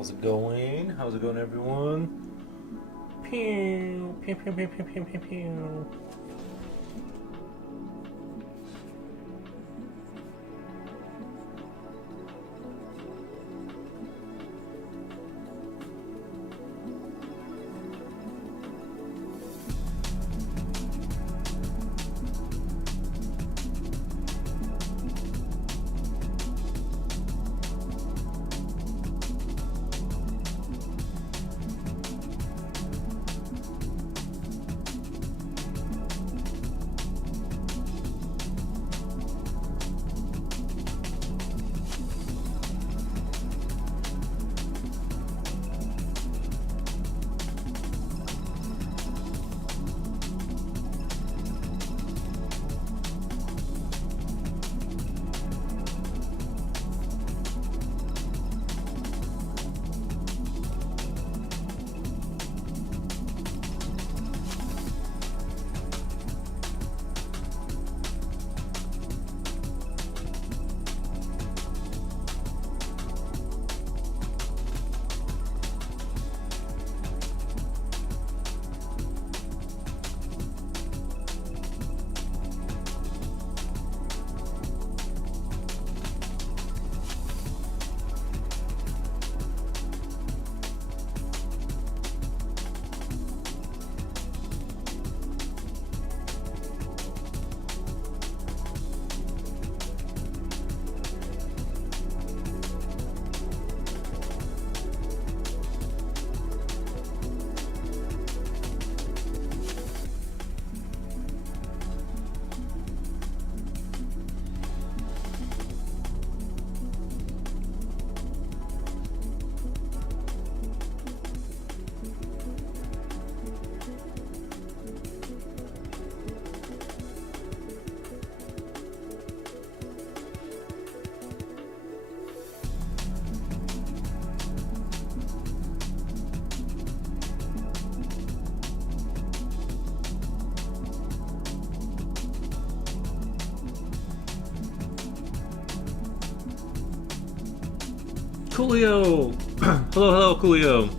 How's it going? How's it going, everyone? Pew, pew, pew, pew, pew, pew, pew, pew. Coolio! Hello, Coolio.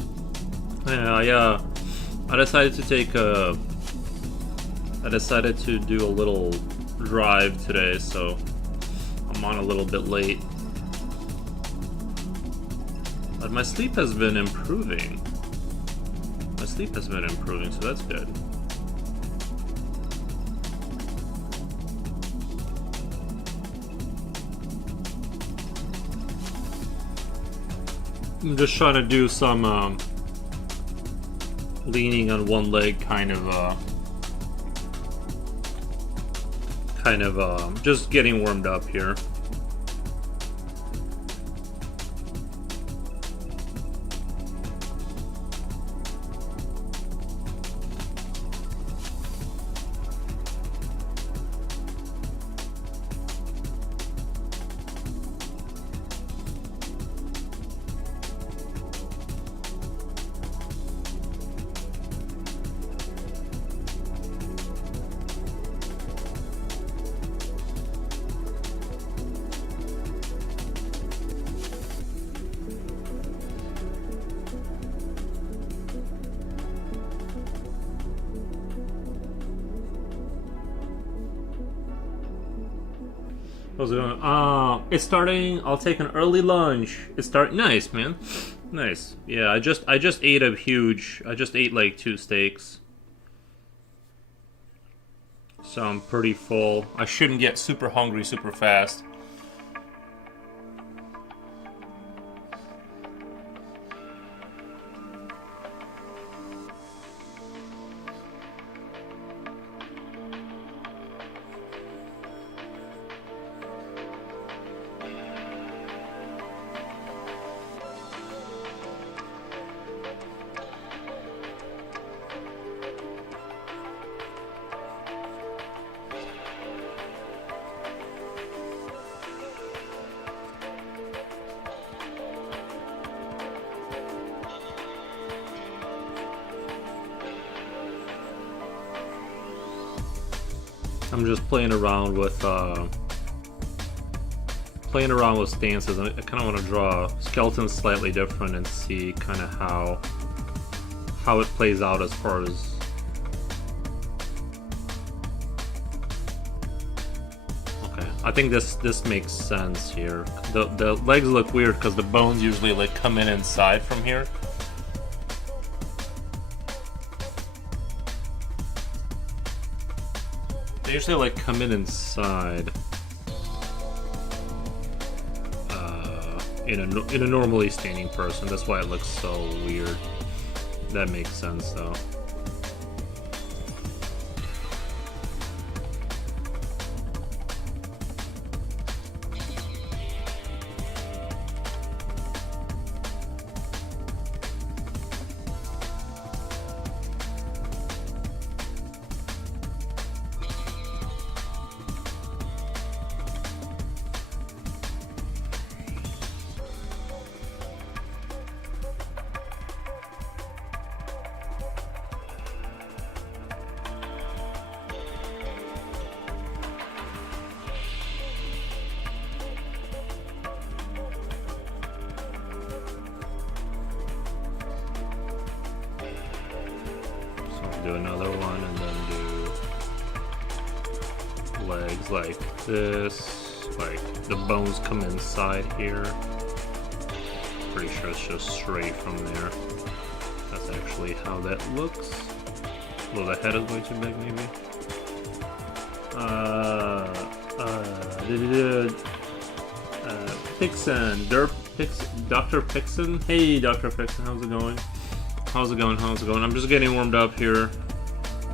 Yeah, I decided to take I decided to do a little drive today, so I'm on a little bit late. But my sleep has been improving. So that's good. I'm just trying to do some leaning on one leg kind of just getting warmed up here. How's it going? It's starting. I'll take an early lunch. It's start. Nice, man. Nice. Yeah, I just ate a huge. I just ate like 2 steaks. So I'm pretty full. I shouldn't get super hungry super fast. I'm just playing around with stances. I kind of want to draw skeletons slightly different and see kind of how it plays out as far as. Okay, I think this makes sense here. The legs look weird because the bones usually like come in inside from here. They usually like come in inside in a normally standing person. That's why it looks so weird. That makes sense though. Do another one and then do legs like this, like the bones come inside here. Pretty sure it's just straight from there. That's actually how that looks. Well, the head is way too big, maybe. Pixon, Dr. Pixon. Hey, Dr. Pixon, how's it going? How's it going? I'm just getting warmed up here.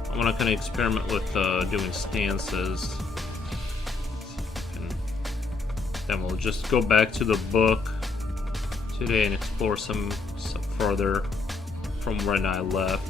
I want to kind of experiment with doing stances. And then we'll just go back to the book today and explore some further from when I left.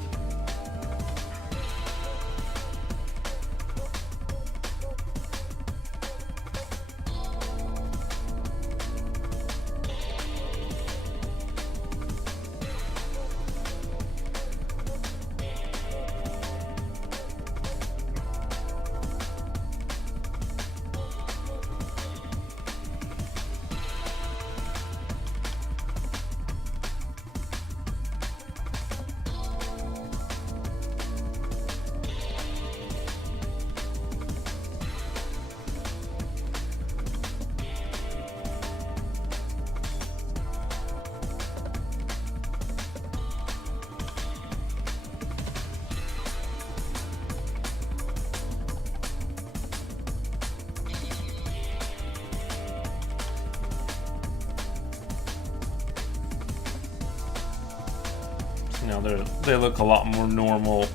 You know, they look a lot more normal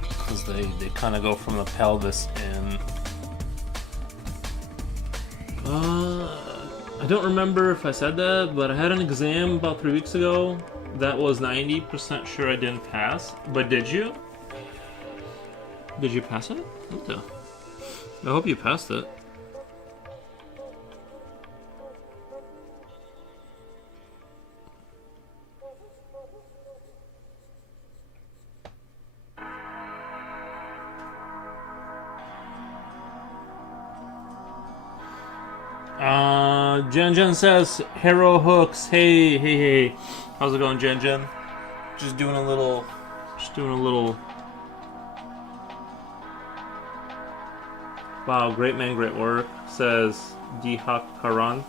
because they kind of go from the pelvis in. I don't remember if I said that, but I had an exam about 3 weeks ago that was 90% sure I didn't pass. But did you? Did you pass it? What the? I hope you passed it. Jen says, Hero Hooks, hey. How's it going, Jen? Just doing a little Wow, great man, great work, says Dihak Karan.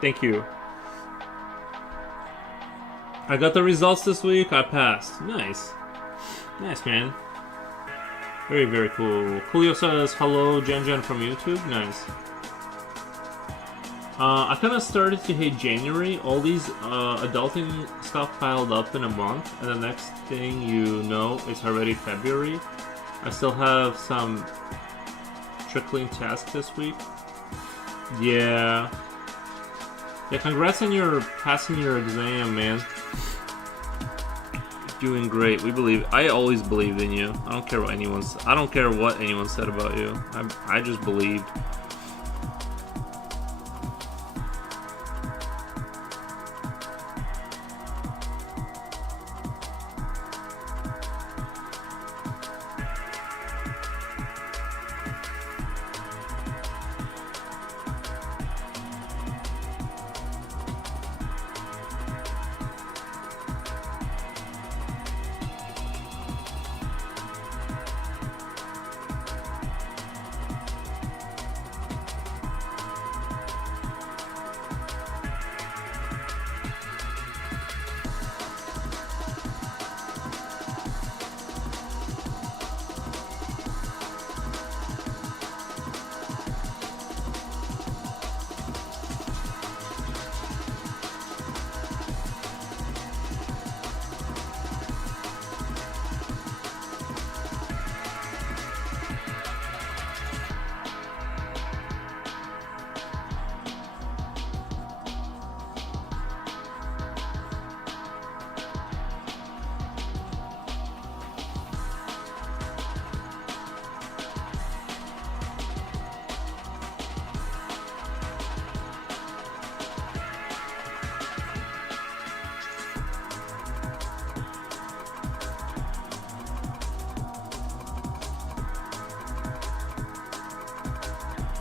Thank you. I got the results this week. I passed. Nice. Nice, man. Very, very cool. Coolio says, hello, Jen from YouTube. Nice. I kind of started to hate January. All these adulting stuff piled up in a month, and the next thing you know, it's already February. I still have some trickling tasks this week. Yeah. Yeah, congrats on your passing your exam, man. Doing great. We believe. I always believed in you. I don't care what anyone said about you. I just believed.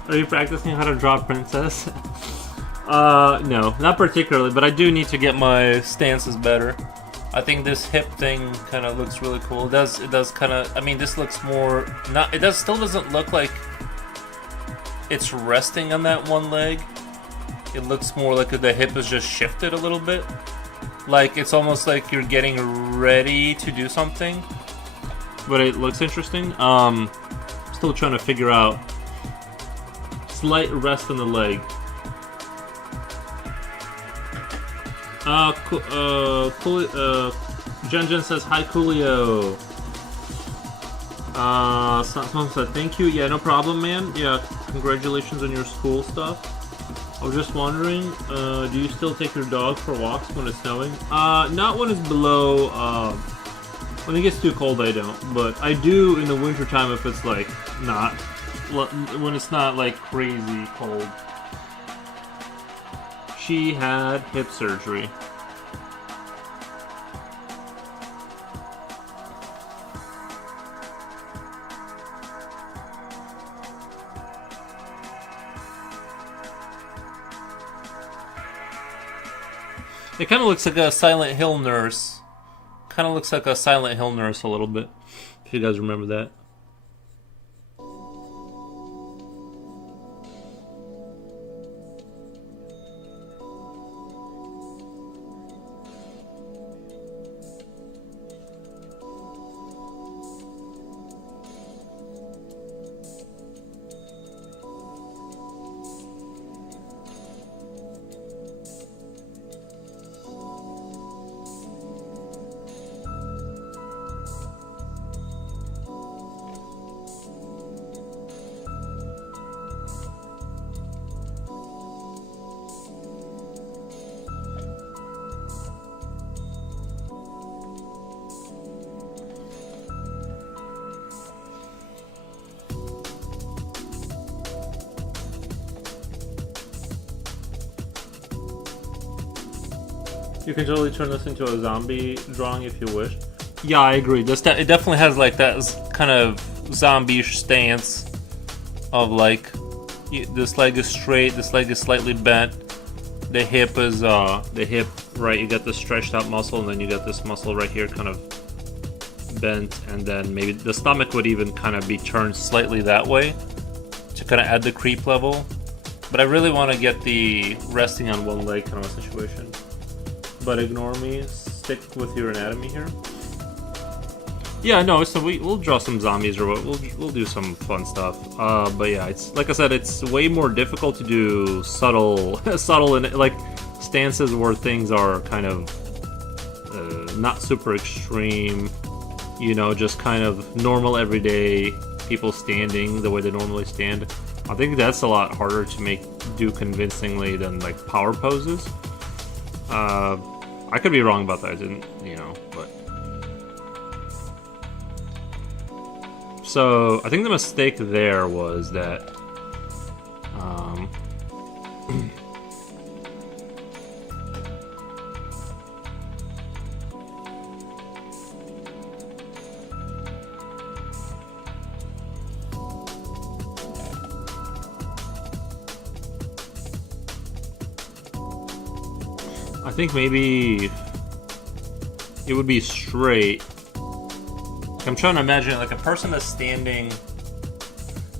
Are you practicing how to draw Princess? No, not particularly, but I do need to get my stances better. I think this hip thing kind of looks really cool. It does kind of, I mean, this looks more, still doesn't look like it's resting on that one leg. It looks more like the hip is just shifted a little bit. Like, it's almost like you're getting ready to do something. But it looks interesting. Still trying to figure out. Slight rest on the leg. Jen says, hi, Coolio. Someone said, thank you. Yeah, no problem, man. Yeah, congratulations on your school stuff. I was just wondering, do you still take your dog for walks when it's snowing? Not when it's below, when it gets too cold I don't, but I do in the wintertime if it's like, when it's not like crazy cold. She had hip surgery. It kind of looks like a Silent Hill nurse. Kind of looks like a Silent Hill nurse a little bit. If you guys remember that. You can totally turn this into a zombie drawing if you wish. Yeah, I agree. It definitely has like that kind of zombie-ish stance of like this leg is straight, this leg is slightly bent. The hip is right. You got the stretched out muscle, and then you got this muscle right here, kind of bent, and then maybe the stomach would even kind of be turned slightly that way. to kind of add the creep level. But I really want to get the resting on one leg kind of a situation. But ignore me. Stick with your anatomy here. Yeah, no. So we'll draw some zombies or we'll do some fun stuff. But yeah, it's like I said, it's way more difficult to do subtle and like stances where things are kind of not super extreme. You know, just kind of normal everyday people standing the way they normally stand. I think that's a lot harder to do convincingly than like power poses. I could be wrong about that. I didn't, you know, but. So I think the mistake there was that. I think maybe it would be straight. I'm trying to imagine like a person that's standing.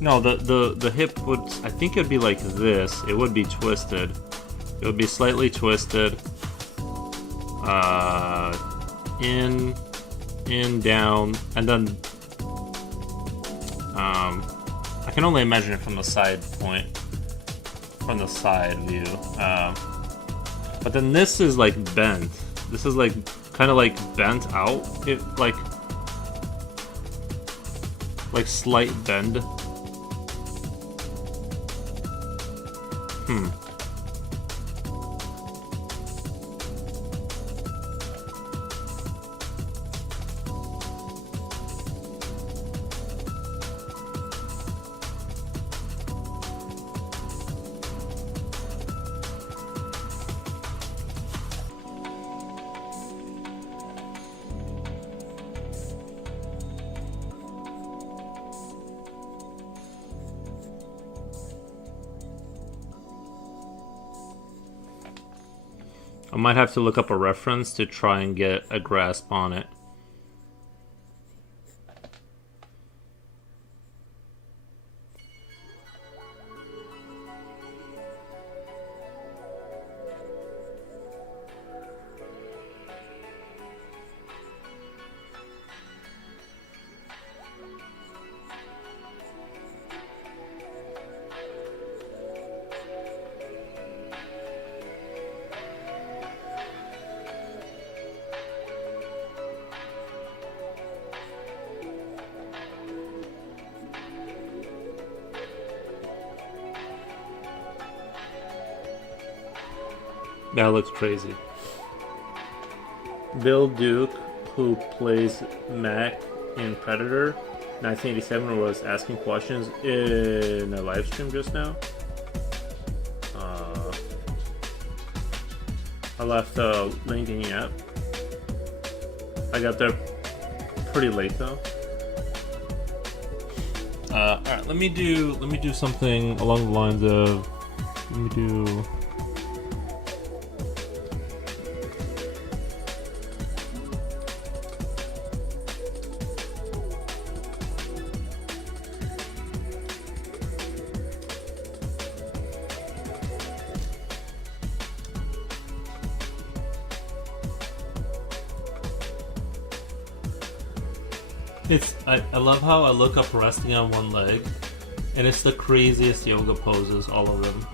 No, the hip would. I think it would be like this. It would be twisted. It would be slightly twisted. In, down, and then. I can only imagine it from the side point, from the side view. But then this is like bent. This is like kind of like bent out. It like slight bend. I might have to look up a reference to try and get a grasp on it. That looks crazy. Bill Duke, who plays Mac in Predator 1987, was asking questions in a live stream just now. I left a link in the app. I got there pretty late though. Alright, let me do something along the lines of I love how I look up resting on one leg, and it's the craziest yoga poses, all of them.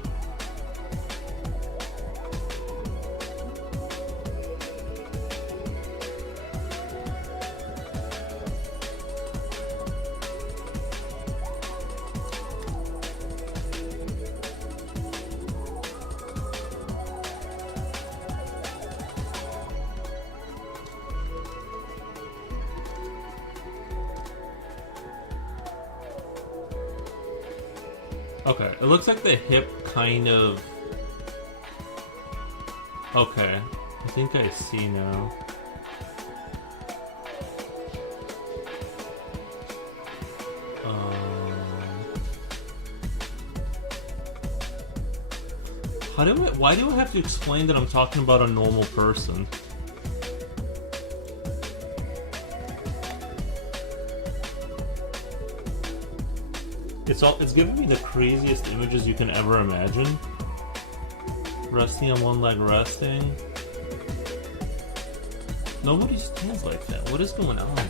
Okay, it looks like the hip kind of... Okay, I think I see now. Why do I have to explain that I'm talking about a normal person? It's giving me the craziest images you can ever imagine. Resting on one leg, resting. Nobody stands like that. What is going on?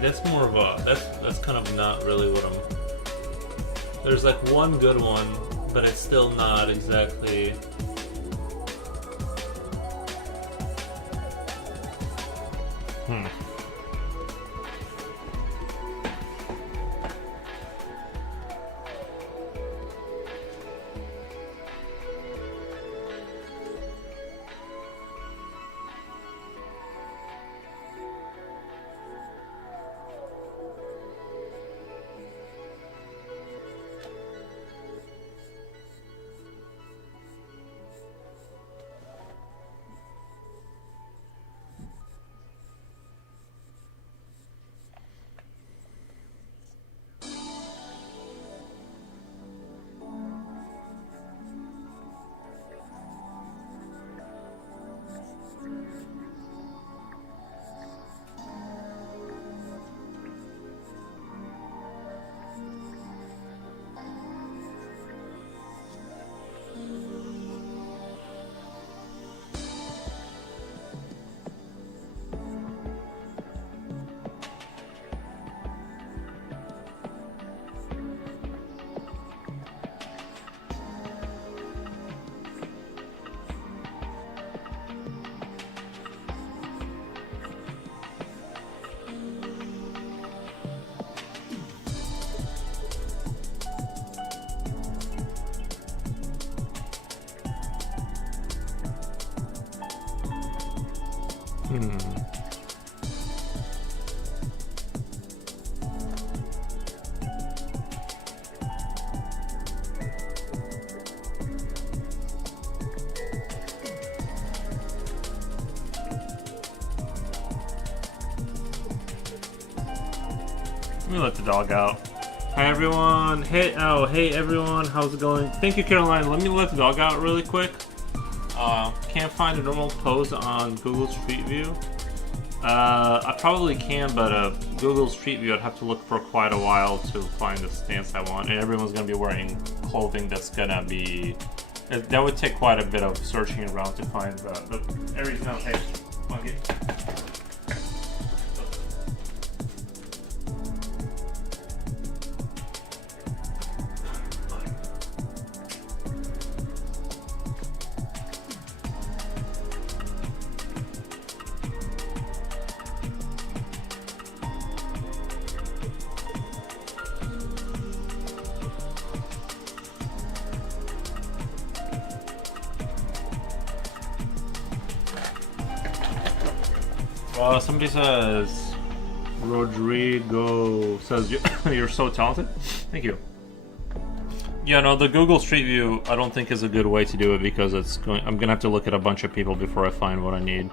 That's more of a that's kind of not really what I'm. There's like one good one, but it's still not exactly. Hmm. Let me let the dog out. Hi everyone. Hey everyone. How's it going? Thank you, Caroline. Let me let the dog out really quick. Can't find a normal pose on Google Street View. I probably can, but Google Street View, I'd have to look for quite a while to find the stance I want, and everyone's gonna be wearing clothing that's gonna be. That would take quite a bit of searching around to find the everything else. Hey, monkey. Somebody says, Rodrigo says, you're so talented. Thank you. Yeah, no, the Google Street View I don't think is a good way to do it because I'm gonna have to look at a bunch of people before I find what I need.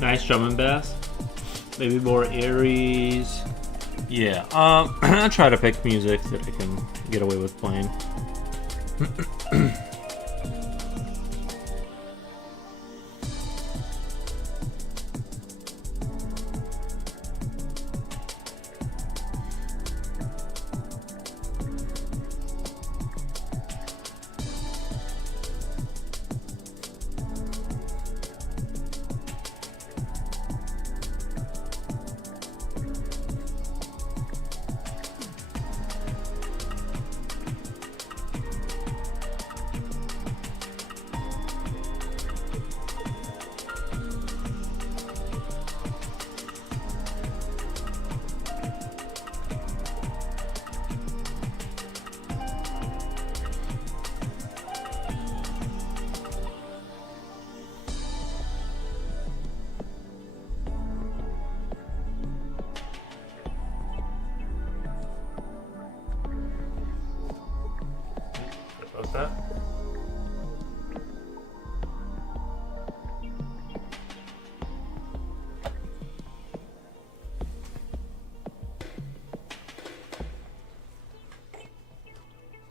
Nice drum and bass. Maybe more Aries. Yeah, I try to pick music that I can get away with playing.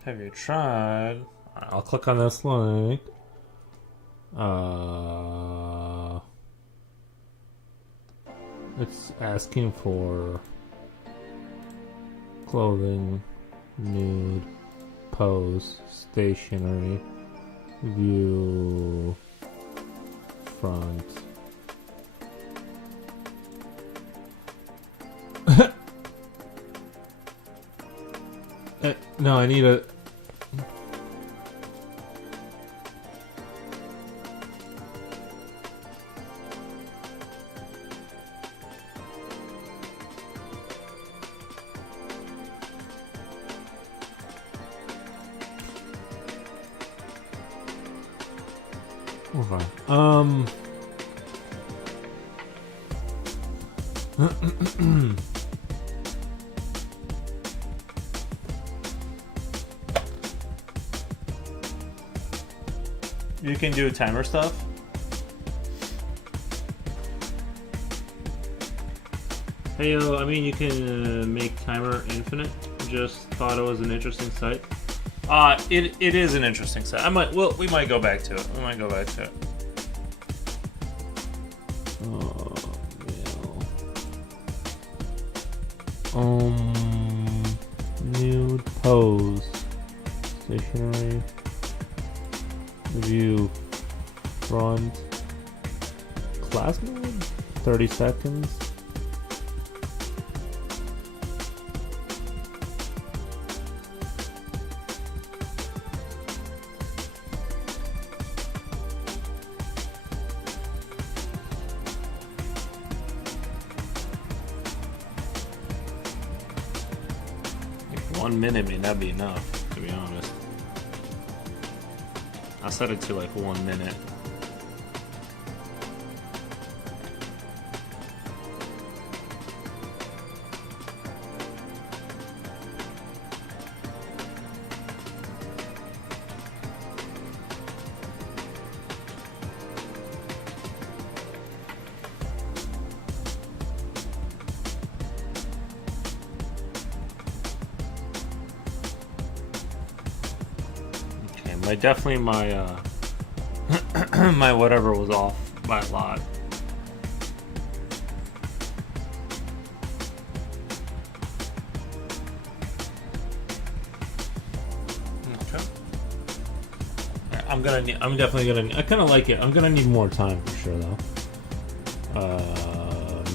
Have you tried? I'll click on this link. It's asking for clothing, nude, pose, stationery, view, front. No, I need a... We're fine. You can do timer stuff. Hey yo, I mean you can make timer infinite. Just thought it was an interesting site. It is an interesting site. We might go back to it. Oh, yeah. Nude pose, stationery, view, front, class mode, 30 seconds. Like 1 minute may not be enough, to be honest. I set it to like 1 minute. Okay, my my whatever was off by a lot. Okay. I'm definitely gonna. I kind of like it. I'm gonna need more time for sure though.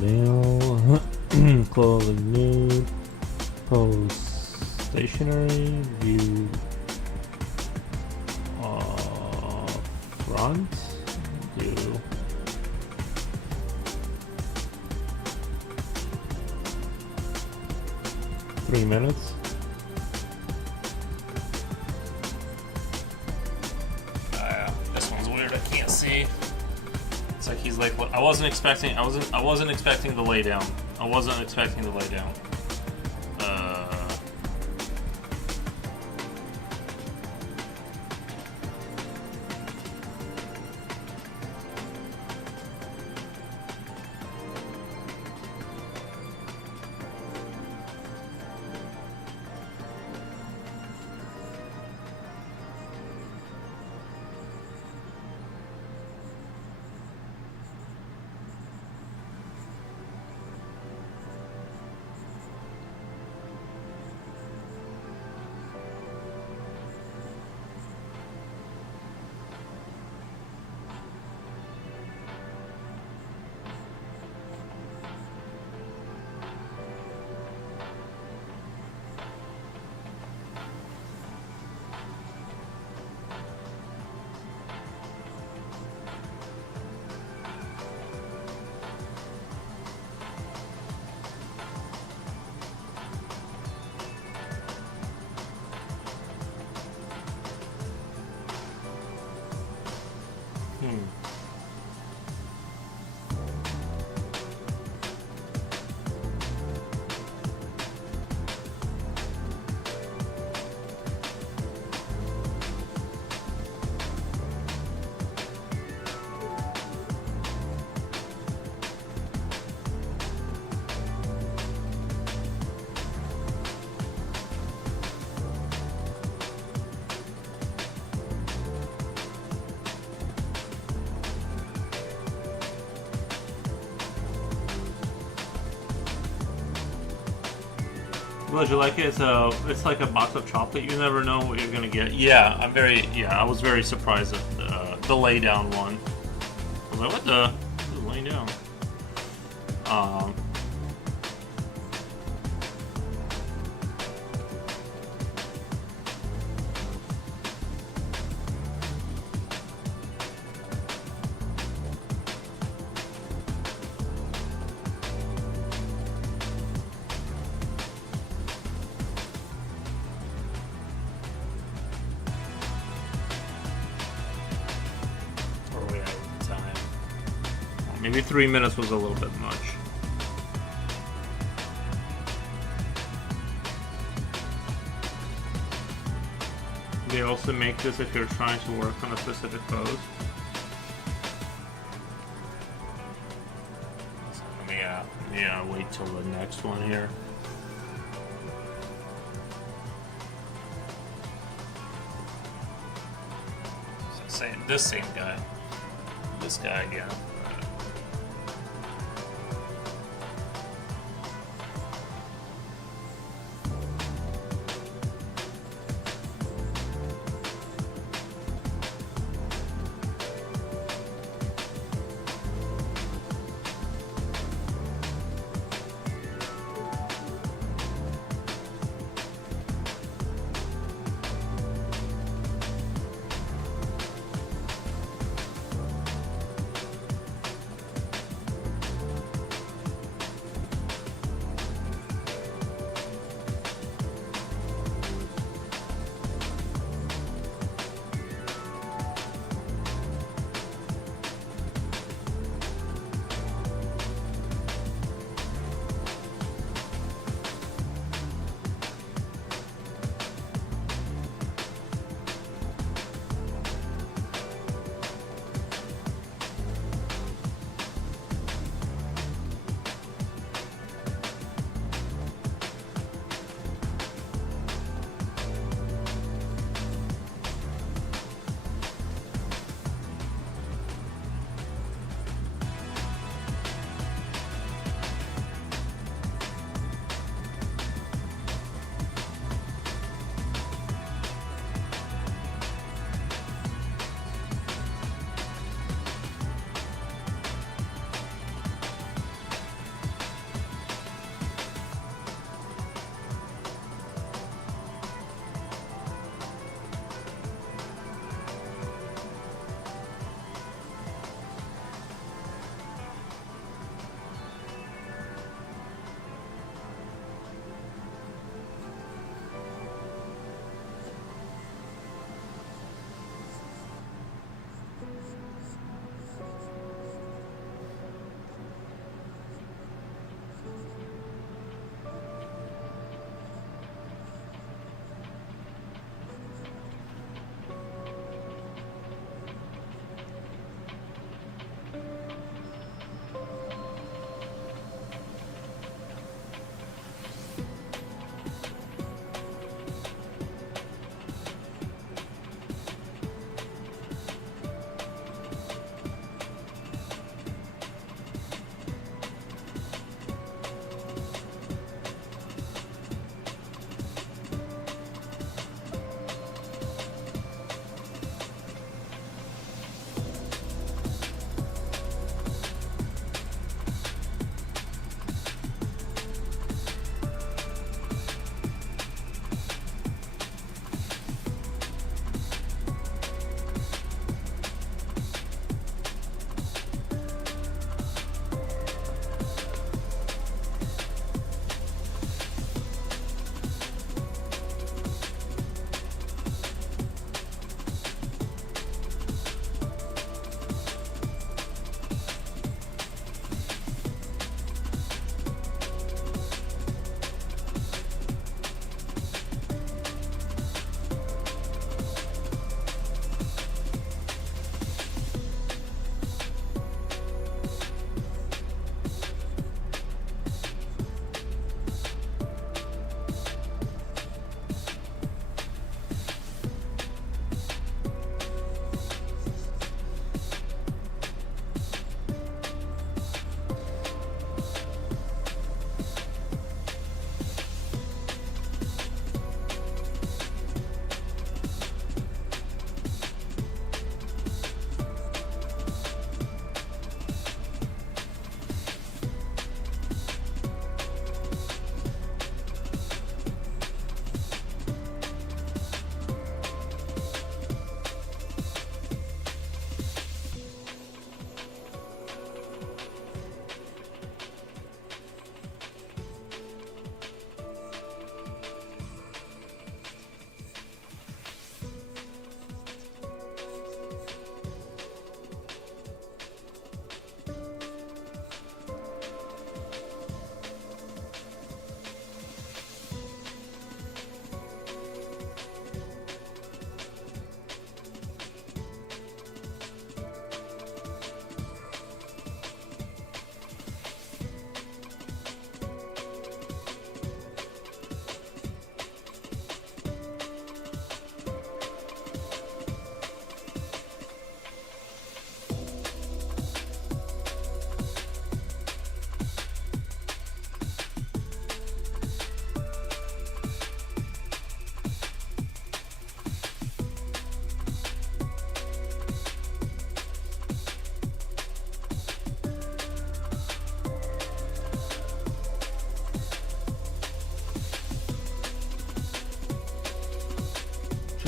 Mail, clothing, nude, pose, stationery, view. Front, do 3 minutes. Yeah, this one's weird. I can't see. It's like he's like, I wasn't expecting the lay down. Would you like it? It's like a box of chocolate. You never know what you're gonna get. Yeah, I was very surprised at the lay down one. I was like, what the? This is laying down. Where are we at with time? Maybe 3 minutes was a little bit much. They also make this if you're trying to work on a specific pose. So let me wait till the next one here. Same guy. This guy again.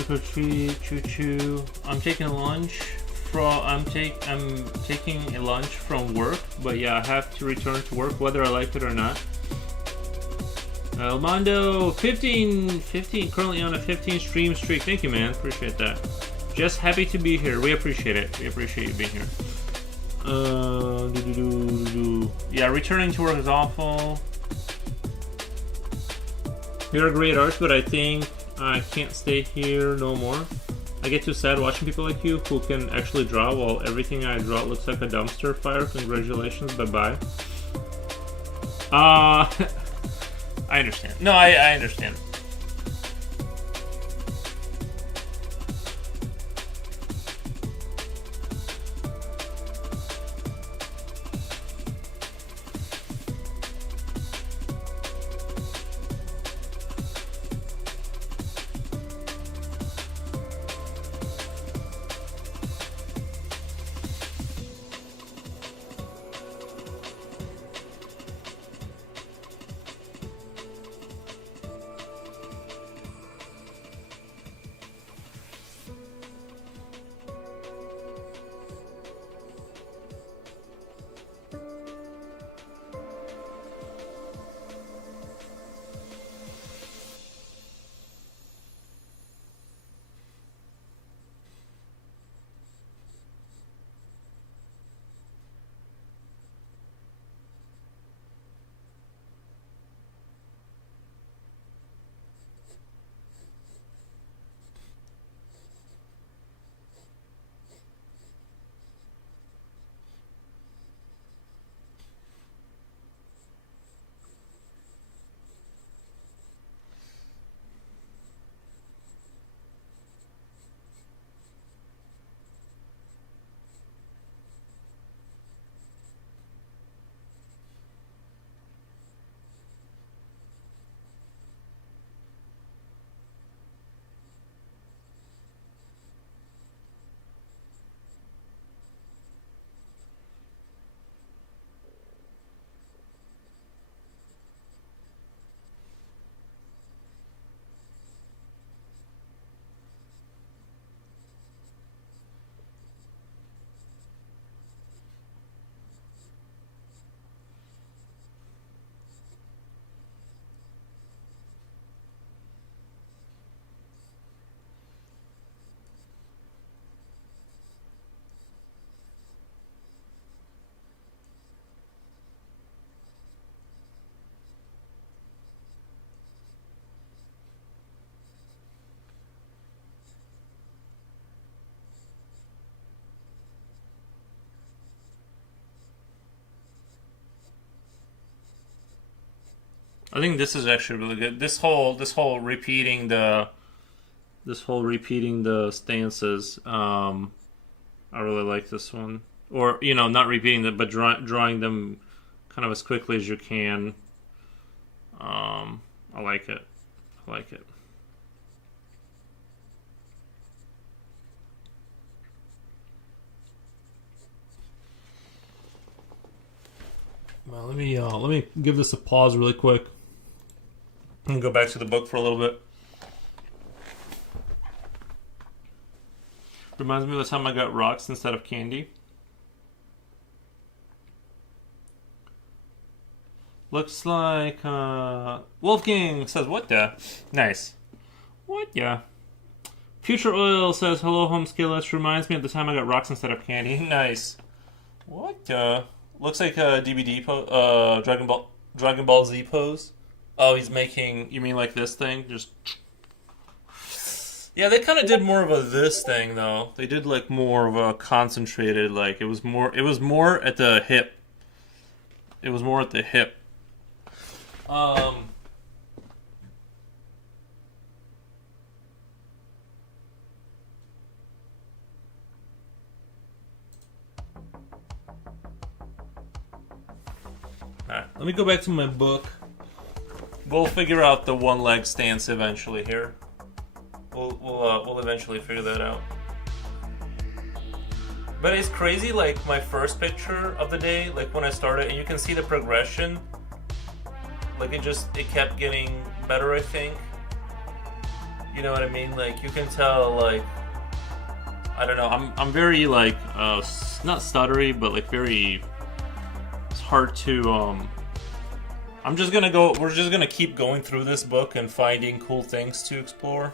trick or treat, choo choo. I'm taking lunch I'm taking a lunch from work, but yeah, I have to return to work whether I like it or not. Elmondo, 15, currently on a 15 stream streak. Thank you, man. Appreciate that. Just happy to be here. We appreciate it. We appreciate you being here. Yeah, returning to work is awful. You're a great artist, but I think I can't stay here no more. I get too sad watching people like you who can actually draw while everything I draw looks like a dumpster fire. Congratulations, bye-bye. I understand. No, I understand. I think this is actually really good. This whole repeating the stances. I really like this one. Or not repeating them, but drawing them kind of as quickly as you can. I like it. I like it. Well, let me give this a pause really quick. And go back to the book for a little bit. Reminds me of the time I got rocks instead of candy. Looks like Wolfgang says, "What the?" Nice. What the? Future Oil says, "Hello, home skillets." Reminds me of the time I got rocks instead of candy. Nice. What the? Looks like a DBD Dragon Ball Z pose. Oh, he's making... You mean like this thing? Just... Yeah, they kind of did more of a this thing, though. They did, like, more of a concentrated, like... It was more at the hip. It was more at the hip. Alright, let me go back to my book. We'll figure out the one leg stance eventually here. We'll eventually figure that out. But it's crazy, like my first picture of the day, like when I started, and you can see the progression. Like it kept getting better, I think. You know what I mean? Like you can tell, like I don't know. I'm very like not stuttery, but like very. It's hard to I'm just gonna go. We're just gonna keep going through this book and finding cool things to explore.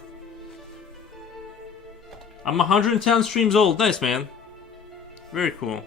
I'm 110 streams old. Nice, man. Very cool.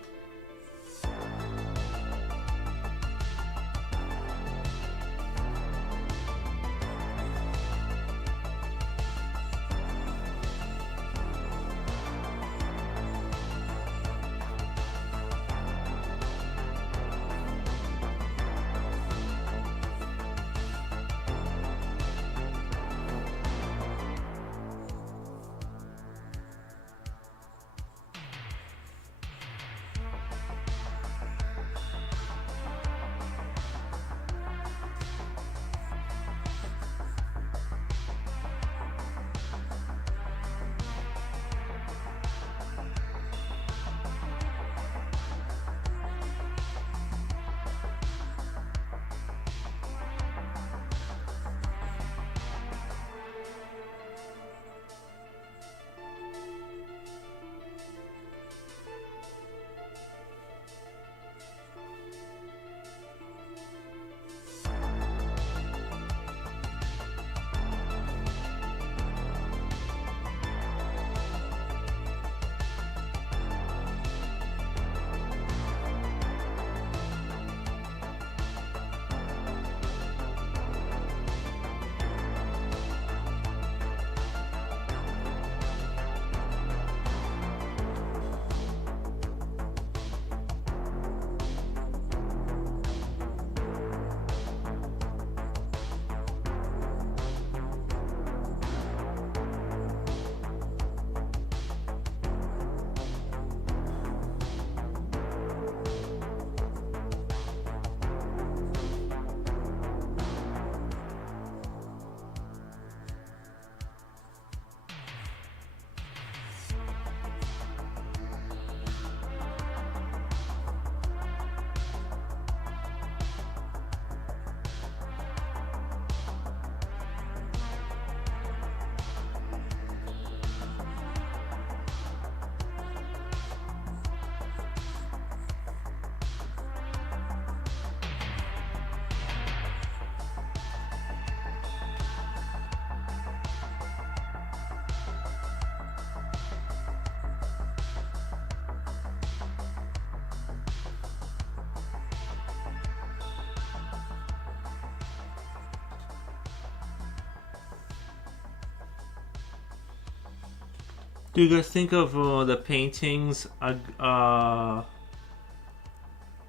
Do you guys think of the paintings? What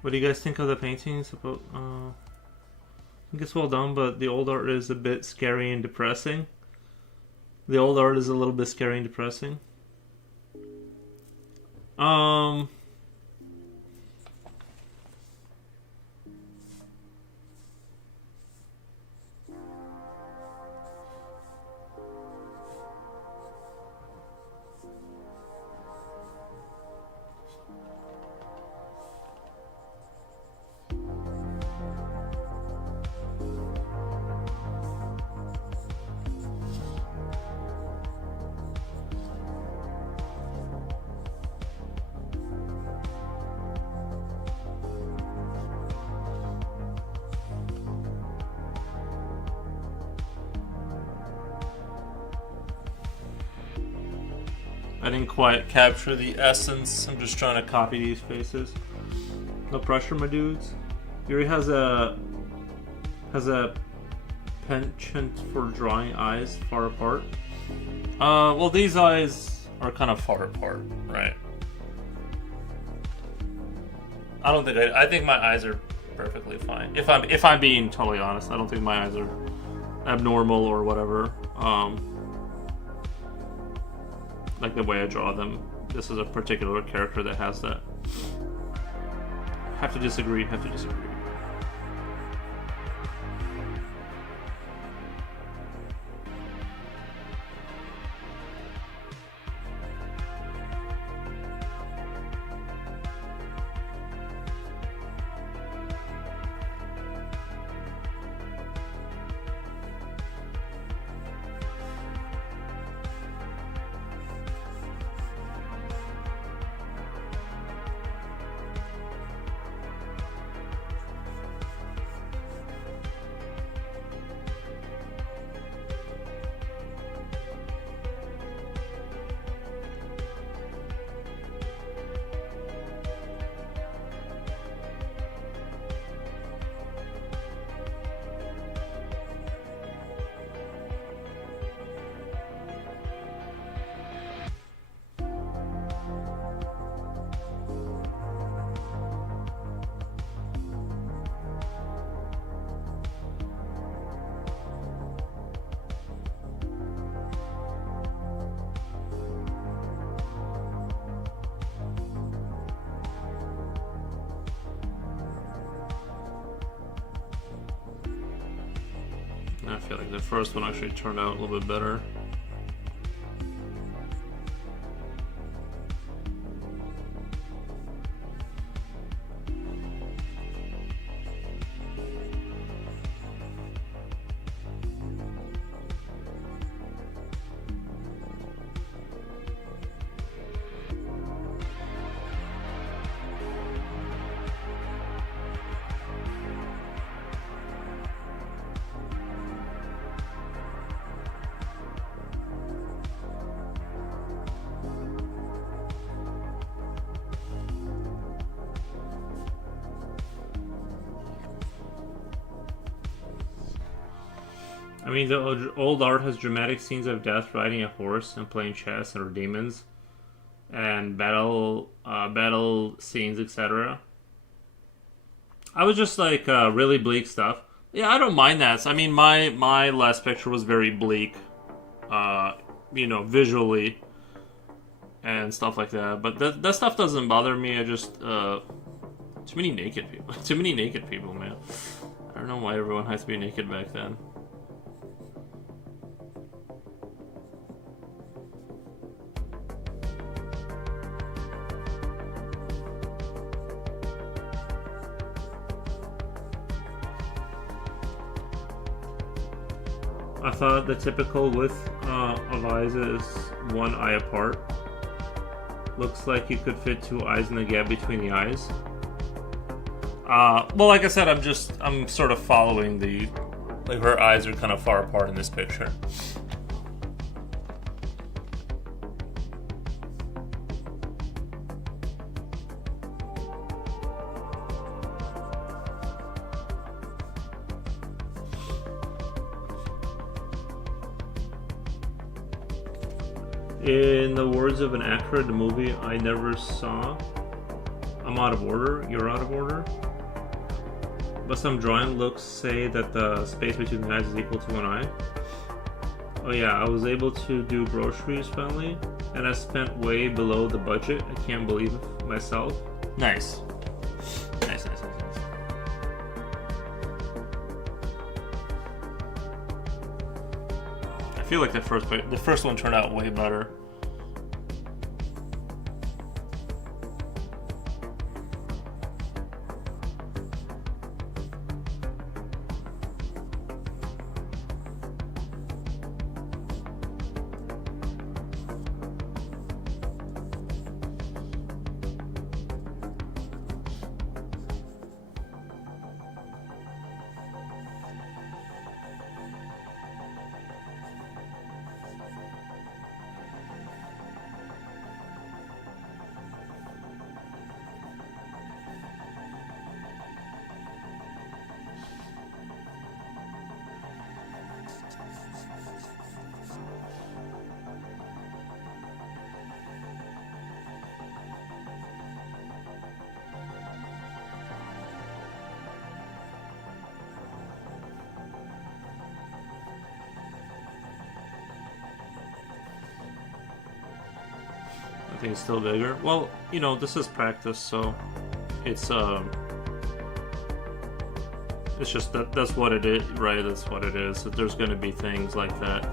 do you guys think of the paintings? About I think it's well done, but the old art is a bit scary and depressing. The old art is a little bit scary and depressing. I didn't quite capture the essence. I'm just trying to copy these faces. No pressure, my dudes. Yuri has a penchant for drawing eyes far apart. Well, these eyes are kind of far apart, right? I don't think I think my eyes are perfectly fine. If I'm being totally honest, I don't think my eyes are abnormal or whatever. Like the way I draw them. This is a particular character that has that. Have to disagree. feel like the first one actually turned out a little bit better. I mean, the old art has dramatic scenes of death riding a horse and playing chess or demons, and battle scenes, etc. I was just like really bleak stuff. Yeah, I don't mind that. I mean, my last picture was very bleak, visually and stuff like that. But that stuff doesn't bother me. I just too many naked people. Too many naked people, man. I don't know why everyone had to be naked back then. I thought the typical width of eyes is one eye apart. Looks like you could fit two eyes in the gap between the eyes. Well, like I said, I'm sort of following like her eyes are kind of far apart in this picture. In the words of an actor in the movie I never saw, I'm out of order, you're out of order. But some drawing looks say that the space between the eyes is equal to one eye. Oh yeah, I was able to do groceries finally, and I spent way below the budget. I can't believe it myself. Nice. Nice. I feel like the first one turned out way better. I think it's still bigger. Well, this is practice, so it's just that's what it is, right? That's what it is. So there's going to be things like that.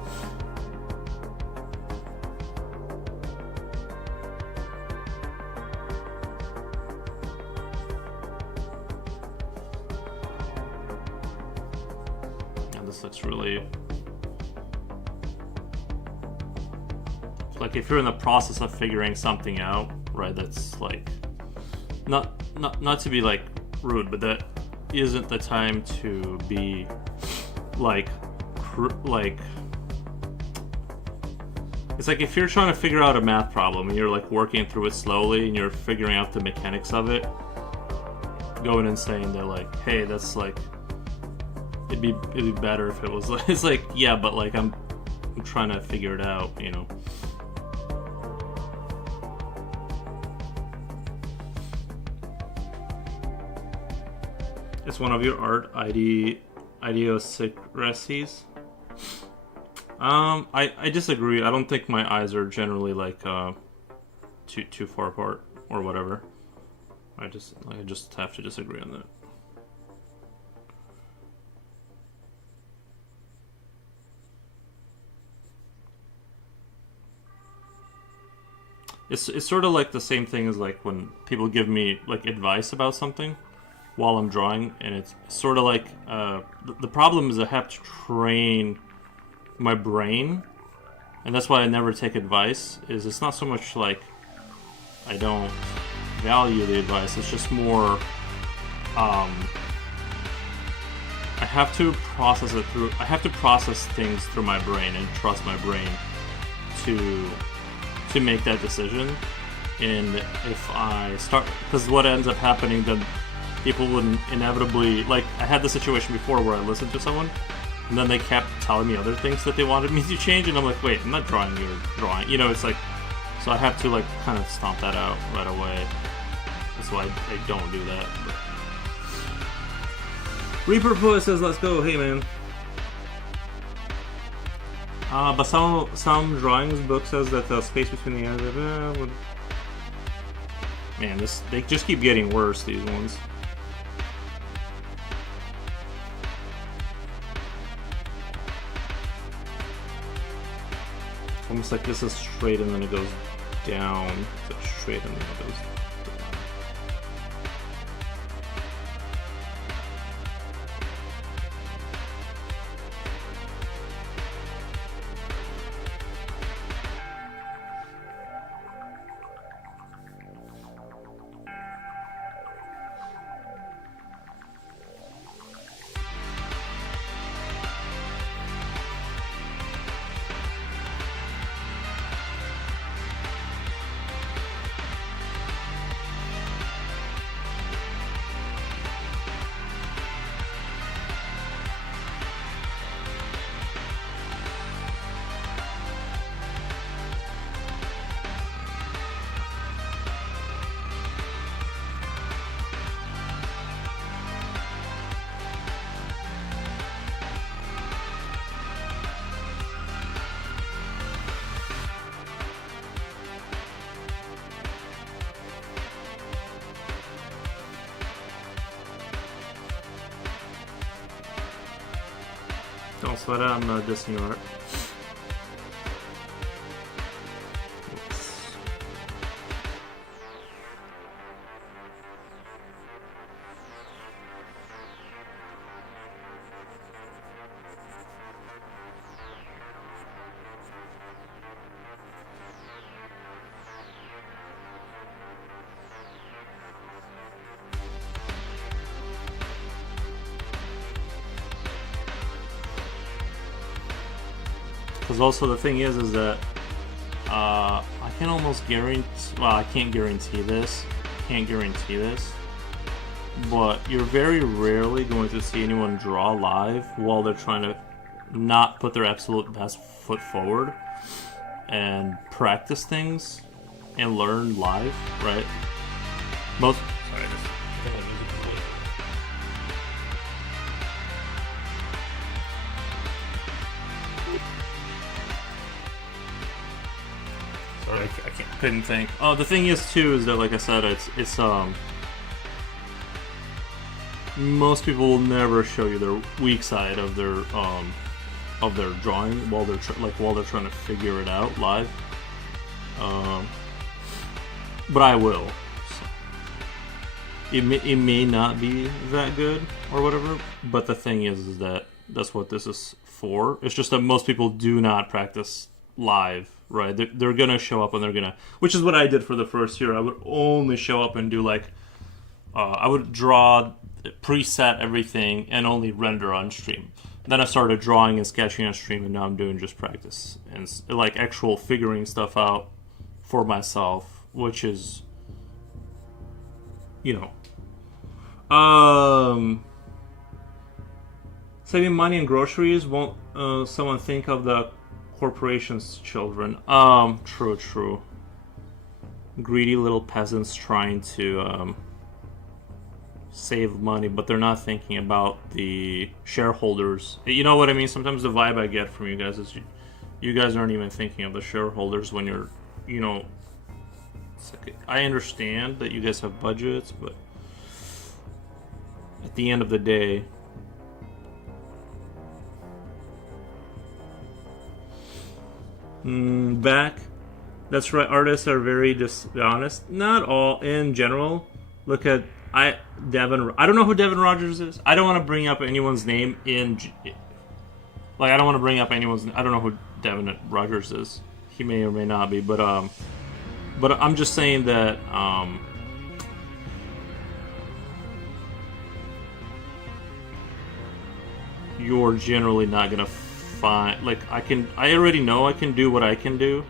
And this looks really. Like if you're in the process of figuring something out, right? That's like not to be like rude, but that isn't the time to be like it's like if you're trying to figure out a math problem and you're like working through it slowly and you're figuring out the mechanics of it, going and saying that like, hey, that's like it'd be better if it was like, it's like, yeah, but like I'm trying to figure it out, It's one of your art idiosyncrasies. I disagree. I don't think my eyes are generally like too far apart or whatever. I just have to disagree on that. it's sort of like the same thing as like when people give me like advice about something while I'm drawing, and it's sort of like the problem is I have to train my brain, and that's why I never take advice. Is it's not so much like I don't value the advice; it's just more I have to process it through. I have to process things through my brain and trust my brain to make that decision. And if I start, because what ends up happening, then people would inevitably, like, I had the situation before where I listened to someone and then they kept telling me other things that they wanted me to change, and I'm like, wait, I'm not drawing your drawing, it's like, so I have to like kind of stomp that out right away. That's why I don't do that. But Reaper Poet says, let's go. Hey, man. But some drawings book says that the space between the eyes would... Man, they just keep getting worse, these ones. Almost like this is straight and then it goes down. So straight and then it goes down. Don't sweat it, I'm not dissing art. Because also the thing is that I can almost guarantee, well, I can't guarantee this, but you're very rarely going to see anyone draw live while they're trying to not put their absolute best foot forward and practice things and learn live, right? Most... Sorry, I couldn't think. Oh, the thing is too is that, like I said, it's most people will never show you their weak side of their drawing while they're trying to figure it out live. But I will. So. It may not be that good or whatever, but the thing is that that's what this is for. It's just that most people do not practice live. Right, they're gonna show up and they're gonna, which is what I did for the first year. I would only show up and do like, I would draw, preset everything, and only render on stream. Then I started drawing and sketching on stream, and now I'm doing just practice and like actual figuring stuff out for myself, which is, saving money in groceries. Won't someone think of the corporation's children? True. Greedy little peasants trying to save money, but they're not thinking about the shareholders. You know what I mean? Sometimes the vibe I get from you guys is you guys aren't even thinking of the shareholders when you're, it's like, I understand that you guys have budgets, but at the end of the day, That's right. Artists are very dishonest. Not all. In general, look at Devin. I don't know who Devin Rogers is. I don't want to bring up anyone's name like I don't want to bring up anyone's. I don't know who Devin Rogers is. He may or may not be, but I'm just saying that you're generally not gonna find like I already know I can do what I can do,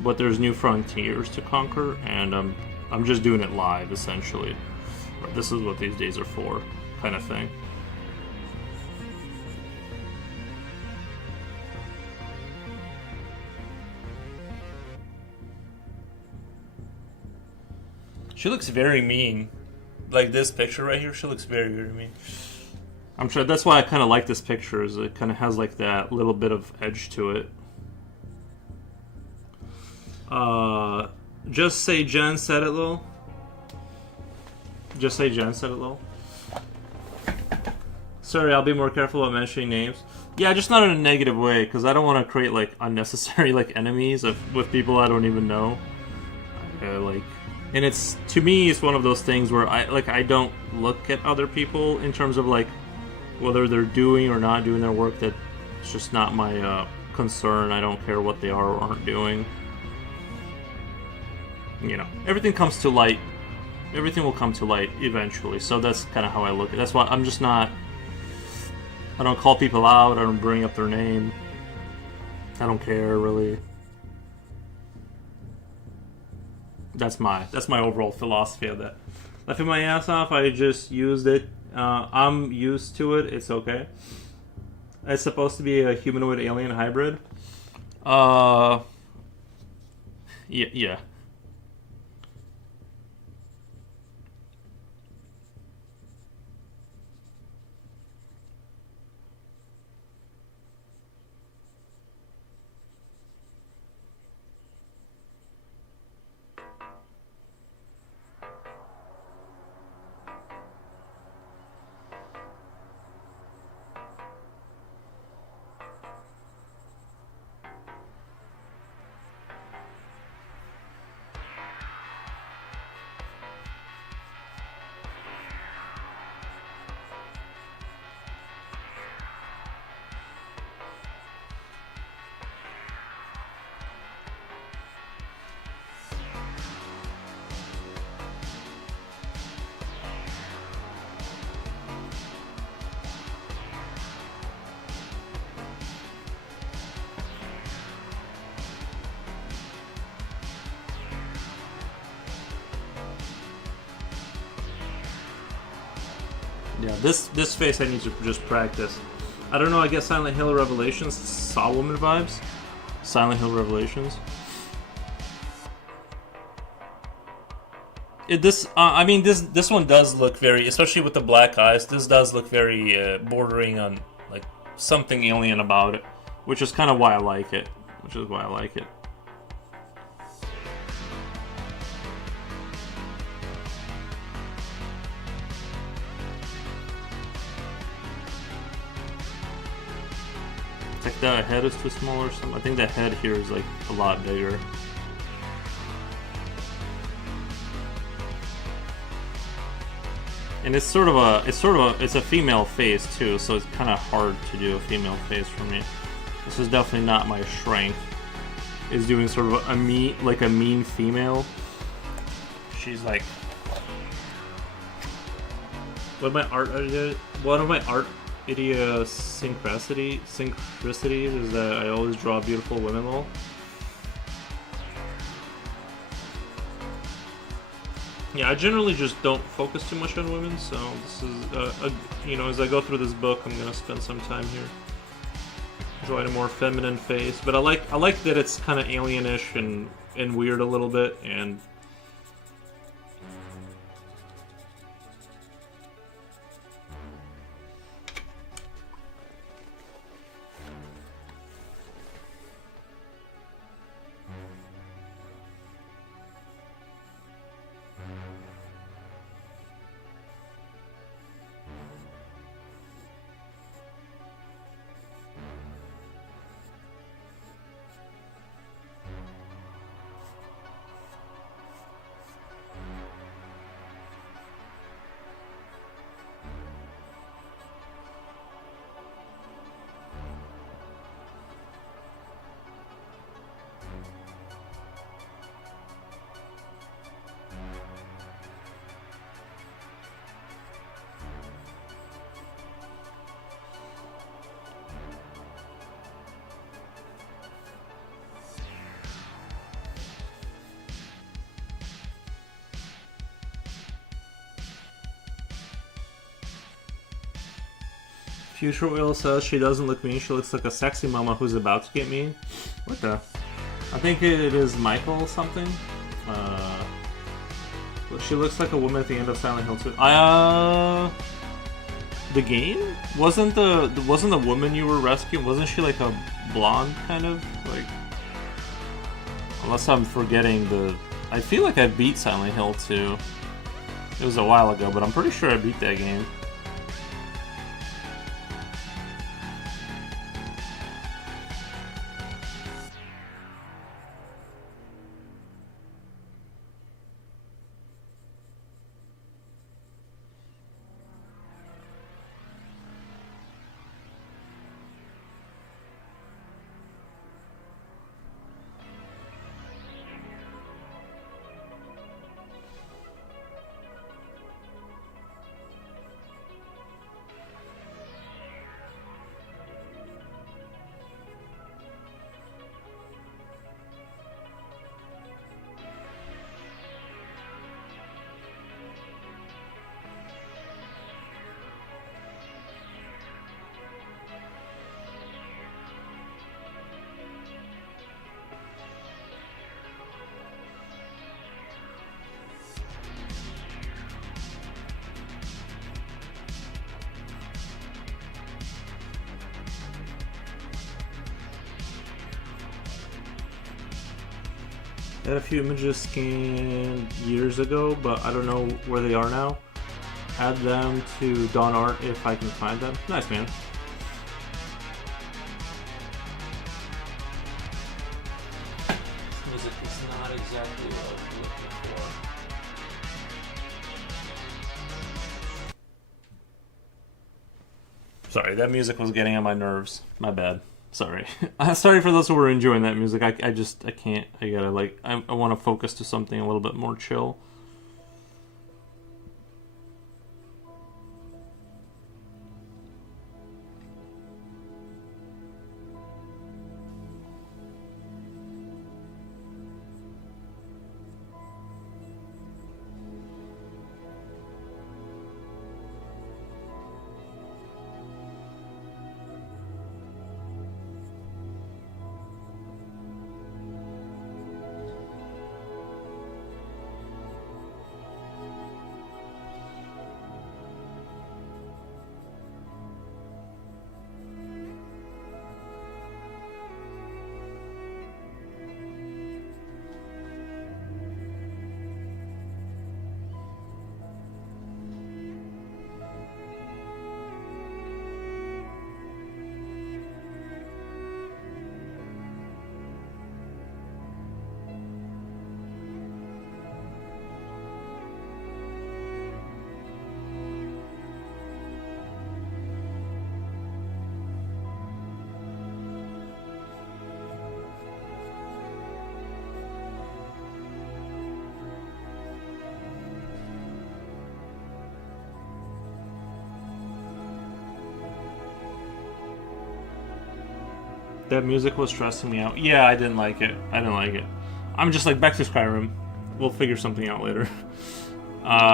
but there's new frontiers to conquer, and I'm just doing it live essentially. This is what these days are for, kind of thing. She looks very mean. Like this picture right here, she looks very, very mean. I'm sure that's why I kind of like this picture, is it kind of has like that little bit of edge to it. Just say Jen said it, lol. Just say Jen said it, lol. Sorry, I'll be more careful about mentioning names. Yeah, just not in a negative way, because I don't want to create like unnecessary like enemies with people I don't even know. And it's, to me, it's one of those things where I don't look at other people in terms of like whether they're doing or not doing their work. That it's just not my concern. I don't care what they are or aren't doing. You know, everything comes to light. Everything will come to light eventually. So that's kind of how I look at it. That's why I'm just not. I don't call people out. I don't bring up their name. I don't care really. That's my overall philosophy of that. Laughing my ass off. I just used it. I'm used to it. It's okay. It's supposed to be a humanoid alien hybrid. Yeah. Yeah, this face I need to just practice. I don't know, I guess Silent Hill Revelations saw woman vibes. Silent Hill Revelations. I mean, this one does look very, especially with the black eyes. This does look very bordering on like something alien about it, which is kind of why I like it. Which is why I like it. It's like the head is too small or something. I think the head here is like a lot bigger. And it's a female face too, so it's kind of hard to do a female face for me. This is definitely not my strength. Is doing sort of a mean female. She's like, one of my art idiosyncrasies is that I always draw beautiful women. Lol. Yeah, I generally just don't focus too much on women, so this is, as I go through this book, I'm gonna spend some time here drawing a more feminine face. But I like that it's kind of alienish and weird a little bit, and Future Will says she doesn't look mean. She looks like a sexy mama who's about to get mean. What the? I think it is Michael something. She looks like a woman at the end of Silent Hill 2. The game? Wasn't the woman you were rescuing? Wasn't she like a blonde kind of like? Unless I'm forgetting the. I feel like I beat Silent Hill 2. It was a while ago, but I'm pretty sure I beat that game. I had a few images scanned years ago, but I don't know where they are now. Add them to Dawn Art if I can find them. Nice, man. This music is not exactly what I was looking for. Sorry, that music was getting on my nerves. My bad. Sorry. Sorry for those who were enjoying that music. I can't. I gotta, like, I want to focus to something a little bit more chill. That music was stressing me out. Yeah, I didn't like it. I'm just like, back to Skyrim. We'll figure something out later.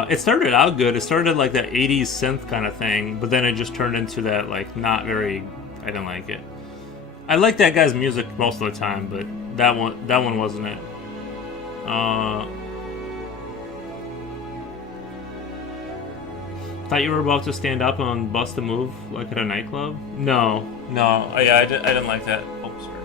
It started out good. It started like that 80s synth kind of thing, but then it just turned into that, like, not very... I didn't like it. I like that guy's music most of the time, but that one wasn't it. Thought you were about to stand up and bust a move like at a nightclub? No. Oh, yeah, I didn't like that. Oh, sorry.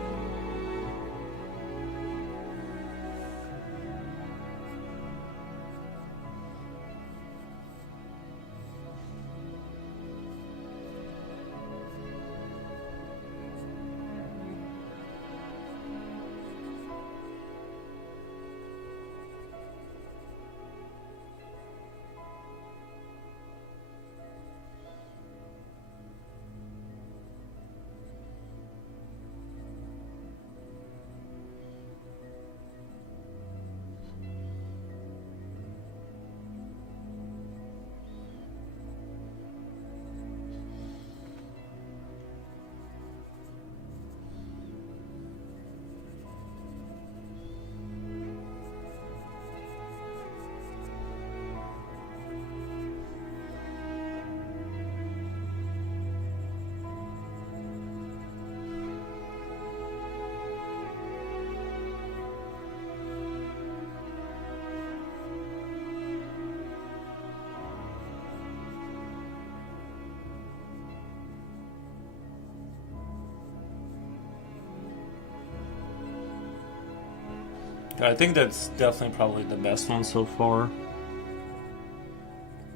I think that's definitely probably the best one so far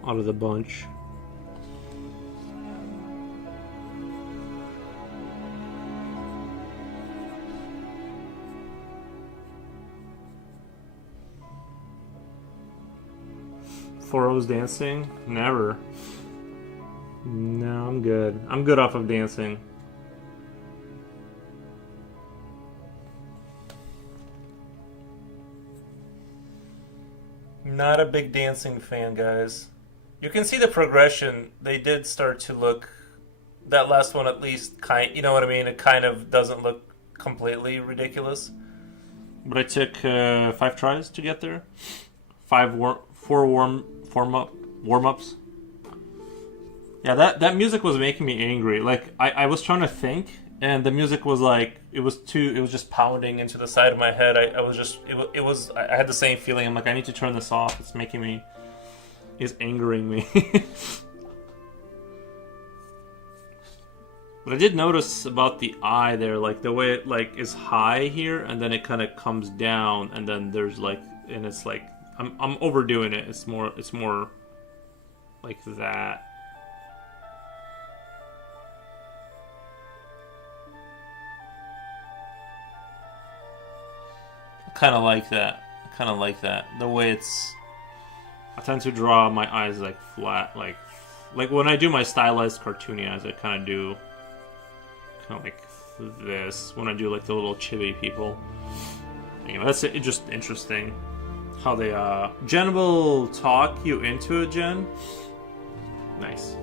out of the bunch. Four O's dancing? Never. No, I'm good. I'm good off of dancing. Not a big dancing fan, guys. You can see the progression. They did start to look. That last one, at least, you know what I mean? It kind of doesn't look completely ridiculous. But I took 5 tries to get there. 4 warm ups. Yeah, that music was making me angry. Like I was trying to think, and the music was like it was just pounding into the side of my head. I was just I had the same feeling. I'm like, I need to turn this off. It's angering me. But I did notice about the eye there, like the way it like is high here, and then it kind of comes down, and then there's like, and it's like I'm overdoing it. It's more like that. Kind of like that. Kind of like that. The way it's. I tend to draw my eyes like flat, like when I do my stylized cartoony eyes, I kind of do kind of like this. When I do like the little chibi people, you know, that's it. Just interesting how they. Jen will talk you into it, Jen. Nice.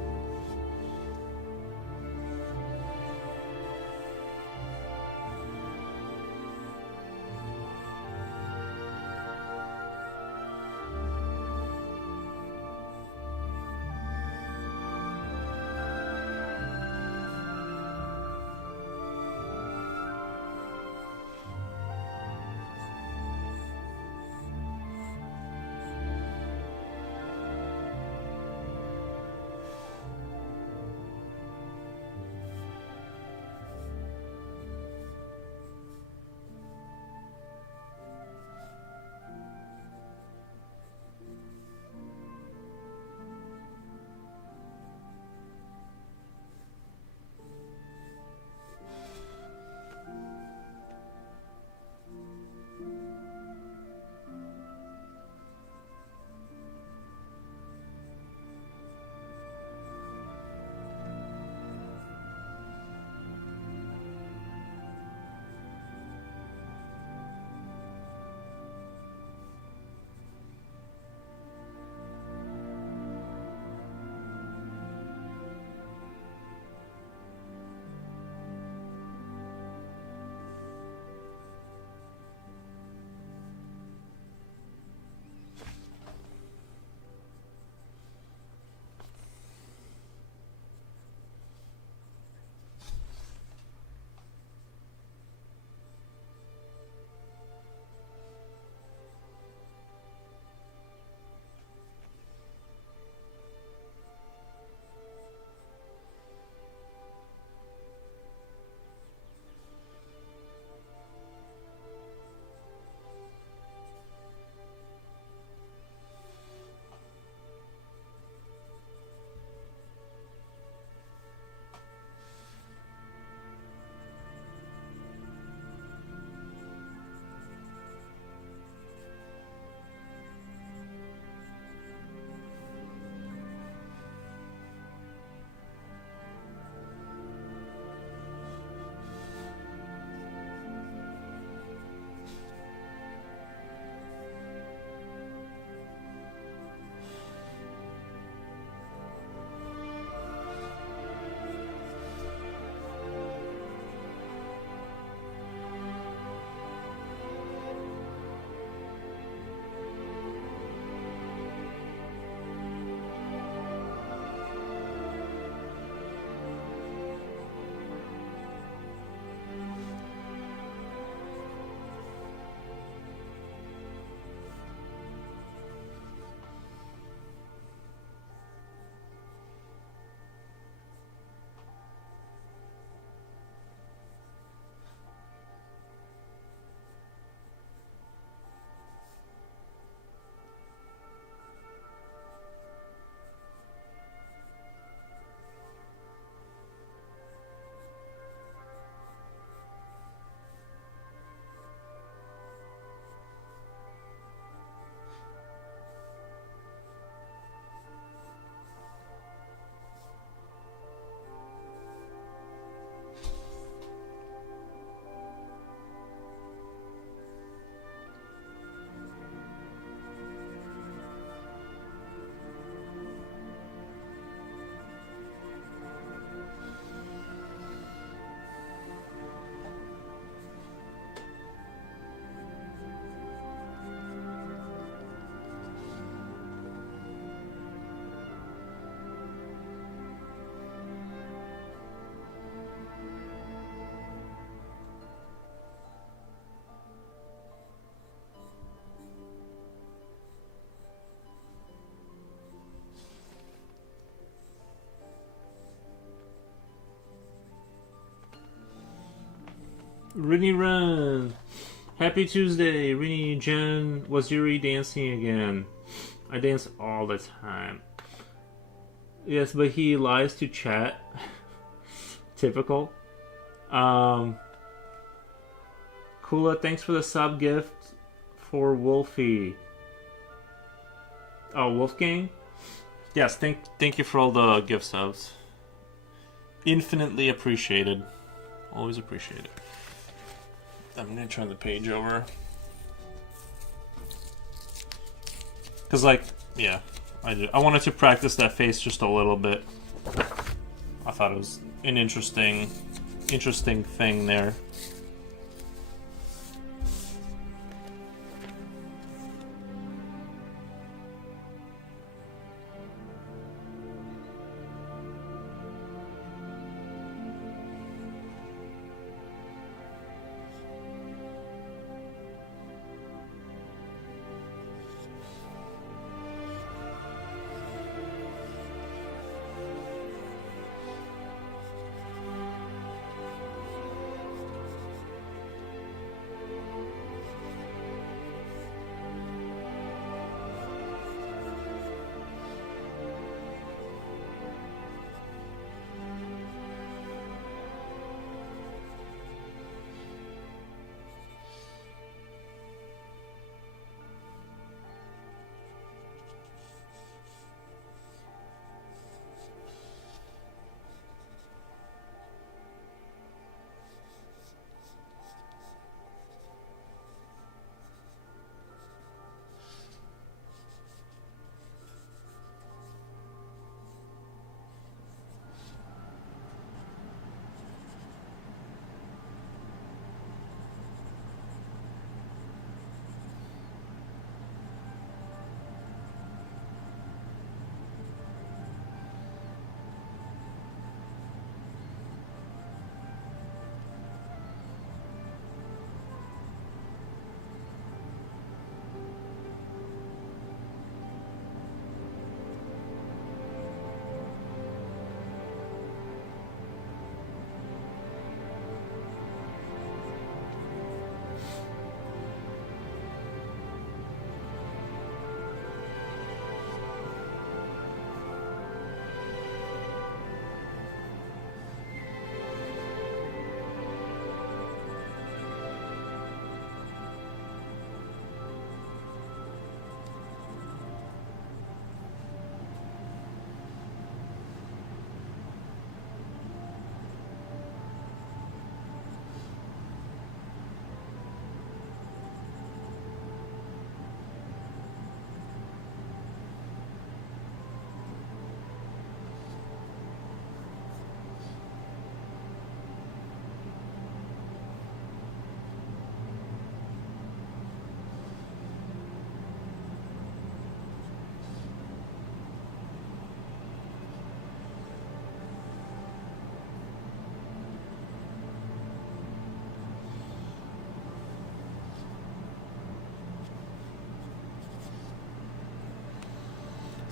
Rini Run. Happy Tuesday, Rini Jen. Was Yuri dancing again? I dance all the time. Yes, but he lies to chat. Typical. Kula, thanks for the sub gift for Wolfie. Oh, Wolfgang? Yes, thank you for all the gift subs. Infinitely appreciated. Always appreciated. I'm gonna turn the page over. Cause yeah, I wanted to practice that face just a little bit. I thought it was an interesting thing there.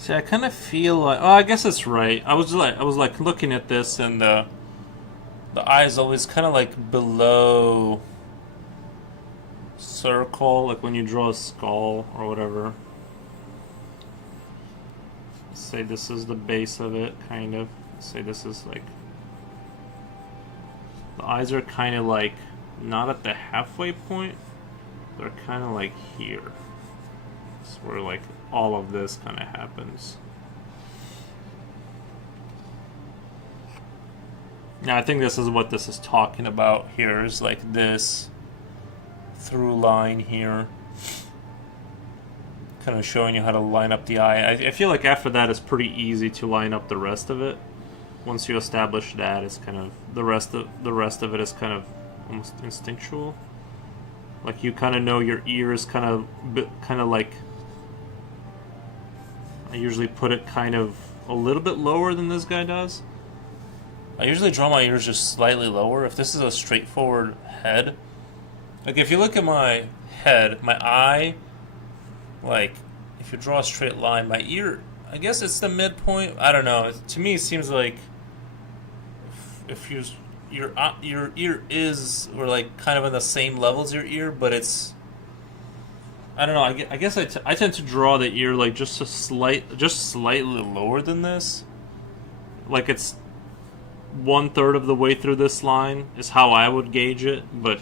See, I kind of feel like, oh, I guess it's right. I was like looking at this, and the eye is always kind of like below circle, like when you draw a skull or whatever. Say this is the base of it, kind of. Say this is like, the eyes are kind of like not at the halfway point. They're kind of like here. It's where like all of this kind of happens. Now I think this is what this is talking about here, is like this through line here, kind of showing you how to line up the eye. I feel like after that it's pretty easy to line up the rest of it. Once you establish that, it's kind of the rest of it is kind of almost instinctual. Like you kind of know your ears kind of like, I usually put it kind of a little bit lower than this guy does. I usually draw my ears just slightly lower. If this is a straightforward head, like if you look at my head, my eye, like if you draw a straight line, my ear, I guess it's the midpoint. I don't know. To me, it seems like if you your ear is, or like kind of in the same level as your ear, but it's, I don't know. I guess I tend to draw the ear like just slightly lower than this. Like it's 1/3 of the way through this line is how I would gauge it, but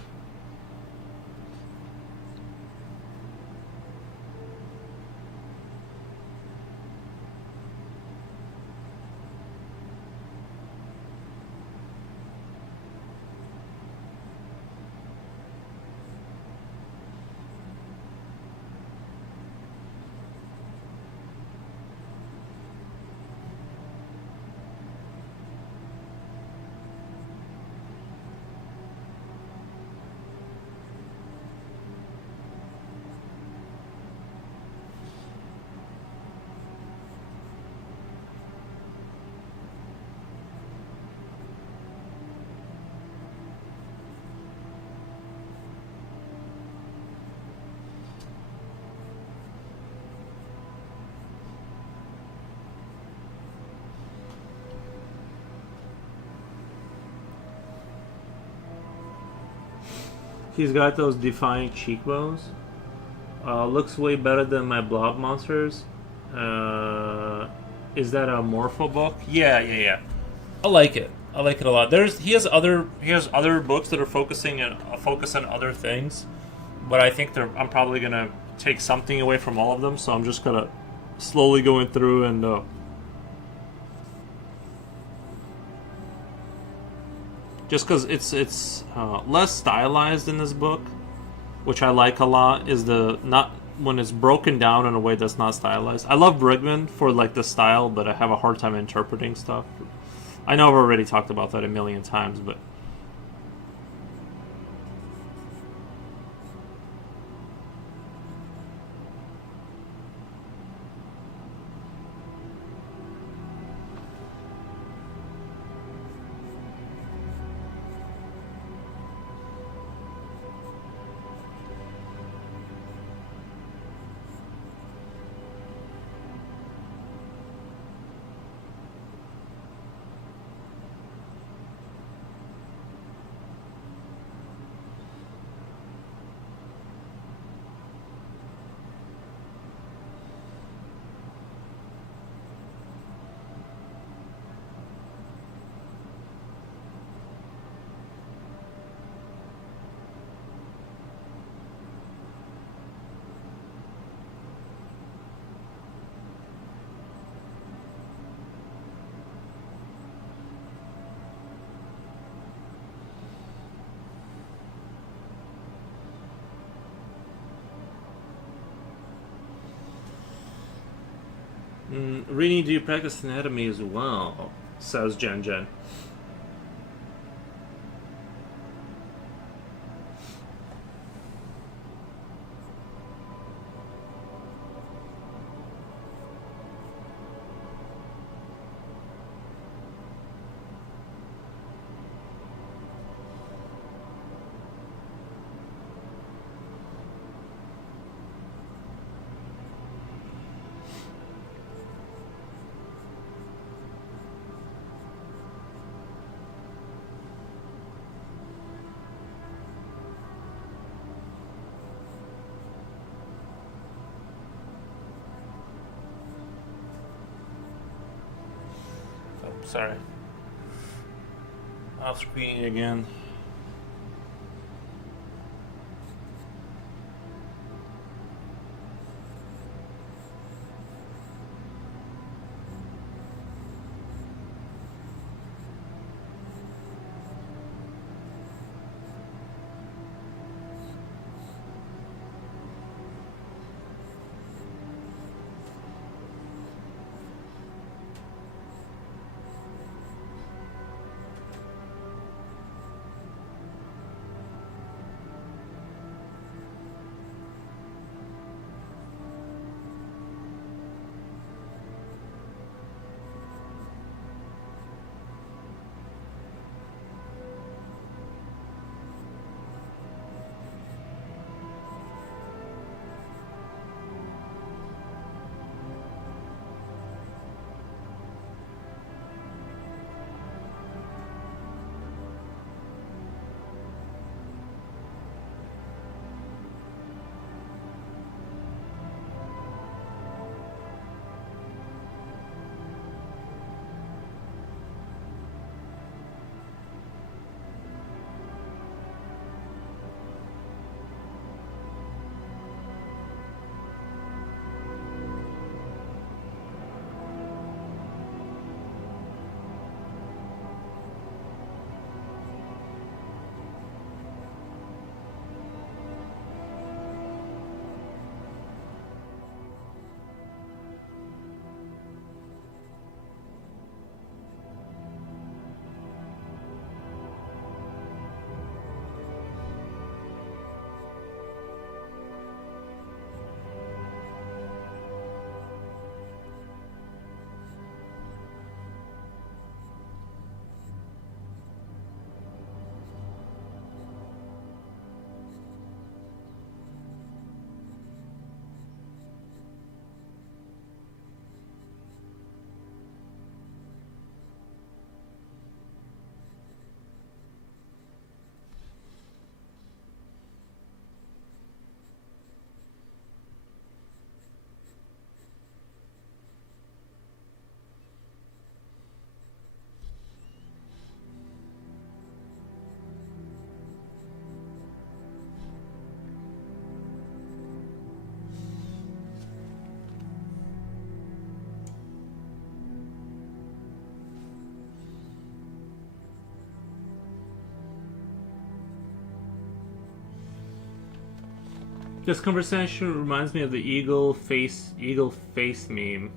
he's got those defined cheekbones. Looks way better than my blob monsters. Is that a Morpho book? Yeah, yeah, yeah. I like it. I like it a lot. He has other books that are focus on other things, but I think I'm probably gonna take something away from all of them. So I'm just gonna slowly going through and just because it's less stylized in this book, which I like a lot, is the not when it's broken down in a way that's not stylized. I love Brigman for like the style, but I have a hard time interpreting stuff. I know I've already talked about that a million times, but Rini, do you practice anatomy as well? Says Jen Jen. Sorry. Off screen again. This conversation reminds me of the eagle face meme.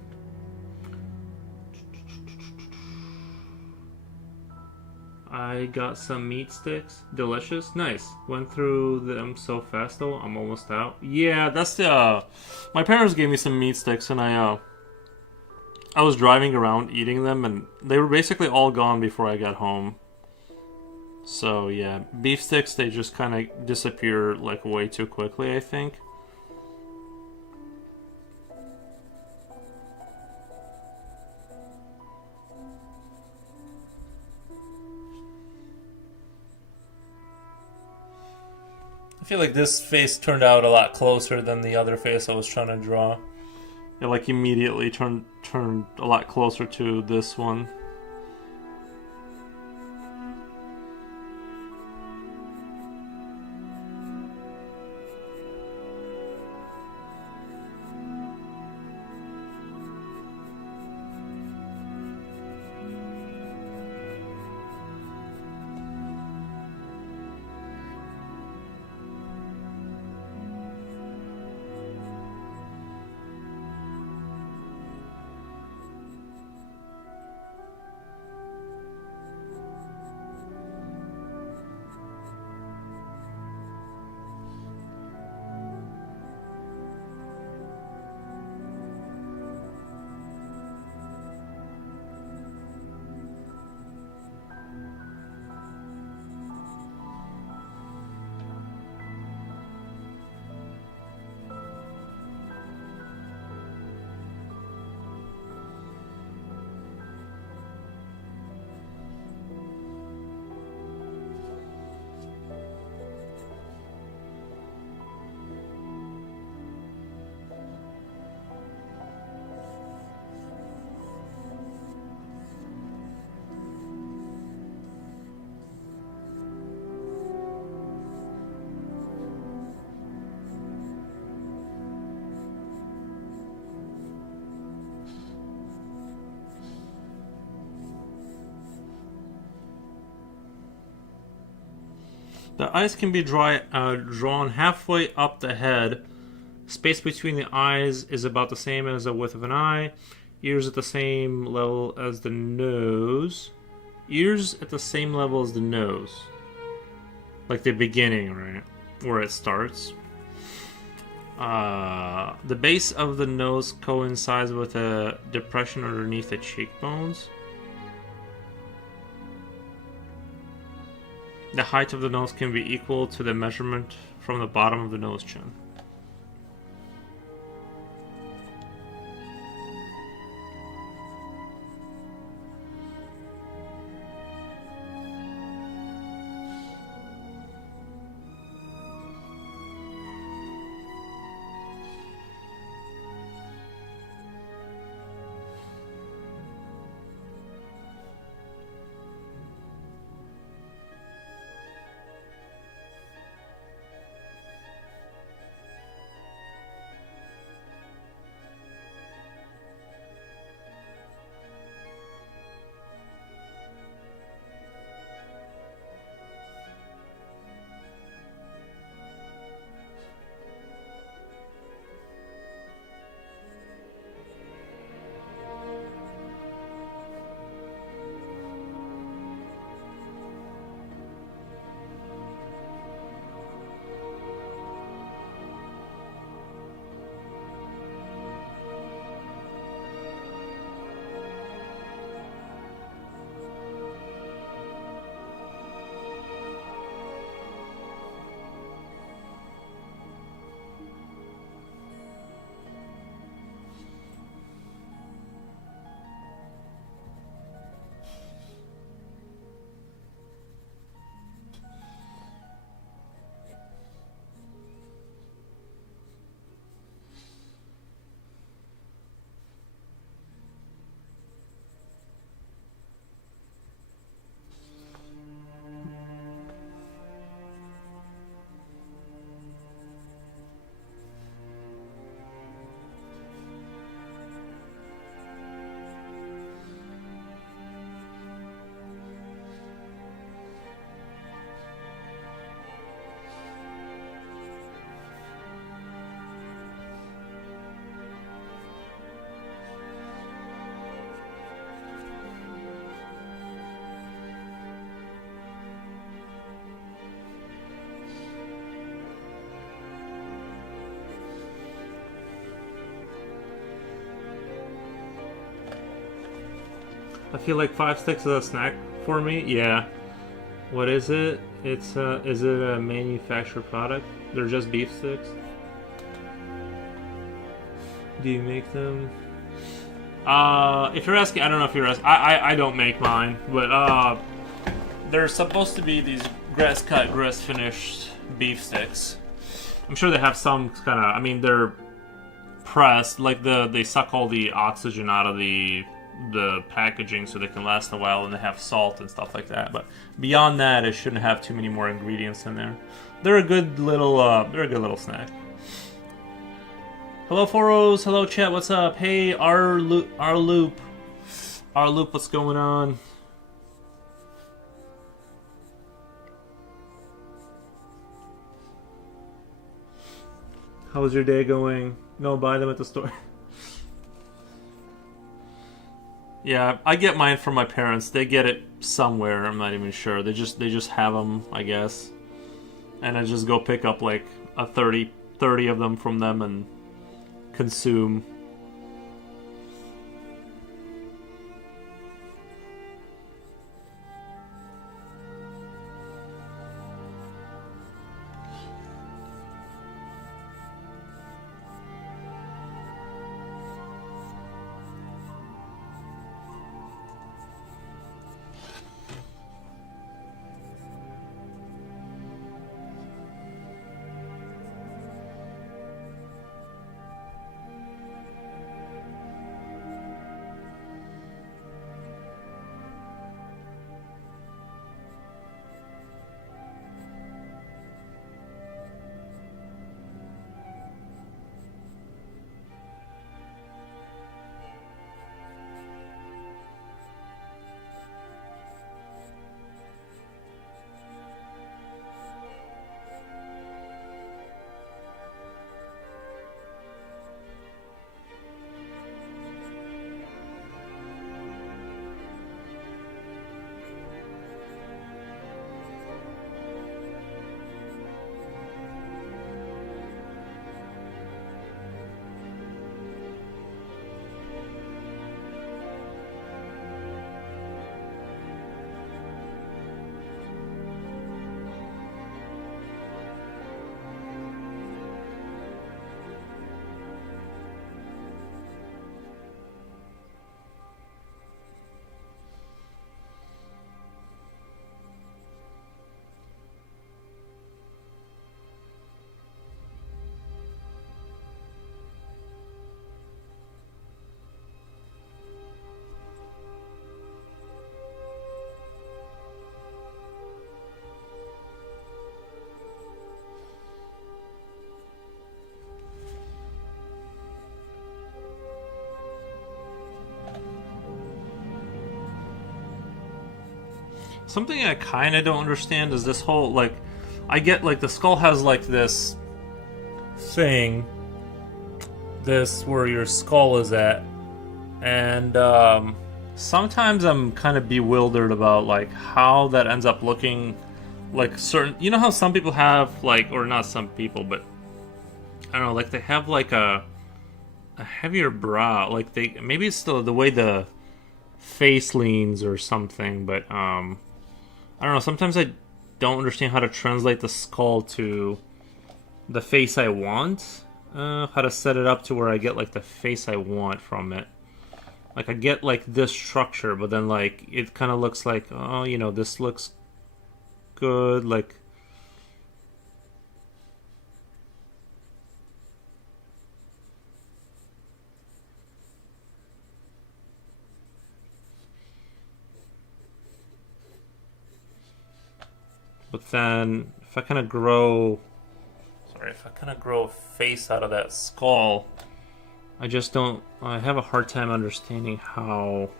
I got some meat sticks. Delicious. Nice. Went through them so fast though. I'm almost out. Yeah, that's the my parents gave me some meat sticks and I was driving around eating them and they were basically all gone before I got home. So yeah, beef sticks, they just kind of disappear like way too quickly, I think. I feel like this face turned out a lot closer than the other face I was trying to draw. It like immediately turned a lot closer to this one. The eyes can be drawn halfway up the head. Space between the eyes is about the same as the width of an eye. Ears at the same level as the nose. Ears at the same level as the nose. Like the beginning, right? Where it starts. The base of the nose coincides with a depression underneath the cheekbones. The height of the nose can be equal to the measurement from the bottom of the nose chin. I feel like 5 sticks is a snack for me. Yeah. What is it? It's is it a manufactured product? They're just beef sticks. Do you make them? If you're asking, I don't know if you're asking. I don't make mine, but there's supposed to be these grass cut, grass finished beef sticks. I'm sure they have some kind of. I mean, they're pressed, like they suck all the oxygen out of the packaging so they can last a while, and they have salt and stuff like that. But beyond that, it shouldn't have too many more ingredients in there. They're a good little snack. Hello, Foros. Hello, chat. What's up? Hey, our loop. What's going on? How's your day going? No, buy them at the store. Yeah, I get mine from my parents. They get it somewhere. I'm not even sure. They just have them, I guess. And I just go pick up like a 30 of them from them and consume. Something I kind of don't understand is this whole, like, I get, like, the skull has, like, this thing, this where your skull is at, and, sometimes I'm kind of bewildered about, like, how that ends up looking like certain, you know how some people have, like, or not some people, but, I don't know, like, they have, like, a heavier brow, like, maybe it's the way the face leans or something, but, I don't know, sometimes I don't understand how to translate the skull to the face I want. How to set it up to where I get, like, the face I want from it. Like, I get, like, this structure, but then, like, it kind of looks like, oh, you know, this looks good, like... But then, if I kind of grow a face out of that skull, I have a hard time understanding how...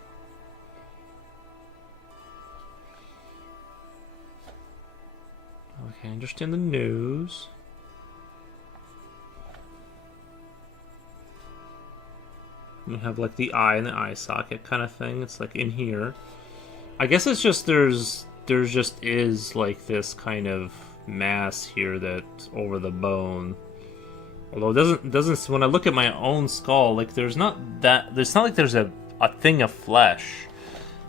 Okay, I understand the nose. You have, like, the eye and the eye socket kind of thing. It's, like, in here. I guess it's just there just is, like, this kind of mass here that's over the bone. Although it doesn't when I look at my own skull, like, it's not like there's a thing of flesh.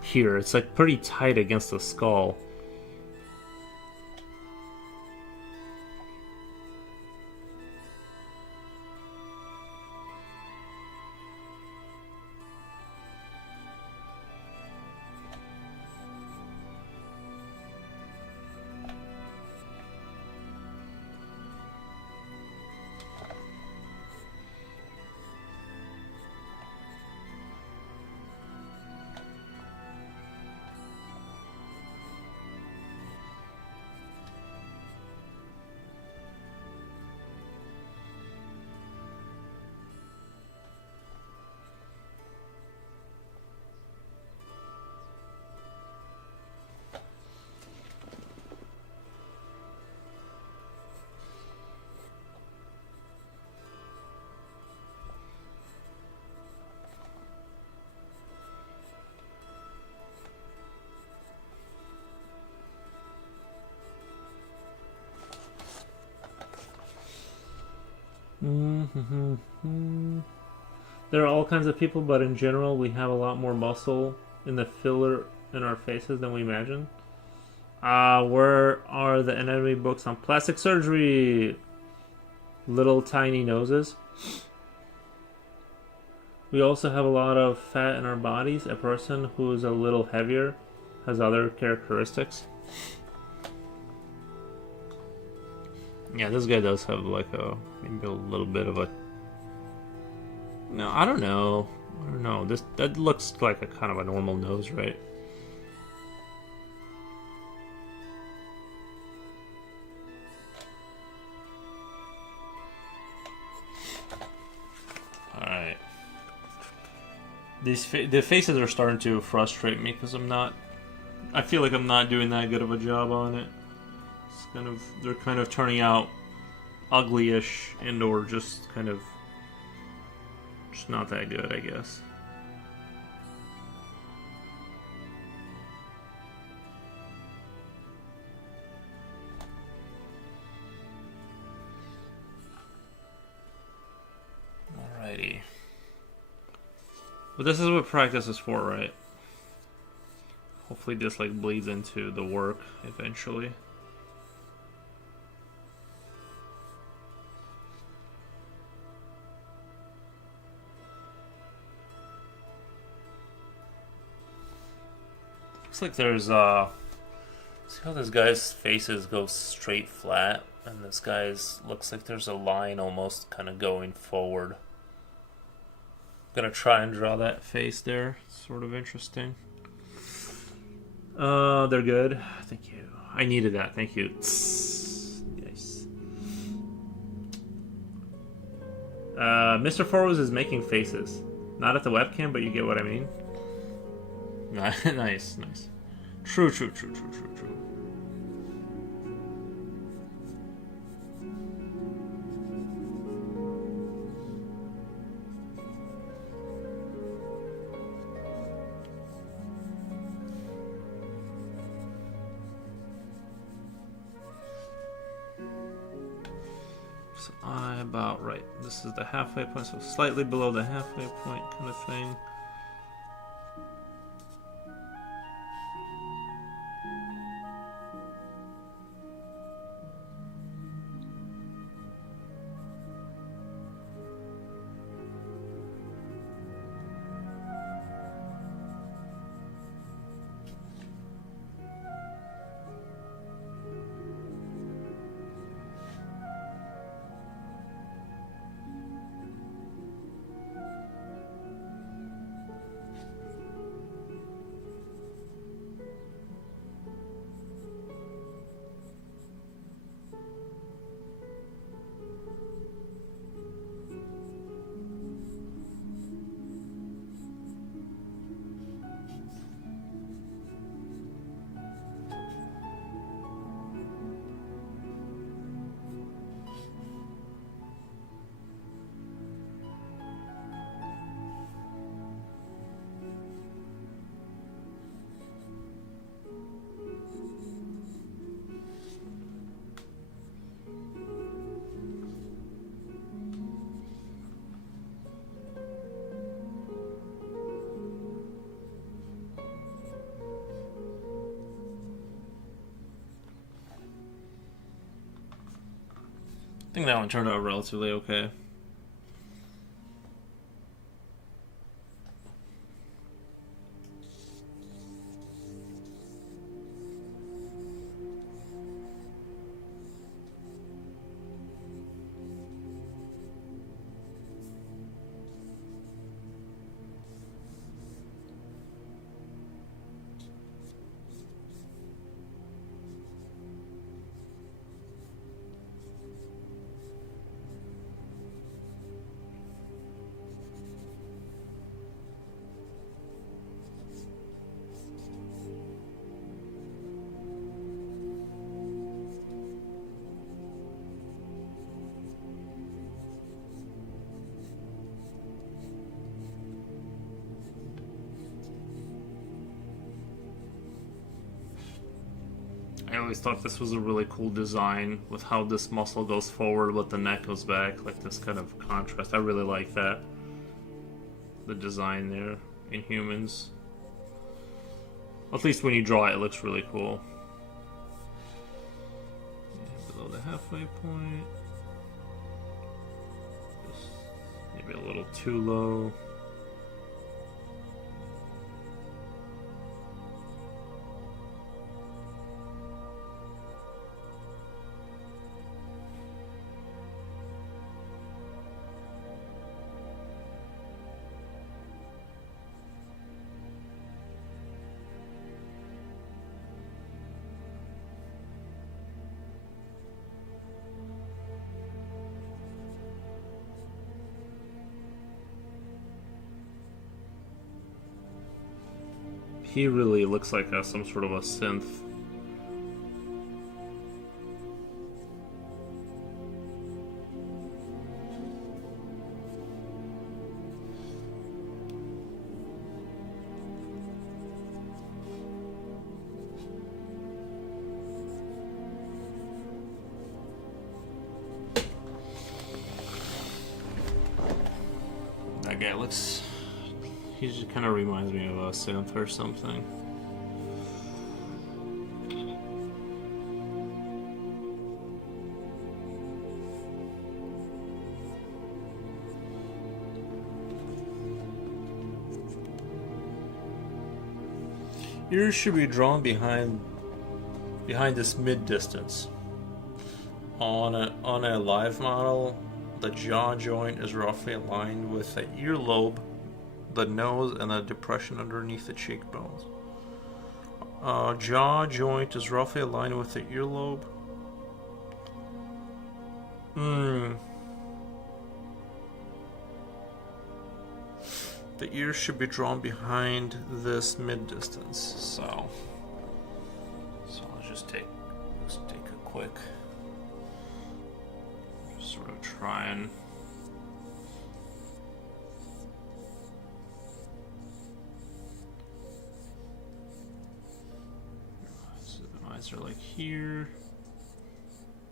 here. It's like pretty tight against the skull. There are all kinds of people, but in general, we have a lot more muscle in the filler in our faces than we imagine. Where are the anatomy books on plastic surgery? Little tiny noses. We also have a lot of fat in our bodies. A person who is a little heavier has other characteristics. Yeah, this guy does have like maybe a little bit of a. No, I don't know. That looks like a kind of a normal nose, right? All right. The faces are starting to frustrate me because I feel like I'm not doing that good of a job on it. They're kind of turning out ugly-ish and or just not that good, I guess. Alrighty. But this is what practice is for, right? Hopefully this bleeds into the work eventually. Looks like there's see how this guy's faces go straight flat, and this guy's looks like there's a line almost kind of going forward. I'm gonna try and draw that face there. Sort of interesting. They're good. Thank you. I needed that. Thank you. Yes. Mr. Forrose is making faces. Not at the webcam, but you get what I mean. Nice. True. So about right. This is the halfway point, so slightly below the halfway point kind of thing. I think that one turned out relatively okay. I always thought this was a really cool design with how this muscle goes forward but the neck goes back, like this kind of contrast. I really like that. The design there in humans. At least when you draw it, it looks really cool. Yeah, below the halfway point. Just maybe a little too low. He really looks like some sort of a synth. That guy looks... He just kind of reminds me of a synth or something. Ears should be drawn behind this mid distance. On a live model, the jaw joint is roughly aligned with the earlobe, the nose, and the depression underneath the cheekbones. Jaw joint is roughly aligned with the earlobe. The ears should be drawn behind this mid distance. So I'll just take a quick sort of try and eyes are like here.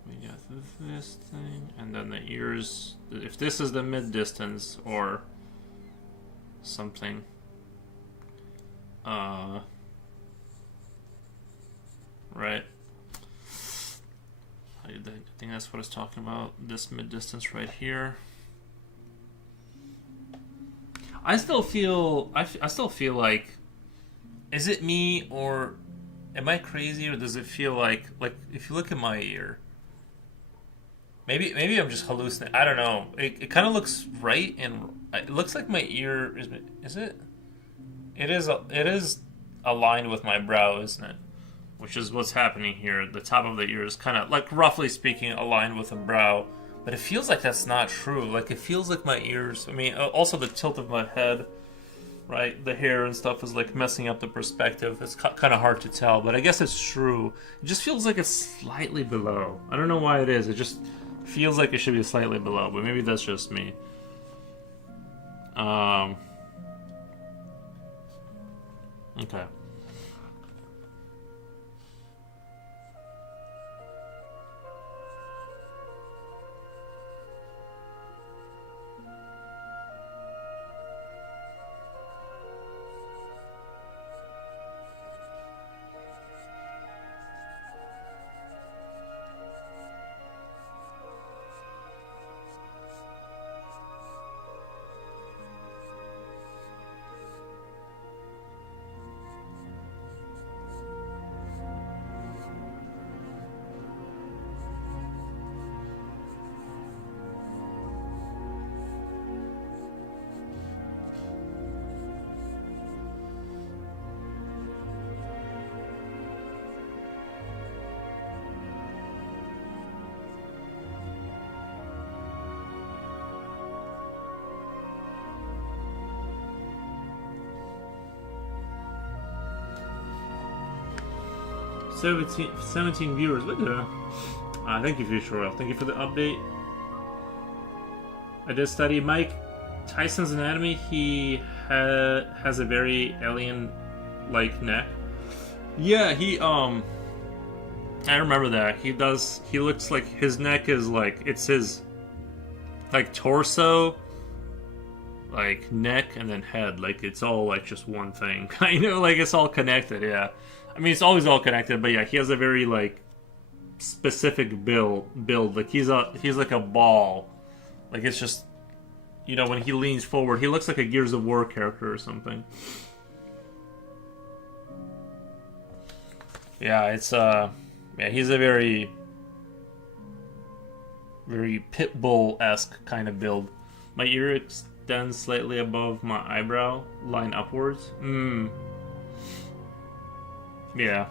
We got this thing, and then the ears. If this is the mid distance or something, right? I think that's what it's talking about. This mid distance right here. I still feel like, is it me or am I crazy, or does it feel like if you look at my ear, maybe I'm just hallucinating. I don't know. It kind of looks right, and it looks like my ear is it? It is aligned with my brow, isn't it? Which is what's happening here. The top of the ear is kind of, like, roughly speaking, aligned with the brow. But it feels like that's not true. Like, it feels like my ears... I mean, also the tilt of my head, right? The hair and stuff is, like, messing up the perspective. It's kind of hard to tell, but I guess it's true. It just feels like it's slightly below. I don't know why it is. It just feels like it should be slightly below, but maybe that's just me. Okay. 17 viewers. What the? Thank you, Future Royal. Thank you for the update. I did study Mike Tyson's anatomy. He has a very alien-like neck. Yeah, I remember that. He looks like his neck is like, it's his, like, torso, like, neck, and then head. Like, it's all, like, just one thing. Kind of, like, it's all connected, yeah. I mean, it's always all connected, but yeah, he has a very, like, specific build. Like, he's like a ball. Like, it's just, you know, when he leans forward, he looks like a Gears of War character or something. Yeah, it's, yeah, he's a very pit bull-esque kind of build. My ear extends slightly above my eyebrow line upwards. Yeah.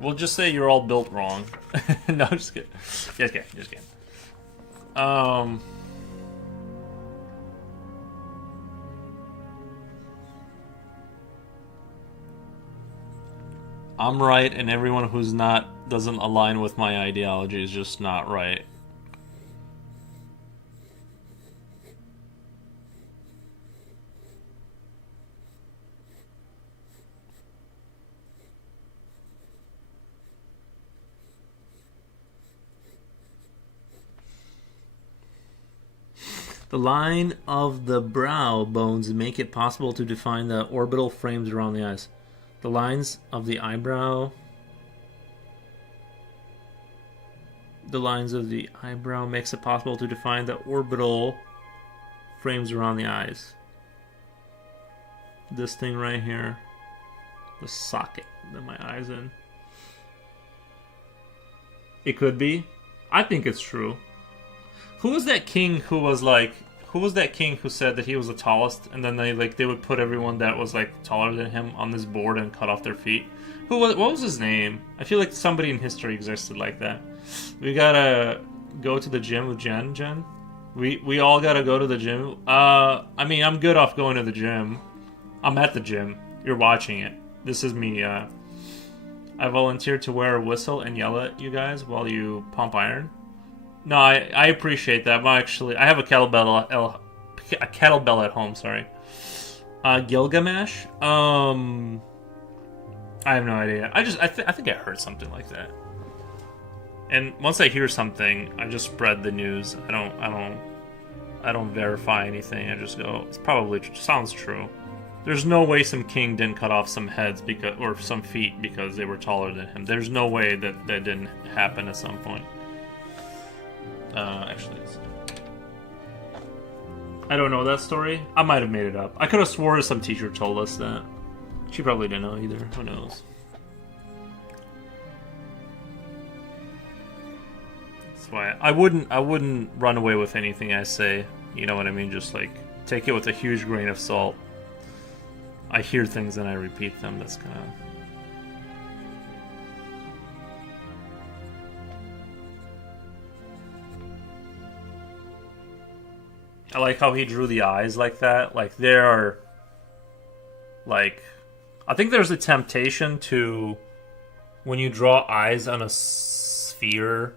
We'll just say you're all built wrong. No, just kidding. Just kidding. I'm right, and everyone who's not doesn't align with my ideology is just not right. The line of the brow bones make it possible to define the orbital frames around the eyes. The lines of the eyebrow... The lines of the eyebrow makes it possible to define the orbital frames around the eyes. This thing right here. The socket that my eye's in. It could be. I think it's true. Who was that king who was like... Who was that king who said that he was the tallest, and then they would put everyone that was like taller than him on this board and cut off their feet? What was his name? I feel like somebody in history existed like that. We gotta go to the gym with Jen. We all gotta go to the gym. I mean, I'm good off going to the gym. I'm at the gym. You're watching it. This is me. I volunteered to wear a whistle and yell at you guys while you pump iron. No, I appreciate that. I have a kettlebell at home. Sorry. Gilgamesh. I have no idea. I think I heard something like that. And once I hear something, I just spread the news. I don't verify anything. I just go, it's probably sounds true. There's no way some king didn't cut off some heads or some feet because they were taller than him. There's no way that didn't happen at some point. Actually, I don't know that story. I might have made it up. I could have sworn some teacher told us that. She probably didn't know either. Who knows? That's why I wouldn't run away with anything I say. You know what I mean? Just like take it with a huge grain of salt. I hear things and I repeat them. That's kind of. I like how he drew the eyes like that. Like, there are... Like... I think there's a temptation to... When you draw eyes on a sphere...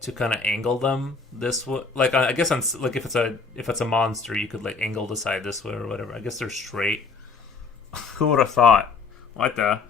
To kind of angle them this way. Like, I guess on... Like, if it's a monster, you could, like, angle the side this way or whatever. I guess they're straight. Who would have thought? What the...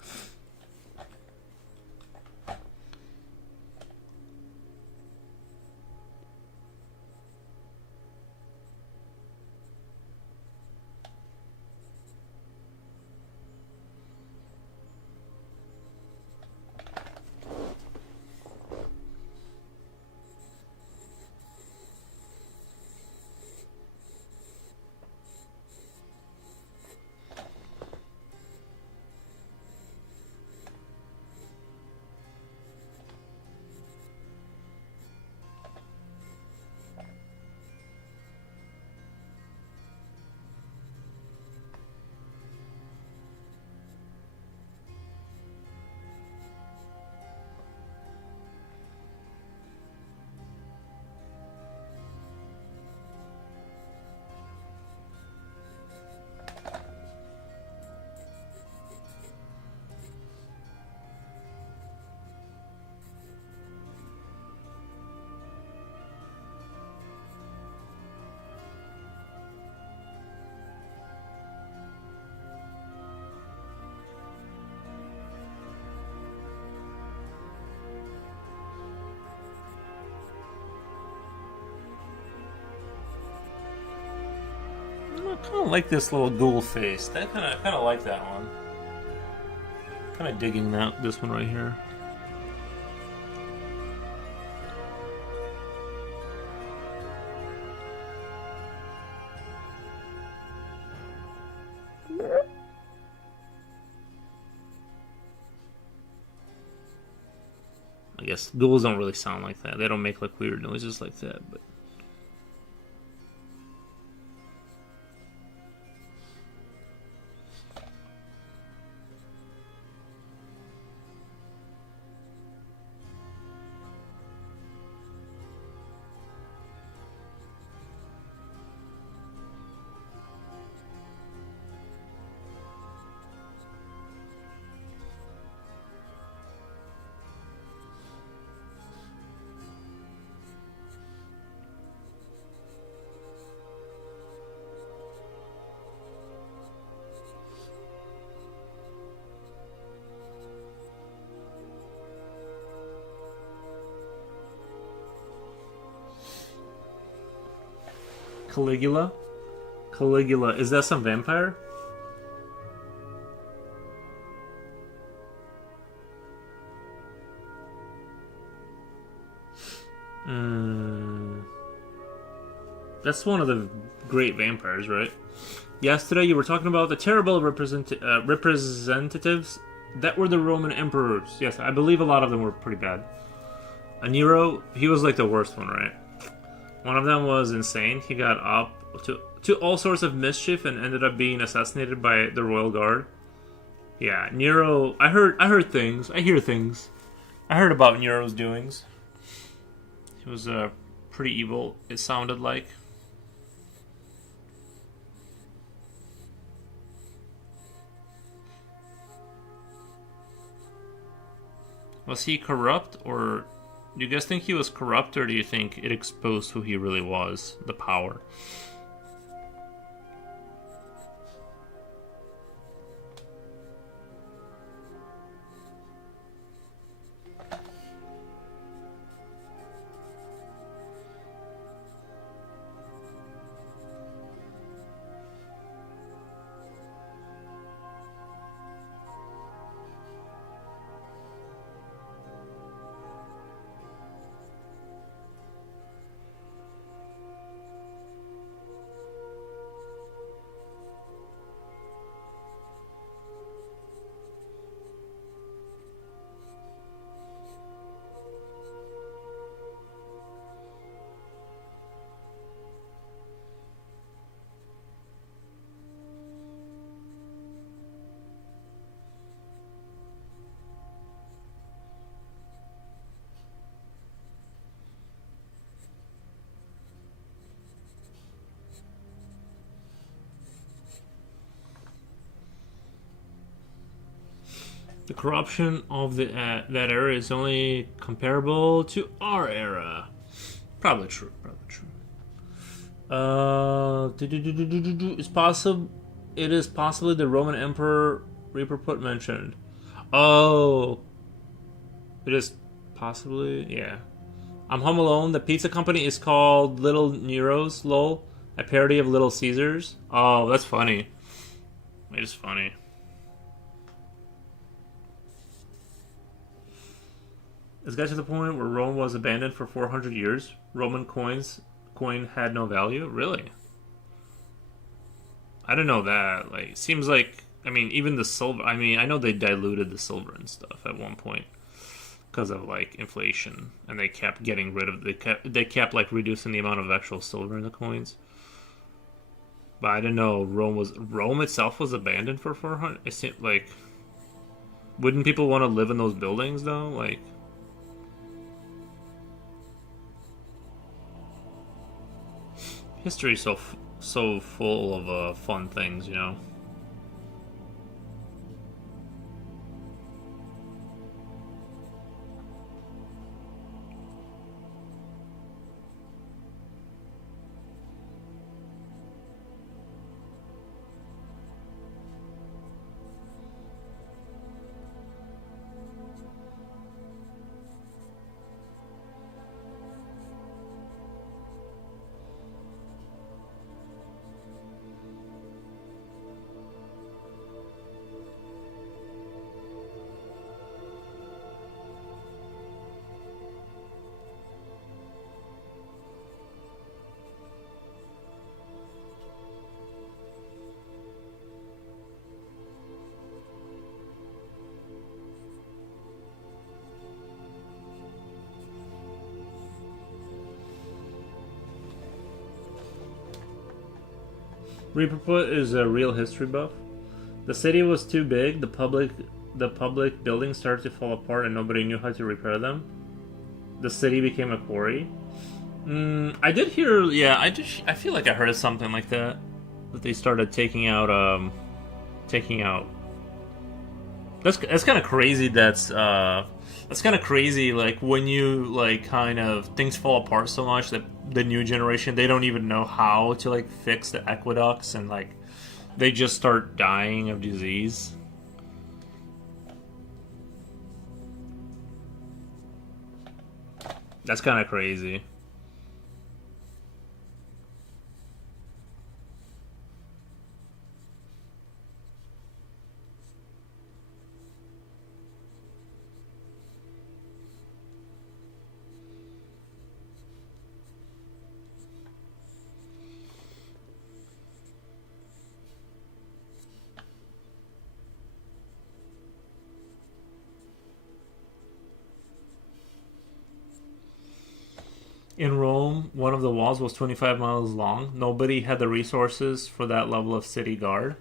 kind of like this little ghoul face. That kind of like that one. Kind of digging this one right here. I guess ghouls don't really sound like that. They don't make like weird noises like that, but Caligula? Caligula. Is that some vampire? That's one of the great vampires, right? Yesterday you were talking about the terrible representatives that were the Roman emperors. Yes, I believe a lot of them were pretty bad. Nero, he was like the worst one, right? One of them was insane. He got up to all sorts of mischief and ended up being assassinated by the royal guard. Yeah, Nero. I heard things. I hear things. I heard about Nero's doings. He was pretty evil. It sounded like. Was he corrupt, or do you guys think he was corrupt, or do you think it exposed who he really was, the power? The corruption of that era is only comparable to our era. Probably true. Probably true. It's possible. It is possibly the Roman Emperor Reaper put mentioned. Oh, it is possibly. Yeah. I'm Home Alone. The pizza company is called Little Nero's. Lol. A parody of Little Caesars. Oh, that's funny. It is funny. It's got to the point where Rome was abandoned for 400 years. Roman coin had no value. Really? I didn't know that. Like, seems like, I mean, even the silver. I mean, I know they diluted the silver and stuff at one point because of like inflation, and they kept getting rid of. They kept like reducing the amount of actual silver in the coins. But I didn't know Rome itself was abandoned for 400. It seemed like, wouldn't people want to live in those buildings though? Like. History is so full of fun things, you know. Reaperfoot is a real history buff. The city was too big. The public buildings started to fall apart, and nobody knew how to repair them. The city became a quarry. I did hear. Yeah, I feel like I heard something like that. That they started taking out. Taking out. That's kind of crazy. That's kind of crazy. Like when you like kind of things fall apart so much that the new generation they don't even know how to like fix the aqueducts and like they just start dying of disease. That's kind of crazy. In Rome, one of the walls was 25 miles long. Nobody had the resources for that level of city guard.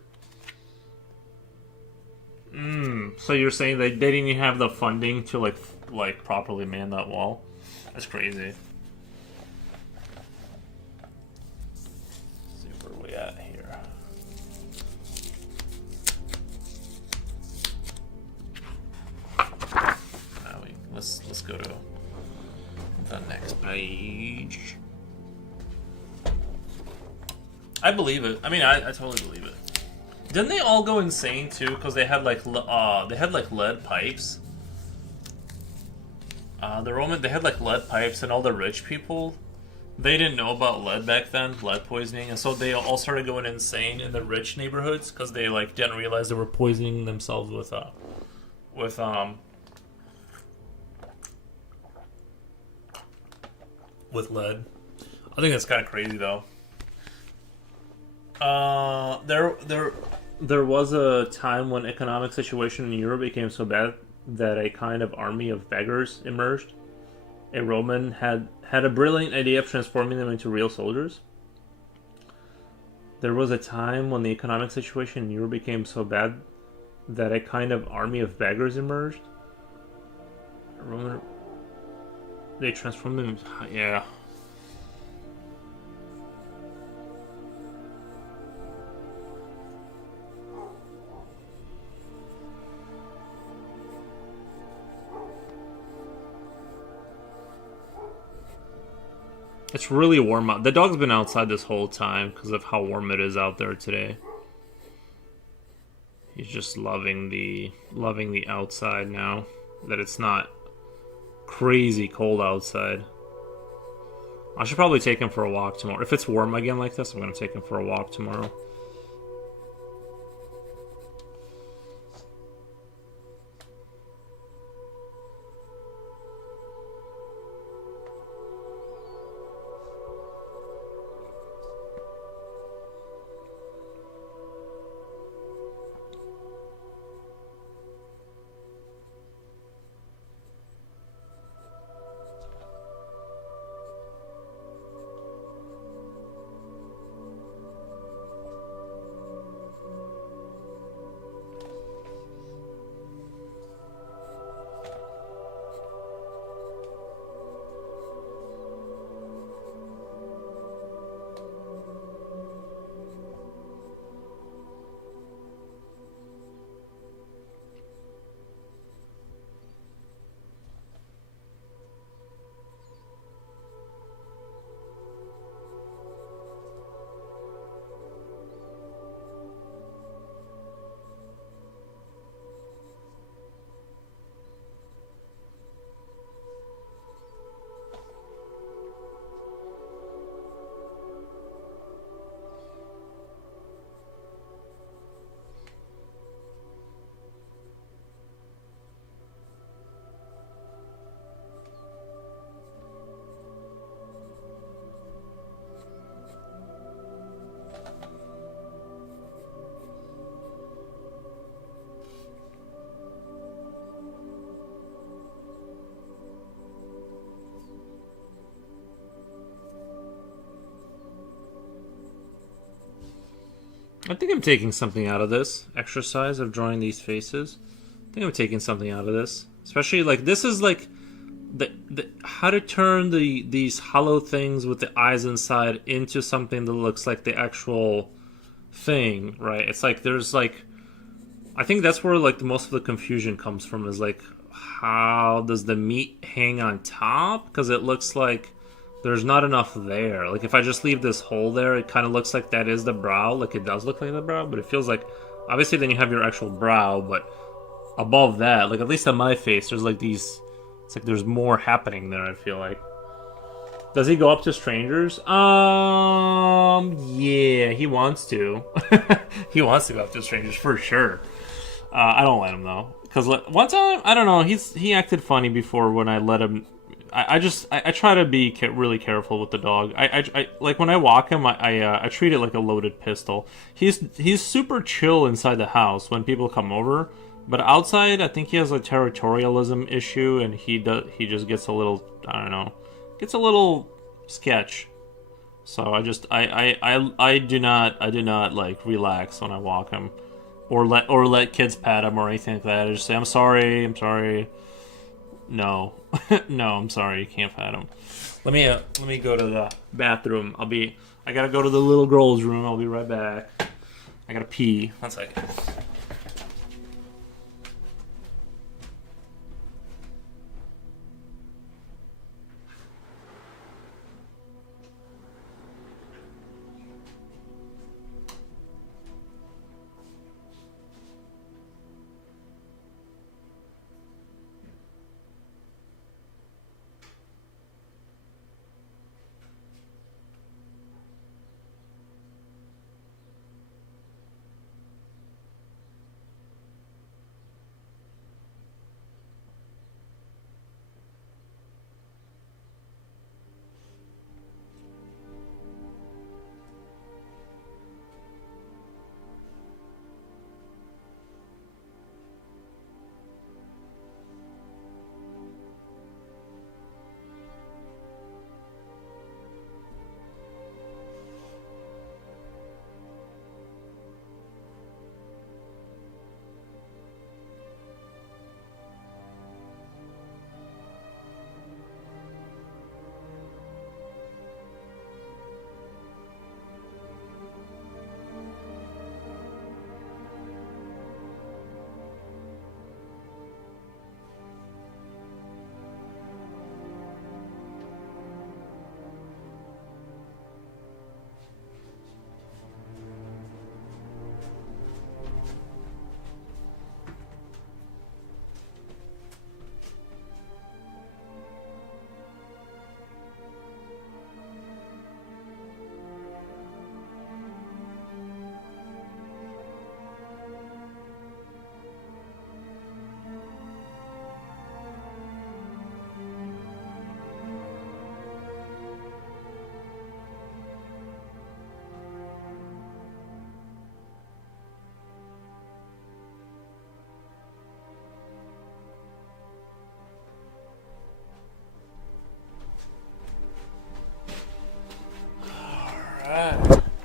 So you're saying they didn't even have the funding to like properly man that wall? That's crazy. Let's see where we at here. Let's go to the next page. I believe it. I mean, I totally believe it. Didn't they all go insane too? Because they had like lead pipes. They had like lead pipes, and all the rich people, they didn't know about lead back then, lead poisoning, and so they all started going insane in the rich neighborhoods because they like didn't realize they were poisoning themselves with with lead. I think that's kind of crazy though. There was a time when economic situation in Europe became so bad that a kind of army of beggars emerged. A Roman had a brilliant idea of transforming them into real soldiers. There was a time when the economic situation in Europe became so bad that a kind of army of beggars emerged. A Roman, they transformed them. Yeah. It's really warm out. The dog's been outside this whole time because of how warm it is out there today. He's just loving the outside now that it's not crazy cold outside. I should probably take him for a walk tomorrow. If it's warm again like this, I'm going to take him for a walk tomorrow. I think I'm taking something out of this exercise of drawing these faces. I think I'm taking something out of this. Especially, like, this is, like, the how to turn these hollow things with the eyes inside into something that looks like the actual thing, right? It's like, there's, like... I think that's where, like, the most of the confusion comes from, is, like, how does the meat hang on top? Because it looks like there's not enough there. Like, if I just leave this hole there, it kind of looks like that is the brow. Like, it does look like the brow, but it feels like... Obviously, then you have your actual brow, but above that, like, at least on my face, there's, like, these... It's like there's more happening there, I feel like. Does he go up to strangers? Yeah, he wants to. He wants to go up to strangers, for sure. I don't let him, though. Because one time, I don't know, he acted funny before when I let him... I try to be really careful with the dog. I like, when I walk him, I treat it like a loaded pistol. He's super chill inside the house when people come over, but outside, I think he has a territorialism issue, and he just gets a little, I don't know, gets a little sketch. So I do not like relax when I walk him, or let kids pat him or anything like that. I just say, I'm sorry. No, no, I'm sorry, you can't pat him. Let me go to the bathroom. I gotta go to the little girl's room. I'll be right back. I gotta pee. 1 second.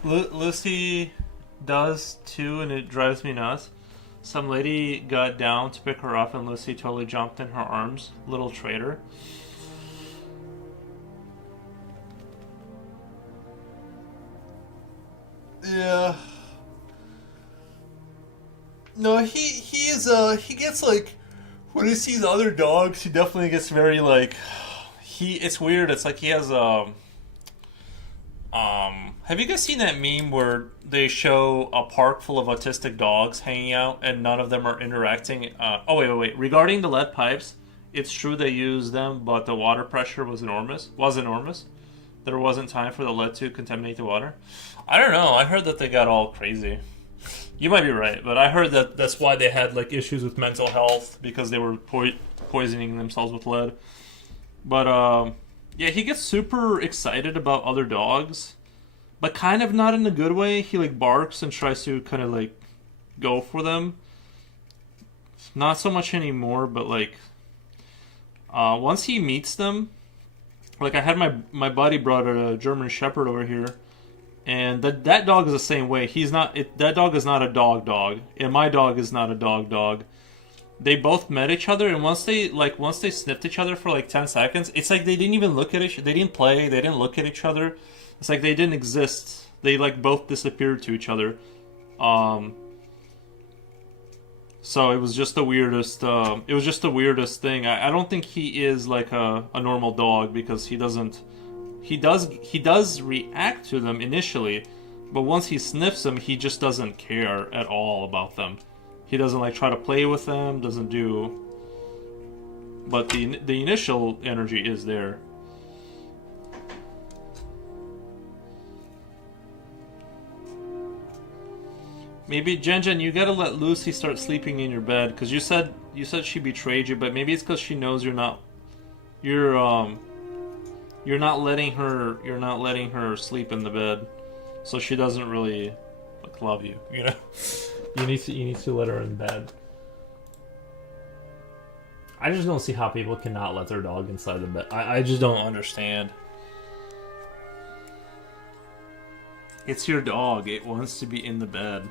Lucy does too, and it drives me nuts. Some lady got down to pick her up, and Lucy totally jumped in her arms. Little traitor. Yeah. No, he gets, like, when he sees other dogs, he definitely gets very, like, it's weird. It's like he has have you guys seen that meme where they show a park full of autistic dogs hanging out and none of them are interacting? Wait. Regarding the lead pipes, it's true they used them, but the water pressure was enormous. There wasn't time for the lead to contaminate the water. I don't know. I heard that they got all crazy. You might be right, but I heard that that's why they had, like, issues with mental health, because they were poisoning themselves with lead. But yeah, he gets super excited about other dogs, but kind of not in a good way. He, like, barks and tries to kind of, like, go for them. Not so much anymore, but, like, once he meets them, like, I had my buddy brought a German Shepherd over here, And that dog is the same way. He's not. That dog is not a dog, and my dog is not a dog. They both met each other, and once they sniffed each other for like 10 seconds, it's like they didn't even look at each. They didn't play. They didn't look at each other. It's like they didn't exist. They like both disappeared to each other. So it was just the weirdest. It was just the weirdest thing. I don't think he is like a normal dog because he doesn't. He does react to them initially, but once he sniffs them, he just doesn't care at all about them. He doesn't like try to play with them. Doesn't do. But the initial energy is there. Maybe Jen, you gotta let Lucy start sleeping in your bed because you said she betrayed you, but maybe it's because she knows you're not letting her sleep in the bed, so she doesn't really like love you. You know, you need to let her in bed. I just don't see how people cannot let their dog inside the bed. I just don't understand. It's your dog. It wants to be in the bed.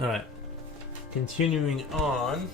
Alright. Continuing on.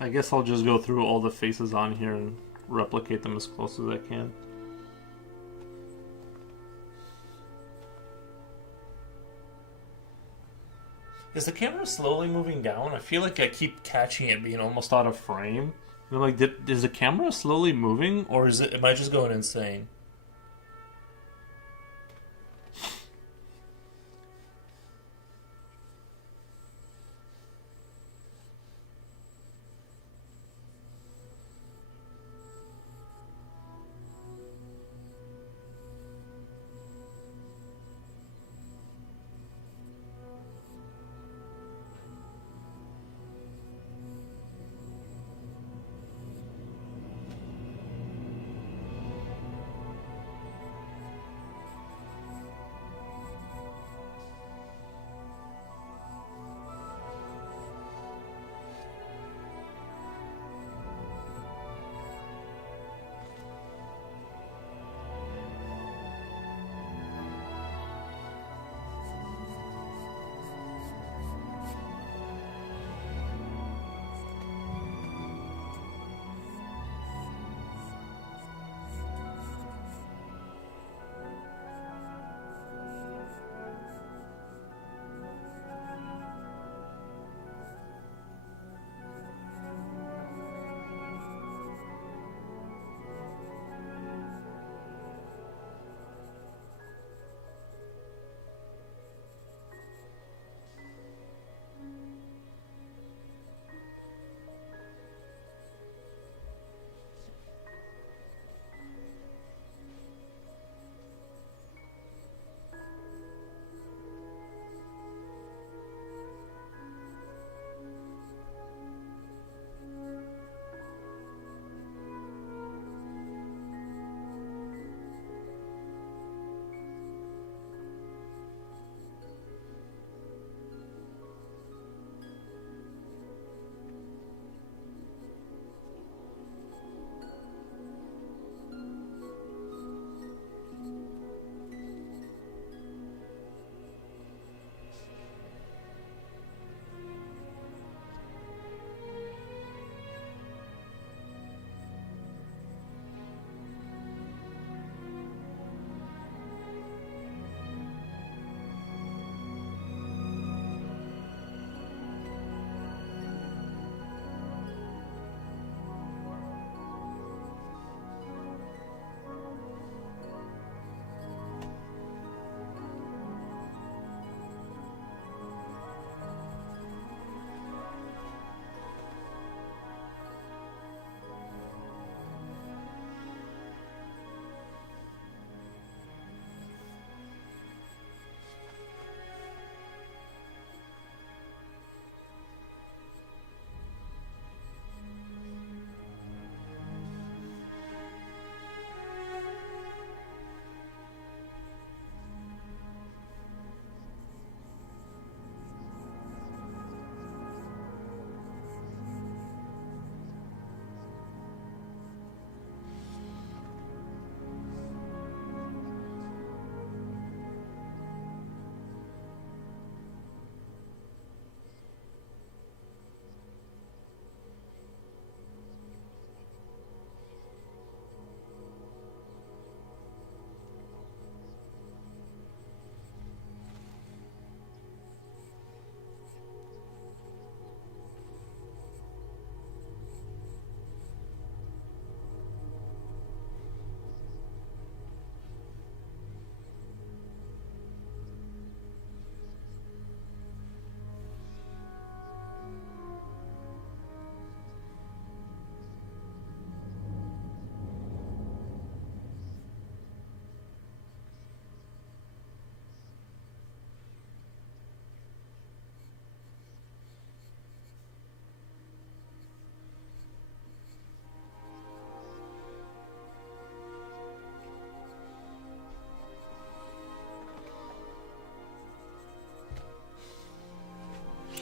I guess I'll just go through all the faces on here and replicate them as close as I can. Is the camera slowly moving down? I feel like I keep catching it being almost out of frame. I'm like, is the camera slowly moving, or am I just going insane?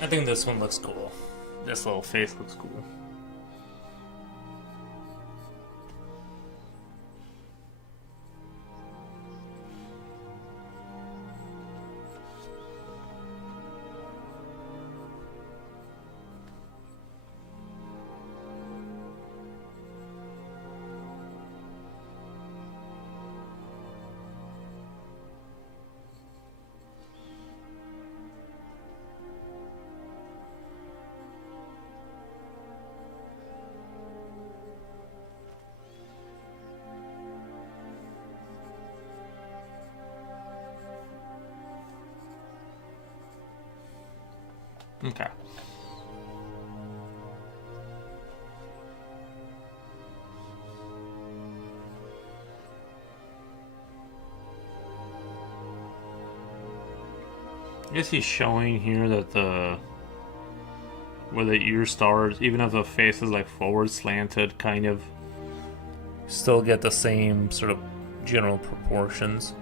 I think this one looks cool. This little face looks cool. Okay. I guess he's showing here that where the ear starts, even if the face is like forward slanted, kind of, still get the same sort of general proportions.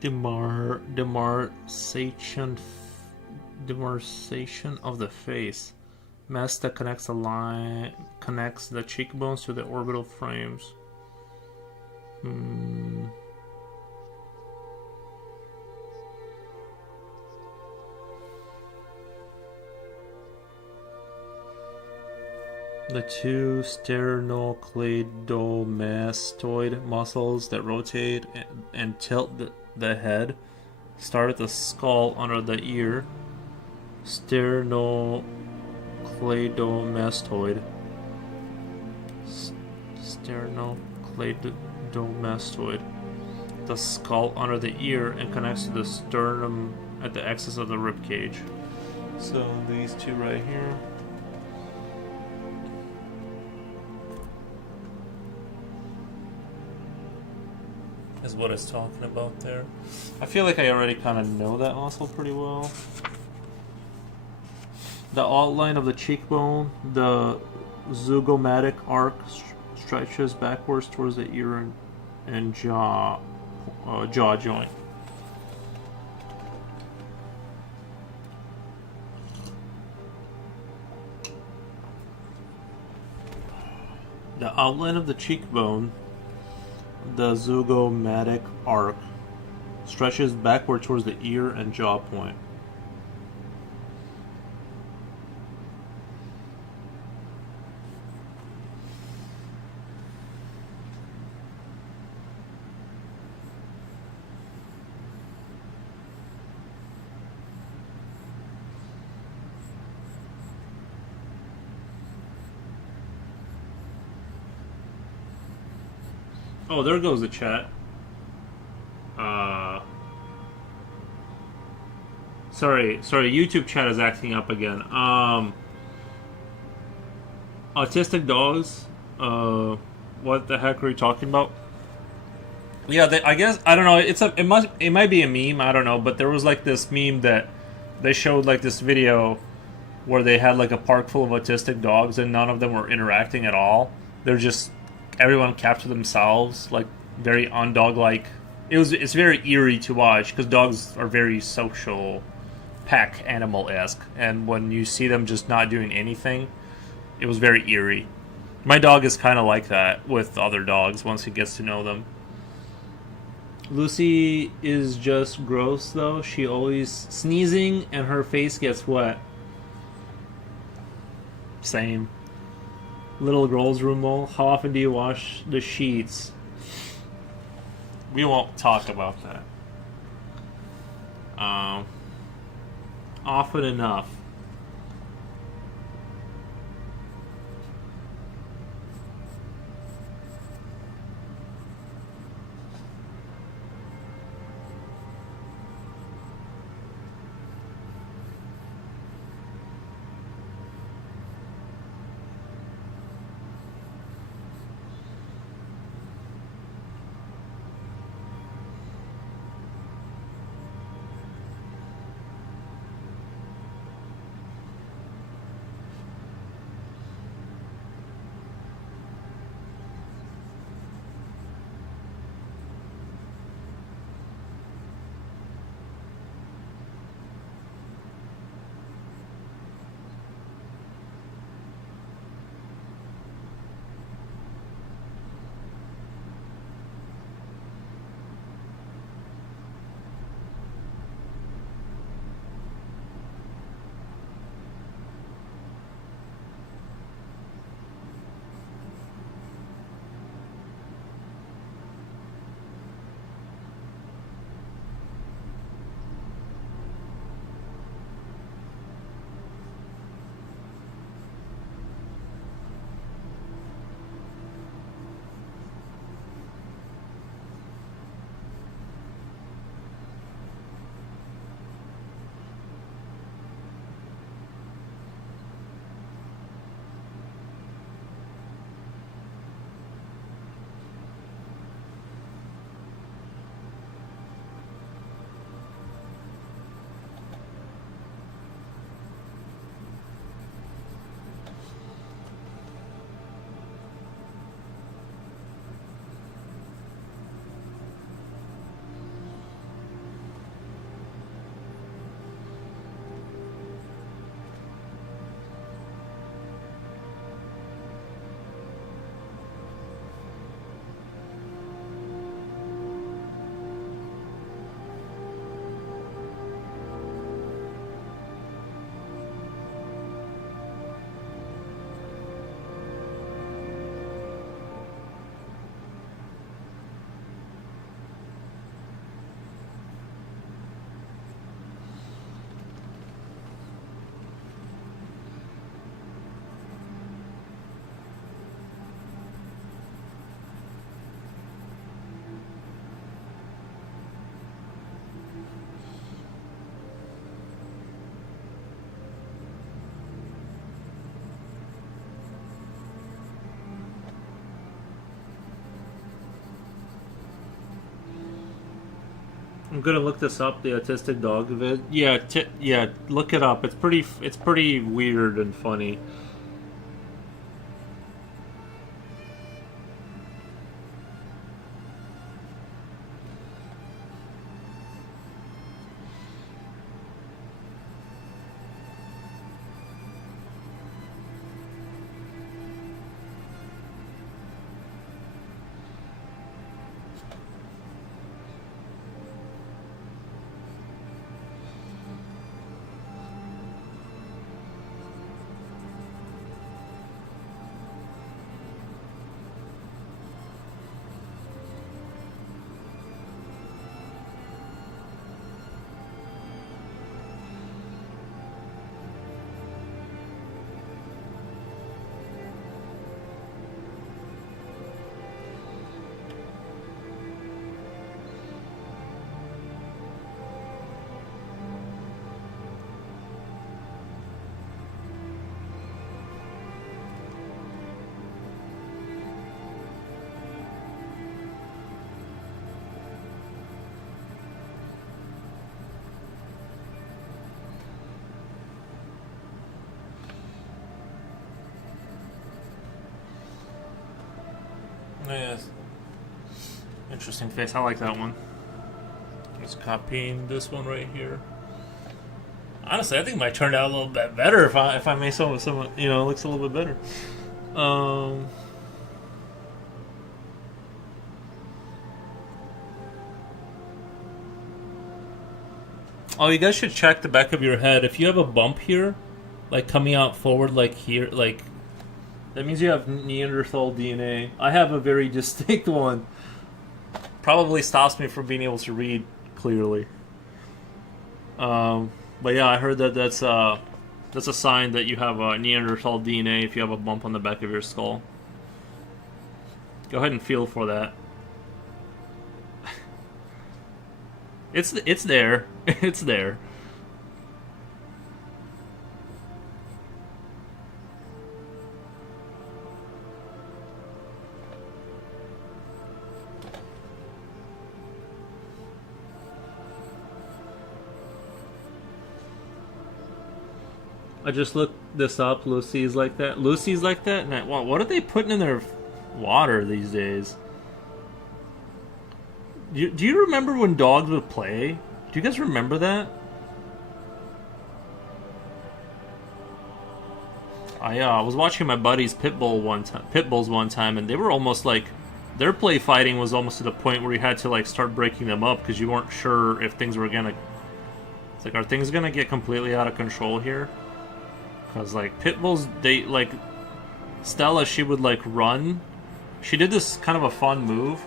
Demarcation of the face. Mask that connects the cheekbones to the orbital frames. The two sternocleidomastoid muscles that rotate and tilt the head start at the skull under the ear. Sternocleidomastoid. Sternocleidomastoid. the skull under the ear and connects to the sternum at the axis of the rib cage. So these two right here. Is what it's talking about there. I feel like I already kind of know that muscle pretty well. The outline of the cheekbone, the zygomatic arc stretches backwards towards the ear and jaw joint. The outline of the cheekbone, the zygomatic arc, stretches backward towards the ear and jaw point. Oh, there goes the chat. Sorry, YouTube chat is acting up again. Autistic dogs. What the heck are you talking about? Yeah, I guess I don't know. It might be a meme. I don't know, but there was like this meme that they showed like this video where they had like a park full of autistic dogs and none of them were interacting at all. They're just everyone kept to themselves, like very undog-like. It's very eerie to watch because dogs are very social, pack animal-esque, and when you see them just not doing anything, it was very eerie. My dog is kind of like that with other dogs once he gets to know them. Lucy is just gross though. She always sneezing and her face gets wet. Same. Little girl's room though. How often do you wash the sheets? We won't talk about that. Often enough. I'm gonna look this up. The autistic dog vid. Yeah, yeah. Look it up. It's pretty weird and funny. Yes. Interesting face. I like that one. Just copying this one right here. Honestly, I think it might turn out a little bit better if I made some you know, it looks a little bit better. Oh, you guys should check the back of your head. If you have a bump here, like coming out forward, like here, like that means you have Neanderthal DNA. I have a very distinct one. Probably stops me from being able to read clearly. But yeah, I heard that that's a sign that you have Neanderthal DNA if you have a bump on the back of your skull. Go ahead and feel for that. It's there. It's there. I just looked this up. Lucy's like that. Lucy's like that. And what are they putting in their water these days? Do you remember when dogs would play? Do you guys remember that? I was watching my buddies pit bulls one time, and they were almost like their play fighting was almost to the point where you had to like start breaking them up because you weren't sure if things were gonna. It's like, are things gonna get completely out of control here? Because, like, pit bulls, they, like, Stella, she would, like, run. She did this kind of a fun move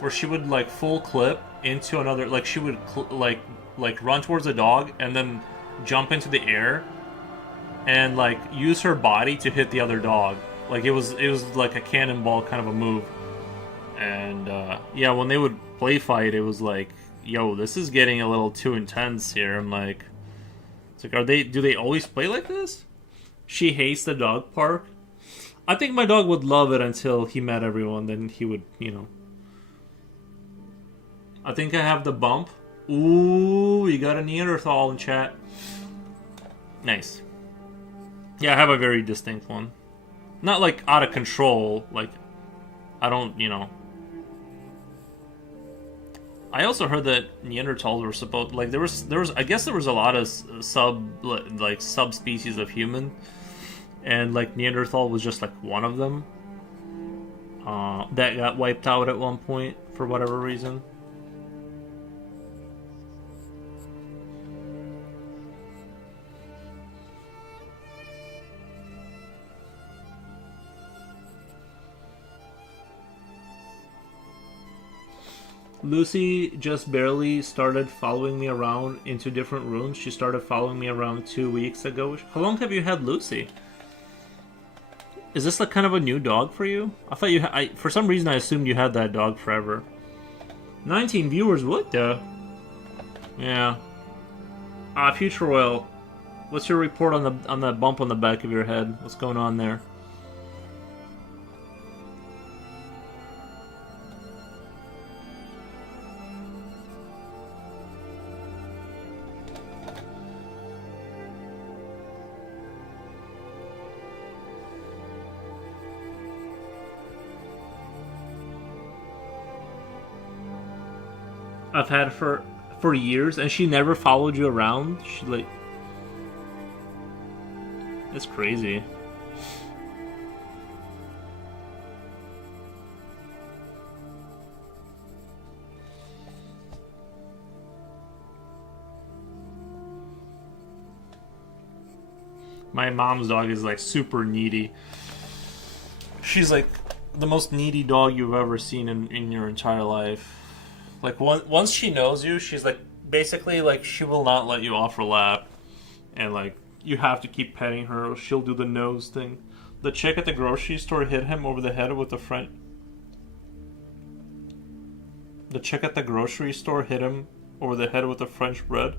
where she would, like, full clip into another, like, she would, like, run towards a dog and then jump into the air and, like, use her body to hit the other dog. Like, it was like a cannonball kind of a move. And, yeah, when they would play fight, it was like, yo, this is getting a little too intense here. I'm like, it's like, do they always play like this? She hates the dog park. I think my dog would love it until he met everyone. Then he would, you know. I think I have the bump. Ooh, you got a Neanderthal in chat. Nice. Yeah, I have a very distinct one. Not like out of control. Like, I don't, you know. I also heard that Neanderthals were supposed, like, there was I guess there was a lot of subspecies of human, and like Neanderthal was just like one of them that got wiped out at one point for whatever reason. Lucy just barely started following me around into different rooms. She started following me around 2 weeks ago. How long have you had Lucy? Is this like kind of a new dog for you? I thought you for some reason I assumed you had that dog forever. 19 viewers, what the? Yeah. Future Royal, what's your report on the bump on the back of your head? What's going on there? I've had for years, and she never followed you around. She like, it's crazy. My mom's dog is like super needy. She's like the most needy dog you've ever seen in your entire life. Like once she knows you, she's like basically like she will not let you off her lap, and like you have to keep petting her. Or she'll do the nose thing. The chick at the grocery store hit him over the head with the French. The chick at the grocery store hit him over the head with the French bread.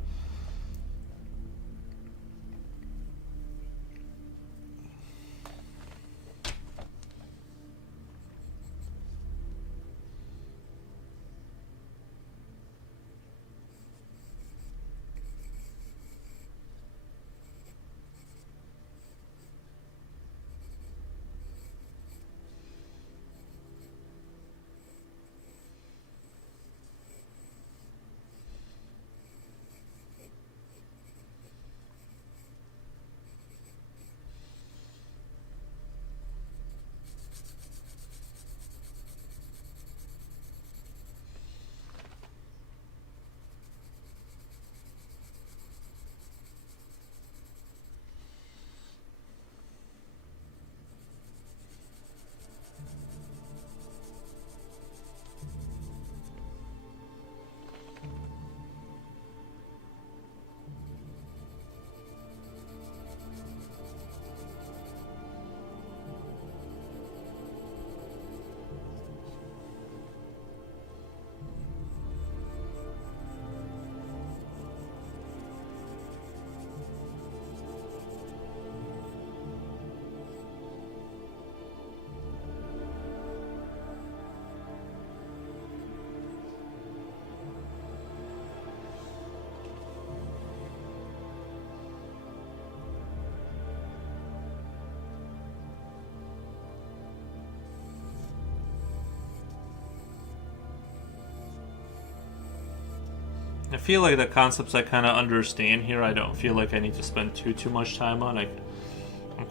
I feel like the concepts I kind of understand here. I don't feel like I need to spend too much time on. I'm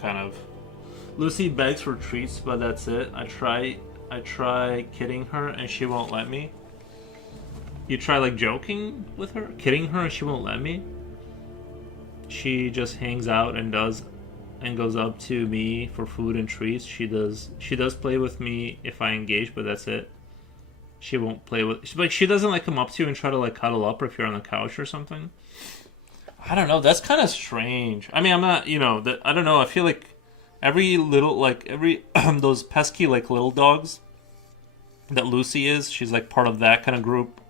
kind of Lucy begs for treats, but that's it. I try kidding her and she won't let me. You try like joking with her, kidding her, and she won't let me. She just hangs out and goes up to me for food and treats. She does play with me if I engage, but that's it. She won't play with like she doesn't like come up to you and try to like cuddle up or if you're on the couch or something. I don't know. That's kind of strange. I mean, I'm not, that I don't know. I feel like every little like every those pesky like little dogs that Lucy is, she's like part of that kind of group.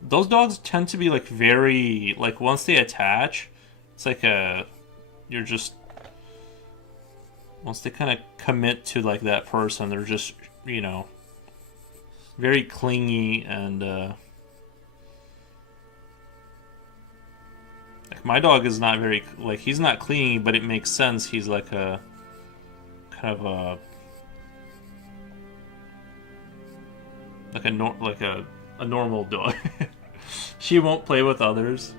Those dogs tend to be like very like once they attach, it's like you're just once they kind of commit to like that person, they're just very clingy and like my dog is not very like he's not clingy, but it makes sense. He's like a kind of a normal dog. She won't play with others.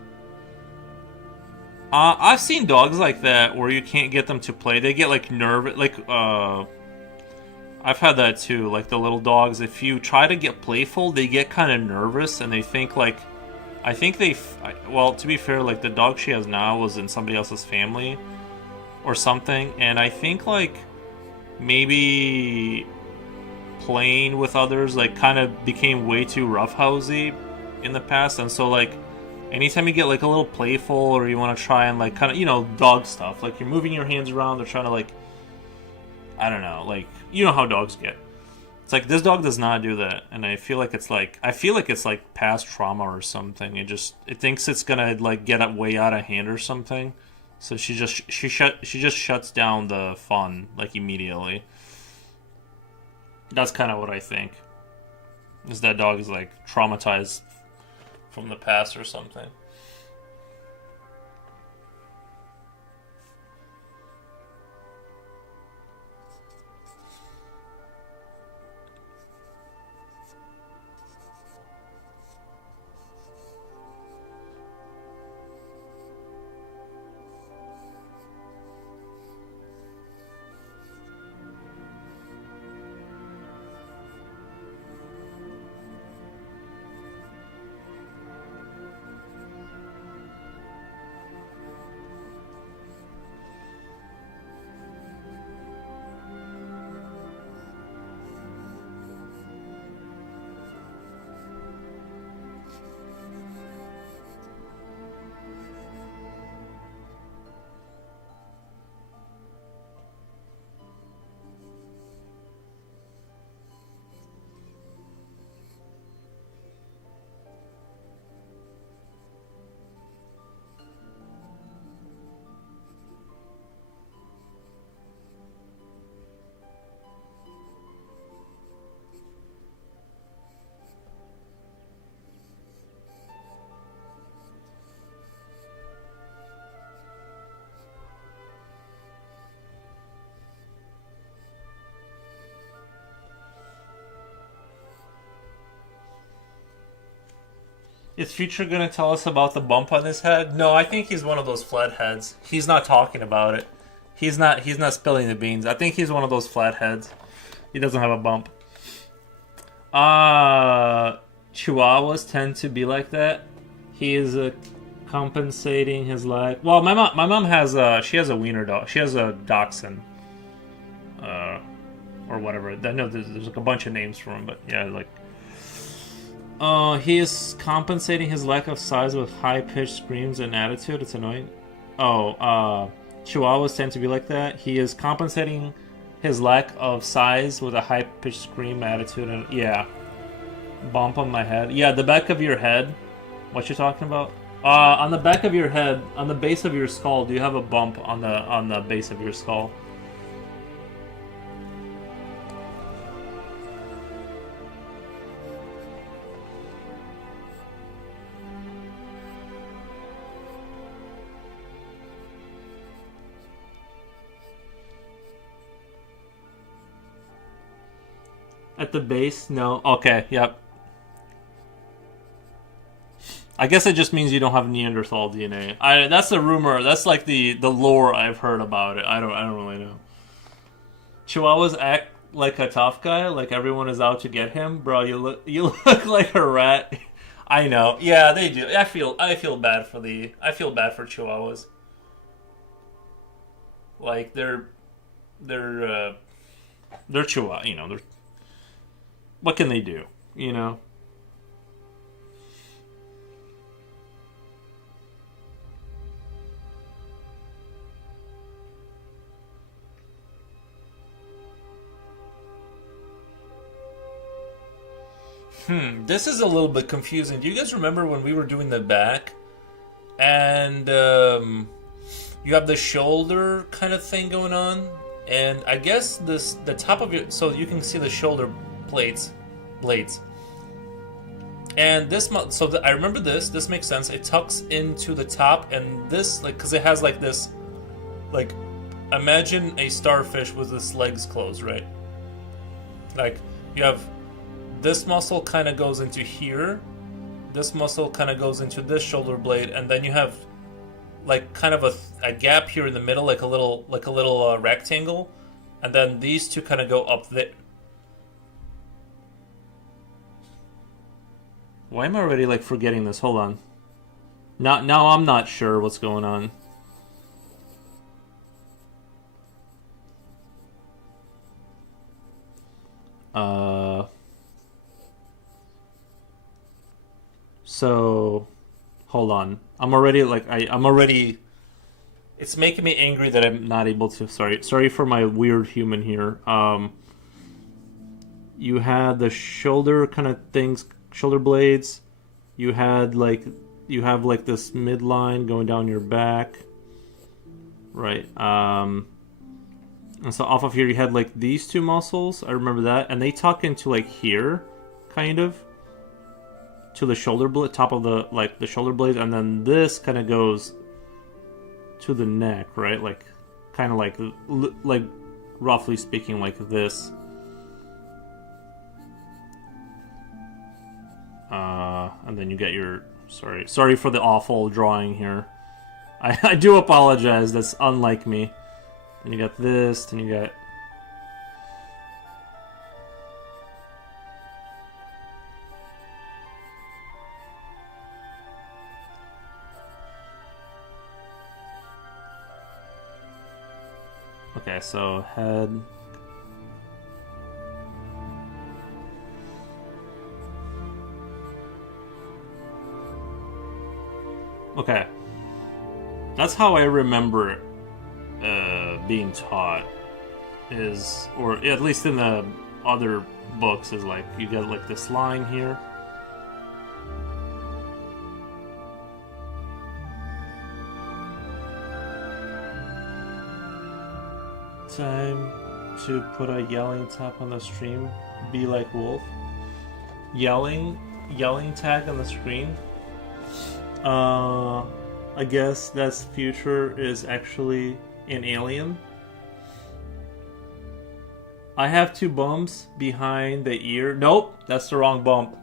I've seen dogs like that where you can't get them to play. They get like nervous. Like I've had that too. Like the little dogs, if you try to get playful, they get kind of nervous and they think like, I think well, to be fair, like the dog she has now was in somebody else's family or something, and I think like maybe playing with others like kind of became way too roughhousey in the past, and so like anytime you get like a little playful or you want to try and like kind of dog stuff, like you're moving your hands around, they're trying to like I don't know, like you know how dogs get. It's like this dog does not do that, and I feel like it's like past trauma or something. It thinks it's gonna like get way out of hand or something, so she just shuts down the fun like immediately. That's kind of what I think. Is that dog is like traumatized from the past or something. Is Future gonna tell us about the bump on his head? No, I think he's one of those flatheads. He's not talking about it. He's not. He's not spilling the beans. I think he's one of those flatheads. He doesn't have a bump. Chihuahuas tend to be like that. He is compensating his lack. Well, my mom has she has a wiener dog. She has a dachshund, or whatever. I know there's like a bunch of names for him, but yeah, like. He is compensating his lack of size with high-pitched screams and attitude. It's annoying. Chihuahuas tend to be like that. He is compensating his lack of size with a high-pitched scream, attitude, and yeah. Bump on my head. Yeah, the back of your head. What you talking about? On the back of your head, on the base of your skull, do you have a bump on the base of your skull? At the base? No. Okay, yep. I guess it just means you don't have Neanderthal DNA. That's the rumor. That's like the lore I've heard about it. I don't really know. Chihuahuas act like a tough guy, like everyone is out to get him. Bro, you look like a rat. I know. Yeah, they do. I feel bad for Chihuahuas. Like they're Chihuahua, they're what can they do, This is a little bit confusing. Do you guys remember when we were doing the back and you have the shoulder kind of thing going on? And I guess the top of your, so you can see the shoulder blades, and this, I remember this makes sense. It tucks into the top, and this, like, because it has like this, like, imagine a starfish with its legs closed, right? Like, you have this muscle kind of goes into here, this muscle kind of goes into this shoulder blade, and then you have like kind of a gap here in the middle, like a little rectangle, and then these two kind of go up there. Why am I already like forgetting this? Hold on. Now I'm not sure what's going on. So hold on. I'm already it's making me angry that I'm not able to. Sorry for my weird human here. You had the shoulder kind of things, shoulder blades. You have like this midline going down your back, right? And so off of here you had like these two muscles. I remember that, and they tuck into like here, kind of, to the shoulder blade, top of the shoulder blade, and then this kind of goes to the neck, right? Like, kind of like roughly speaking, like this. And then you get your sorry for the awful drawing here. I do apologize. That's unlike me. Then you got this. Then you got. Okay, so head. Okay. That's how I remember being taught, is, or at least in the other books, is like you got like this line here. Time to put a yelling tap on the stream. Be like Wolf. Yelling tag on the screen. I guess that's Future is actually an alien. I have two bumps behind the ear. Nope, that's the wrong bump.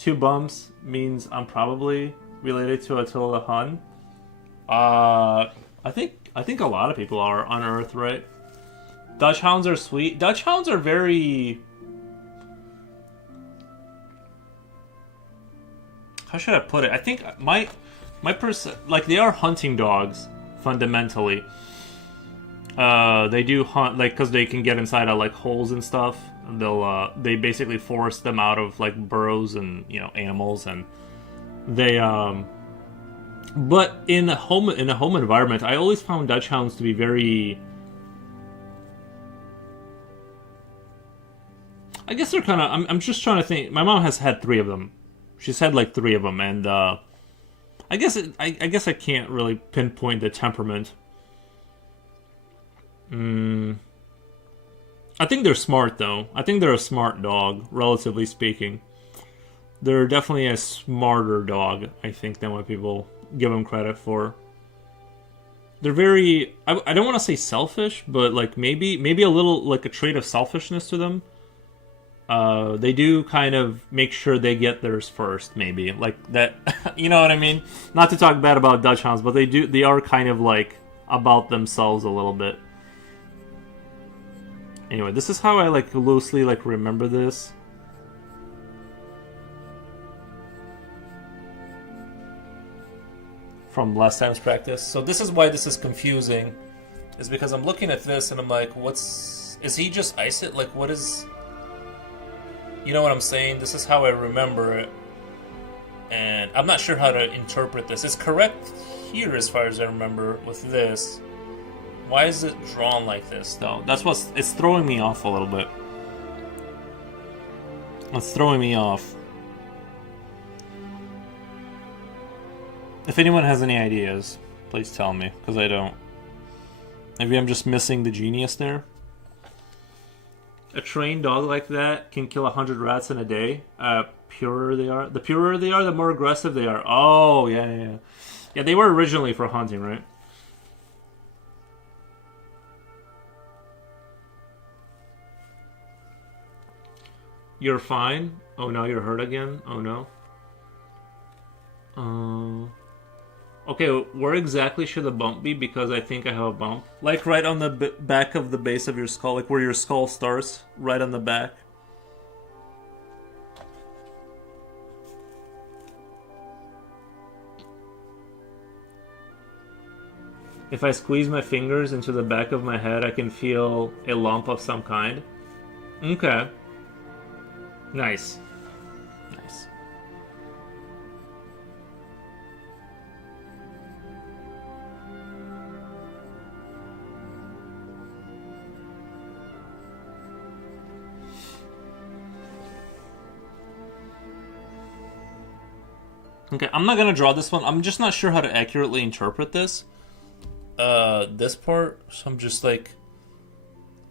2 bumps means I'm probably related to Attila the Hun. I think a lot of people are on Earth, right? Dutch Hounds are sweet. Dutch Hounds are very... How should I put it? I think my like, they are hunting dogs fundamentally. They do hunt, like, because they can get inside of like holes and stuff. They basically force them out of like burrows and, you know, animals, and they but in a home environment, I always found Dutch Hounds to be very... I guess they're kind of... I'm just trying to think. My mom has had 3 of them. She's had like 3 of them, and I guess I can't really pinpoint the temperament. I think they're smart, though. I think they're a smart dog, relatively speaking. They're definitely a smarter dog, I think, than what people give them credit for. They're very... I don't want to say selfish, but like maybe a little, like, a trait of selfishness to them. They do kind of make sure they get theirs first, maybe. Like that, you know what I mean? Not to talk bad about Dutch Hounds, but they are kind of like about themselves a little bit. Anyway, this is how I like loosely like remember this. From last time's practice. So this is why this is confusing. Is because I'm looking at this and I'm like, is he just ice it? Like, what is... You know what I'm saying? This is how I remember it. And I'm not sure how to interpret this. It's correct here as far as I remember with this. Why is it drawn like this, though? It's throwing me off a little bit. It's throwing me off. If anyone has any ideas, please tell me, because I don't. Maybe I'm just missing the genius there. A trained dog like that can kill 100 rats in a day. Purer they are. The purer they are, the more aggressive they are. Oh, yeah. Yeah, they were originally for hunting, right? You're fine? Oh no, you're hurt again? Oh no. Okay, where exactly should the bump be? Because I think I have a bump. Like right on the back of the base of your skull, like where your skull starts, right on the back. If I squeeze my fingers into the back of my head, I can feel a lump of some kind. Okay. Nice. Nice. Okay, I'm not gonna draw this one. I'm just not sure how to accurately interpret this. This part, so I'm just like...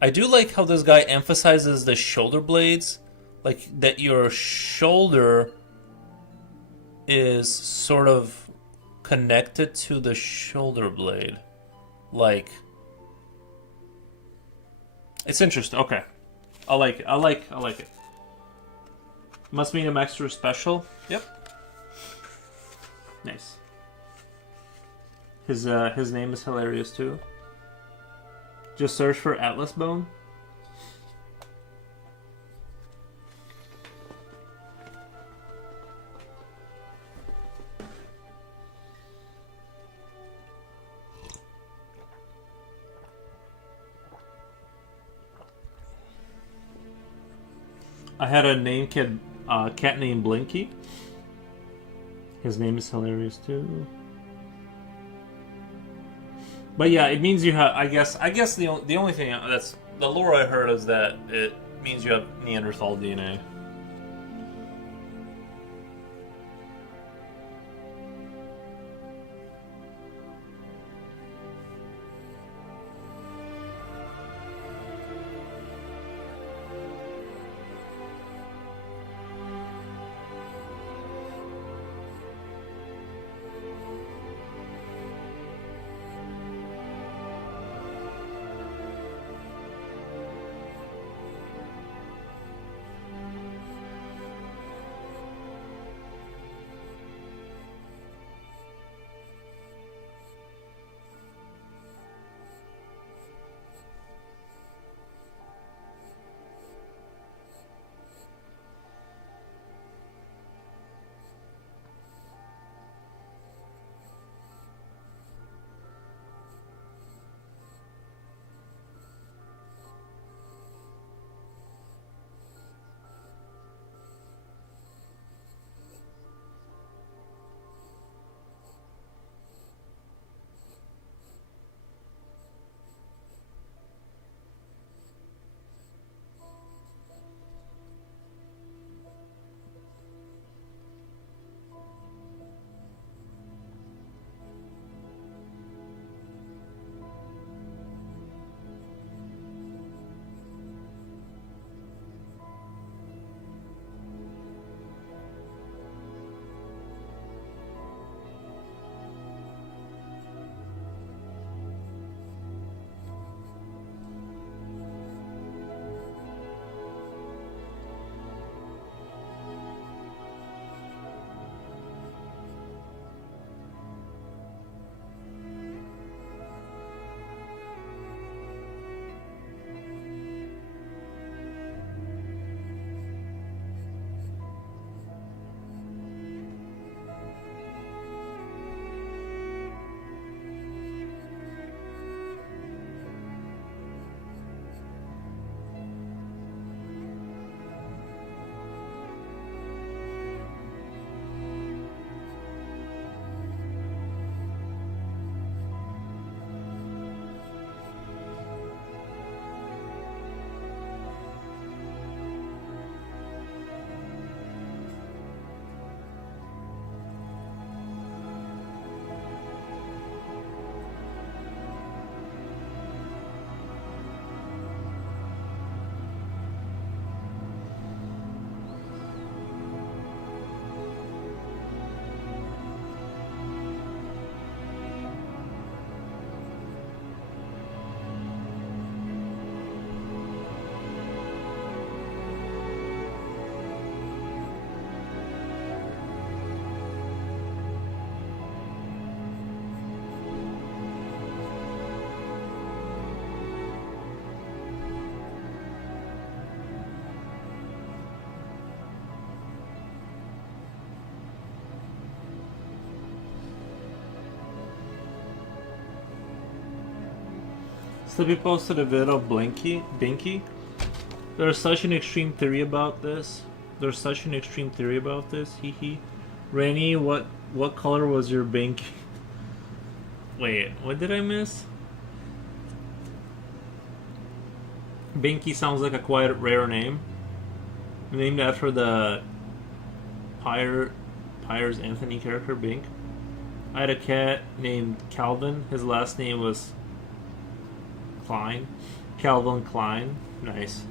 I do like how this guy emphasizes the shoulder blades. Like, that your shoulder is sort of connected to the shoulder blade. Like... It's interesting. Okay. I like it. I like it. Must mean I'm extra special. Yep. Nice. His name is hilarious too. Just search for Atlas Bone. I had a cat named Blinky. His name is hilarious too. But yeah, it means you have. I guess the only thing that's the lore I heard is that it means you have Neanderthal DNA. Slippy posted a vid of Binky. There's such an extreme theory about this. Hee hee. Rainy, what color was your Binky? Wait, what did I miss? Binky sounds like a quite rare name. Named after the Pyres Anthony character, Bink. I had a cat named Calvin. His last name was Klein. Calvin Klein. Nice.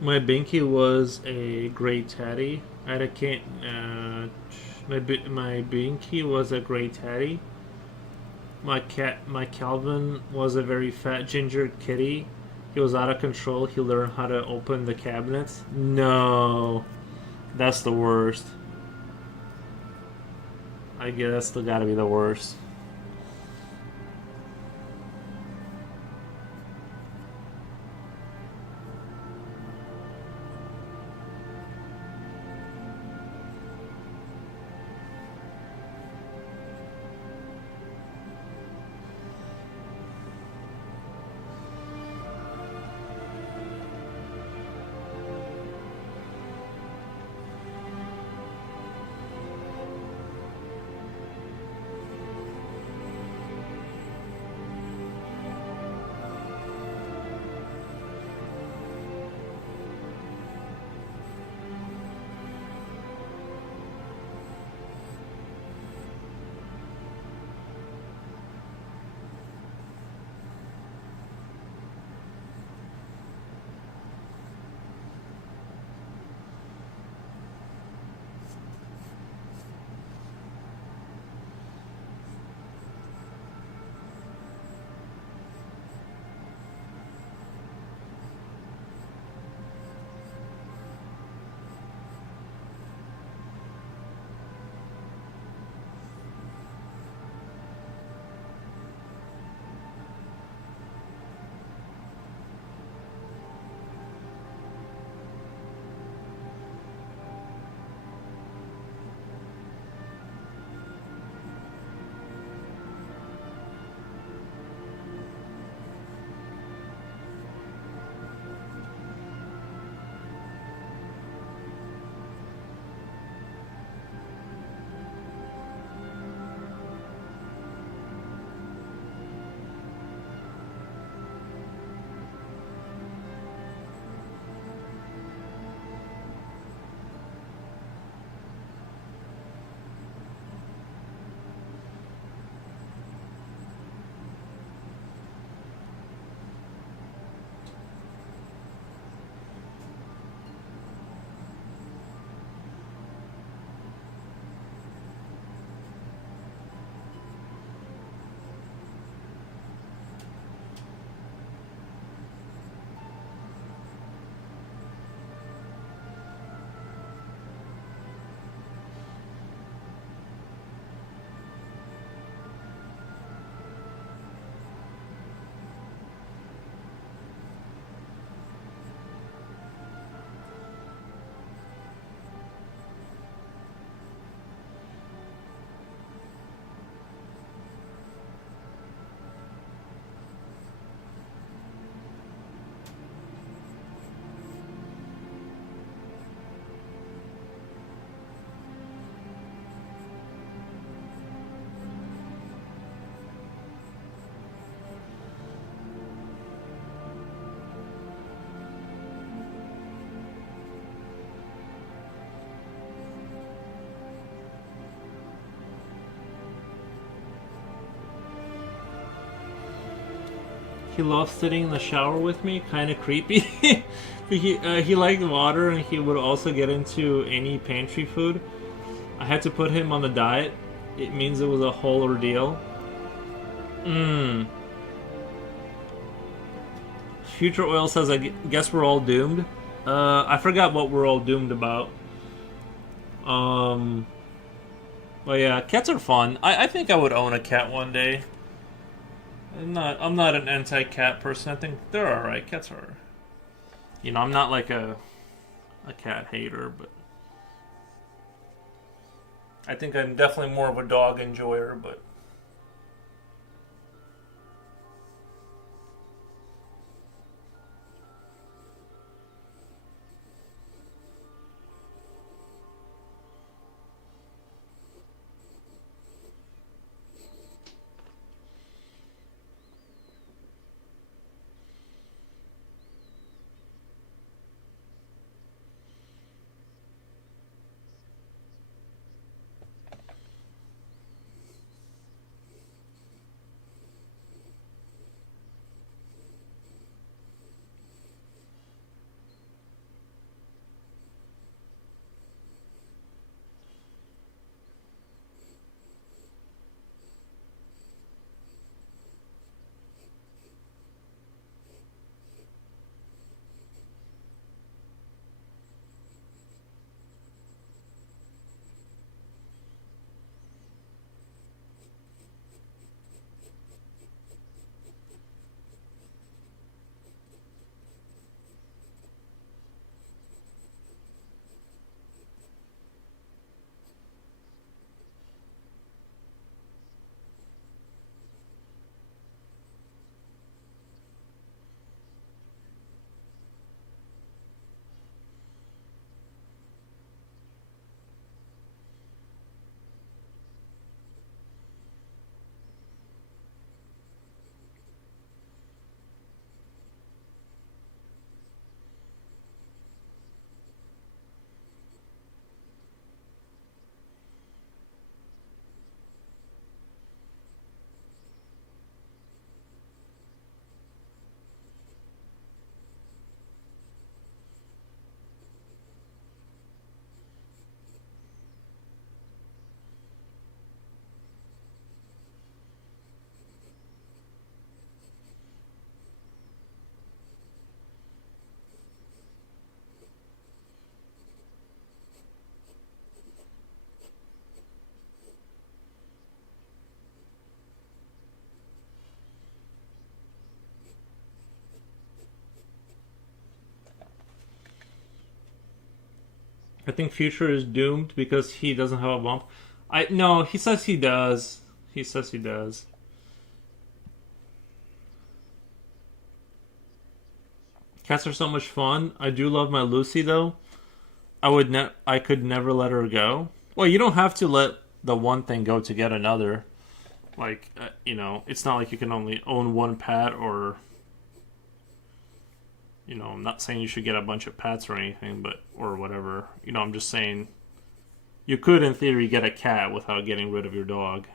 My Binky was a Great Teddy. I had a cat. My Binky was a Great Teddy. My Calvin was a very fat ginger kitty. He was out of control. He learned how to open the cabinets. No, that's the worst. I guess that's still gotta be the worst. He loves sitting in the shower with me. Kind of creepy. He liked water, and he would also get into any pantry food. I had to put him on the diet. It means it was a whole ordeal. Future Oil says, I guess we're all doomed. I forgot what we're all doomed about. But yeah, cats are fun. I think I would own a cat one day. I'm not an anti-cat person. I think they're alright. Cats are. I'm not like a cat hater, but I think I'm definitely more of a dog enjoyer, but I think Future is doomed because he doesn't have a bump. No, he says he does. He says he does. Cats are so much fun. I do love my Lucy though. I could never let her go. Well, you don't have to let the one thing go to get another. Like, it's not like you can only own one pet or I'm not saying you should get a bunch of pets or anything, but or whatever. I'm just saying you could in theory get a cat without getting rid of your dog.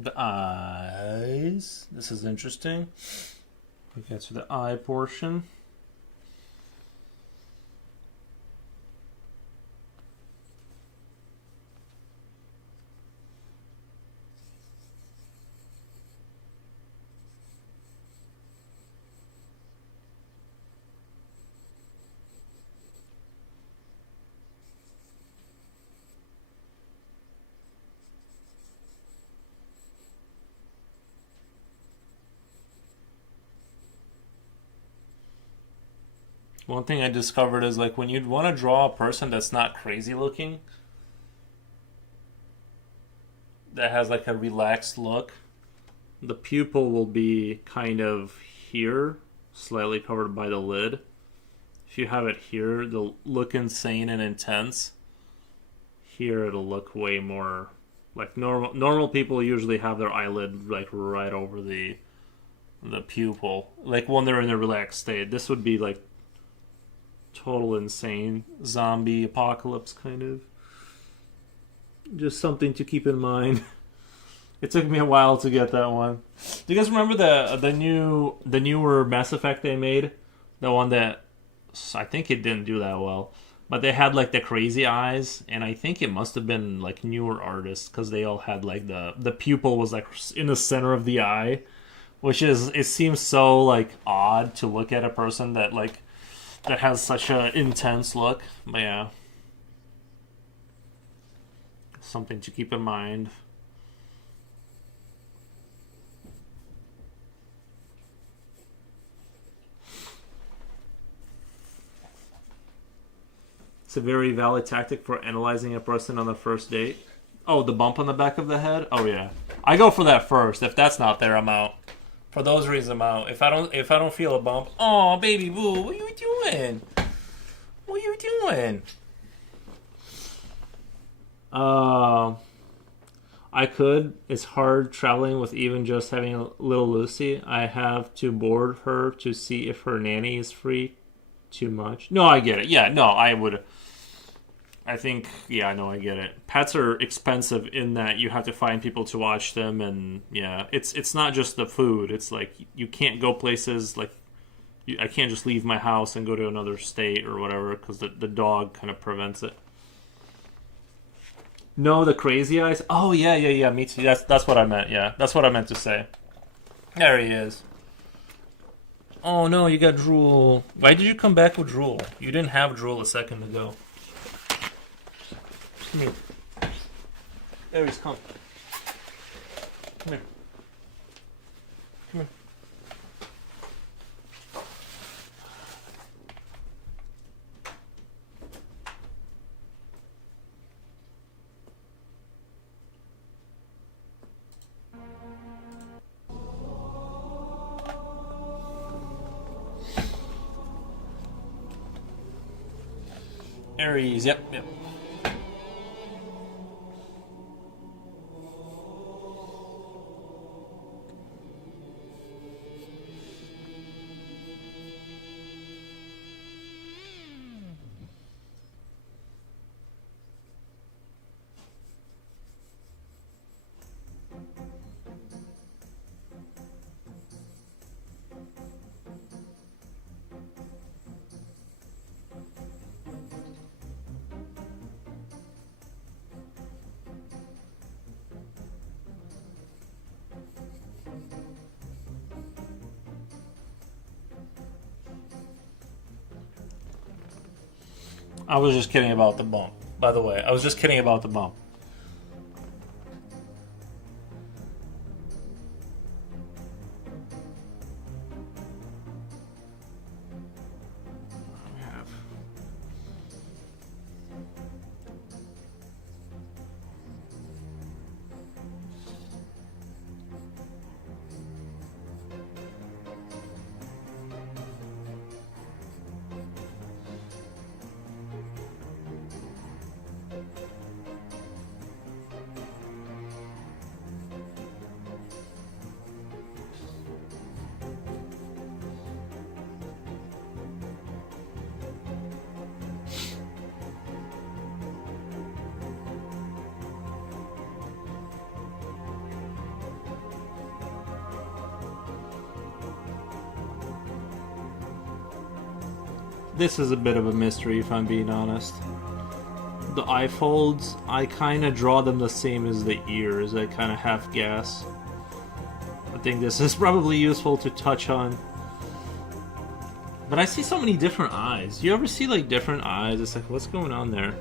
The eyes. This is interesting. We get to the eye portion. One thing I discovered is like when you'd want to draw a person that's not crazy looking, that has like a relaxed look. The pupil will be kind of here, slightly covered by the lid. If you have it here, it'll look insane and intense. Here, it'll look way more like normal. Normal people usually have their eyelid like right over the pupil, like when they're in a relaxed state. This would be like total insane zombie apocalypse kind of. Just something to keep in mind. It took me a while to get that one. Do you guys remember the newer Mass Effect they made? The one that I think it didn't do that well, but they had like the crazy eyes, and I think it must have been like newer artists because they all had like the pupil was like in the center of the eye, which is it seems so like odd to look at a person that like that has such a intense look. But yeah, something to keep in mind. It's a very valid tactic for analyzing a person on the first date. Oh, the bump on the back of the head? Oh yeah. I go for that first. If that's not there, I'm out. For those reasons, I'm out. If I don't feel a bump, oh baby boo, what are you doing? What are you doing? I could. It's hard traveling with even just having a little Lucy. I have to board her to see if her nanny is free. Too much. No, I get it. Yeah, no, I would. I think, yeah, no, I get it. Pets are expensive in that you have to find people to watch them, and yeah, it's not just the food. It's like you can't go places like I can't just leave my house and go to another state or whatever because the dog kind of prevents it. No, the crazy eyes. Oh yeah. Me too. That's what I meant. Yeah, that's what I meant to say. There he is. Oh no, you got drool. Why did you come back with drool? You didn't have drool a second ago. Come here. There he's come. Come here. Come here. Aries, yep. I was just kidding about the bump. By the way, I was just kidding about the bump. This is a bit of a mystery, if I'm being honest. The eye folds, I kind of draw them the same as the ears. I kind of half guess. I think this is probably useful to touch on. But I see so many different eyes. You ever see like different eyes? It's like, what's going on there?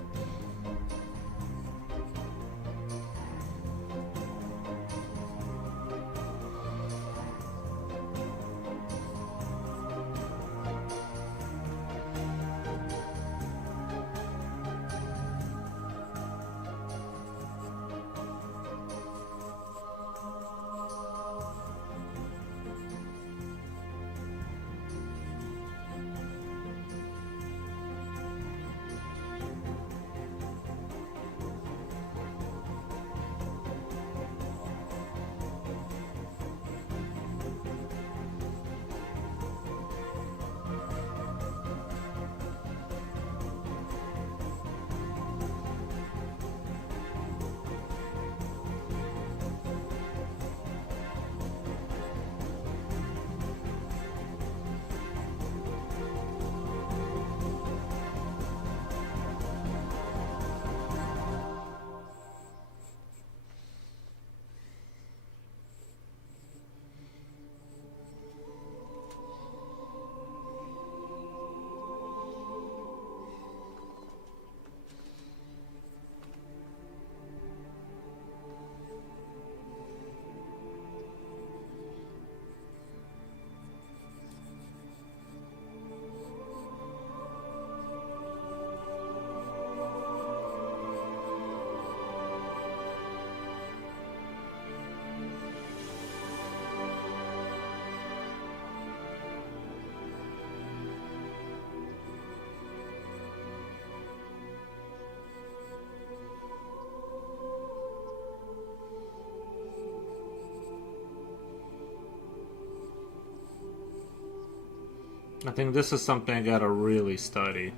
I think this is something I gotta really study.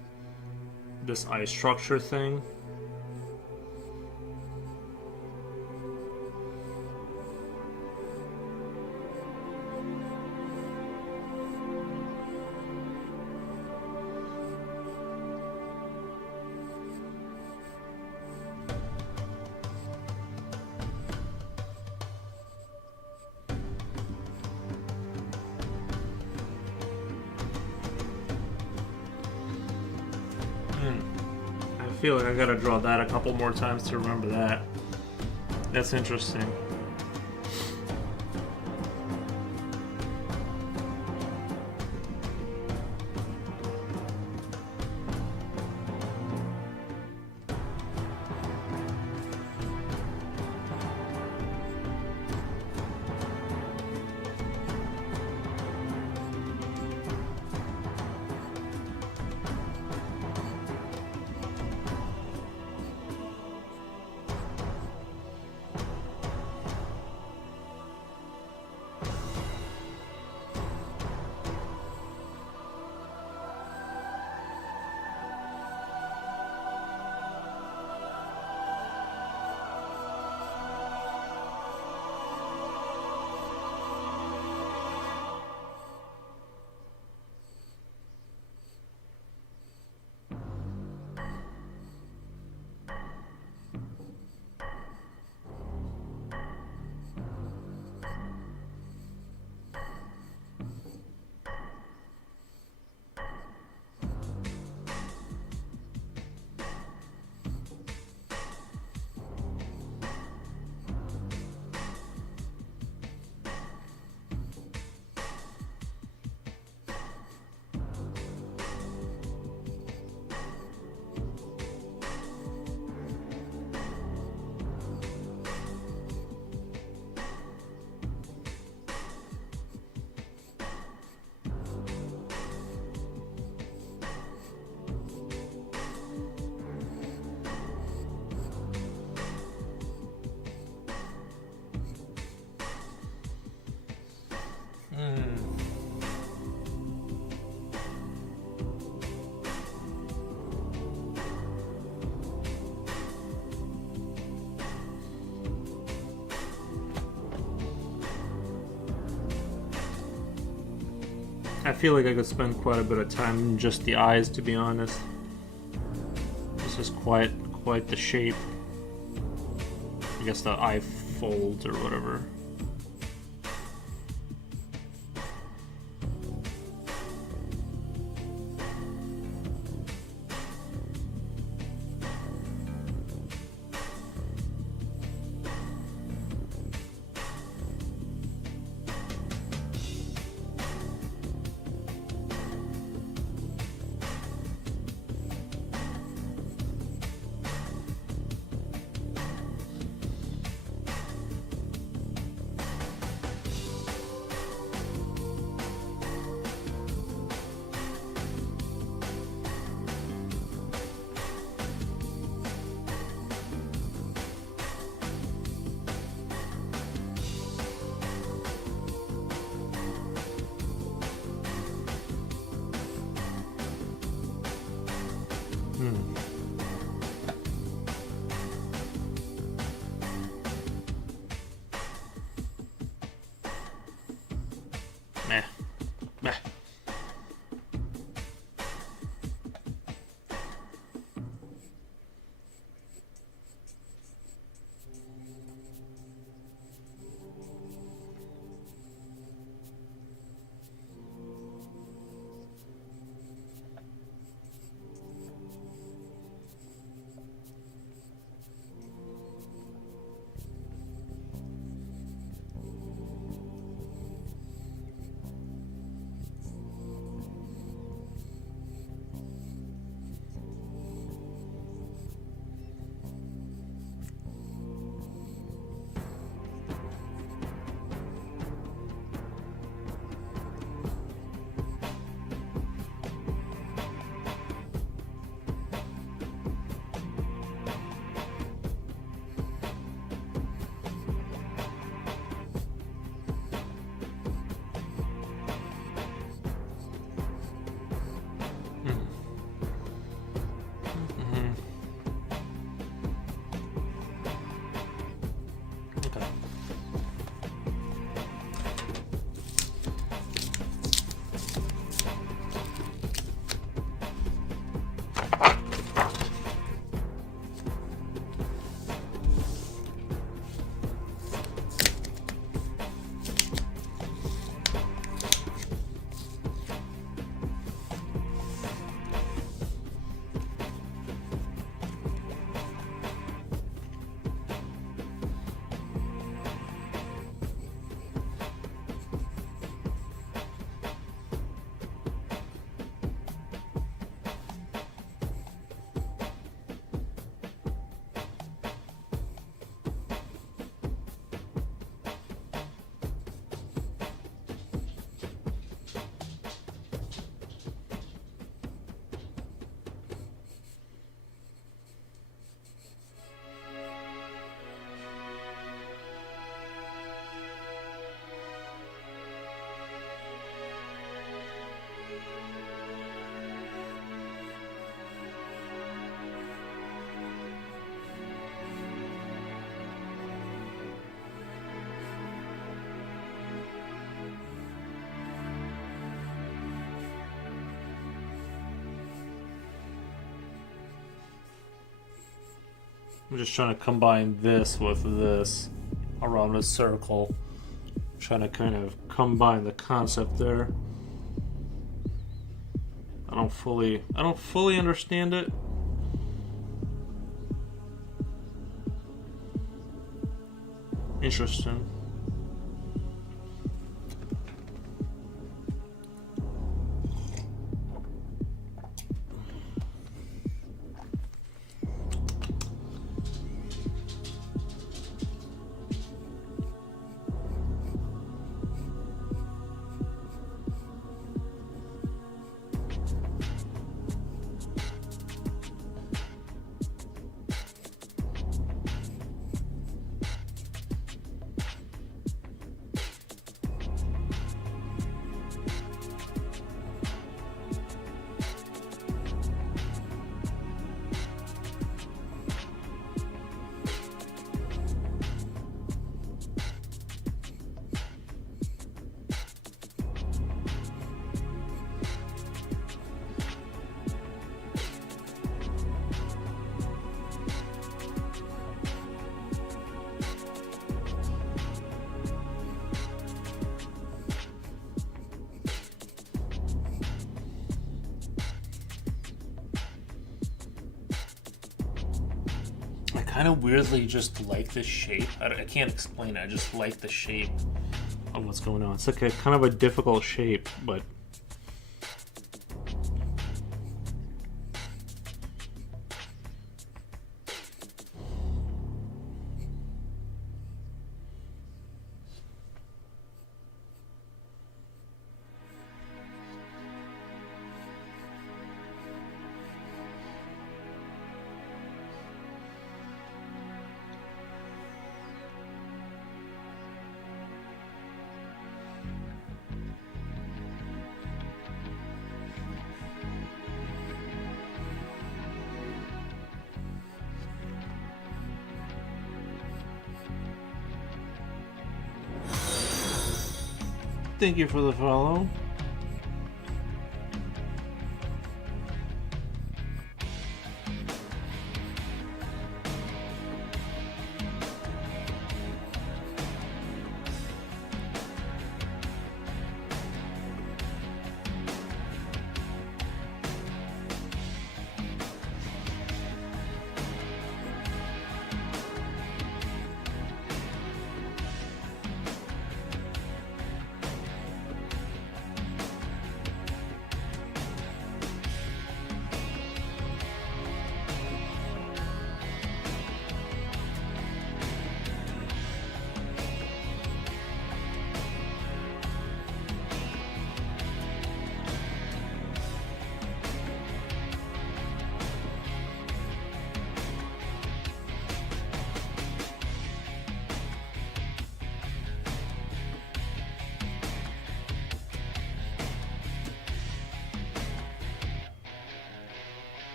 This eye structure thing. I feel like I gotta draw that a couple more times to remember that. That's interesting. I feel like I could spend quite a bit of time in just the eyes, to be honest. This is quite the shape. I guess the eye folds or whatever. Meh. Meh. I'm just trying to combine this with this around a circle. Trying to kind of combine the concept there. I don't fully understand it. Interesting. I kind of weirdly just like this shape. I can't explain it. I just like the shape of what's going on. It's like a kind of a difficult shape, but thank you for the follow.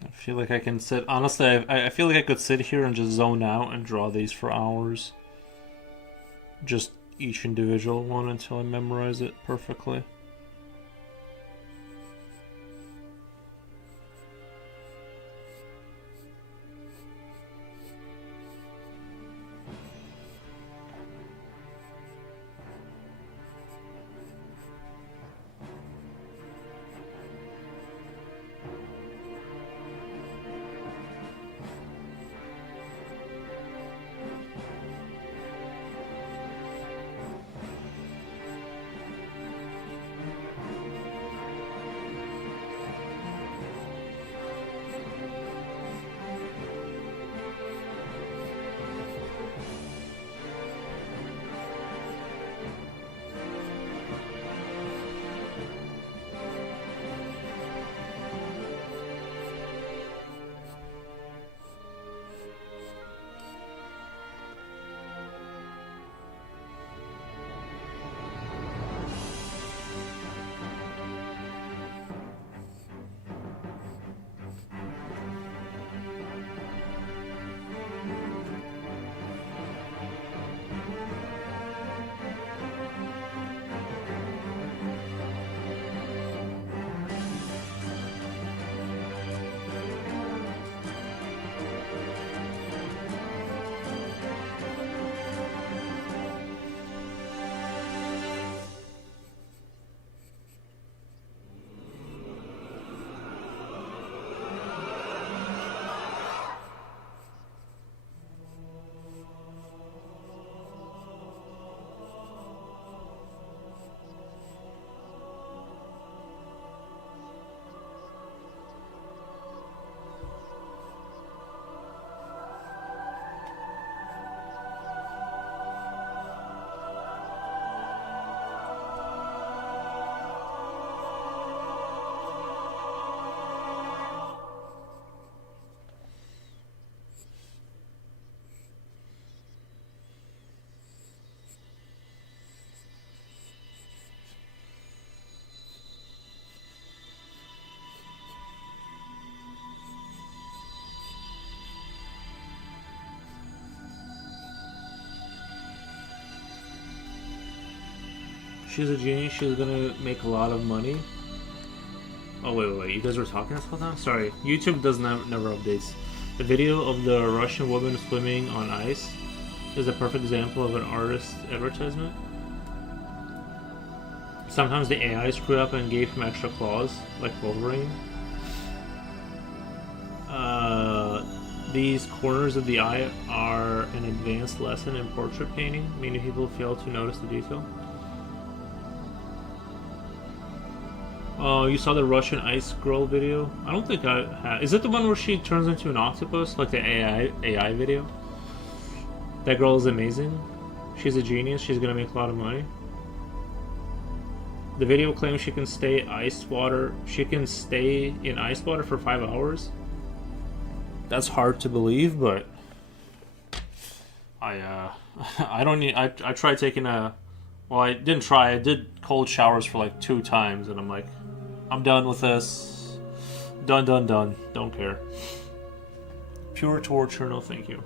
I feel like I can sit. Honestly, I feel like I could sit here and just zone out and draw these for hours. Just each individual one until I memorize it perfectly. she's a genius. She's gonna make a lot of money. Oh wait, you guys were talking this whole time? Sorry, YouTube does never updates. The video of the Russian woman swimming on ice is a perfect example of an artist advertisement. Sometimes the AI screwed up and gave him extra claws, like Wolverine. These corners of the eye are an advanced lesson in portrait painting. Many people fail to notice the detail. Oh, you saw the Russian Ice Girl video? I don't think I have. Is it the one where she turns into an octopus, like the AI video? That girl is amazing. She's a genius. She's gonna make a lot of money. The video claims she can stay in ice water for 5 hours. That's hard to believe, but I don't need. I tried taking a. Well, I didn't try. I did cold showers for like 2 times, and I'm like, I'm done with this. Done. Don't care. Pure torture. No, thank you.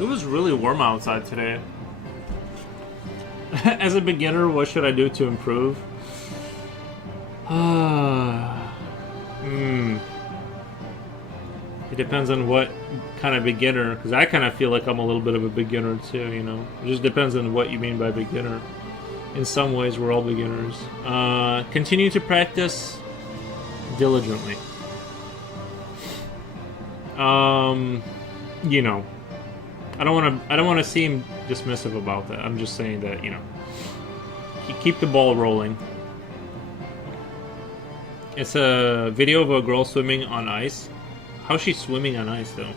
It was really warm outside today. As a beginner, what should I do to improve? It depends on what kind of beginner, because I kind of feel like I'm a little bit of a beginner too, you know? It just depends on what you mean by beginner. In some ways, we're all beginners. Continue to practice diligently. You know, I don't want to seem dismissive about that. I'm just saying that, you know, keep the ball rolling. It's a video of a girl swimming on ice. How's she swimming on ice though?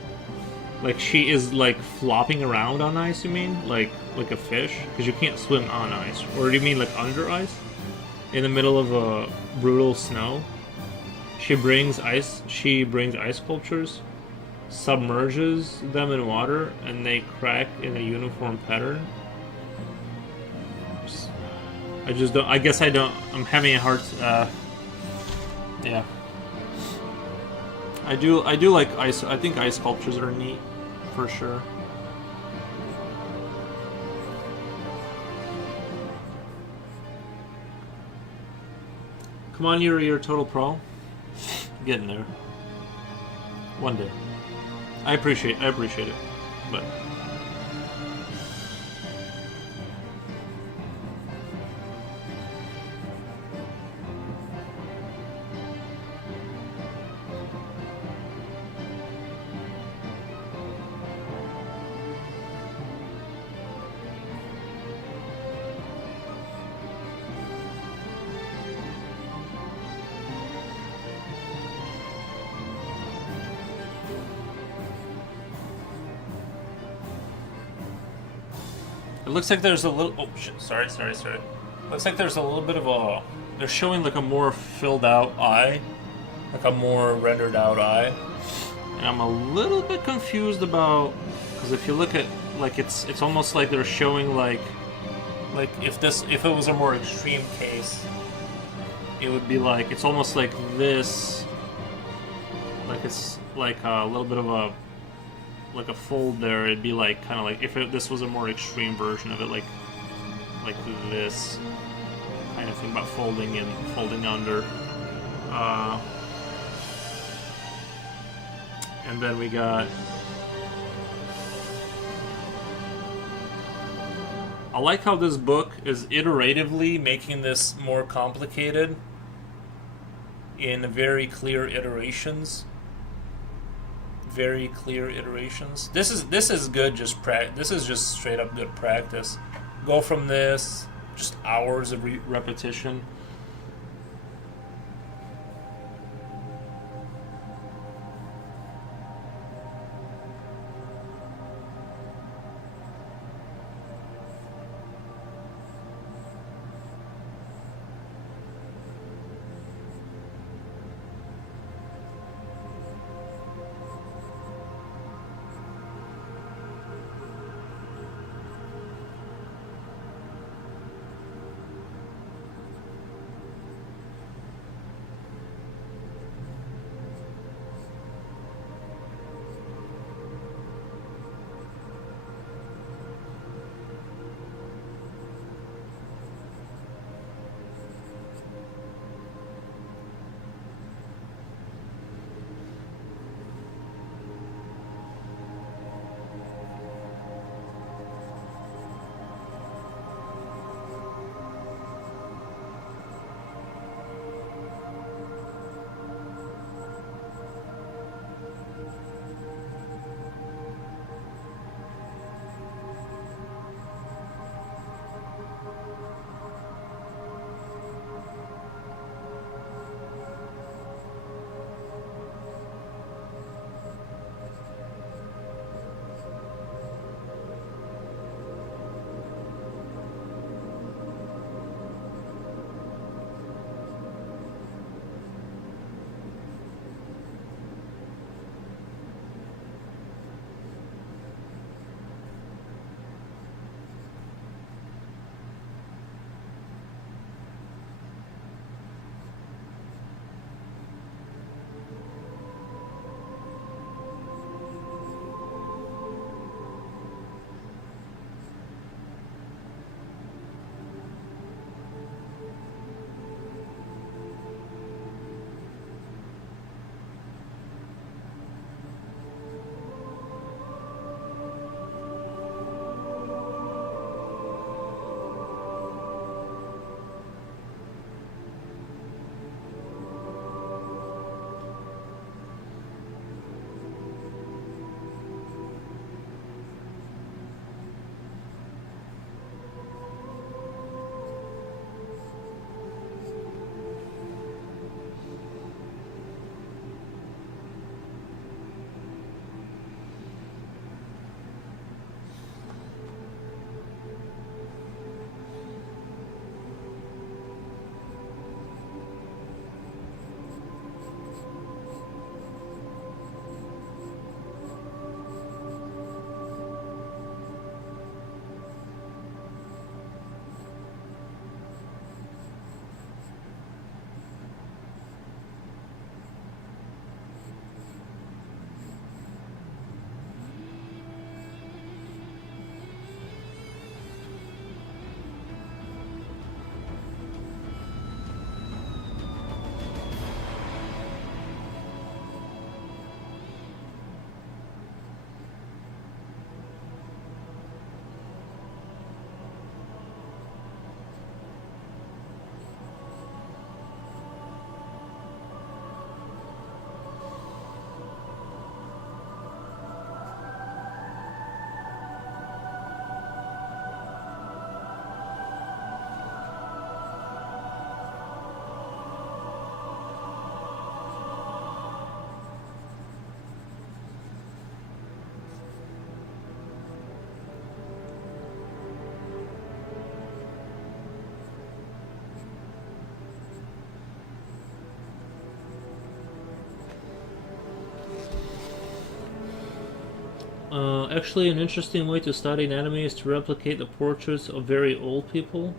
Like she is like flopping around on ice, you mean? Like a fish? Because you can't swim on ice. Or do you mean like under ice? In the middle of a brutal snow? She brings ice sculptures, submerges them in water, and they crack in a uniform pattern. I just don't. I guess I don't. I'm having a hard. Yeah. I do like ice. I think ice sculptures are neat, for sure. Come on, you're Total Pro. Getting there. One day. I appreciate it. But it looks like there's a little. Oh shit! Sorry. Looks like there's a little bit of a. They're showing like a more filled out eye, like a more rendered out eye, and I'm a little bit confused about because if you look at like it's almost like they're showing like if it was a more extreme case, it would be like it's almost like this, like it's like a little bit of a. Like a fold there, it'd be like kind of like if this was a more extreme version of it, like this kind of thing about folding in, folding under. And then we got. I like how this book is iteratively making this more complicated in very clear iterations. Very clear iterations. This is good. This is just straight up good practice. Go from this, just hours of repetition. actually, an interesting way to study an anime is to replicate the portraits of very old people.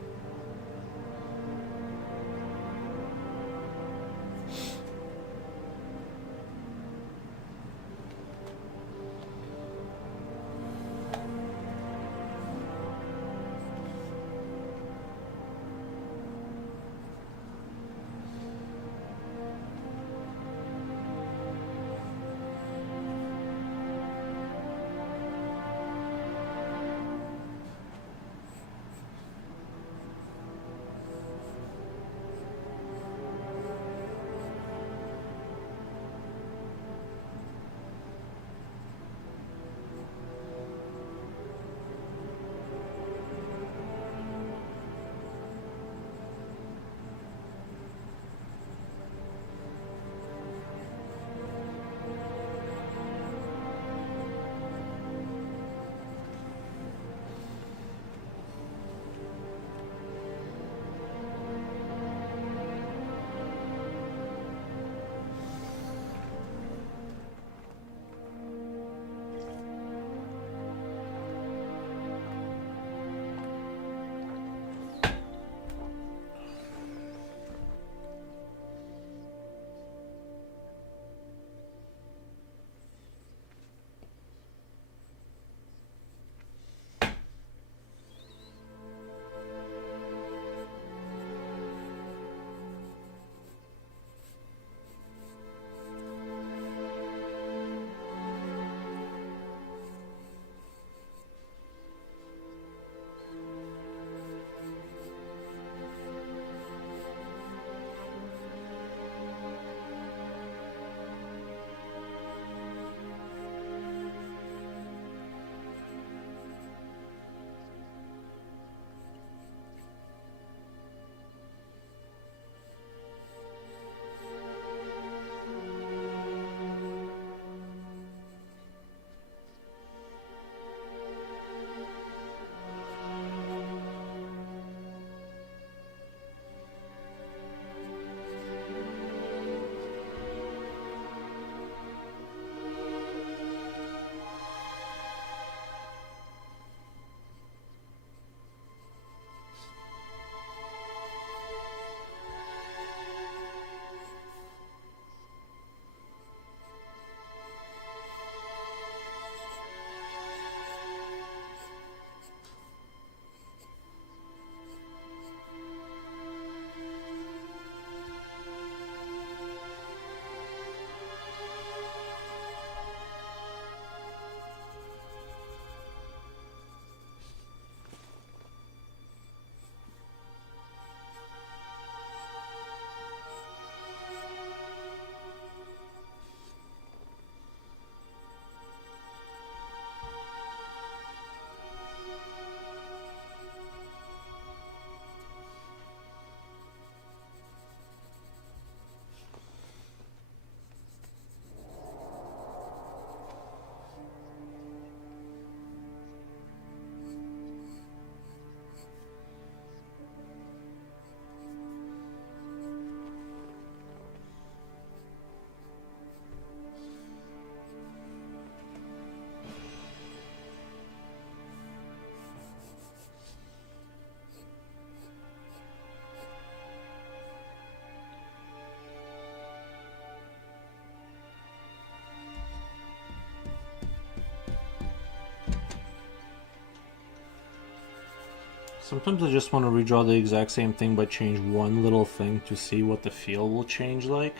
Sometimes I just want to redraw the exact same thing but change one little thing to see what the feel will change like.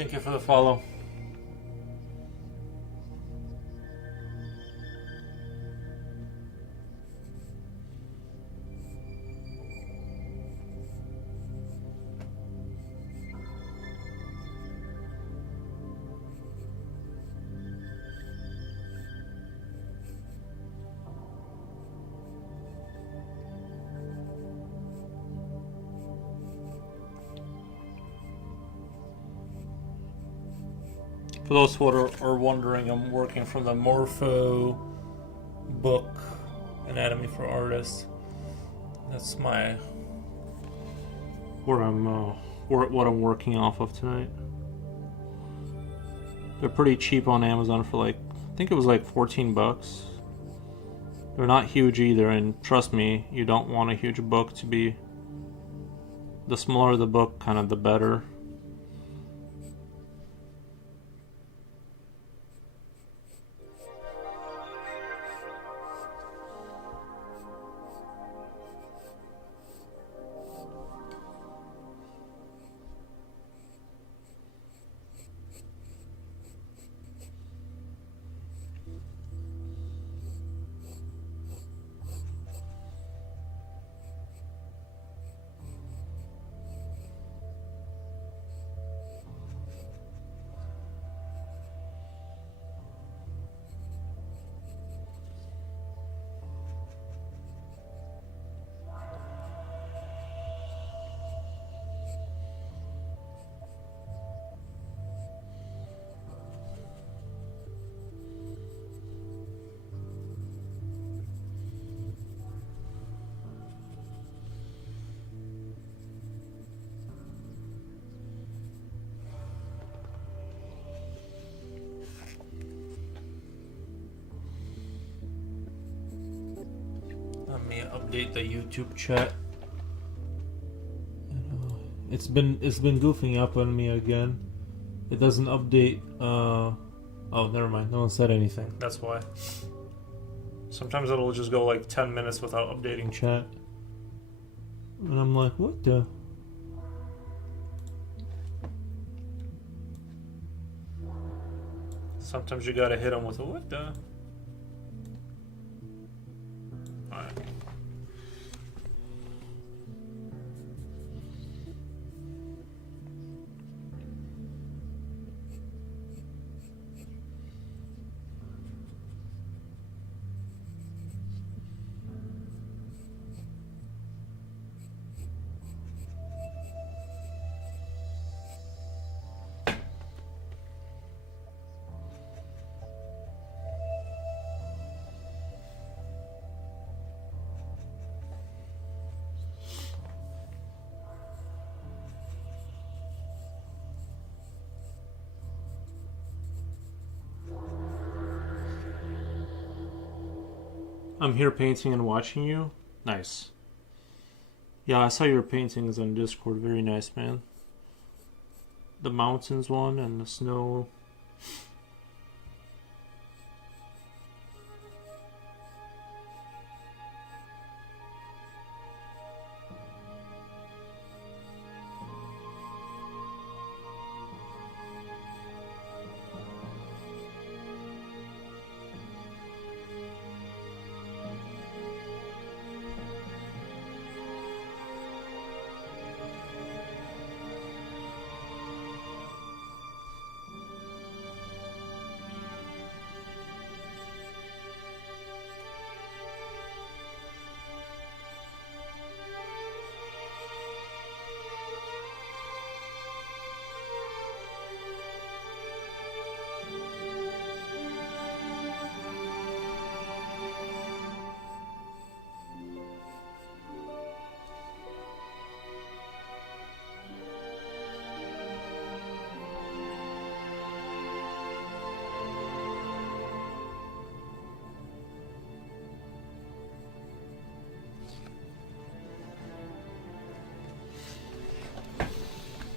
Thank you for the follow. For those who are wondering, I'm working from the Morpho book, Anatomy for Artists. That's my what I'm working off of tonight. They're pretty cheap on Amazon for like, I think it was like $14. They're not huge either, and trust me, you don't want a huge book to be. The smaller the book, kind of the better. Let me update the YouTube chat. It's been goofing up on me again. It doesn't update. Oh, never mind. No one said anything. That's why. Sometimes it'll just go like 10 minutes without updating chat, and I'm like, what the? Sometimes you gotta hit them with a what the? Alright. I'm here painting and watching you. Nice. Yeah, I saw your paintings on Discord. Very nice, man. The mountains one and the snow.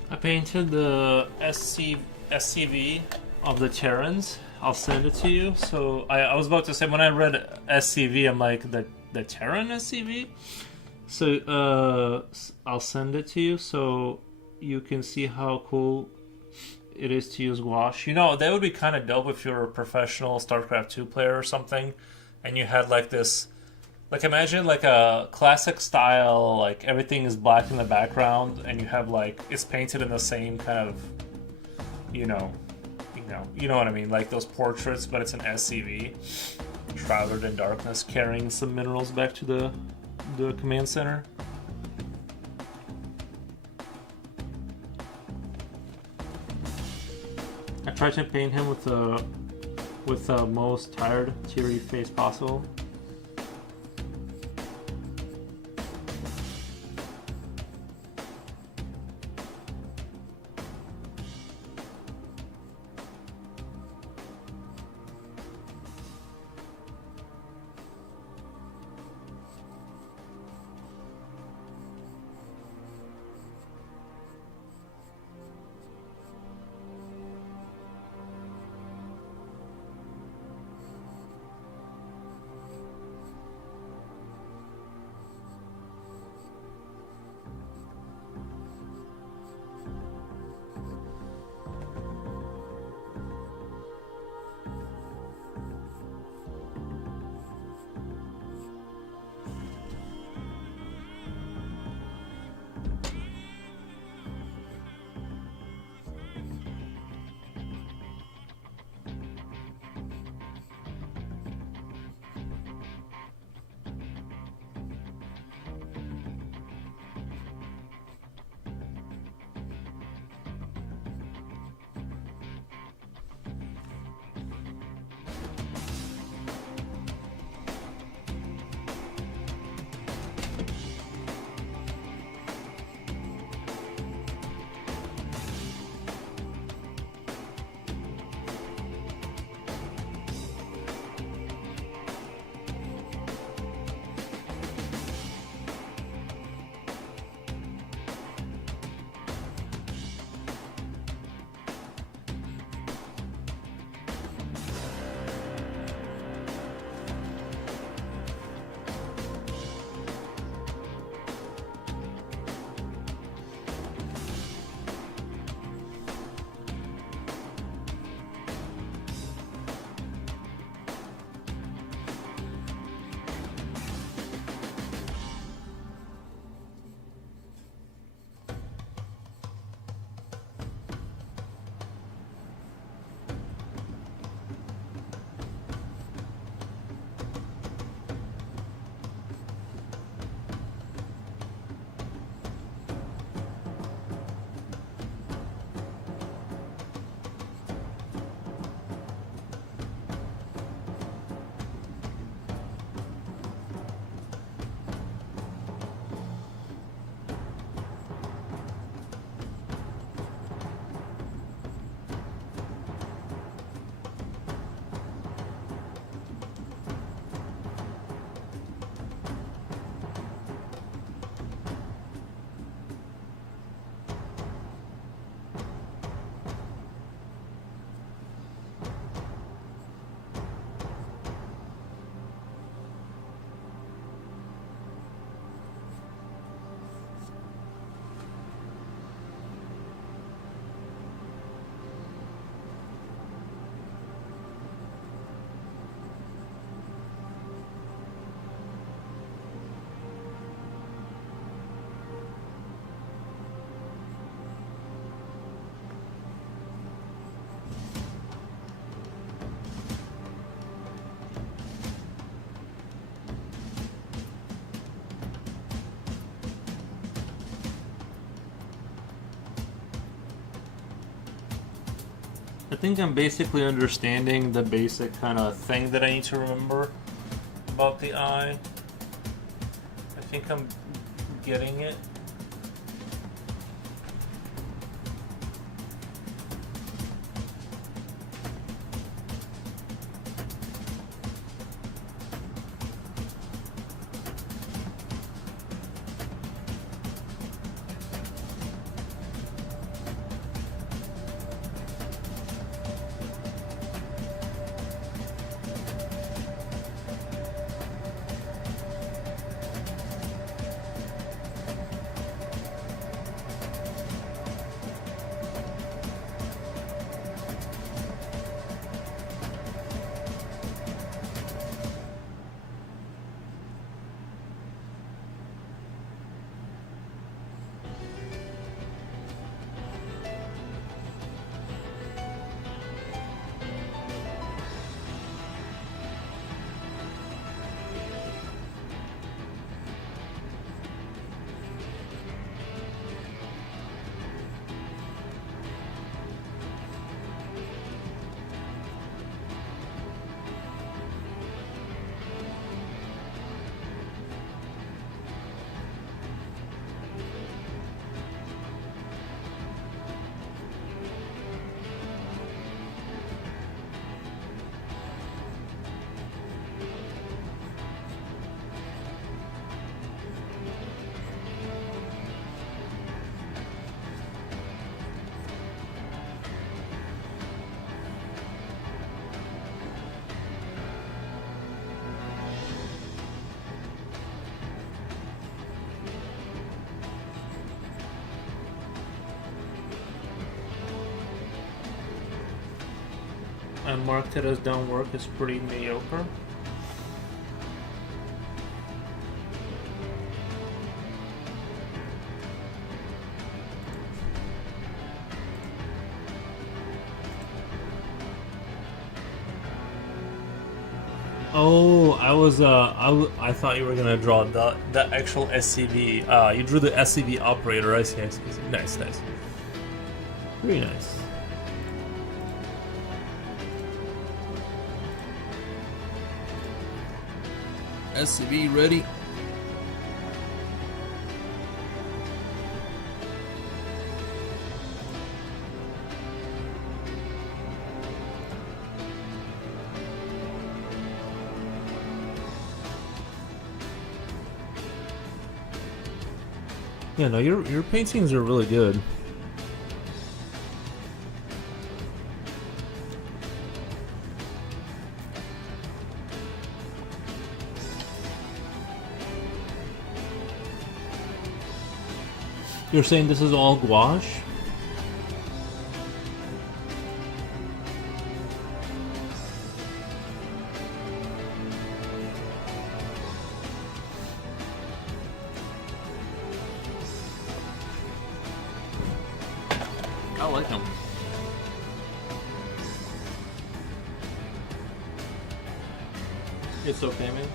I painted the SCV of the Terrans. I'll send it to you. So I was about to say, when I read SCV, I'm like, the Terran SCV? So I'll send it to you so you can see how cool it is to use gouache. You know, that would be kind of dope if you're a professional StarCraft 2 player or something, and you had like this, like imagine like a classic style, like everything is black in the background, and you have like it's painted in the same kind of, you know, you know what I mean, like those portraits, but it's an SCV, shrouded in darkness, carrying some minerals back to the command center. I tried to paint him with the most tired, teary face possible. I think I'm basically understanding the basic kind of thing that I need to remember about the eye. I think I'm getting it. I marked it as don't work is pretty mediocre. Oh, I thought you were gonna draw the actual SCV. You drew the SCV operator. I see. Nice. Very nice. SCV ready. Yeah, no, your paintings are really good. You're saying this is all gouache? I like them. It's okay, man.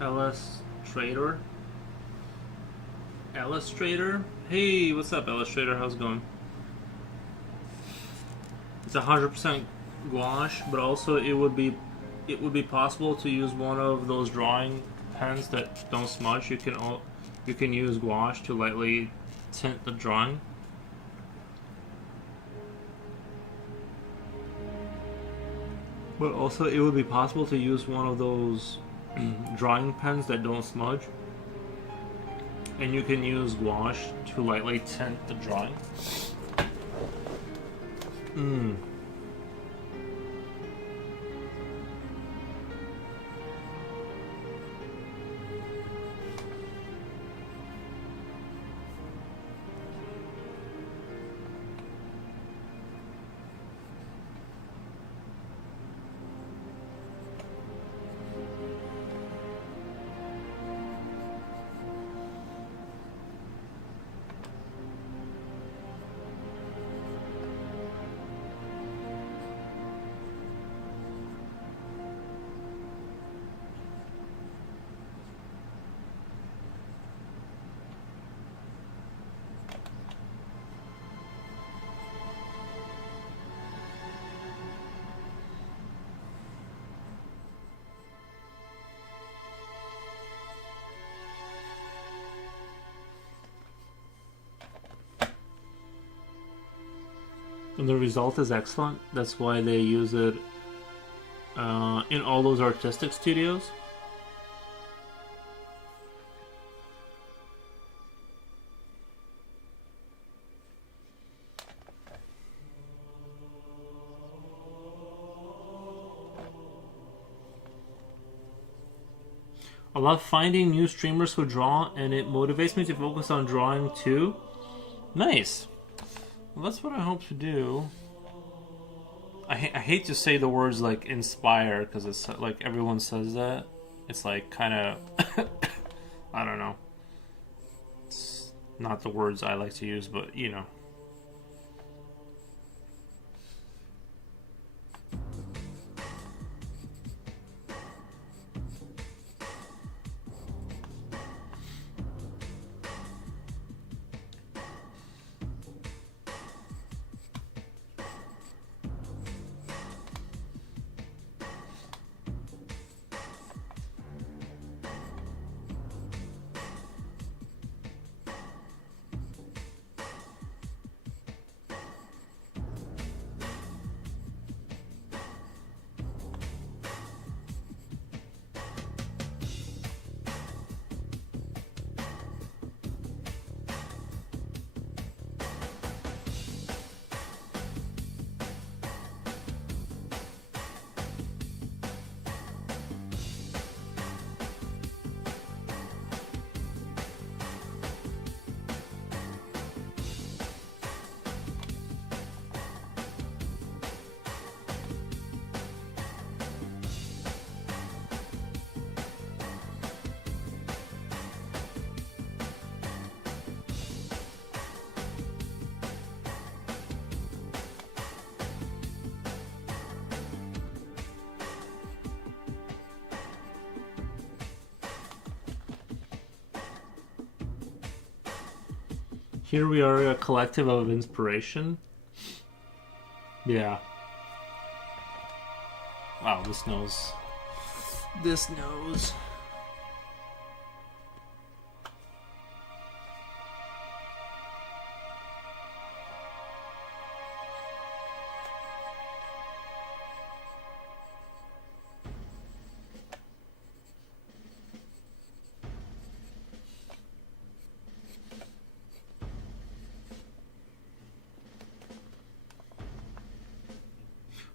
Illustrator. Illustrator? Hey, what's up, Illustrator? How's it going? It's 100% gouache, but also it would be possible to use one of those drawing pens that don't smudge. You can use gouache to lightly tint the drawing. But also, it would be possible to use one of those drawing pens that don't smudge, and you can use gouache to lightly tint the drawing. And the result is excellent. That's why they use it in all those artistic studios. I love finding new streamers who draw, and it motivates me to focus on drawing too. Nice. Well, that's what I hope to do. I hate to say the words like inspire, because it's like everyone says that. It's like kind of I don't know. It's not the words I like to use, but you know. Here we are, a collective of inspiration. Yeah. Wow, this knows. This knows.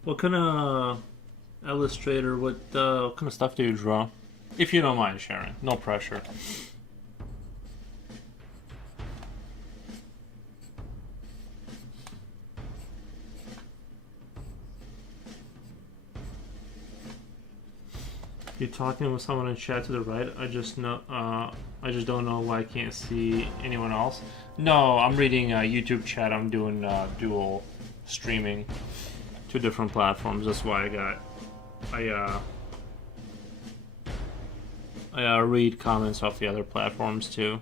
What kind of Illustrator, what kind of stuff do you draw? If you don't mind sharing, no pressure. You're talking with someone in chat to the right. I just don't know why I can't see anyone else. No, I'm reading YouTube chat. I'm doing dual streaming. Two different platforms. That's why I read comments off the other platforms too.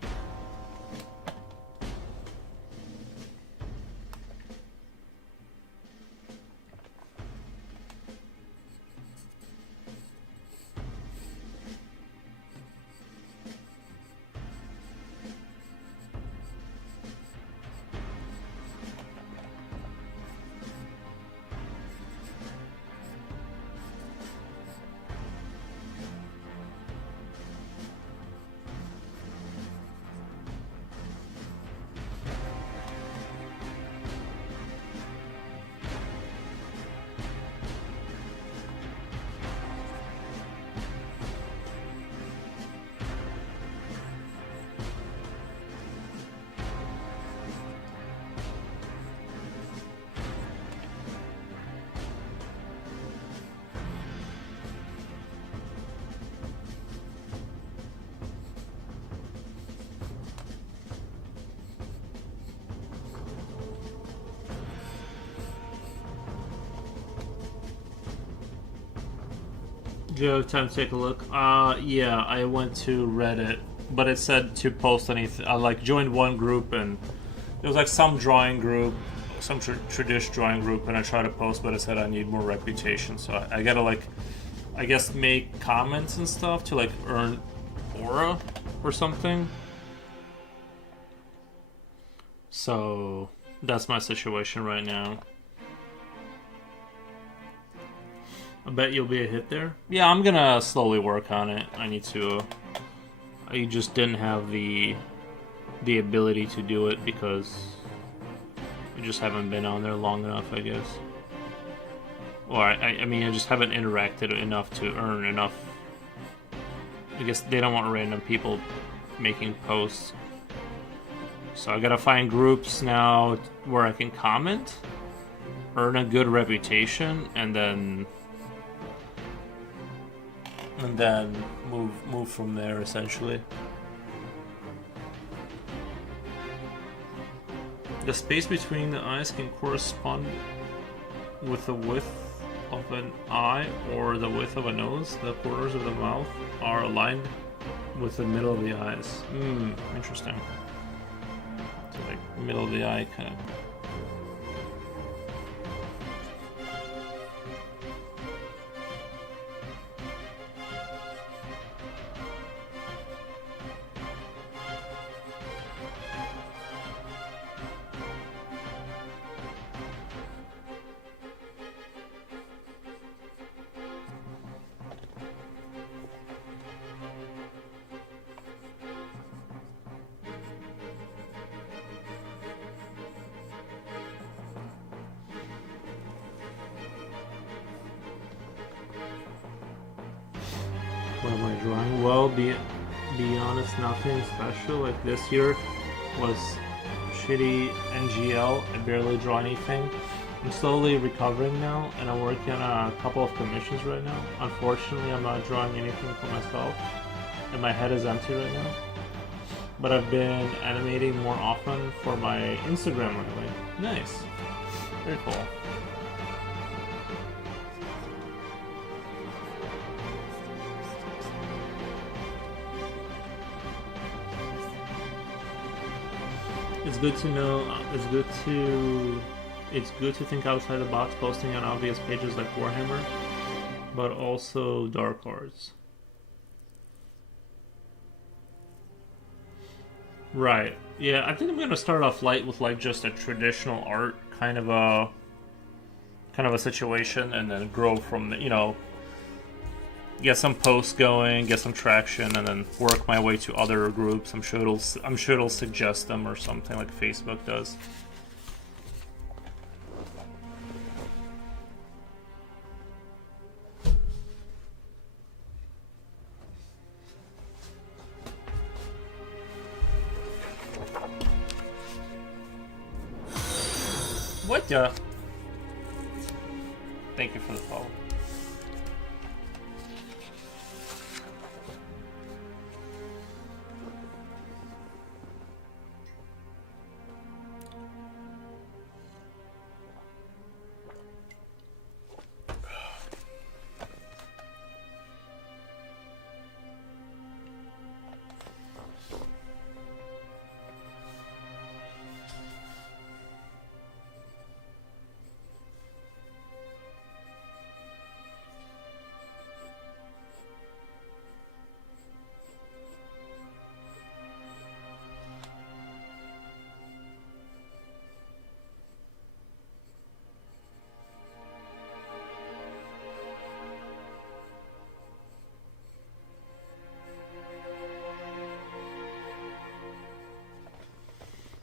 Do you have time to take a look? Yeah, I went to Reddit, but it said to post anything. I like joined one group, and there was like some drawing group, some tradish drawing group, and I tried to post, but it said I need more reputation, so I gotta like, I guess make comments and stuff to like earn aura or something. So that's my situation right now. I bet you'll be a hit there. Yeah, I'm gonna slowly work on it. I need to. I just didn't have the ability to do it because I just haven't been on there long enough, I guess. Or I mean, I just haven't interacted enough to earn enough. I guess they don't want random people making posts. So I gotta find groups now where I can comment, earn a good reputation, and then move from there, essentially. The space between the eyes can correspond with the width of an eye or the width of a nose. The corners of the mouth are aligned with the middle of the eyes. Interesting. So like middle of the eye kind of. What am I drawing? Well, be honest, nothing special. Like this year was shitty NGL. I barely draw anything. I'm slowly recovering now, and I'm working on a couple of commissions right now. Unfortunately, I'm not drawing anything for myself, and my head is empty right now. But I've been animating more often for my Instagram lately. Nice. Very cool. It's good to know. It's good to think outside the box, posting on obvious pages like Warhammer, but also Dark Arts. Right. Yeah, I think I'm gonna start off light with like just a traditional art kind of a situation, and then grow from the, get some posts going, get some traction, and then work my way to other groups. I'm sure it'll suggest them or something like Facebook does. What the? Thank you for the follow.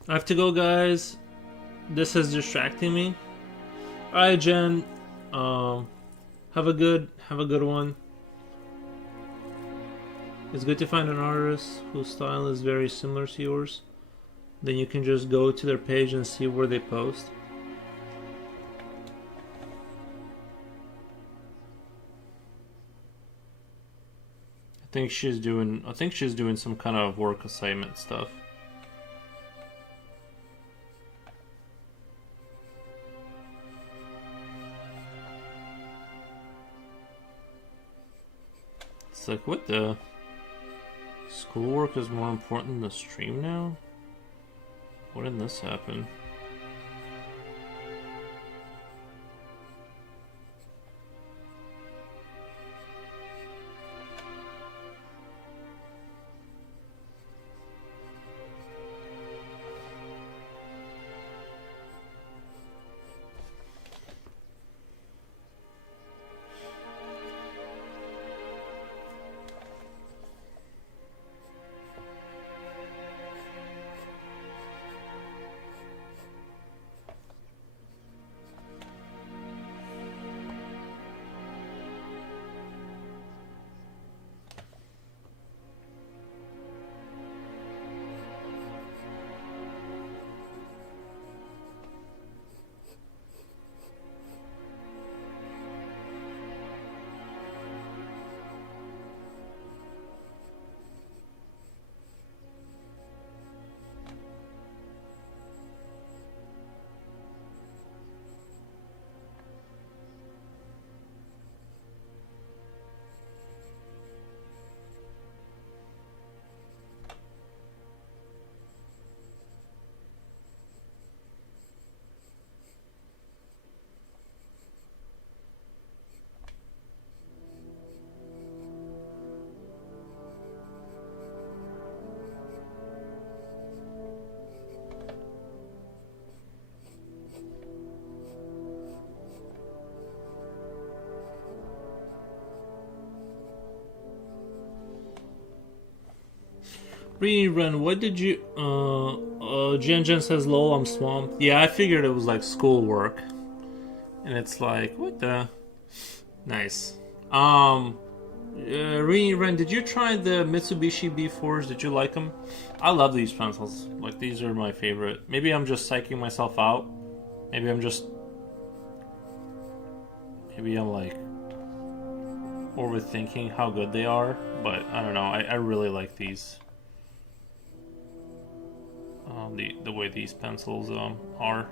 I have to go, guys. This is distracting me. Alright, Jen. Have a good one. It's good to find an artist whose style is very similar to yours. Then you can just go to their page and see where they post. I think she's doing some kind of work assignment stuff. It's like, what the? Schoolwork is more important than the stream now? When did this happen? Rerun, what did you... Jen Jen says, lol, I'm swamped. Yeah, I figured it was like schoolwork. And it's like, what the... Nice. Rerun, did you try the Mitsubishi B4s? Did you like them? I love these pencils. Like, these are my favorite. Maybe I'm just psyching myself out. Maybe I'm like overthinking how good they are. But I don't know. I really like these. The way these pencils are.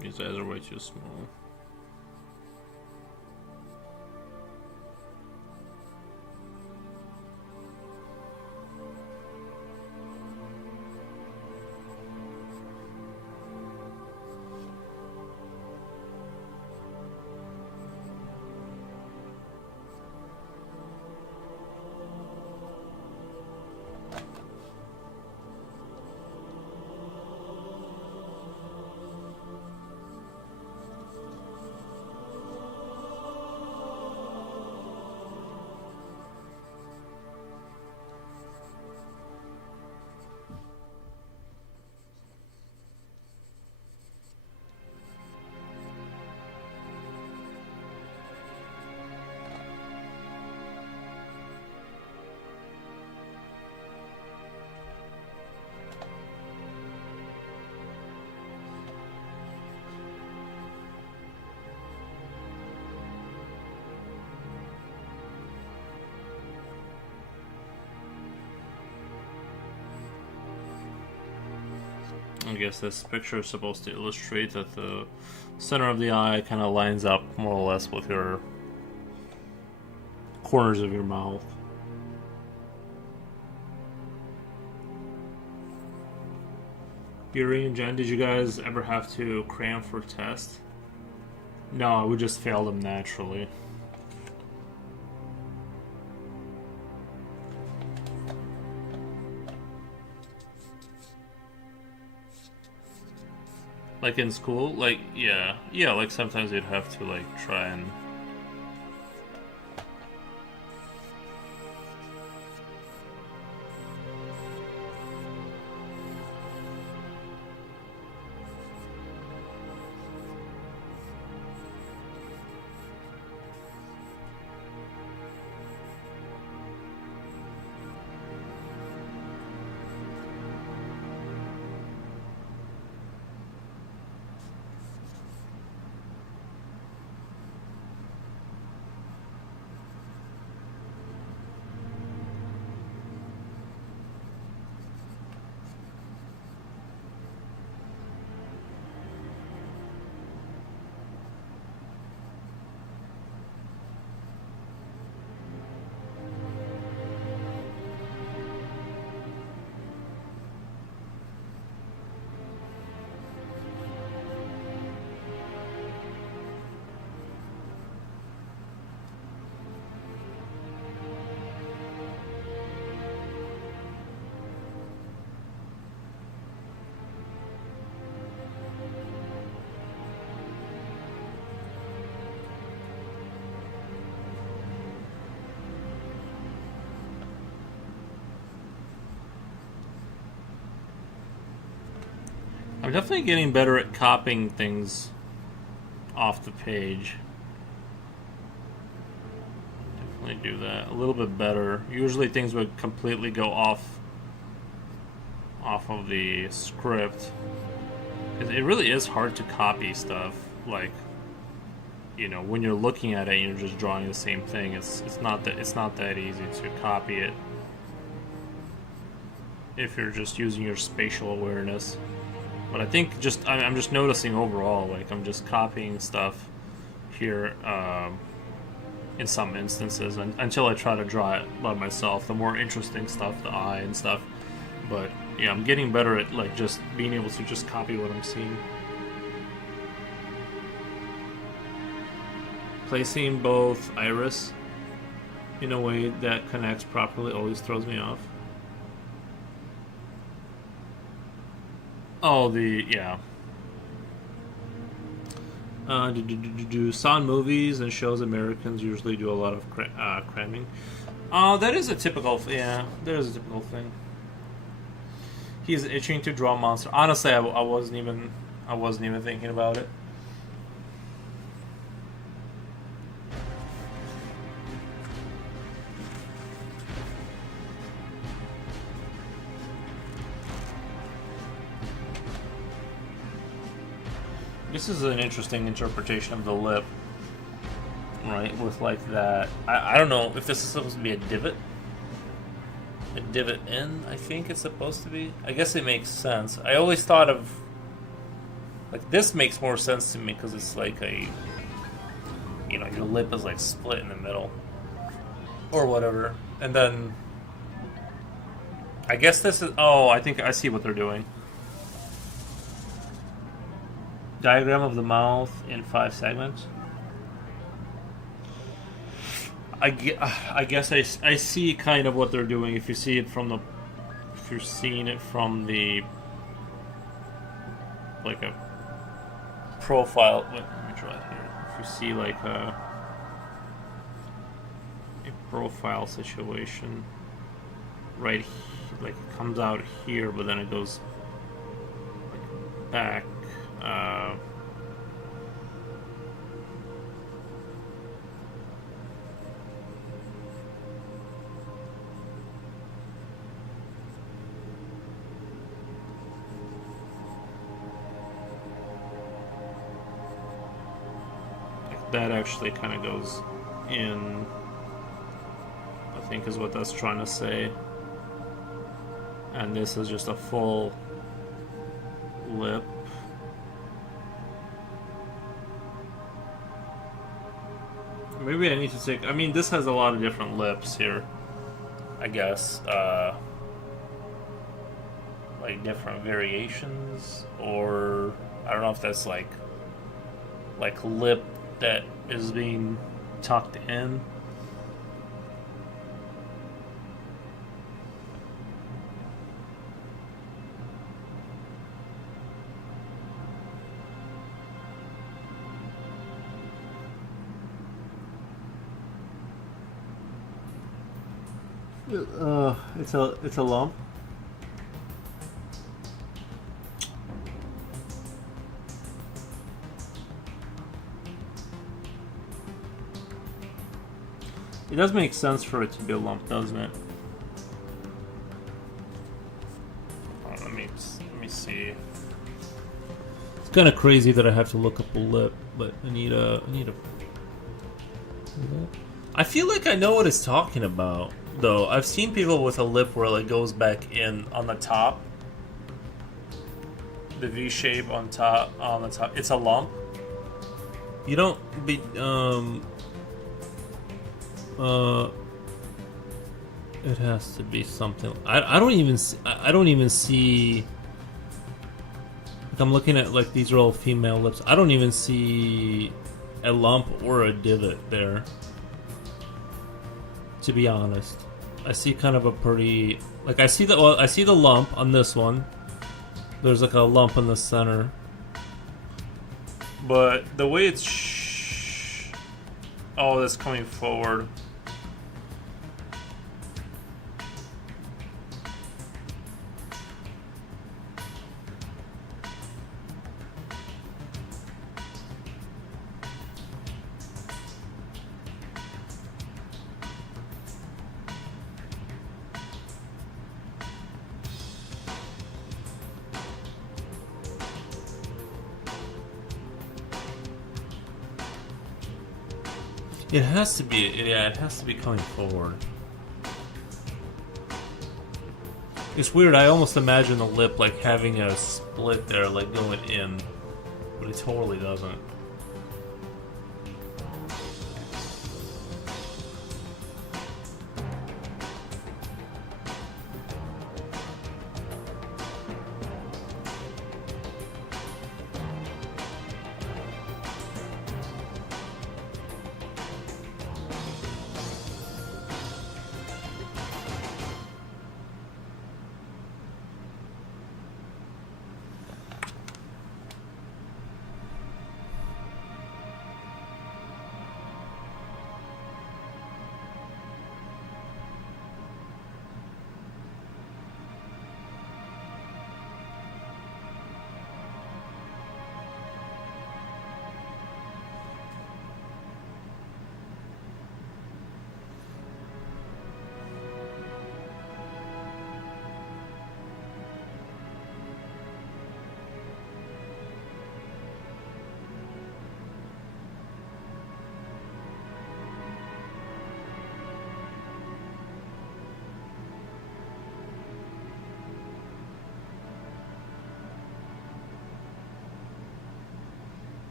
These eyes are way too small. I guess this picture is supposed to illustrate that the center of the eye kind of lines up more or less with your corners of your mouth. Yuri and Jen, did you guys ever have to cram for test? No, we just failed them naturally. Like in school? Like, yeah, like sometimes you'd have to like try and... I'm definitely getting better at copying things off the page. Definitely do that a little bit better. Usually things would completely go off of the script. It really is hard to copy stuff. Like, you know, when you're looking at it and you're just drawing the same thing, it's not that easy to copy it if you're just using your spatial awareness. But I think I'm just noticing overall, like I'm just copying stuff here in some instances until I try to draw it by myself. The more interesting stuff, the eye and stuff. But yeah, I'm getting better at like just being able to just copy what I'm seeing. Placing both iris in a way that connects properly always throws me off. Oh, yeah. Saw movies and shows Americans usually do a lot of cramming. That is a typical, yeah, that is a typical thing. He's itching to draw monster. Honestly, I wasn't even thinking about it. This is an interesting interpretation of the lip, right? With like that. I don't know if this is supposed to be a divot. A divot in, I think it's supposed to be. I guess it makes sense. I always thought of like this makes more sense to me because it's like a, you know, your lip is like split in the middle or whatever, and then I guess this is. Oh, I think I see what they're doing. Diagram of the mouth in 5 segments. I guess I see kind of what they're doing. If you see it from the, if you're seeing it from the, like a profile. Let me try it here. If you see like a profile situation, right, like it comes out here, but then it goes like back. That actually kind of goes in, I think is what that's trying to say. And this is just a full lip. Maybe I need to take... I mean, this has a lot of different lips here, I guess. Like different variations, or I don't know if that's like lip that is being tucked in. It's a lump. It does make sense for it to be a lump, doesn't it? Oh, let me see. It's kind of crazy that I have to look up a lip, but I need a. I feel like I know what it's talking about, though. I've seen people with a lip where it goes back in on the top. The V shape on top. It's a lump. You don't be it has to be something. I don't even see. Like, I'm looking at like these are all female lips. I don't even see a lump or a divot there. To be honest, I see kind of a pretty I see the lump on this one. There's like a lump in the center, but the way it's oh, that's coming forward. It has to be, yeah, it has to be coming forward. It's weird, I almost imagine the lip like having a split there, like going in, but it totally doesn't.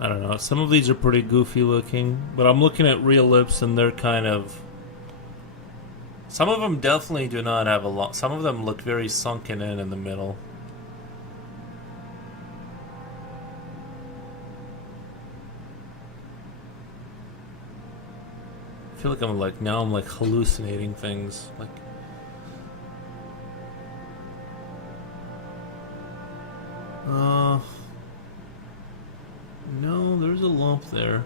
I don't know. Some of these are pretty goofy looking, but I'm looking at real lips and they're kind of... Some of them definitely do not have a lot. Some of them look very sunken in the middle. I feel like I'm hallucinating things. No, there's a lump there.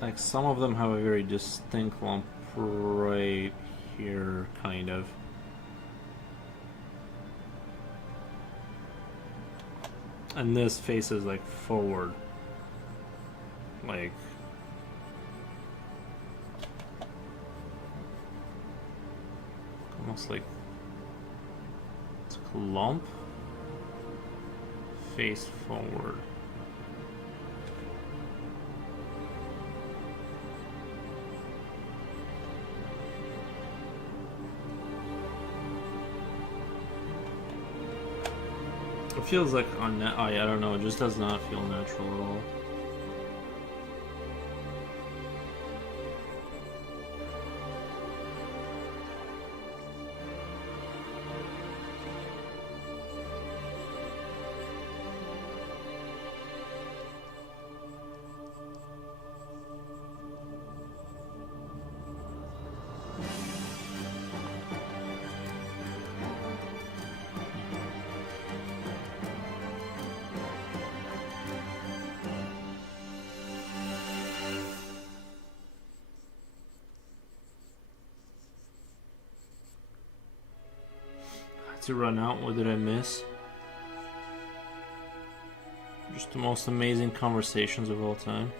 Like, some of them have a very distinct lump right here, kind of. And this faces like forward. Like almost like it's a clump face forward. It feels like I don't know, it just does not feel natural at all. To run out, what did I miss? Just the most amazing conversations of all time.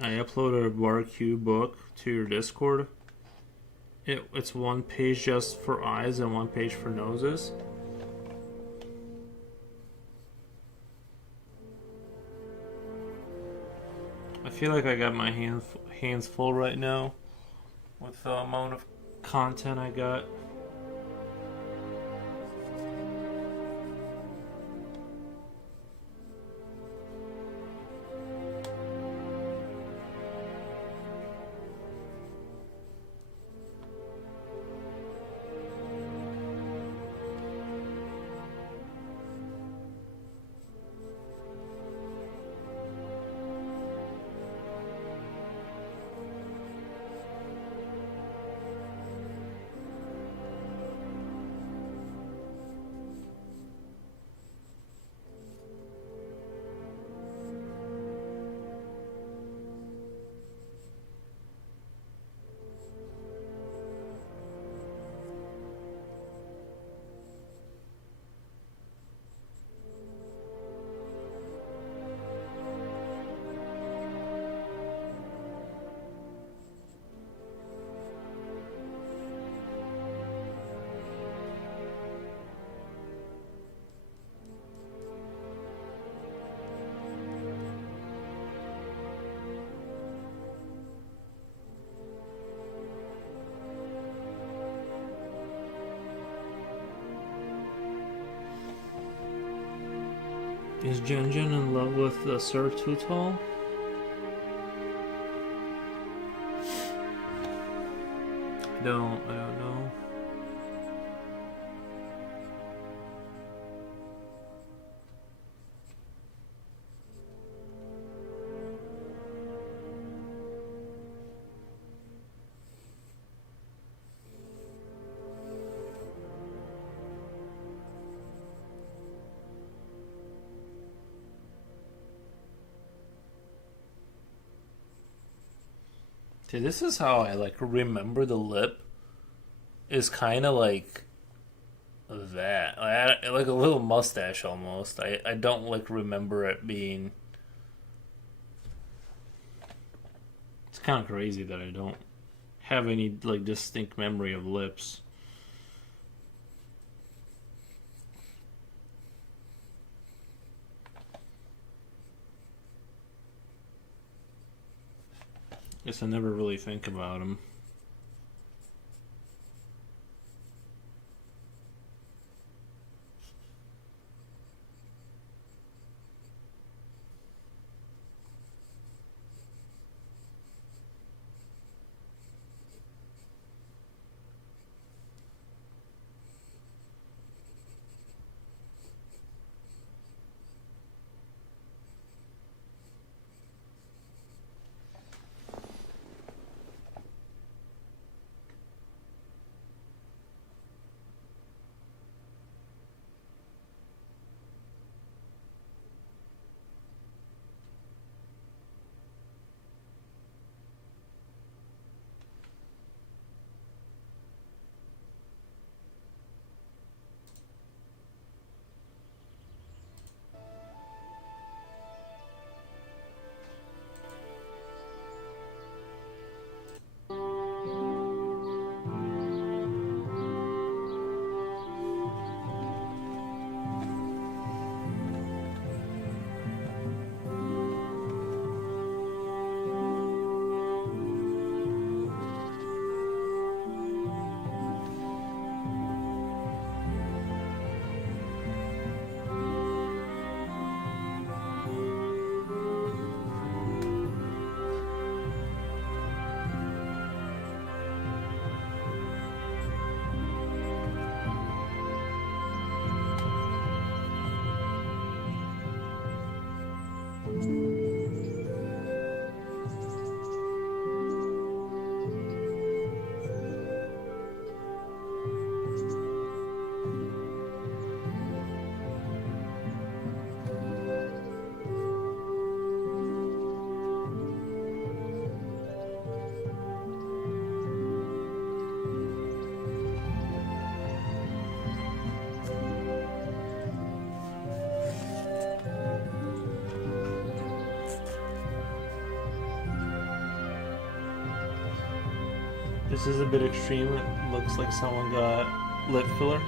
I uploaded a BarQ book to your Discord. It's one page just for eyes and one page for noses. I feel like I got my hands full right now with the amount of content I got. Is Jen in love with Sir Tutal? I don't know. See, this is how I like remember the lip. Is kind of like that, like a little mustache almost. I don't like remember it being. It's kind of crazy that I don't have any like distinct memory of lips. Guess I never really think about them. This is a bit extreme. It looks like someone got lip filler.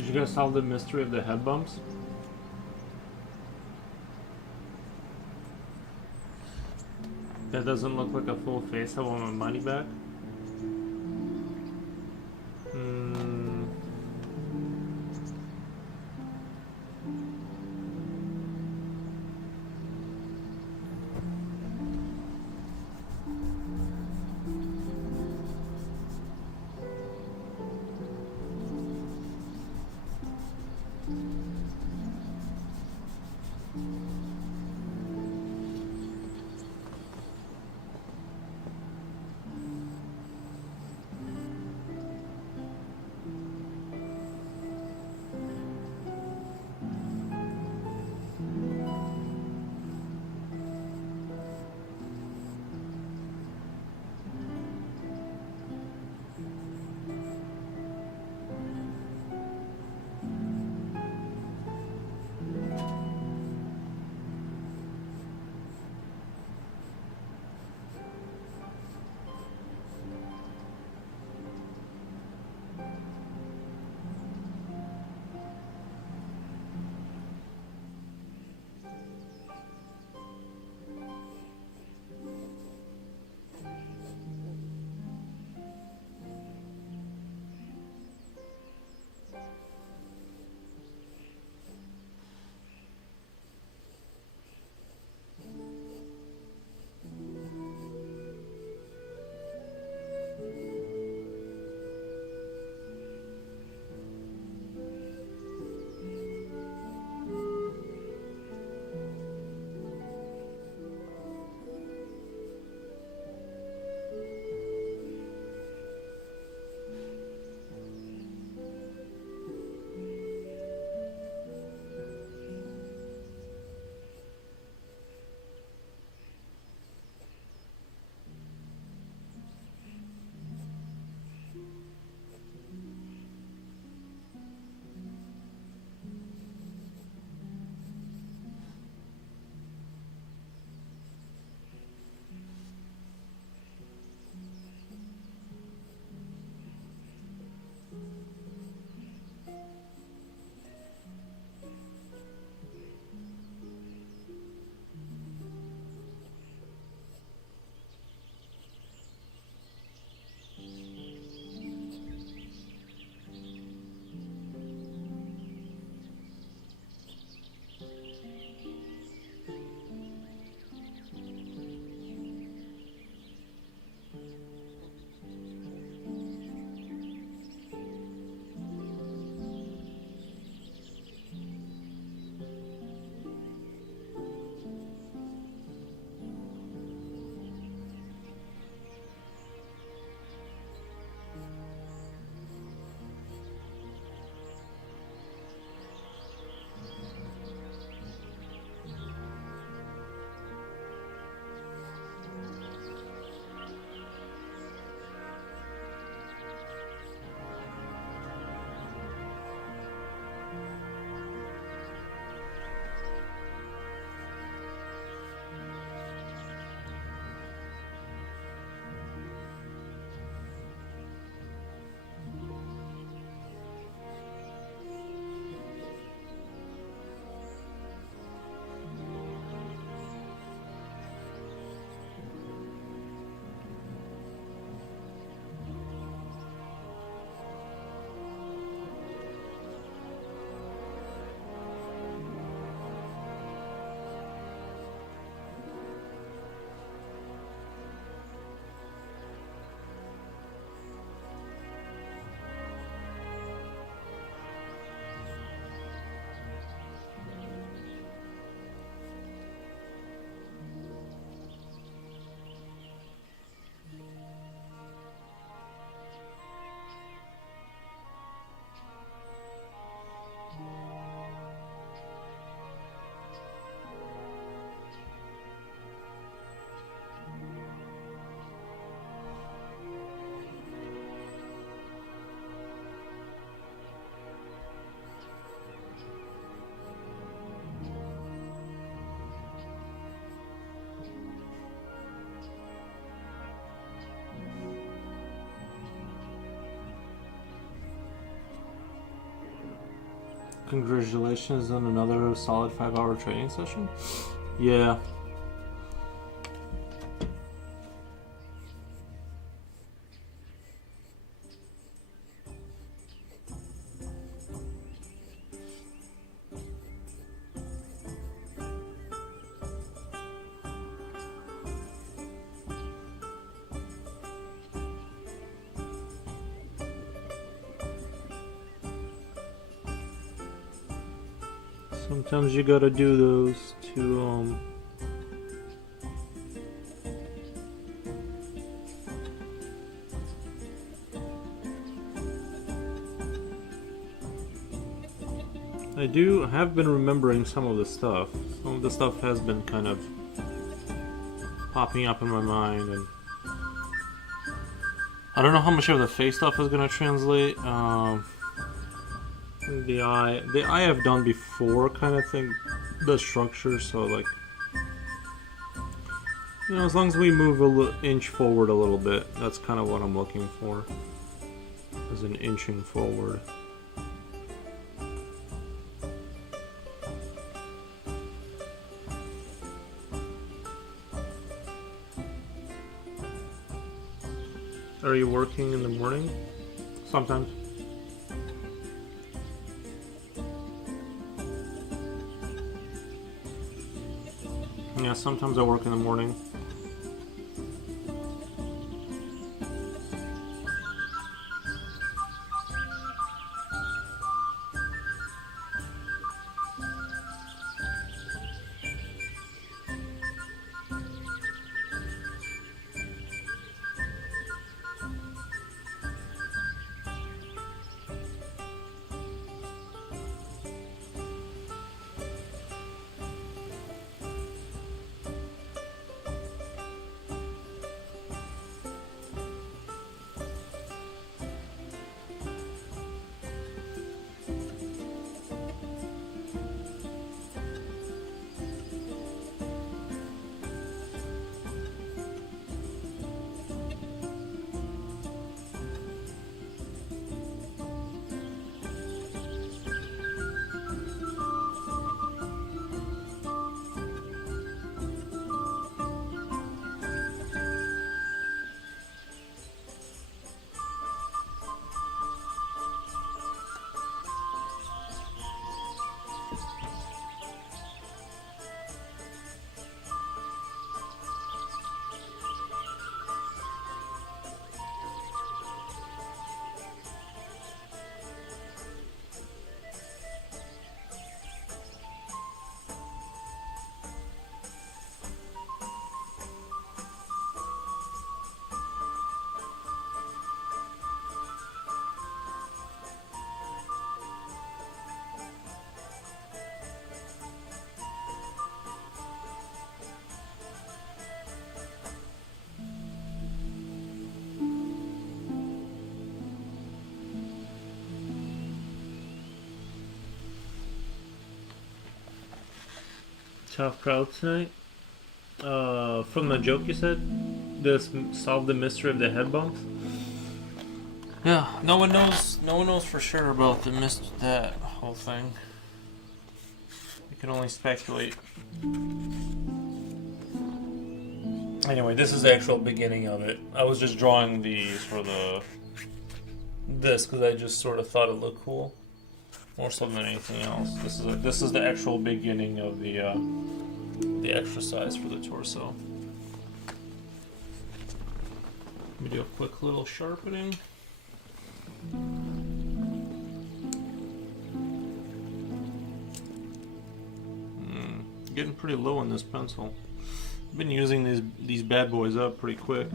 Did you guys solve the mystery of the head bumps? That doesn't look like a full face. I want my money back. Congratulations on another solid 5-hour training session. Yeah. Sometimes you gotta do those to I have been remembering some of the stuff. Some of the stuff has been kind of popping up in my mind, and I don't know how much of the face stuff is gonna translate. The eye I've done before, kind of thing, the structure. So like, as long as we move inch forward a little bit, that's kind of what I'm looking for, is an inching forward. Are you working in the morning? Sometimes. Yeah, sometimes I work in the morning. Tough crowd tonight. From the joke you said, this solve the mystery of the head bumps. Yeah, no one knows. No one knows for sure about that whole thing. We can only speculate. Anyway, this is the actual beginning of it. I was just drawing these for this because I just sort of thought it looked cool, more so than anything else. This is the actual beginning of the exercise for the torso. Let me do a quick little sharpening. Getting pretty low on this pencil. I've been using these bad boys up pretty quick.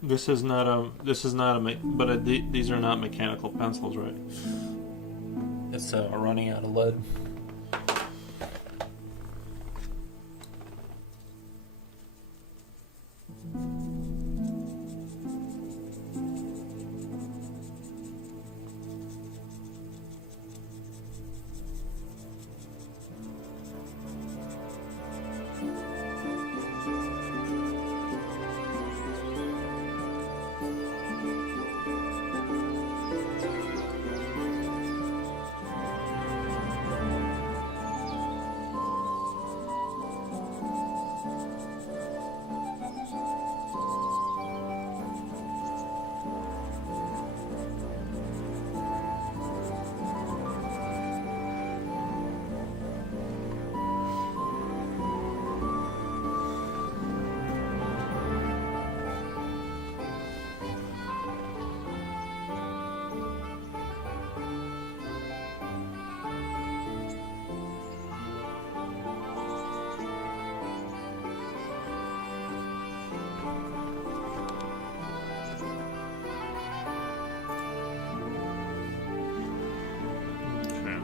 This is not a. This is not a. But these are not mechanical pencils, right? It's running out of lead. Okay.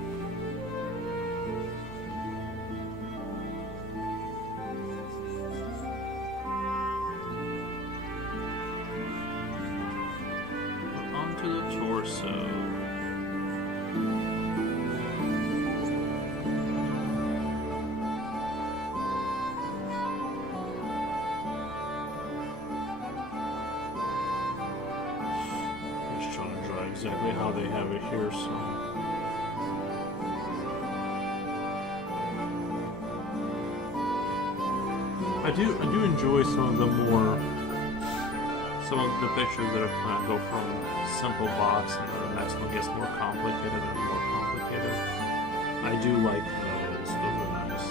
Onto the torso. Just trying to draw exactly how they have it here, so. I do enjoy some of the pictures that are kind of go from simple box and then the next one gets more complicated and more complicated. I do like those. Those are nice.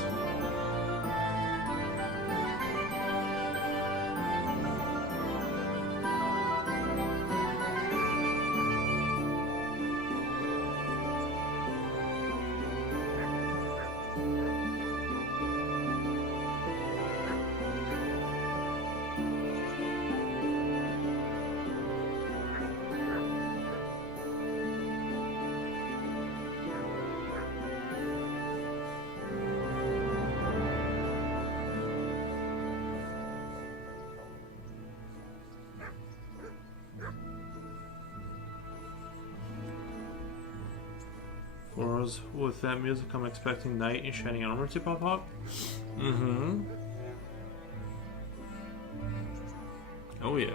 Whereas with that music, I'm expecting Knight in Shining Armor to pop up. Mm-hmm. Oh yeah.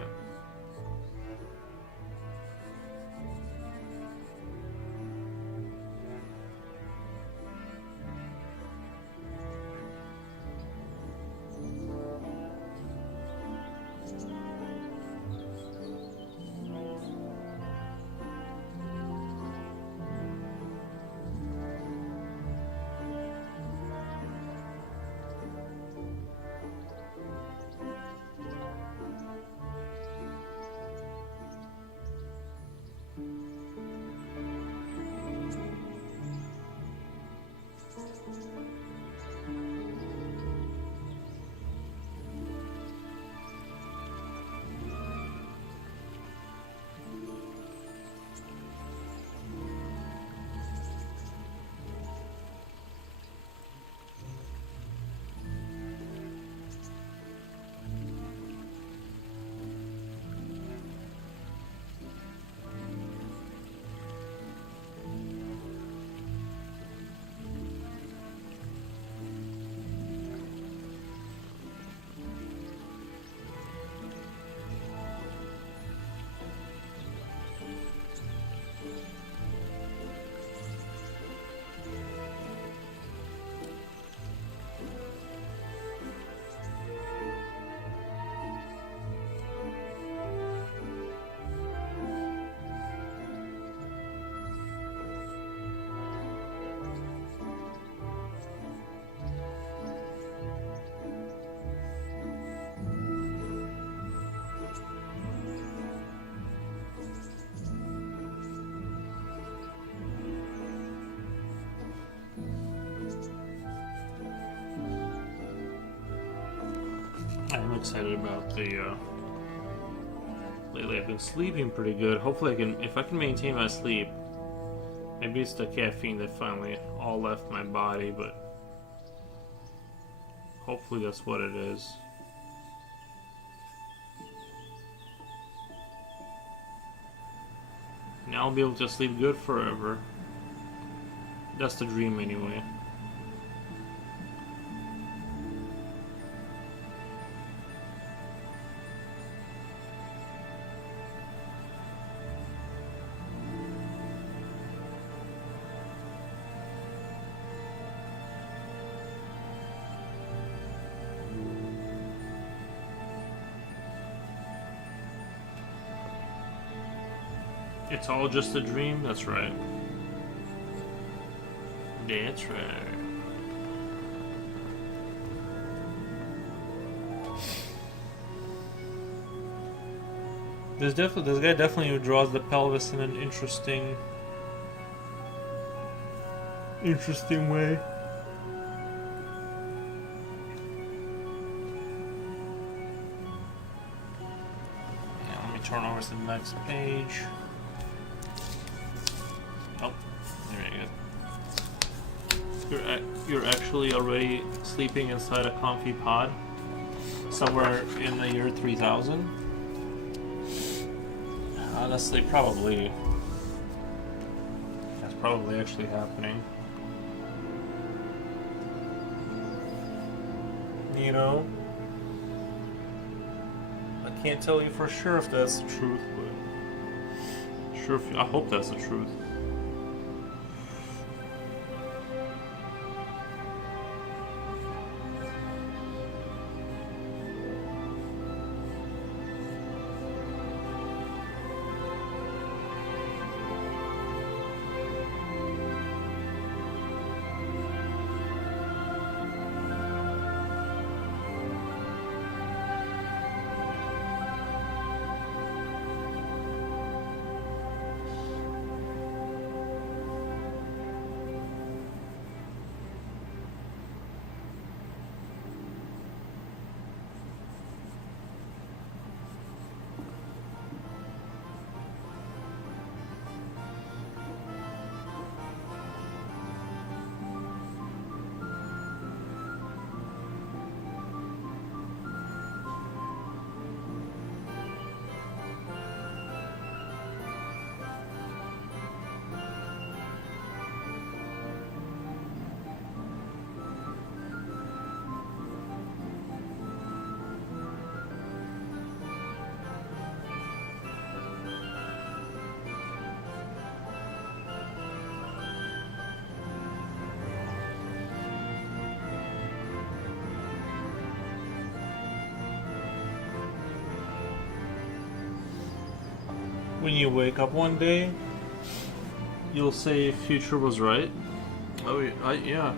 I'm excited about the lately. I've been sleeping pretty good. Hopefully, if I can maintain my sleep. Maybe it's the caffeine that finally all left my body, but hopefully that's what it is. Now I'll be able to sleep good forever. That's the dream anyway. It's all just a dream? That's right. That's right. This guy definitely draws the pelvis in an interesting way. Now let me turn over to the next page. Oh, there you go. You're actually already sleeping inside a comfy pod somewhere in the year 3000. Honestly, that's probably actually happening. You know, I can't tell you for sure if that's the truth, but I hope that's the truth. When you wake up one day, you'll say future was right. Oh, yeah.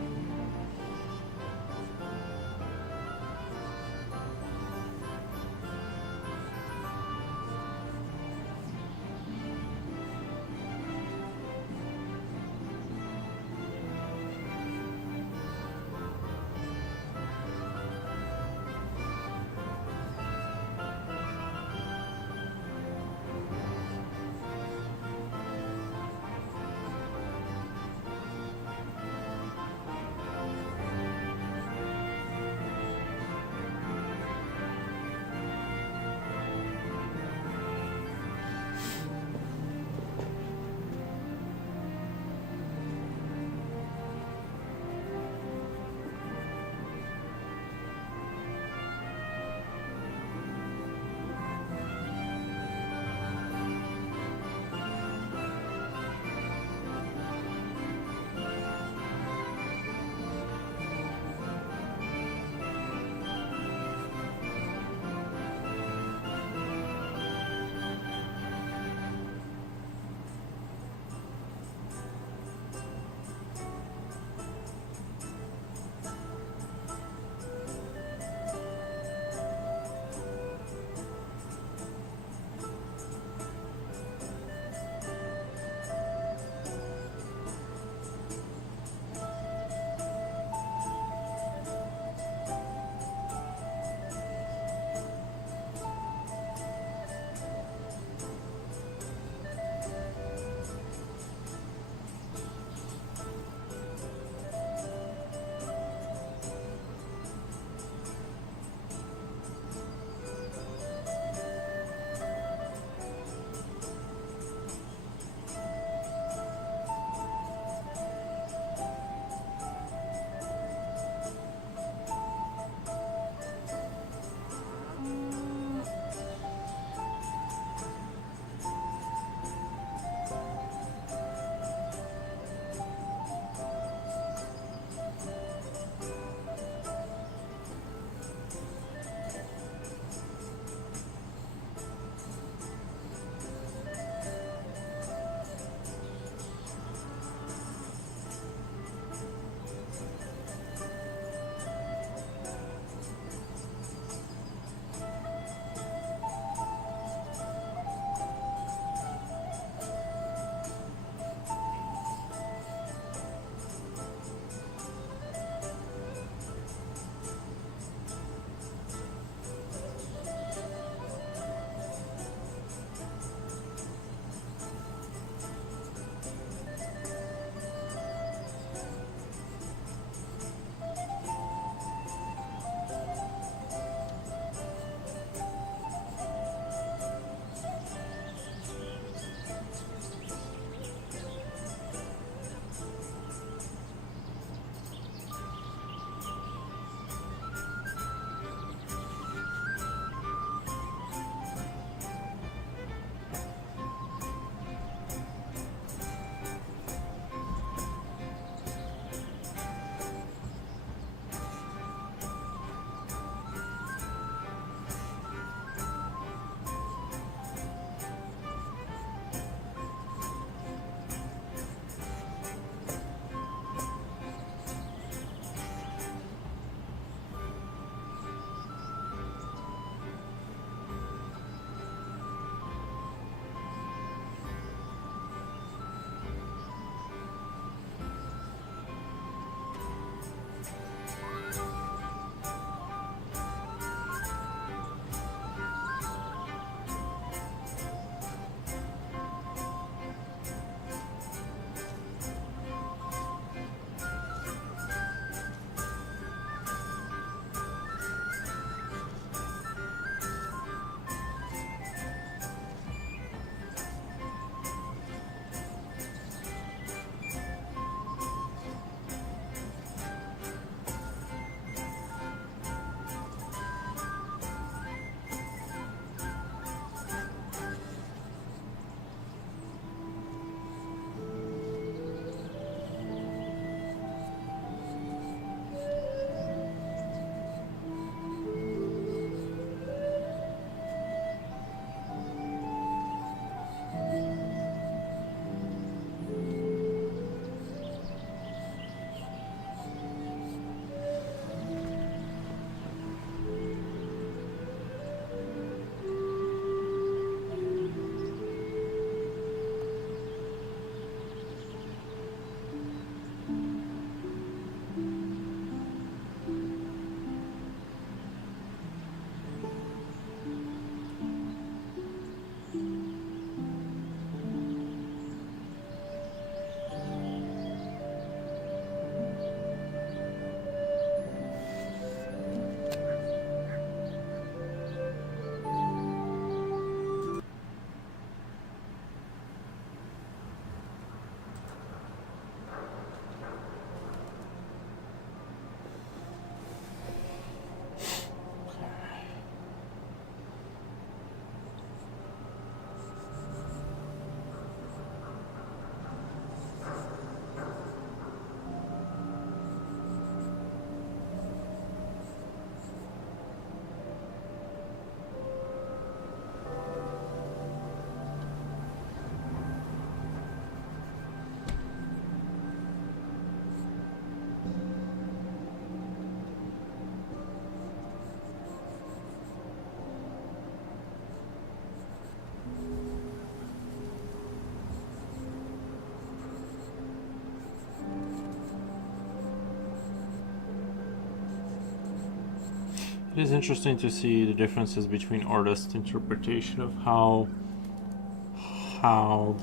It's interesting to see the differences between artists' interpretation of how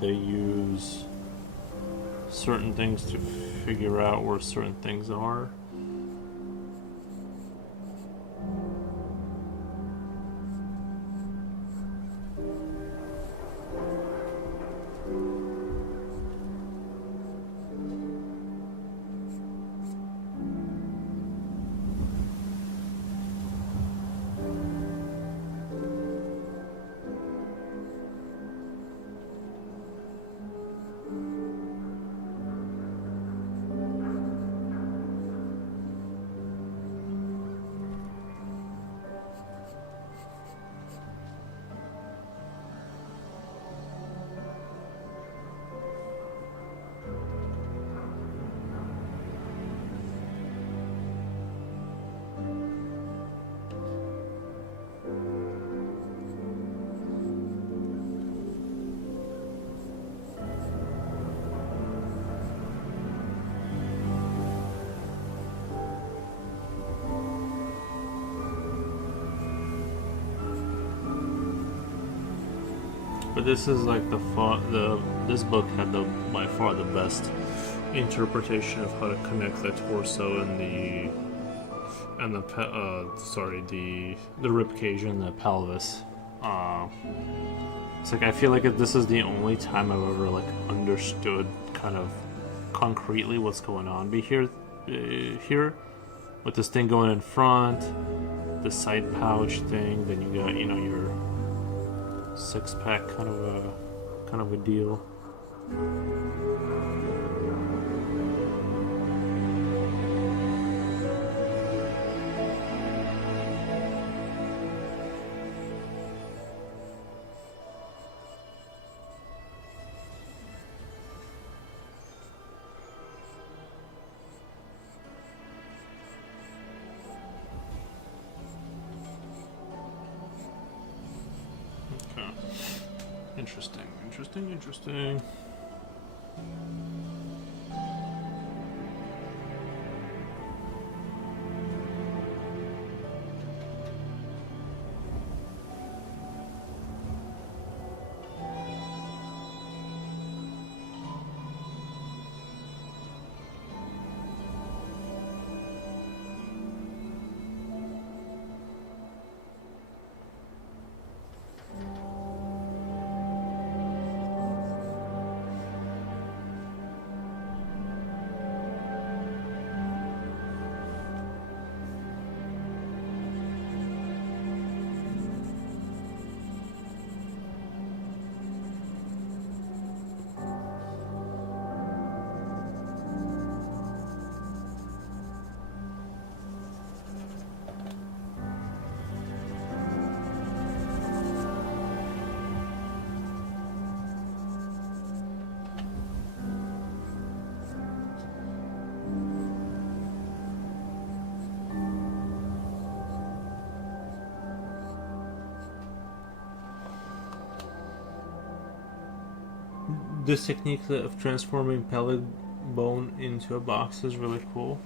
they use certain things to figure out where certain things are. But this is like this book had by far the best interpretation of how to connect the torso and the rib cage and the pelvis. It's like I feel like this is the only time I've ever like understood kind of concretely what's going on. But here with this thing going in front, the side pouch thing, then you got your six-pack kind of a deal. Interesting. This technique of transforming pellet bone into a box is really cool.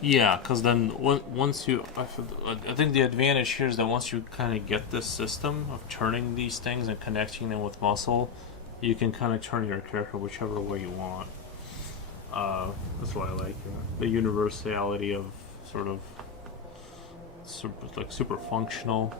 Yeah, because then once I think the advantage here is that once you kind of get this system of turning these things and connecting them with muscle, you can kind of turn your character whichever way you want. That's why I like the universality of sort of super functional.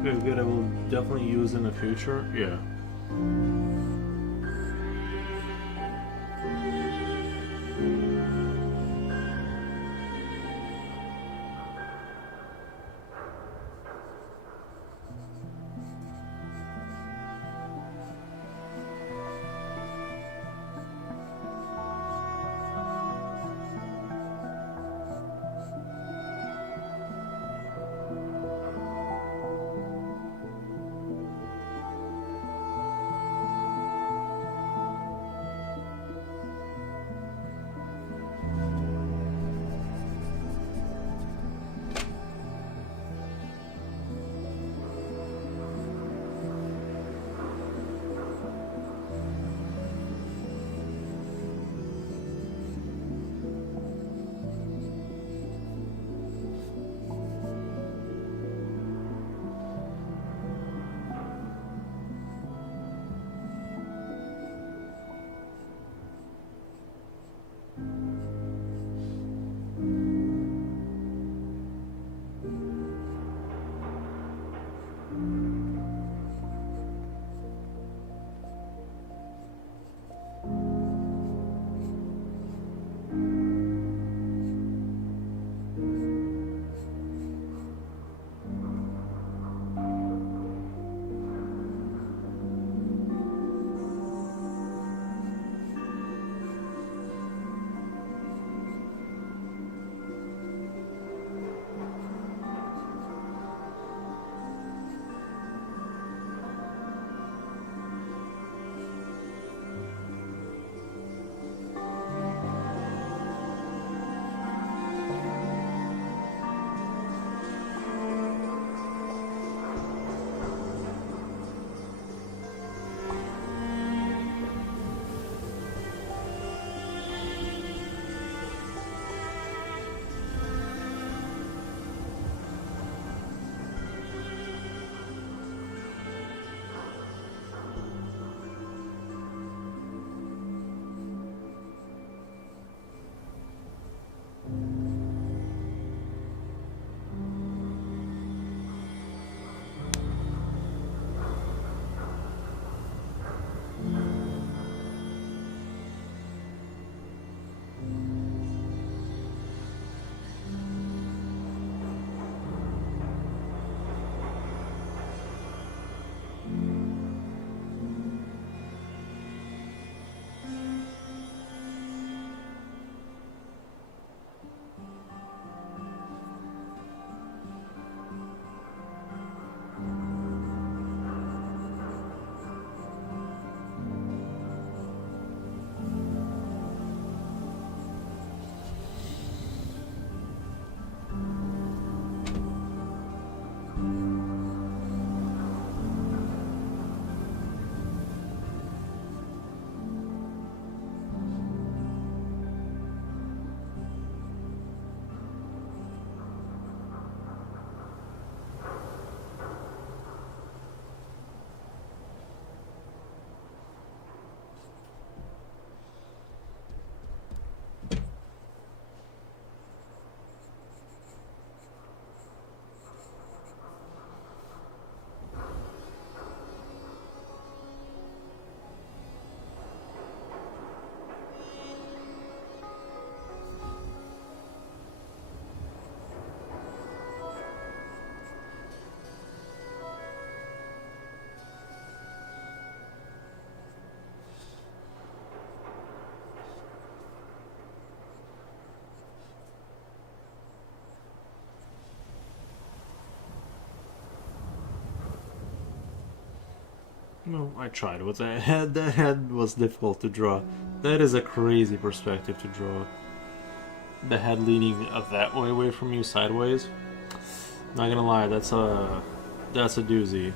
Good, good. I will definitely use in the future. Yeah. No, I tried. With that head, that head was difficult to draw. That is a crazy perspective to draw. The head leaning that way away from you sideways. Not gonna lie, that's a doozy.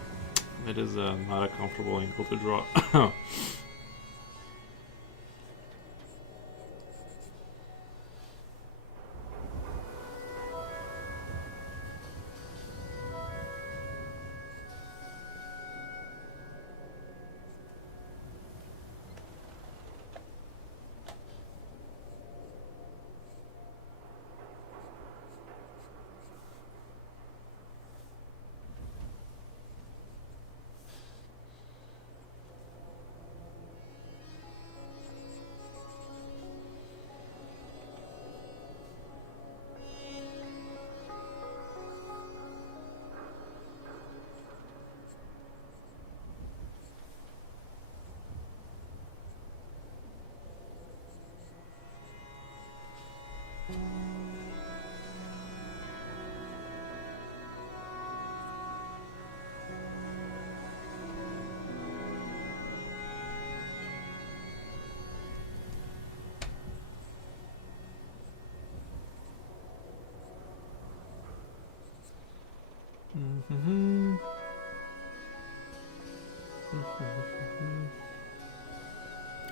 It is not a comfortable angle to draw.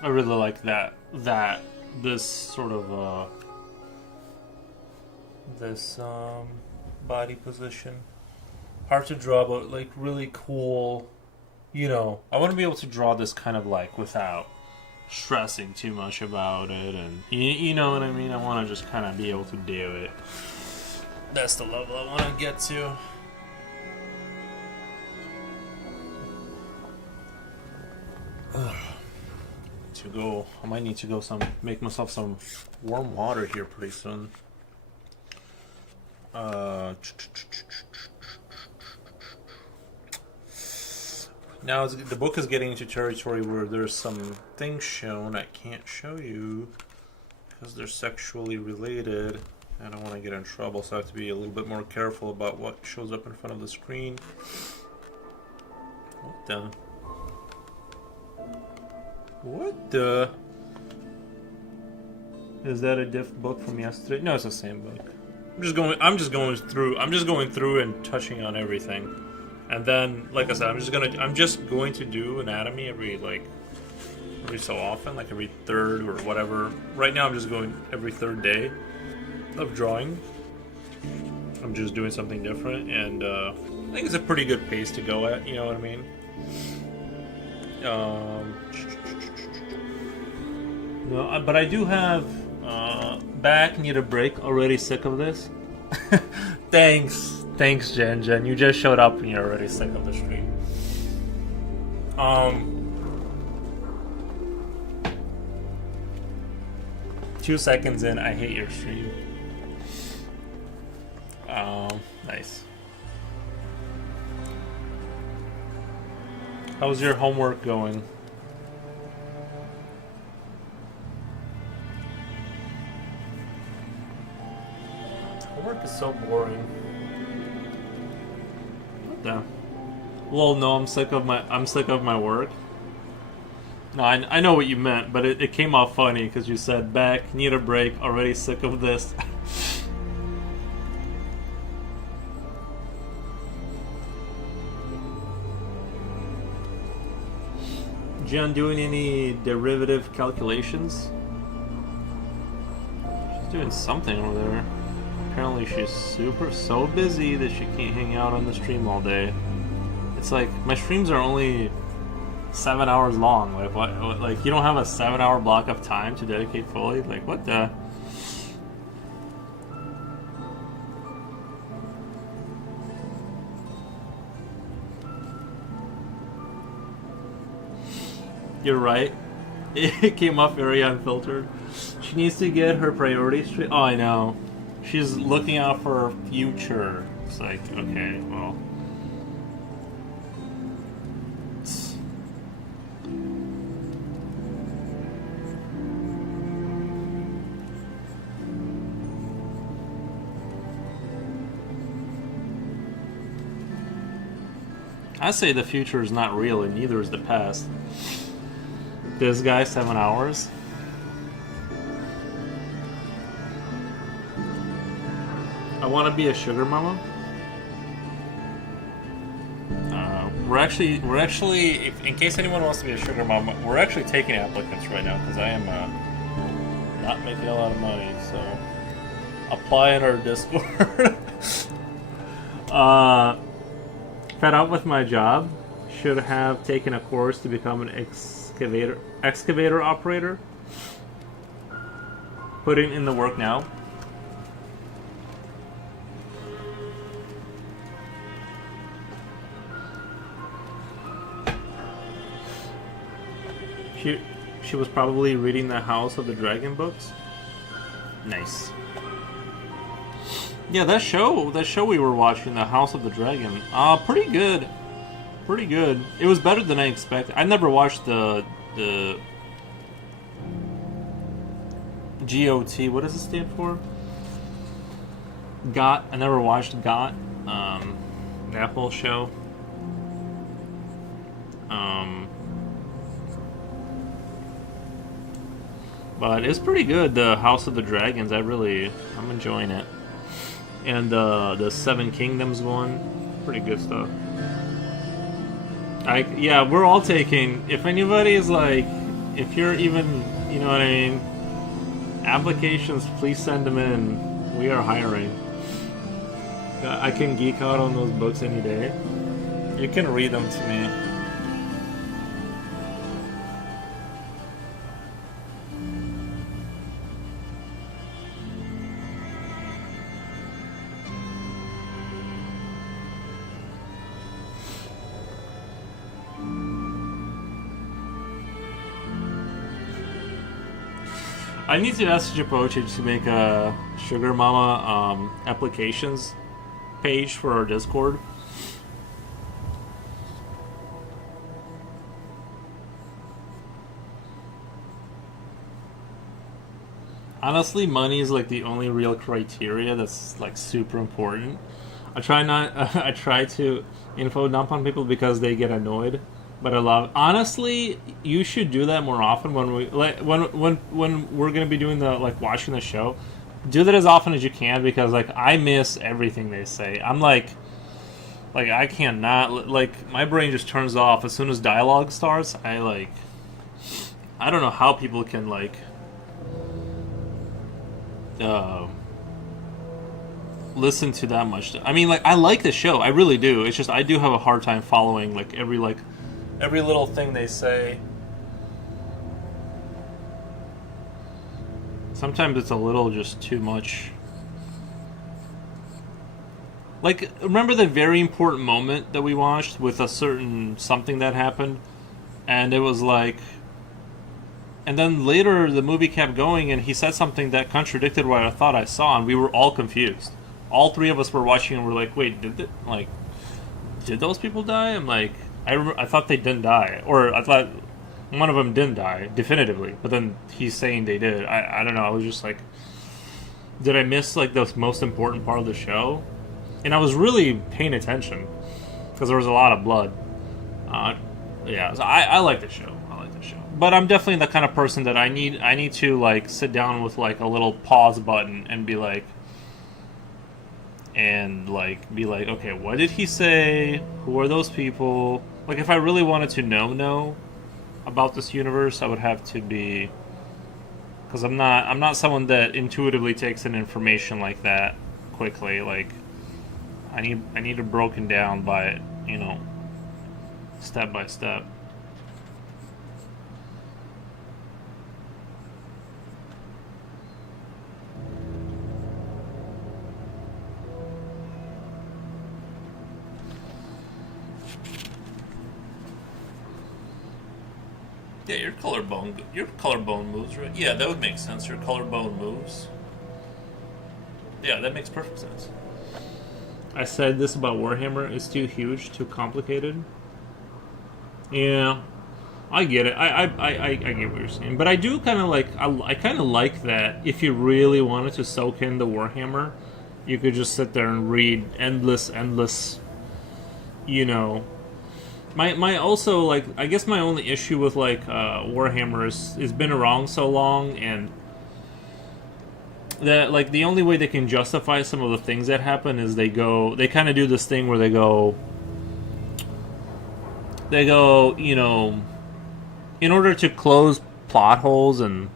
I really like that this sort of this body position. Hard to draw, but like really cool. You know, I want to be able to draw this kind of like without stressing too much about it, and you know what I mean. I want to just kind of be able to do it. That's the level I want to get to. To go, I might need to go make myself some warm water here pretty soon. Now the book is getting into territory where there's some things shown I can't show you because they're sexually related. I don't want to get in trouble, so I have to be a little bit more careful about what shows up in front of the screen. What the? What the? Is that a diff book from yesterday? No, it's the same book. I'm just going through and touching on everything. And then, like I said, I'm just going to do anatomy every so often, like every third or whatever. Right now I'm just going every third day of drawing. I'm just doing something different, and I think it's a pretty good pace to go at, you know what I mean? No, but I do have back, need a break, already sick of this. Thanks, Jen. You just showed up and you're already sick of the stream. 2 seconds in, I hate your stream. Nice. How's your homework going? Homework is so boring. What the? Well, no, I'm sick of my work. No, I know what you meant, but it came off funny because you said back, need a break, already sick of this. Jen doing any derivative calculations? She's doing something over there. Apparently she's so busy that she can't hang out on the stream all day. It's like, my streams are only 7 hours long. Like, what? Like, you don't have a 7-hour block of time to dedicate fully? Like, what the? You're right. It came off very unfiltered. She needs to get her priorities straight. Oh, I know. She's looking out for her future. It's like, okay, well. I say the future is not real, and neither is the past. This guy, 7 hours. I want to be a sugar mama. We're actually, in case anyone wants to be a sugar mama, we're actually taking applicants right now because I am not making a lot of money. So apply in our Discord. Fed up with my job. Should have taken a course to become an excavator operator. Putting in the work now. She was probably reading the House of the Dragon books. Nice. Yeah, that show we were watching, the House of the Dragon, pretty good. Pretty good. It was better than I expected. I never watched the GOT. What does it stand for? GOT. I never watched GOT. That whole show. But it's pretty good. The House of the Dragons. I'm enjoying it. And the Seven Kingdoms one. Pretty good stuff. Yeah, we're all taking. If anybody is like, if you're even, you know what I mean, applications, please send them in. We are hiring. I can geek out on those books any day. You can read them to me. I need to ask Japoche to make a Sugar Mama applications page for our Discord. Honestly, money is like the only real criteria that's like super important. I try to info dump on people because they get annoyed. But I love. Honestly, you should do that more often when we like when we're gonna be doing the like watching the show. Do that as often as you can because like I miss everything they say. I'm like I cannot like my brain just turns off as soon as dialogue starts. I don't know how people can like listen to that much. I mean, like I like the show. I really do. It's just I do have a hard time following like every little thing they say. Sometimes it's a little just too much. Like, remember the very important moment that we watched with a certain something that happened? And it was like... And then later the movie kept going and he said something that contradicted what I thought I saw and we were all confused. All three of us were watching and we're like, wait, did those people die? I'm like... I thought they didn't die, or I thought one of them didn't die definitively. But then he's saying they did. I don't know. I was just like, did I miss like the most important part of the show? And I was really paying attention because there was a lot of blood. Yeah, so I like the show. But I'm definitely the kind of person that I need to like sit down with like a little pause button and be like. Okay, what did he say? Who are those people? Like, if I really wanted to know about this universe, I would have to be, because I'm not someone that intuitively takes in information like that quickly. Like, I need it broken down by, step by step. Yeah, your collarbone moves, right? Yeah, that would make sense. Your collarbone moves. Yeah, that makes perfect sense. I said this about Warhammer. It's too huge, too complicated. Yeah, I get it. I get what you're saying. But I do kind of like... I kind of like that if you really wanted to soak in the Warhammer, you could just sit there and read endless... My also, like, I guess my only issue with, like, Warhammer is been around so long, and that, like, the only way they can justify some of the things that happen is they kind of do this thing where they go, in order to close plot holes, and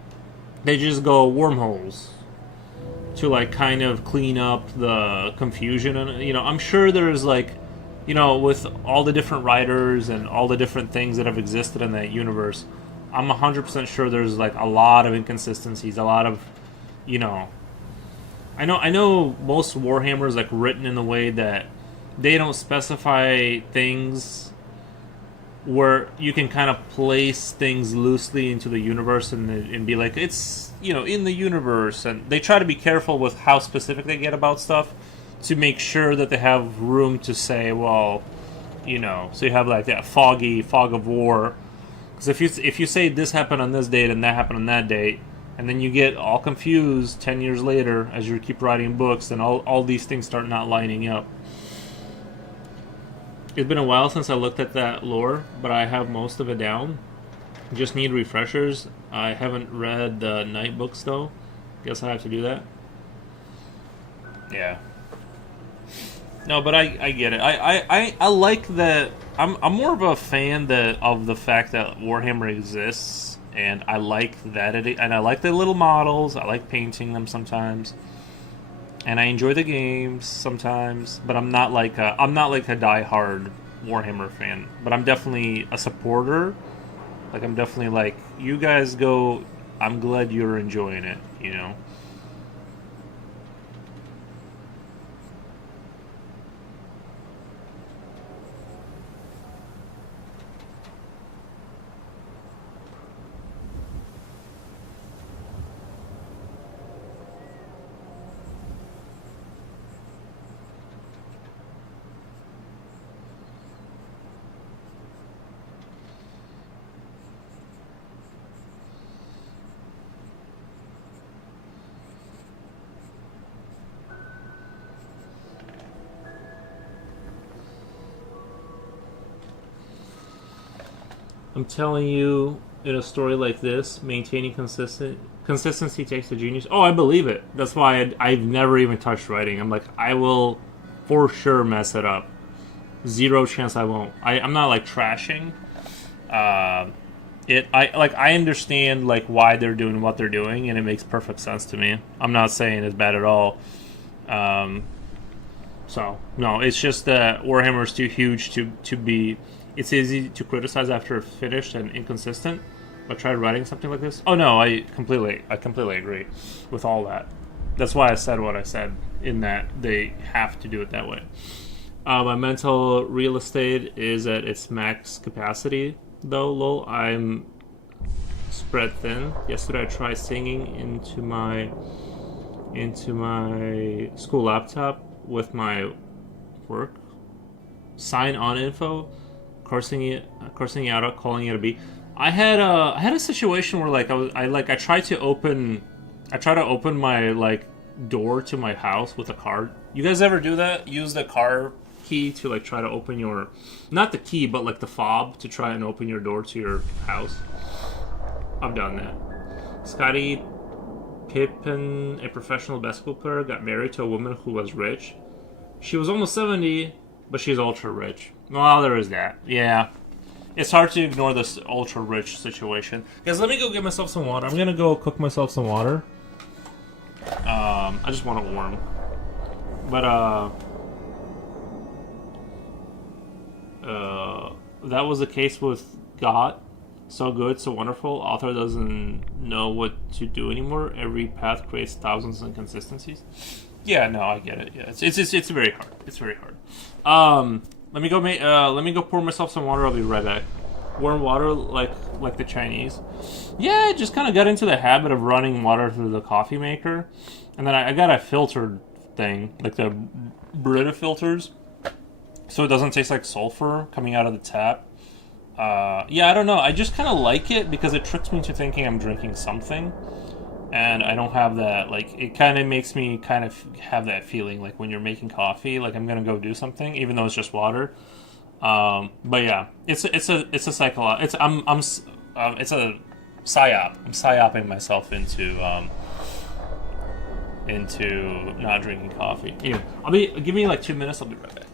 they just go wormholes to, like, kind of clean up the confusion, and, I'm sure there's, like, with all the different writers and all the different things that have existed in that universe, I'm 100% sure there's like a lot of inconsistencies, a lot of, I know most Warhammer is like written in the way that they don't specify things where you can kind of place things loosely into the universe and be like, it's, in the universe, and they try to be careful with how specific they get about stuff, to make sure that they have room to say, well, so you have like that fog of war. Because if you say this happened on this date and that happened on that date, and then you get all confused 10 years later as you keep writing books, and all these things start not lining up. It's been a while since I looked at that lore, but I have most of it down. Just need refreshers. I haven't read the Night books though. Guess I have to do that. Yeah. No, but I get it. I like that. I'm more of a fan of the fact that Warhammer exists, and I like that and I like the little models. I like painting them sometimes, and I enjoy the games sometimes. But I'm not like a diehard Warhammer fan. But I'm definitely a supporter. Like I'm definitely like you guys go. I'm glad you're enjoying it. You know. I'm telling you, in a story like this, maintaining consistency takes a genius. Oh, I believe it. That's why I've never even touched writing. I'm like, I will for sure mess it up. Zero chance I won't. I'm not like trashing. Uh, I understand like why they're doing what they're doing, and it makes perfect sense to me. I'm not saying it's bad at all. Um, so no, it's just that Warhammer is too huge to be. It's easy to criticize after finished and inconsistent. But try writing something like this. Oh no, I completely agree with all that. That's why I said what I said. In that they have to do it that way. My mental real estate is at its max capacity, though. Lol, I'm spread thin. Yesterday I tried singing into my school laptop with my work sign on info, cursing it out, calling it a B. I had a situation where like I tried to open my like door to my house with a card. You guys ever do that? Use the car key to like try to open your, not the key but like the fob to try and open your door to your house. I've done that. Scotty Pippen, a professional basketball player, got married to a woman who was rich. She was almost 70, but she's ultra rich. Well, there is that. Yeah. It's hard to ignore this ultra rich situation. Guys, let me go get myself some water. I'm gonna go cook myself some water. I just want it warm. But, that was the case with God. So good, so wonderful. Author doesn't know what to do anymore. Every path creates thousands of inconsistencies. Yeah, no, I get it. Yeah, it's very hard. It's very hard. Let me go pour myself some water. I'll be right back. Warm water, like the Chinese. Yeah, just kind of got into the habit of running water through the coffee maker, and then I got a filtered thing, like the Brita filters, so it doesn't taste like sulfur coming out of the tap. Yeah, I don't know. I just kind of like it because it tricks me into thinking I'm drinking something, and I don't have that. Like, it kind of makes me kind of have that feeling like when you're making coffee, like I'm gonna go do something, even though it's just water. But yeah, it's a psychological. It's a psyop. I'm psyoping myself into not drinking coffee. Anyway, give me like 2 minutes. I'll be right back.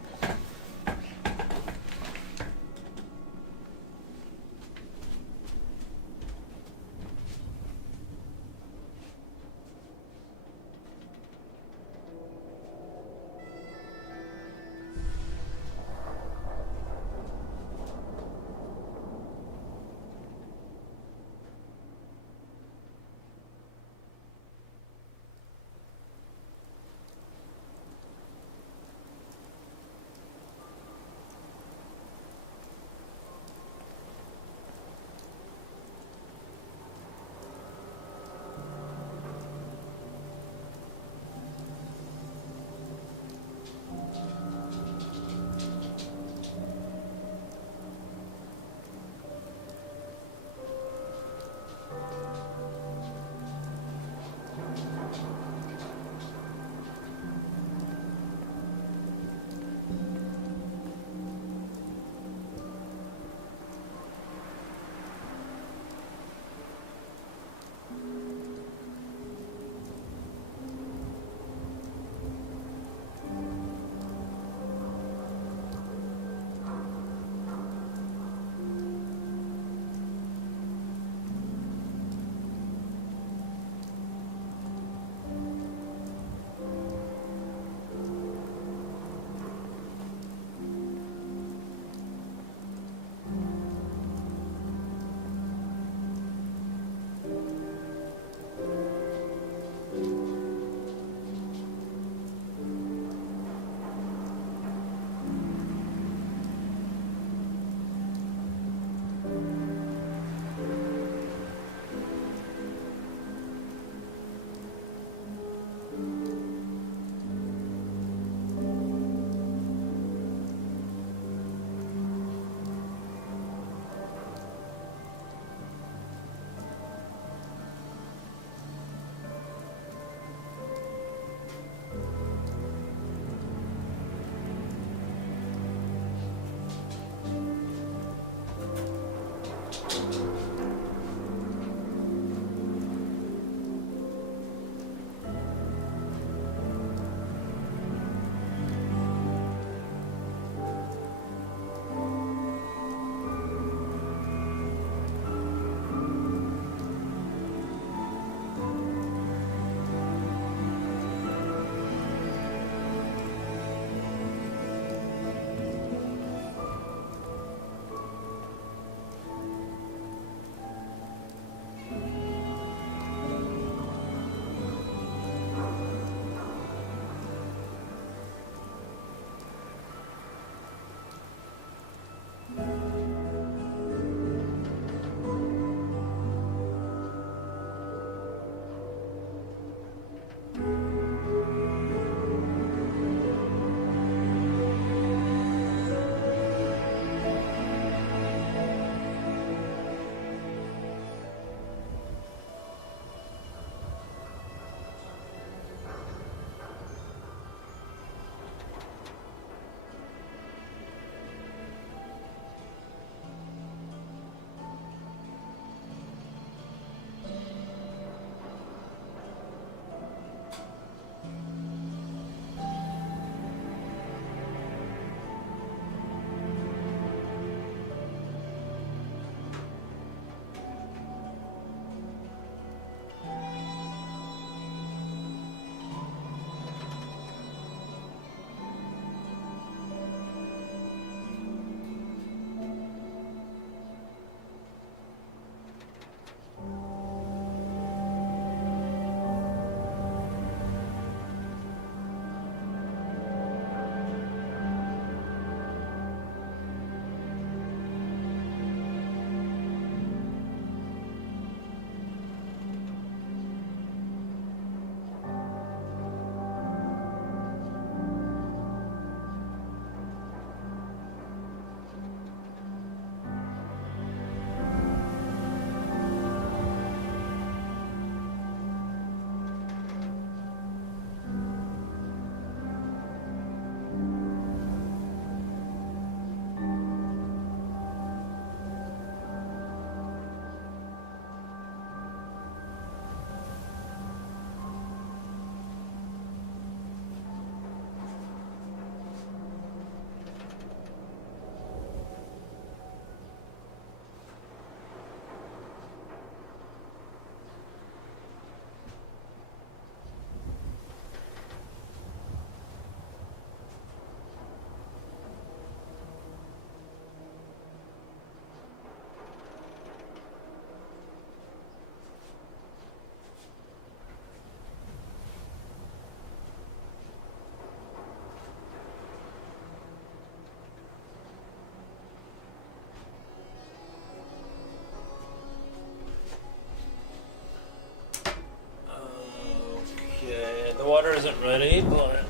wasn't ready, but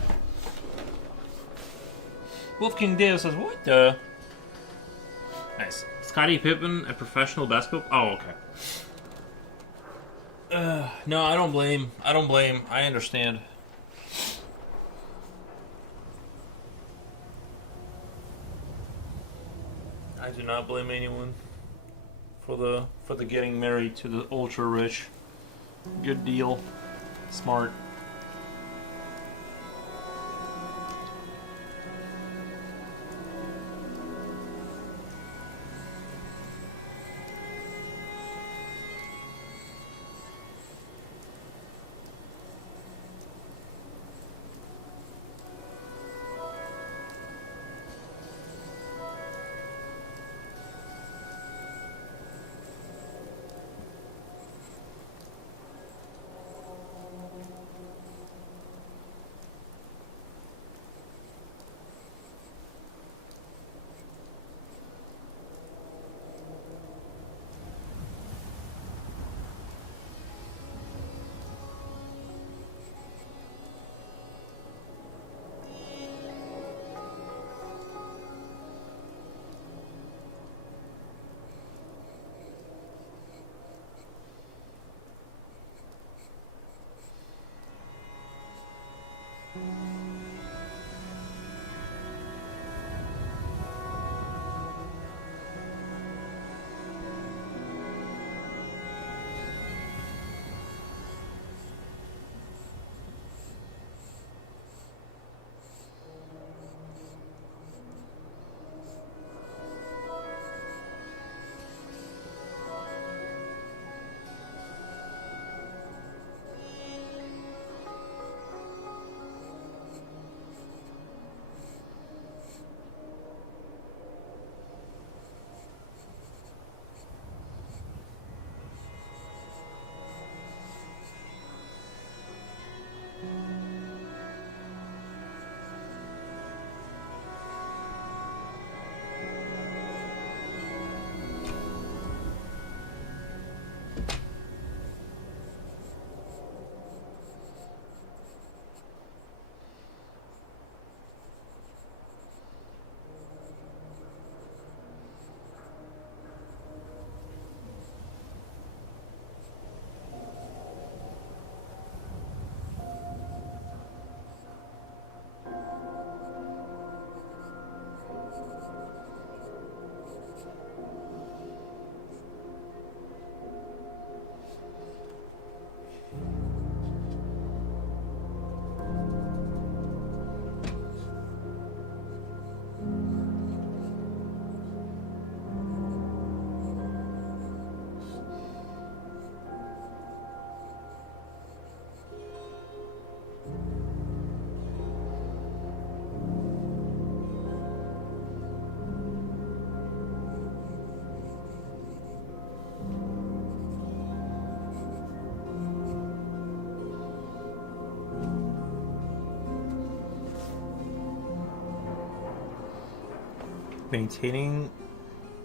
Wolfgang Davis says, "What the?" Nice. Scottie Pippen, a professional basketball. Oh, okay. No, I don't blame. I don't blame. I understand. I do not blame anyone for the getting married to the ultra rich. Good deal. Smart.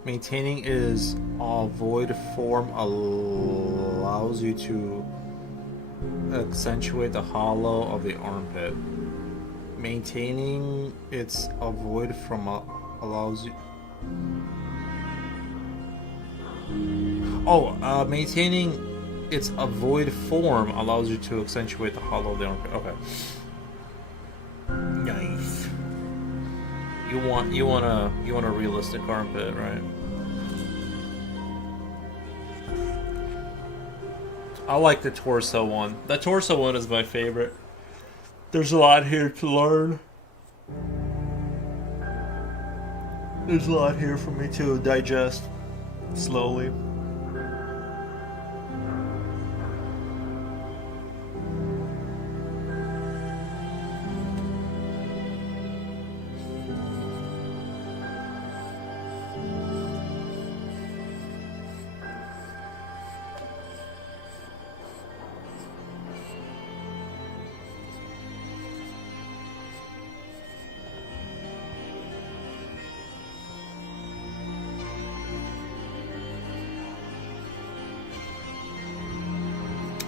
Maintaining is a void form allows you to accentuate the hollow of the armpit. Maintaining it's a void from allows you. Maintaining it's a void form allows you to accentuate the hollow of the armpit. Okay. Nice. You want a realistic armpit, right? I like the torso one. The torso one is my favorite. There's a lot here to learn. There's a lot here for me to digest slowly.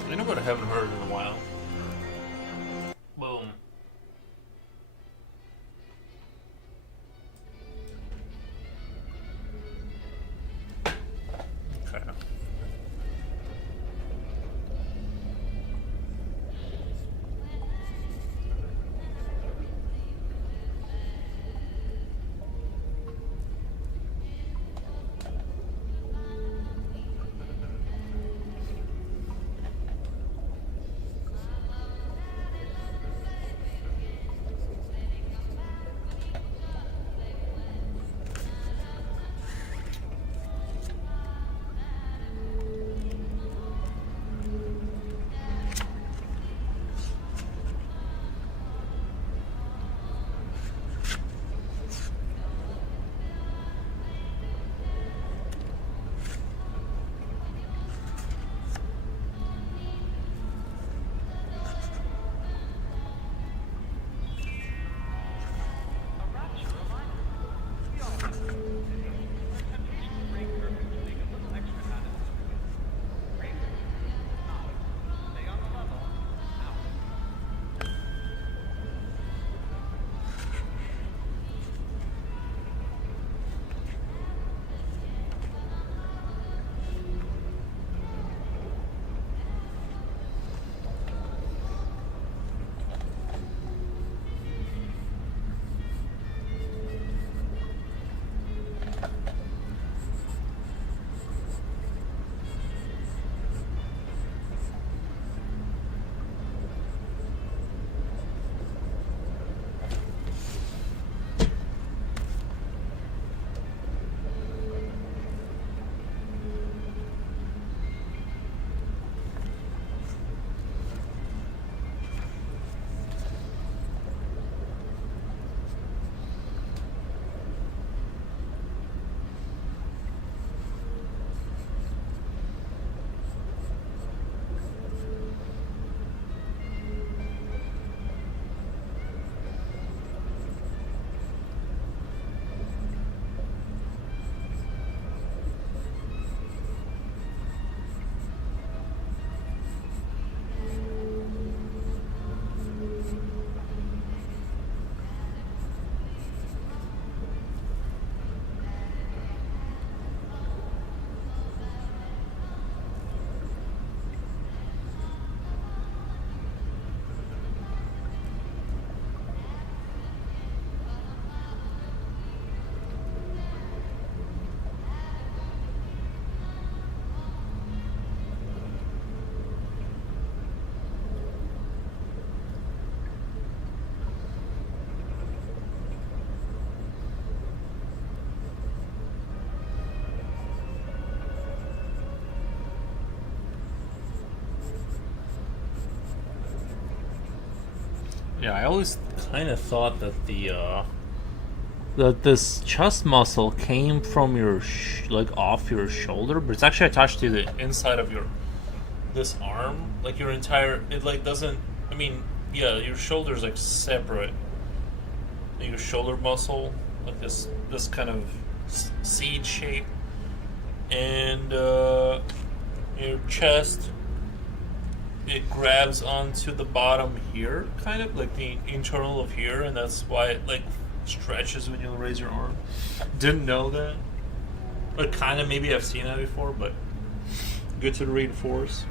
You know what I haven't heard in a while? Boom. Yeah, I always kind of thought that that this chest muscle came from your like off your shoulder, but it's actually attached to the inside of this arm, like your entire. It like doesn't. I mean, yeah, your shoulder's like separate. Your shoulder muscle, like this kind of seed shape, and your chest. It grabs onto the bottom here, kind of like the internal of here, and that's why it like stretches when you raise your arm. Didn't know that. Like, kind of maybe I've seen that before, but good to reinforce.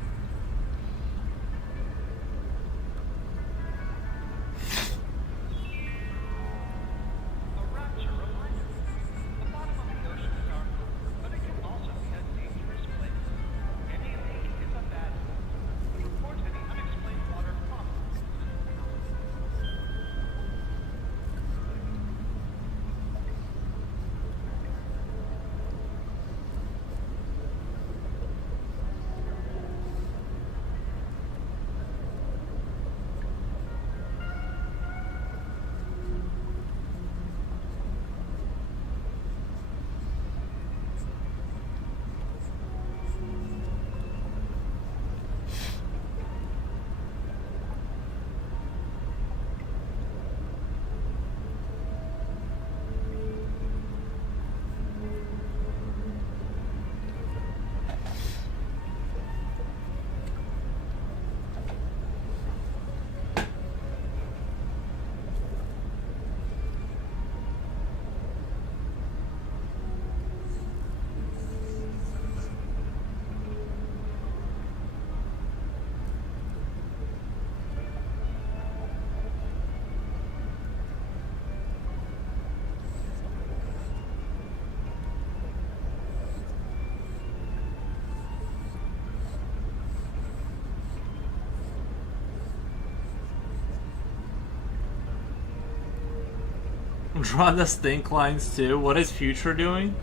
Draw the stink lines too. What is Future doing?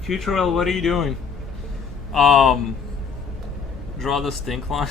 Future, what are you doing? Draw the stink line.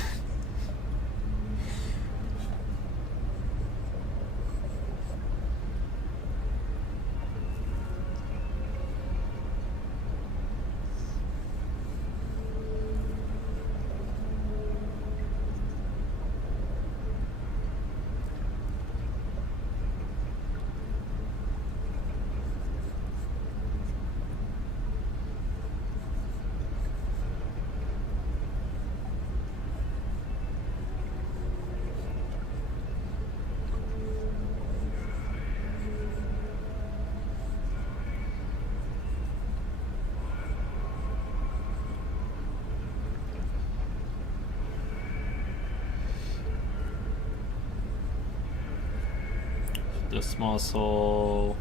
This muscle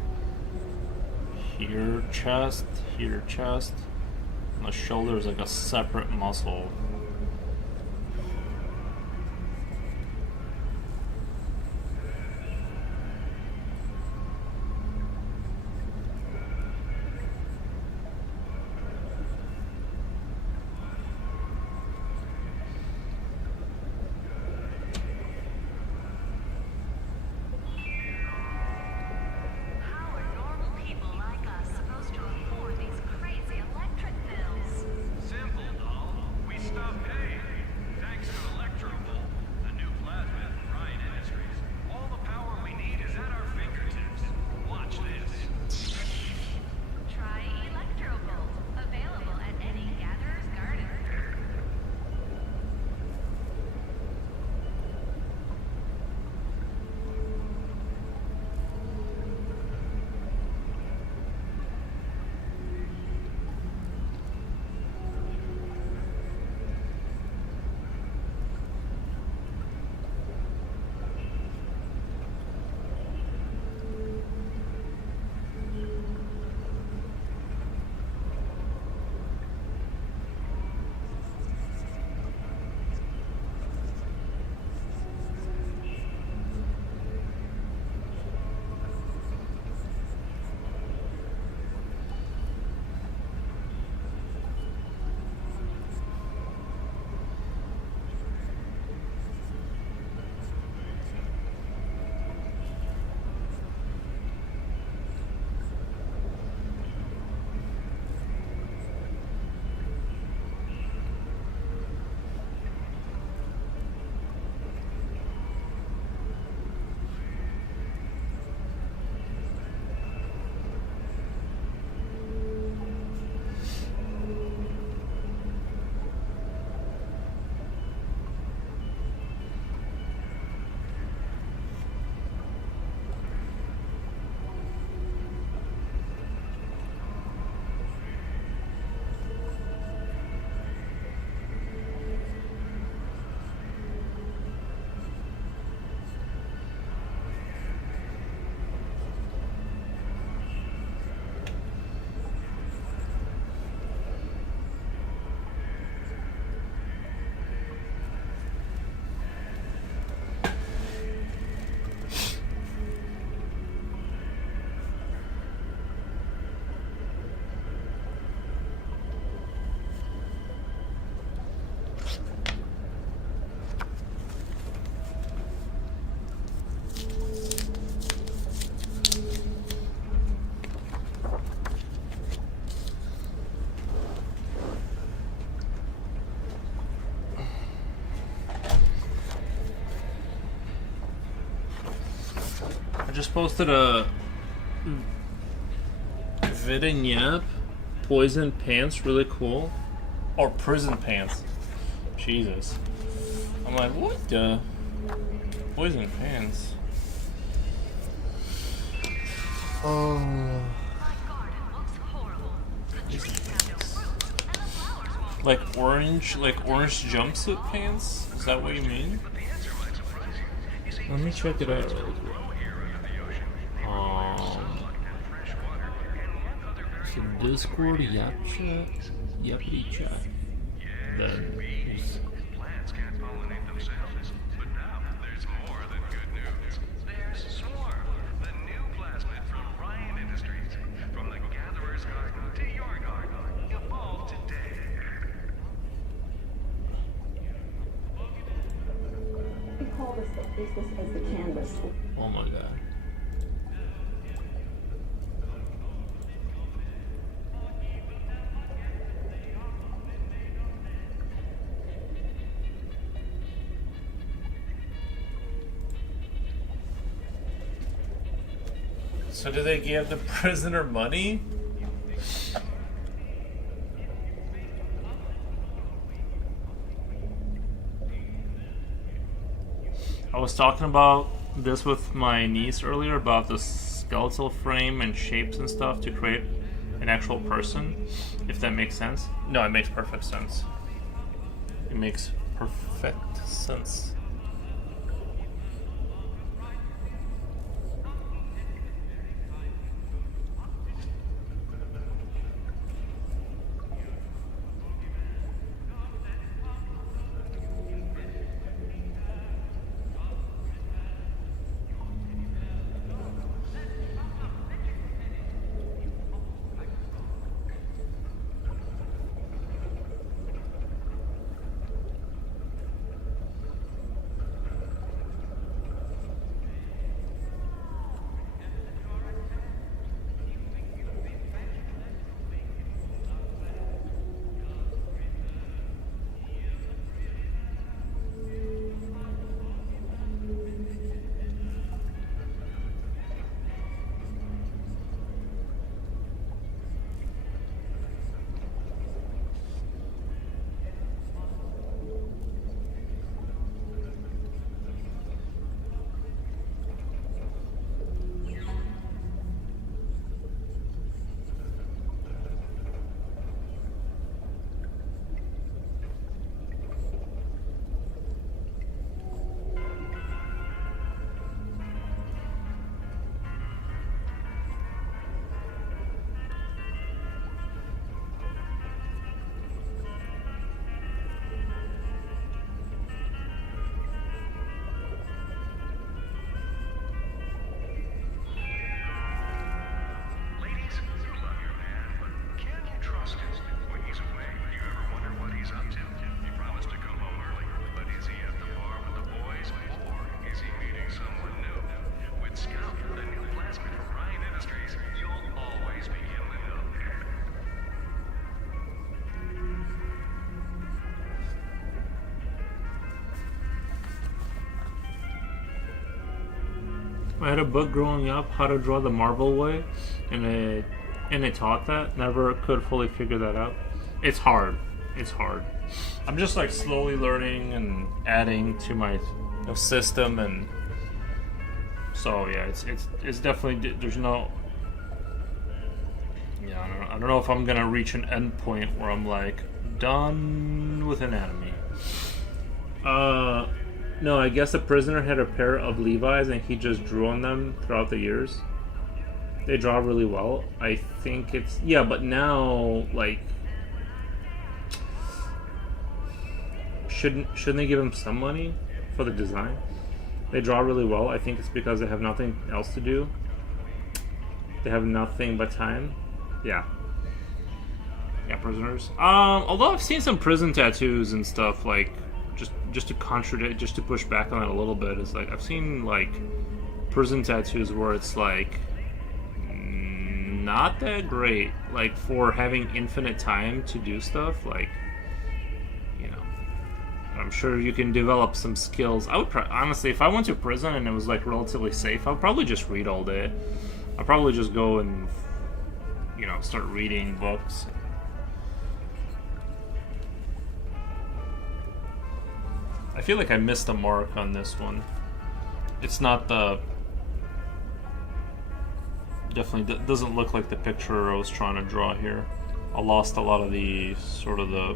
here, chest, here, chest. And the shoulder is like a separate muscle. Simple, doll. We stop just posted a Vidignap poison pants, really cool. Or prison pants. Jesus. I'm like, what the? Poison pants. Oh. Like orange jumpsuit pants? Is that what you mean? Let me check it out. So Discord, Yapcha, Yappity chat. Then Plants can't pollinate themselves, but now there's more than good news. There's Swarm, the new plasmid from Ryan Industries. From the gatherer's garden to your garden, evolved today. We call this as the canvas. oh my god. So do they give the prisoner money? I was talking about this with my niece earlier about the skeletal frame and shapes and stuff to create an actual person, if that makes sense. No, it makes perfect sense. It makes perfect sense. Ladies, you love your man, but can you trust him? When he's away, you ever wonder what he's up to? He promised to come home early, but is he at the bar with the boys, or is he meeting someone new? With Scout, the new plasmid from Ryan Industries, you'll always be in the know. I had a book growing up, How to Draw the Marvel Way, and it taught that. Never could fully figure that out. It's hard. It's hard. I'm just like slowly learning and adding to my system, and so yeah, it's definitely there's no. Yeah, I don't know if I'm gonna reach an end point where I'm like done with anatomy. No, I guess the prisoner had a pair of Levi's and he just drew on them throughout the years. They draw really well. I think it's yeah, but now like shouldn't they give him some money for the design? They draw really well. I think it's because they have nothing else to do. They have nothing but time. Yeah. Yeah, prisoners. Although I've seen some prison tattoos and stuff like just to contradict, just to push back on it a little bit, is like I've seen like prison tattoos where it's like not that great, like for having infinite time to do stuff, like, you know, I I'm sure you can develop some skills. I would honestly, if I went to prison and it was like relatively safe, I would probably just read all day. I'd probably just go and, you know, start reading books. I feel like I missed the mark on this one. It's not the... Definitely doesn't look like the picture I was trying to draw here. I lost a lot of the, sort of the...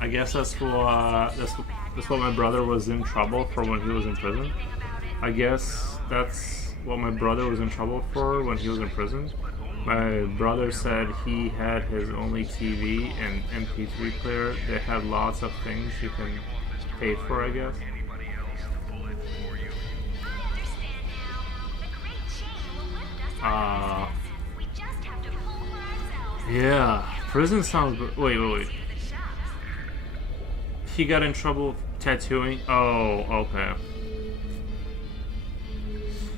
I guess that's what my brother was in trouble for when he was in prison. I guess that's what my brother was in trouble for when he was in prison. My brother said he had his only TV and MP3 player. They had lots of things you can pay for, I guess. Yeah, prison sounds... Wait. He got in trouble tattooing? Oh, okay.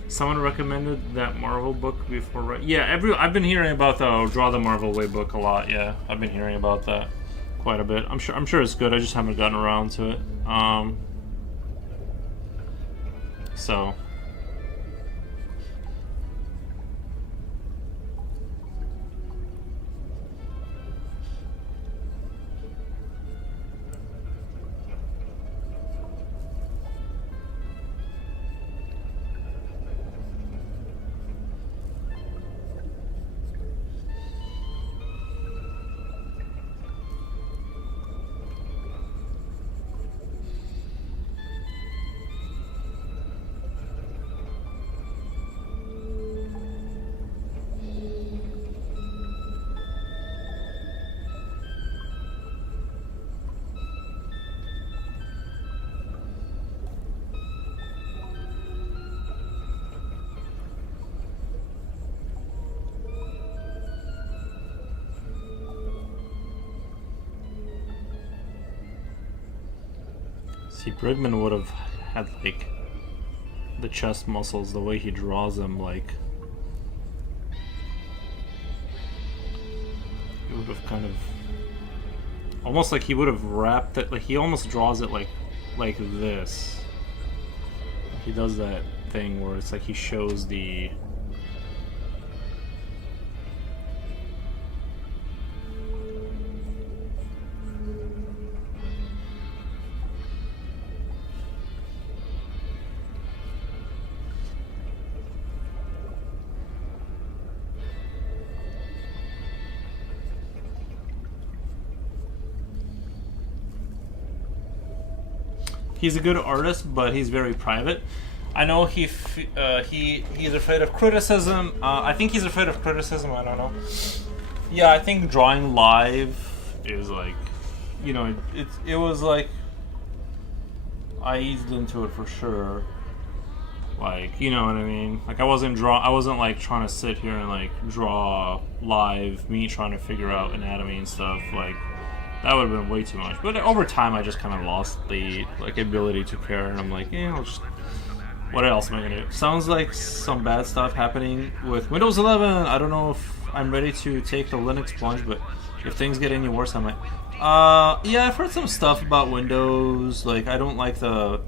Someone recommended that Marvel book before, yeah, I've been hearing about the Draw the Marvel Way book a lot, yeah. I've been hearing about that quite a bit. I'm sure it's good, I just haven't gotten around to it. So... See, Brigman would have had, like, the chest muscles, the way he draws them, like... He would have kind of... Almost like he would have wrapped it, like, he almost draws it like this. He does that thing where it's like he shows the... He's a good artist, but he's very private. I know he's afraid of criticism. I think he's afraid of criticism. I don't know. Yeah, I think drawing live is like, you know, it was like I eased into it for sure. Like, you know what I mean? Like I wasn't like trying to sit here and like draw live me trying to figure out anatomy and stuff. Like that would have been way too much. But over time, I just kind of lost the like ability to care, and I'm like, yeah, I'll just... What else am I gonna do? Sounds like some bad stuff happening with Windows 11. I don't know if I'm ready to take the Linux plunge, but if things get any worse, I might. Yeah, I've heard some stuff about Windows. Like, I don't like the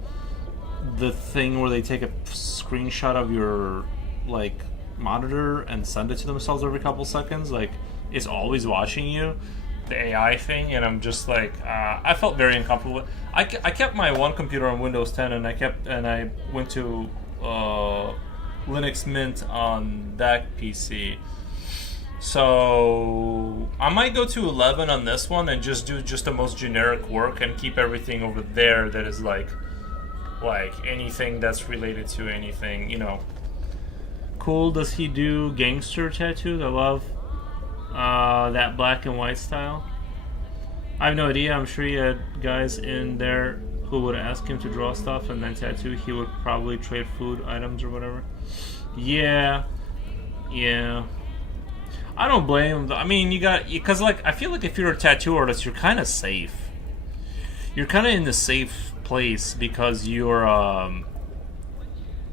thing where they take a screenshot of your like monitor and send it to themselves every couple seconds. Like, it's always watching you. The AI thing, and I'm just like, I felt very uncomfortable. I kept my one computer on Windows 10, and I went to Linux Mint on that PC. So I might go to 11 on this one and just do just the most generic work and keep everything over there that is like anything that's related to anything, you know. Cool. Does he do gangster tattoos? I love that black and white style. I have no idea. I'm sure he had guys in there who would ask him to draw stuff and then tattoo. He would probably trade food items or whatever. Yeah. I don't blame him. I mean, because like I feel like if you're a tattoo artist, you're kind of safe. You're kind of in the safe place because you're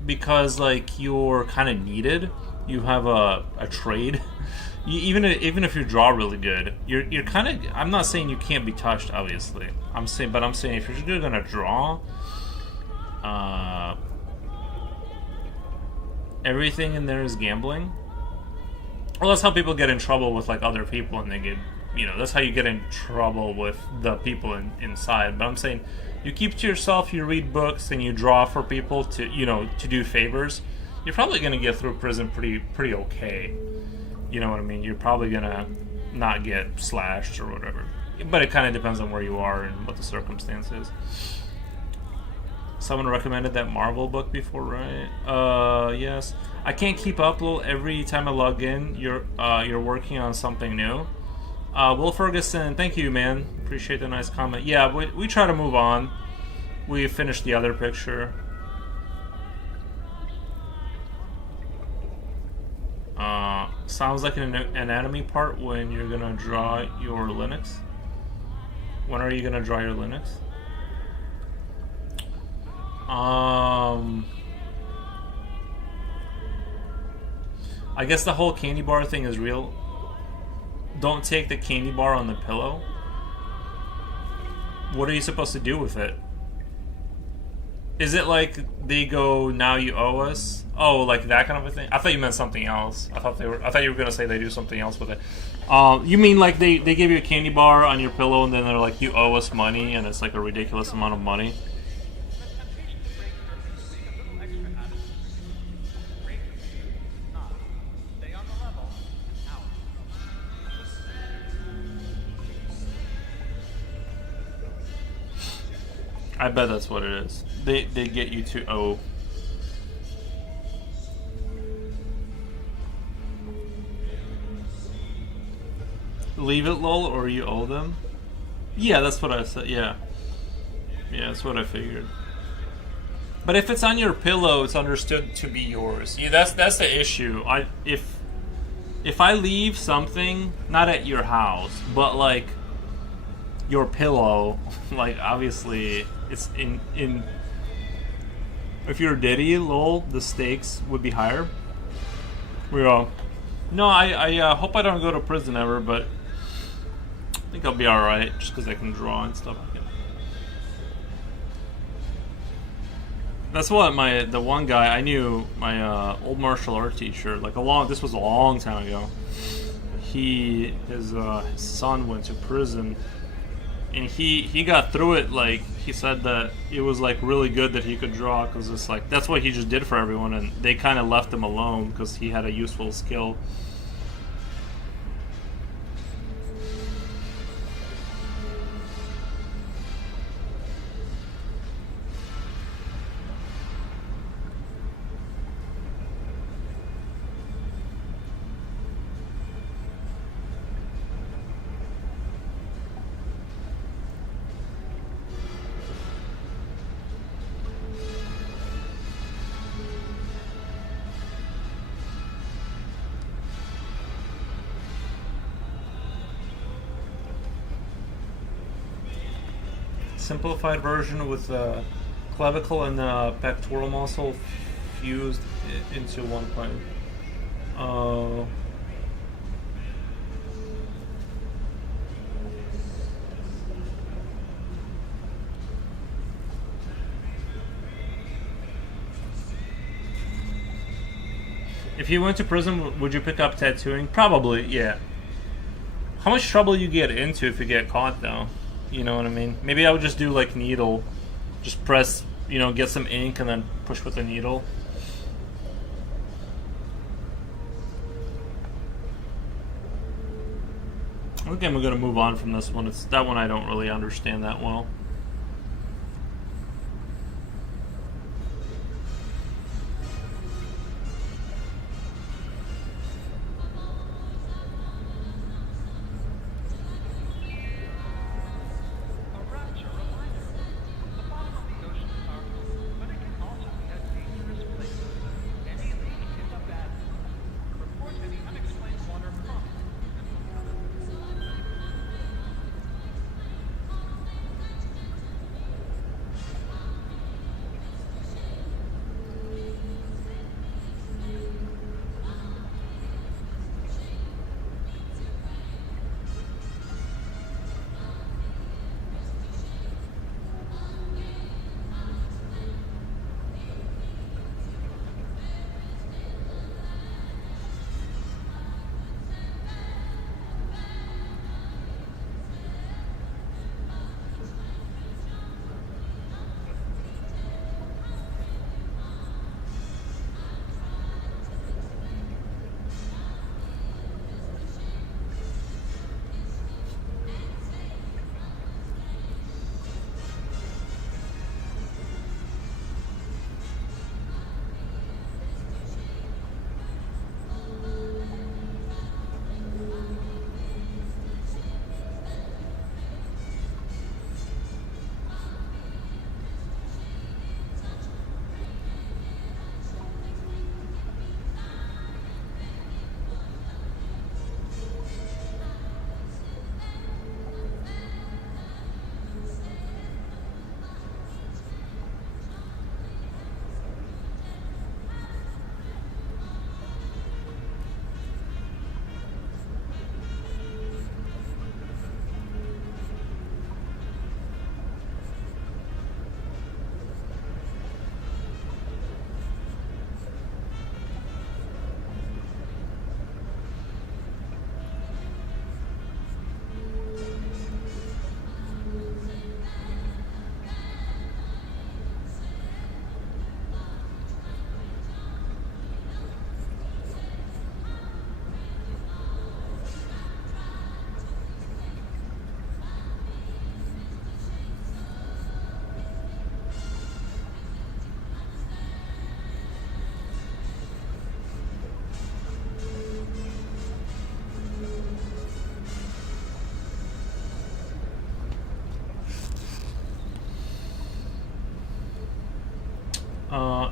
like you're kind of needed. You have a trade. Even if you draw really good, you're kind of. I'm not saying you can't be touched, obviously. I'm saying if you're just gonna draw, everything in there is gambling. Well, that's how people get in trouble with like other people, and they get, you know, that's how you get in trouble with the people inside. But I'm saying, you keep to yourself, you read books, and you draw for people to, you know, to do favors. You're probably gonna get through prison pretty okay. You know what I mean? You're probably gonna not get slashed or whatever. But it kind of depends on where you are and what the circumstance is. Someone recommended that Marvel book before, right? Yes. I can't keep up, Lil. Every time I log in, you're working on something new. Will Ferguson, thank you, man. Appreciate the nice comment. Yeah, we try to move on. We finished the other picture. Sounds like an anatomy part when you're gonna draw your Linux. When are you gonna draw your Linux? I guess the whole candy bar thing is real. Don't take the candy bar on the pillow. What are you supposed to do with it? Is it like they go, now you owe us? Oh, like that kind of a thing? I thought you meant something else. I thought you were gonna say they do something else with it. You mean like they give you a candy bar on your pillow and then they're like, you owe us money, and it's like a ridiculous amount of money? I bet that's what it is. They get you to owe. Leave it, lol, or you owe them? Yeah, that's what I said. Yeah, that's what I figured. But if it's on your pillow, it's understood to be yours. Yeah, that's the issue. If I leave something not at your house, but like your pillow, like obviously it's in. If you're Diddy, lol, the stakes would be higher. No, I hope I don't go to prison ever, but I think I'll be alright, just because I can draw and stuff. That's what the one guy I knew, my old martial art teacher, like this was a long time ago. His son went to prison, and he got through it. Like, he said that it was like really good that he could draw, because it's like that's what he just did for everyone, and they kind of left him alone because he had a useful skill. Simplified version with the clavicle and the pectoral muscle fused into one plane. If you went to prison, would you pick up tattooing? Probably, yeah. How much trouble you get into if you get caught, though? You know what I mean? Maybe I would just do like needle. Just press, get some ink and then push with the needle. Okay, we're gonna move on from this one. It's that one I don't really understand that well. A rapture reminder. The bottom of the ocean is harmful, but it can also be a dangerous place. Any leak is a bad one. Report any unexplained water promptly.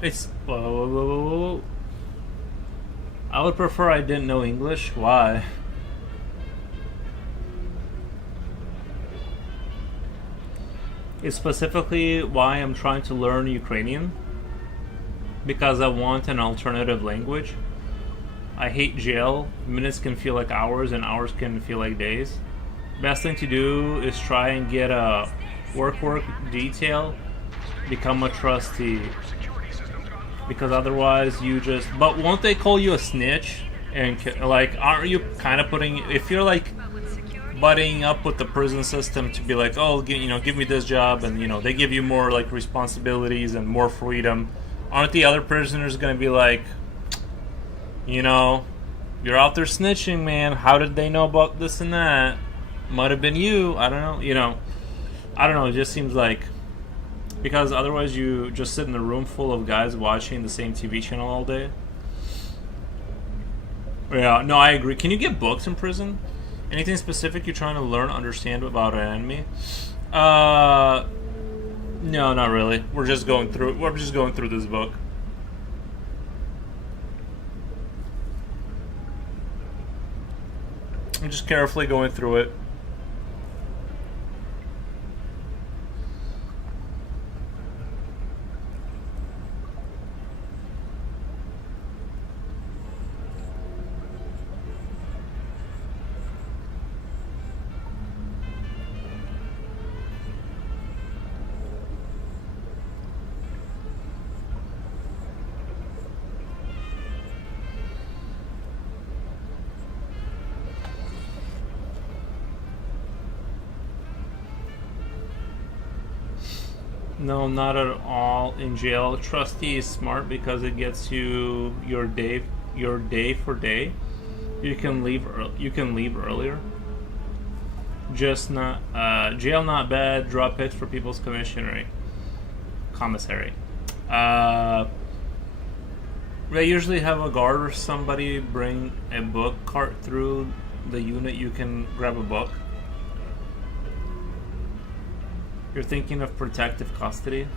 It's I would prefer I didn't know English. Why? It's specifically why I'm trying to learn Ukrainian, because I want an alternative language. I hate jail. Minutes can feel like hours and hours can feel like days. Best thing to do is try and get a work detail, become a trustee, because otherwise you just, but won't they call you a snitch? And like, aren't you kind of putting, if you're like buddying up with the prison system to be like, oh, give me this job, and they give you more like responsibilities and more freedom, aren't the other prisoners going to be like, you're out there snitching, man, how did they know about this and that? Might have been you, I don't know, I don't know, it just seems like, because otherwise you just sit in a room full of guys watching the same TV channel all day. Yeah, no, I agree. Can you get books in prison? Anything specific you're trying to learn, understand about an enemy? No, not really. We're just going through this book. I'm just carefully going through it. No, not at all. In jail, trustee is smart because it gets you your day for day. You can leave earlier. Just not jail not bad. Draw picks for people's commissary. They usually have a guard or somebody bring a book cart through the unit. You can grab a book. You're thinking of protective custody?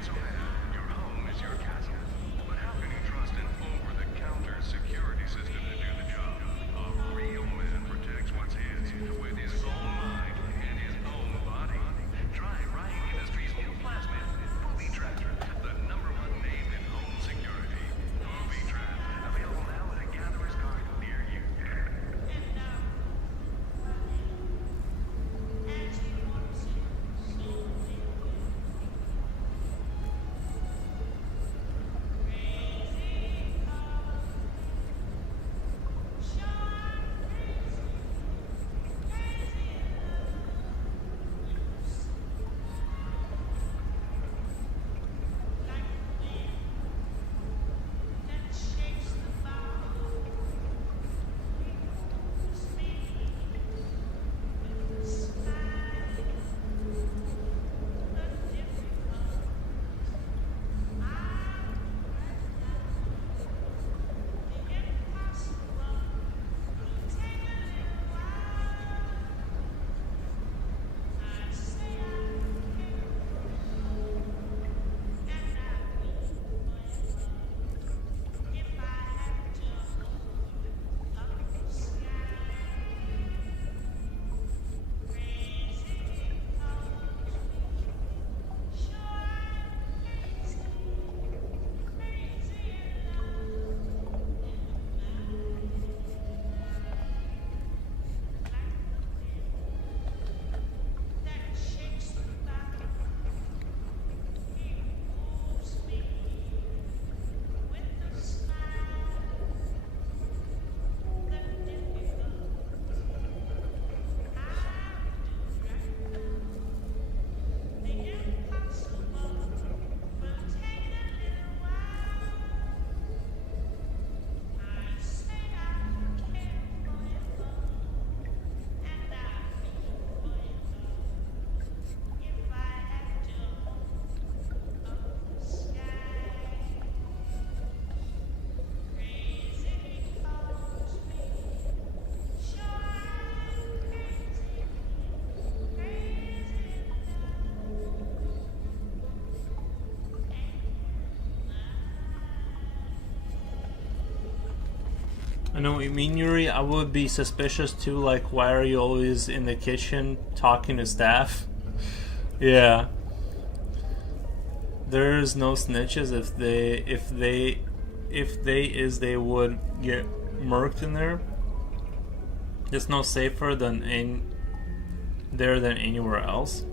As a man, your home is your castle. But how can you trust an over-the-counter security system to do the job? A real man protects what's his with his own mind and his own body. Try Ryan Industries' new plasmid, Booby Trap, the #1 name in home security. Booby Trap, available now at a Gatherer's Guard near you. I know what you mean, Yuri. I would be suspicious too, like, why are you always in the kitchen talking to staff? Yeah. There's no snitches. If they would get murked in there. It's no safer than than anywhere else.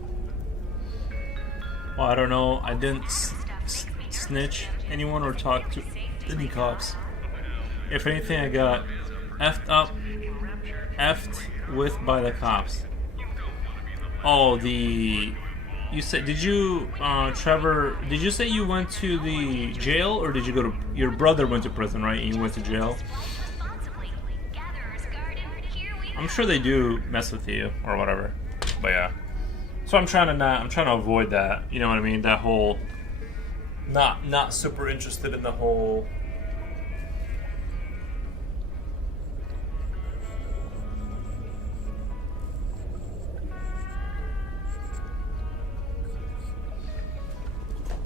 Well, I don't know. I didn't snitch anyone or talk to any cops. If anything, I got effed with by the cops. Oh, you said, did you, Trevor, did you say you went to the jail, or did you go to, your brother went to prison, right, and you went to jail? I'm sure they do mess with you, or whatever, but yeah. So I'm trying to avoid that, you know what I mean, that whole, not super interested in the whole,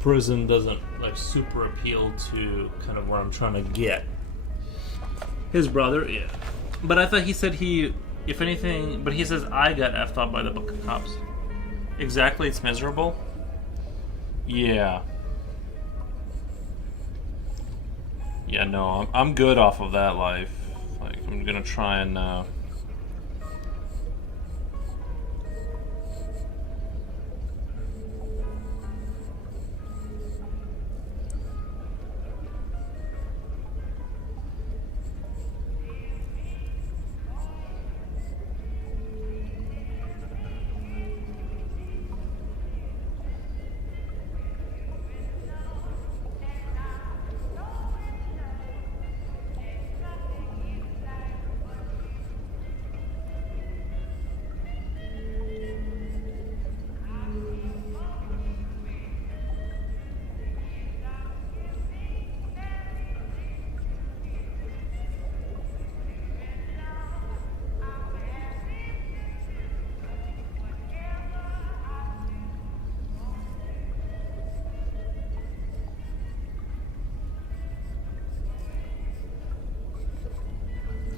prison doesn't like super appeal to kind of where I'm trying to get. His brother, yeah. But I thought he said he, if anything, but he says I got effed up by the cops. Exactly, it's miserable. Yeah. Yeah, no, I'm good off of that life. Like, I'm gonna try and,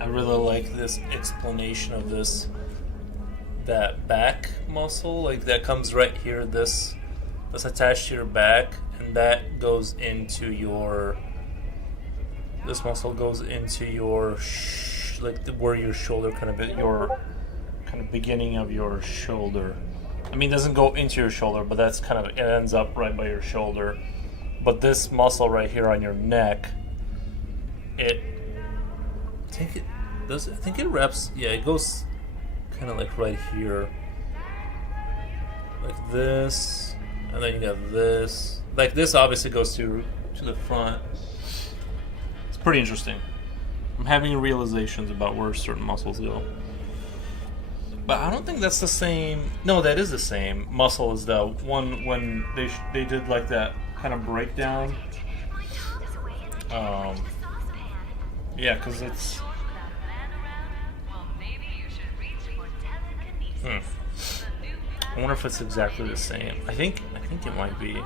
I really like this explanation of this, that back muscle, like that comes right here, that's attached to your back, and that goes into your, this muscle goes into your, where your shoulder kind of, your kind of beginning of your shoulder. I mean, it doesn't go into your shoulder, but that's kind of, it ends up right by your shoulder. But this muscle right here on your neck, I think it wraps, yeah, it goes kind of like right here. Like this, and then you got this. Like this obviously goes to the front. It's pretty interesting. I'm having realizations about where certain muscles go. But I don't think that's the same. No, that is the same muscle as the one when they did like that kind of breakdown. Yeah, because it's. I wonder if it's exactly the same. I think it might be.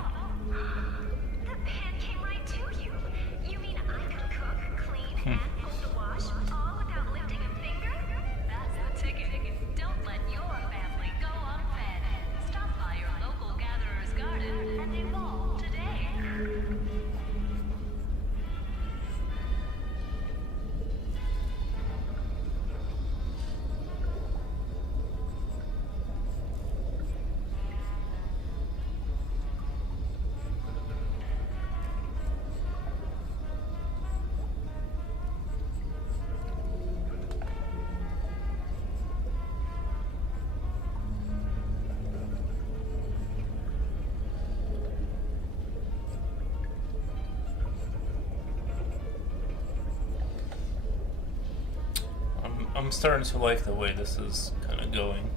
I'm starting to like the way this is kind of going.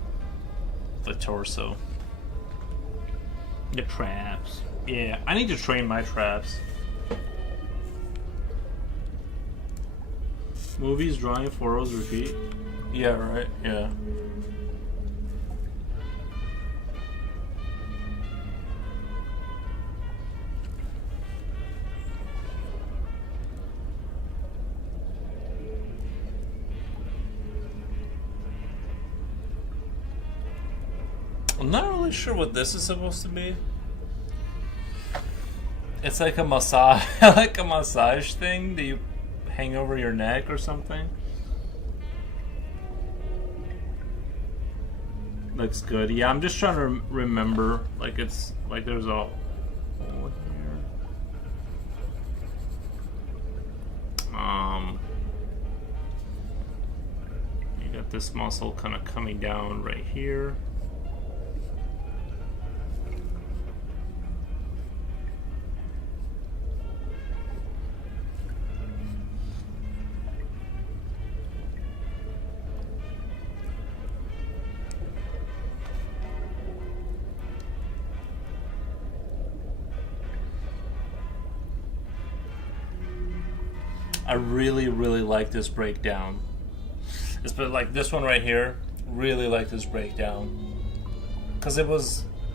The torso. The traps. Yeah, I need to train my traps. Movies, drawing, photos, repeat. Yeah, right, yeah. I'm not really sure what this is supposed to be. It's like a massage, like a massage thing that you hang over your neck or something. Looks good. Yeah, I'm just trying to remember. Like it's like there's a hole here. You got this muscle kind of coming down right here. I really, really like this breakdown. It's been like this one right here. Really like this breakdown, because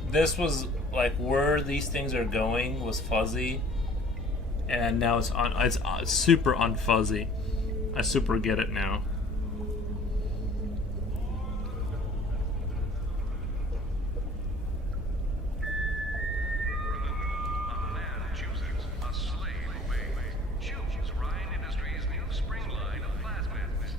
this was like where these things are going was fuzzy, and now it's super unfuzzy. I super get it now. A man chooses, a slave obeys. Choose Ryan Industries' new spring line of plasmids.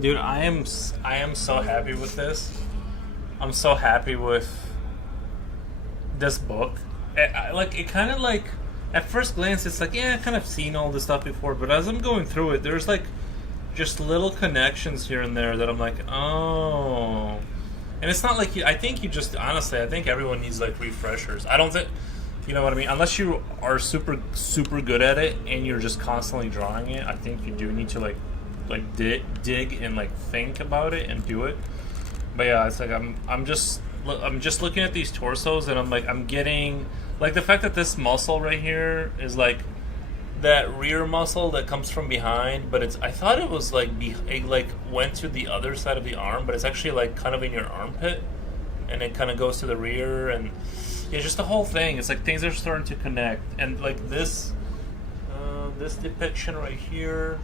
Dude, I am so happy with this. I'm so happy with this book. It kind of like at first glance it's like, yeah, I kind of seen all this stuff before, but as I'm going through it, there's like just little connections here and there that I'm like, oh, And it's not like I think you just honestly, I think everyone needs like refreshers. I don't think, you know what I mean. Unless you are super good at it and you're just constantly drawing it, I think you do need to like dig and like think about it and do it. But yeah, it's like I'm just looking at these torsos and I'm getting like the fact that this muscle right here is like that rear muscle that comes from behind, but I thought it was like it like went to the other side of the arm, but it's actually like kind of in your armpit, and it kind of goes to the rear, and yeah, just the whole thing. It's like things are starting to connect, and like this depiction right here,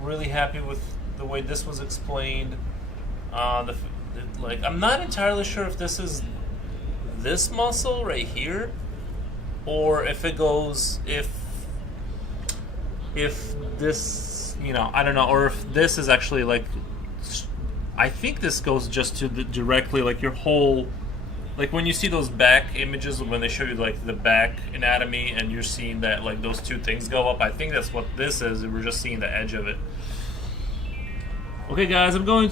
really happy with the way this was explained. Like I'm not entirely sure if this is this muscle right here, or if it goes if this, you know, I don't know, or if this is actually like, I think this goes just to the directly like your whole, like when you see those back images when they show you like the back anatomy and you're seeing that like those two things go up. I think that's what this is. We're just seeing the edge of it. Okay, guys, I'm going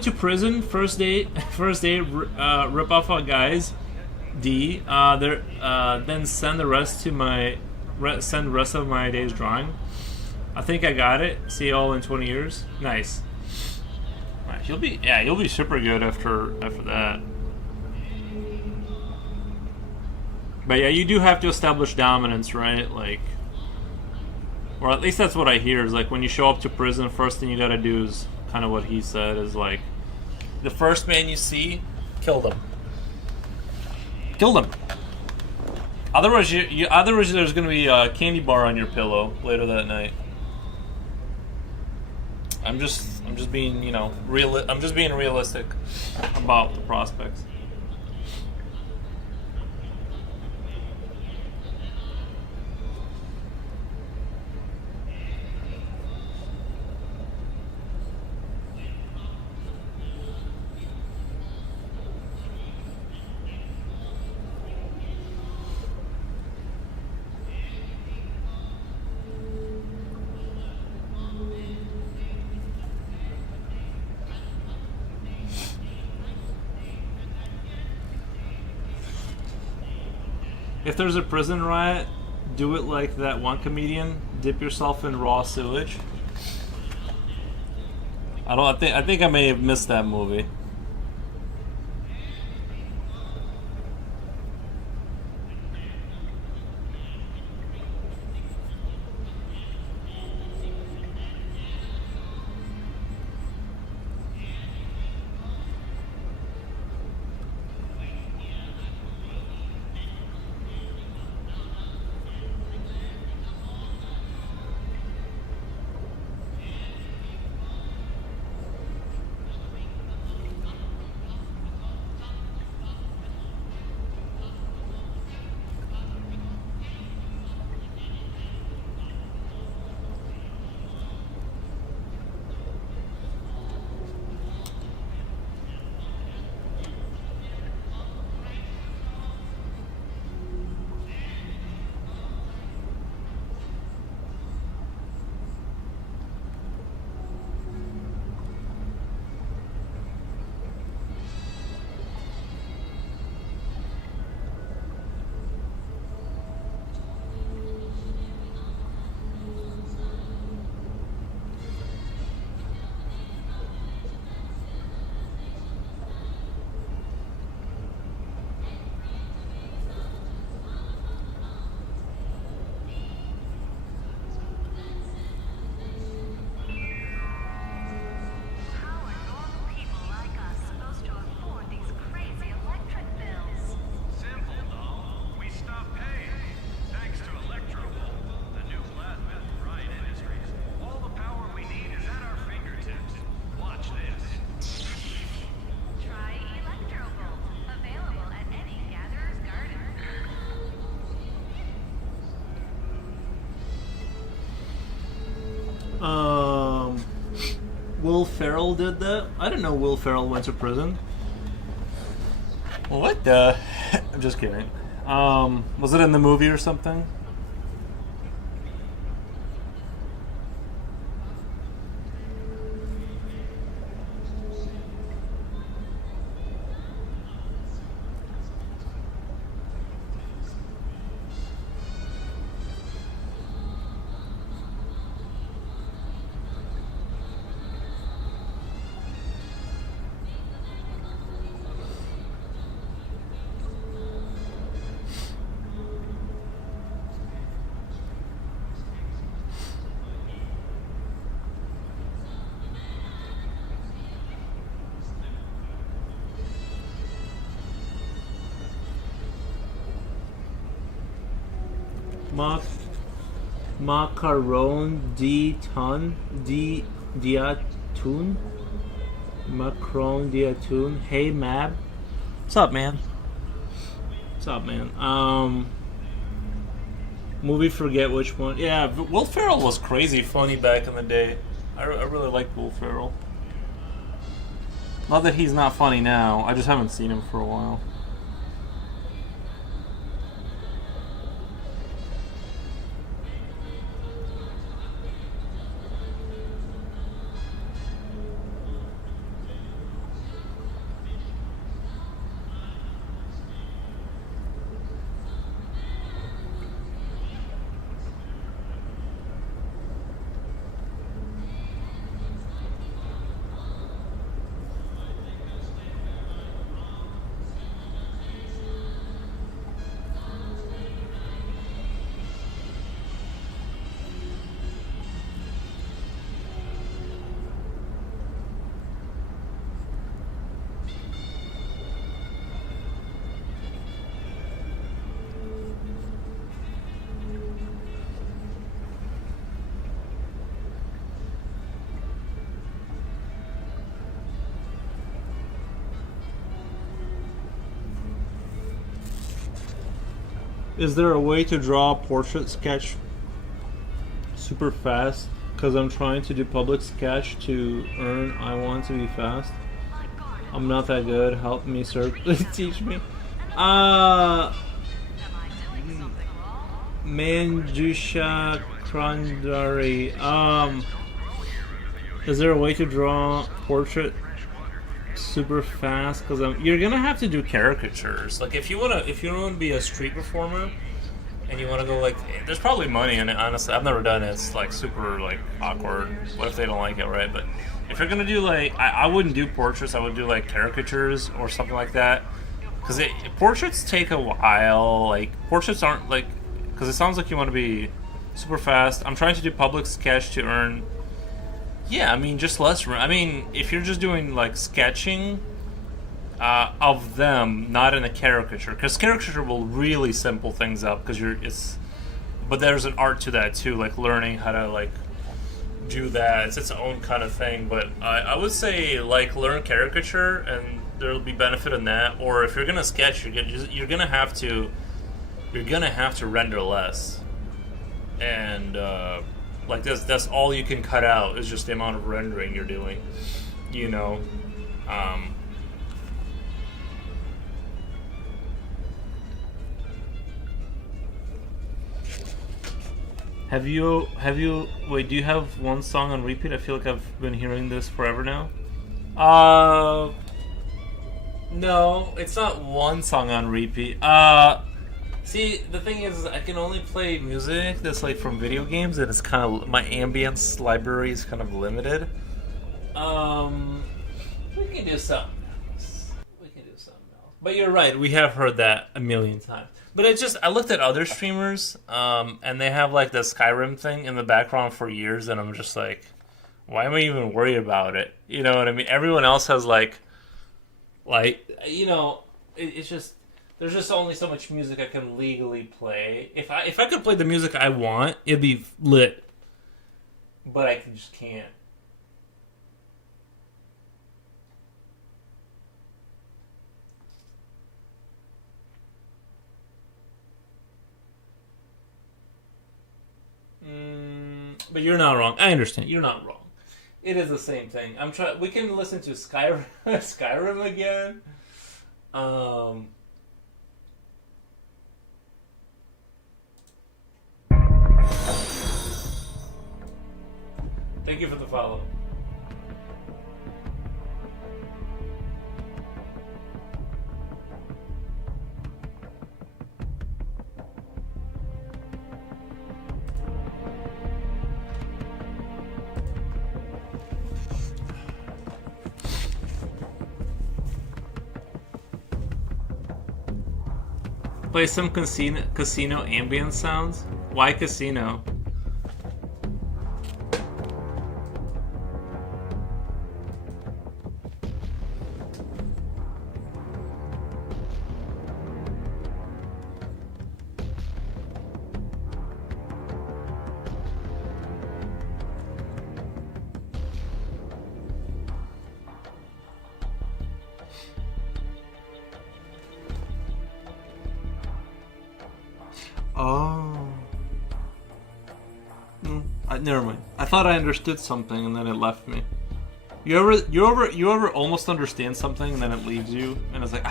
to prison. First day, rip off our guys. D. Then send the rest of my days drawing. I think I got it. See you all in 20 years. Nice. Right, you'll be super good after that. But yeah, you do have to establish dominance, right? Like, or at least that's what I hear. Is like when you show up to prison, first thing you gotta do is kind of what he said. Is like, the first man you see, kill them. Kill them. Otherwise, there's gonna be a candy bar on your pillow later that night. I'm just being, you know, I'm just being realistic about the prospects. If there's a prison riot, do it like that one comedian. Dip yourself in raw sewage. I think I may have missed that movie. Will Ferrell did that? I didn't know Will Ferrell went to prison. What the? I'm just kidding. Was it in the movie or something? Mac Macaron Diatun. Macron Diatun. Hey Mab. What's up, man? What's up, man? Movie, forget which one. Yeah, Will Ferrell was crazy funny back in the day. I really like Will Ferrell. Not that he's not funny now. I just haven't seen him for a while. Is there a way to draw a portrait sketch super fast? Because I'm trying to do public sketch to earn I want to be fast. I'm not that good. Help me, sir. Please teach me. Manjusha Krandari. Is there a way to draw portrait super fast? Because you're gonna have to do caricatures. Like if you wanna be a street performer and you wanna go like, there's probably money in it. Honestly, I've never done it. It's like super like awkward. What if they don't like it, right? But if you're gonna do like, I wouldn't do portraits. I would do like caricatures or something like that. Because portraits take a while. Like portraits aren't like, because it sounds like you want to be super fast. I'm trying to do public sketch to earn. Yeah, I mean, just less room. I mean, if you're just doing, like, sketching of them, not in a caricature. Because caricature will really simple things up, because but there's an art to that, too, like, learning how to, like, do that. It's its own kind of thing, but I would say, like, learn caricature, and there'll be benefit in that. Or if you're going to sketch, you're going to have to render less. And, like that's all you can cut out is just the amount of rendering you're doing, you know. Have you wait, do you have one song on repeat? I feel like I've been hearing this forever now. No, it's not one song on repeat. See, the thing is, I can only play music that's like from video games, and it's kind of, my ambience library is kind of limited. We can do something else. But you're right, we have heard that a million times. But I looked at other streamers, and they have like the Skyrim thing in the background for years, and I'm just like, why am I even worried about it? You know what I mean? Everyone else has like, you know, it's just, there's just only so much music I can legally play. If I could play the music I want, it'd be lit. But I just can't. But you're not wrong. I understand. You're not wrong. It is the same thing. We can listen to Skyrim, Skyrim again. Thank you for the follow. Play some casino ambient sounds? Why casino? Oh. Never mind. I thought I understood something and then it left me. You ever almost understand something and then it leaves you and it's like,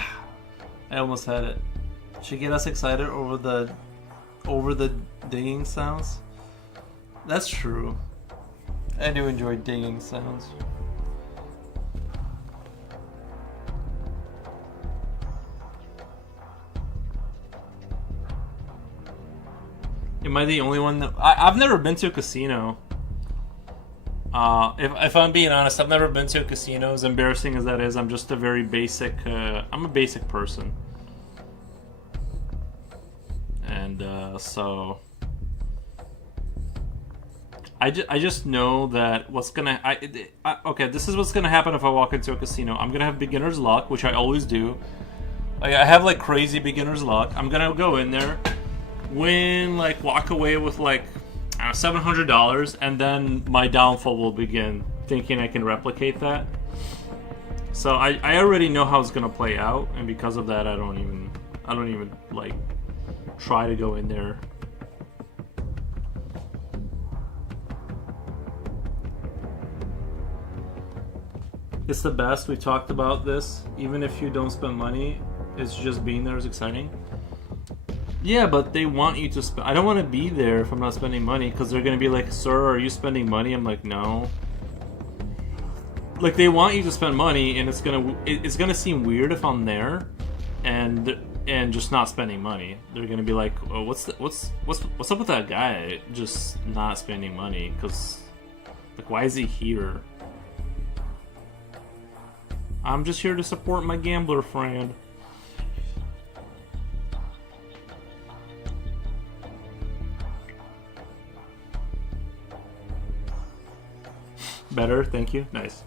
I almost had it. Should get us excited over the dinging sounds. That's true. I do enjoy dinging sounds. Am I the only one that I've never been to a casino? If I'm being honest, I've never been to a casino. As embarrassing as that is, I'm just a very basic. I'm a basic person, and so I just know that what's gonna. Okay, this is what's gonna happen if I walk into a casino. I'm gonna have beginner's luck, which I always do. Like I have like crazy beginner's luck. I'm gonna go in there, win, like walk away with like $700, and then my downfall will begin, thinking I can replicate that. So I already know how it's gonna play out, and because of that, I don't even like try to go in there. It's the best. We talked about this. Even if you don't spend money, it's just being there is exciting. Yeah, but they want you to spend. I don't want to be there if I'm not spending money, because they're going to be like, sir, are you spending money? I'm like, no. Like, they want you to spend money, and it's gonna seem weird if I'm there and just not spending money. They're going to be like, oh, what's up with that guy just not spending money? Because, like, why is he here? I'm just here to support my gambler friend. Better, thank you. Nice.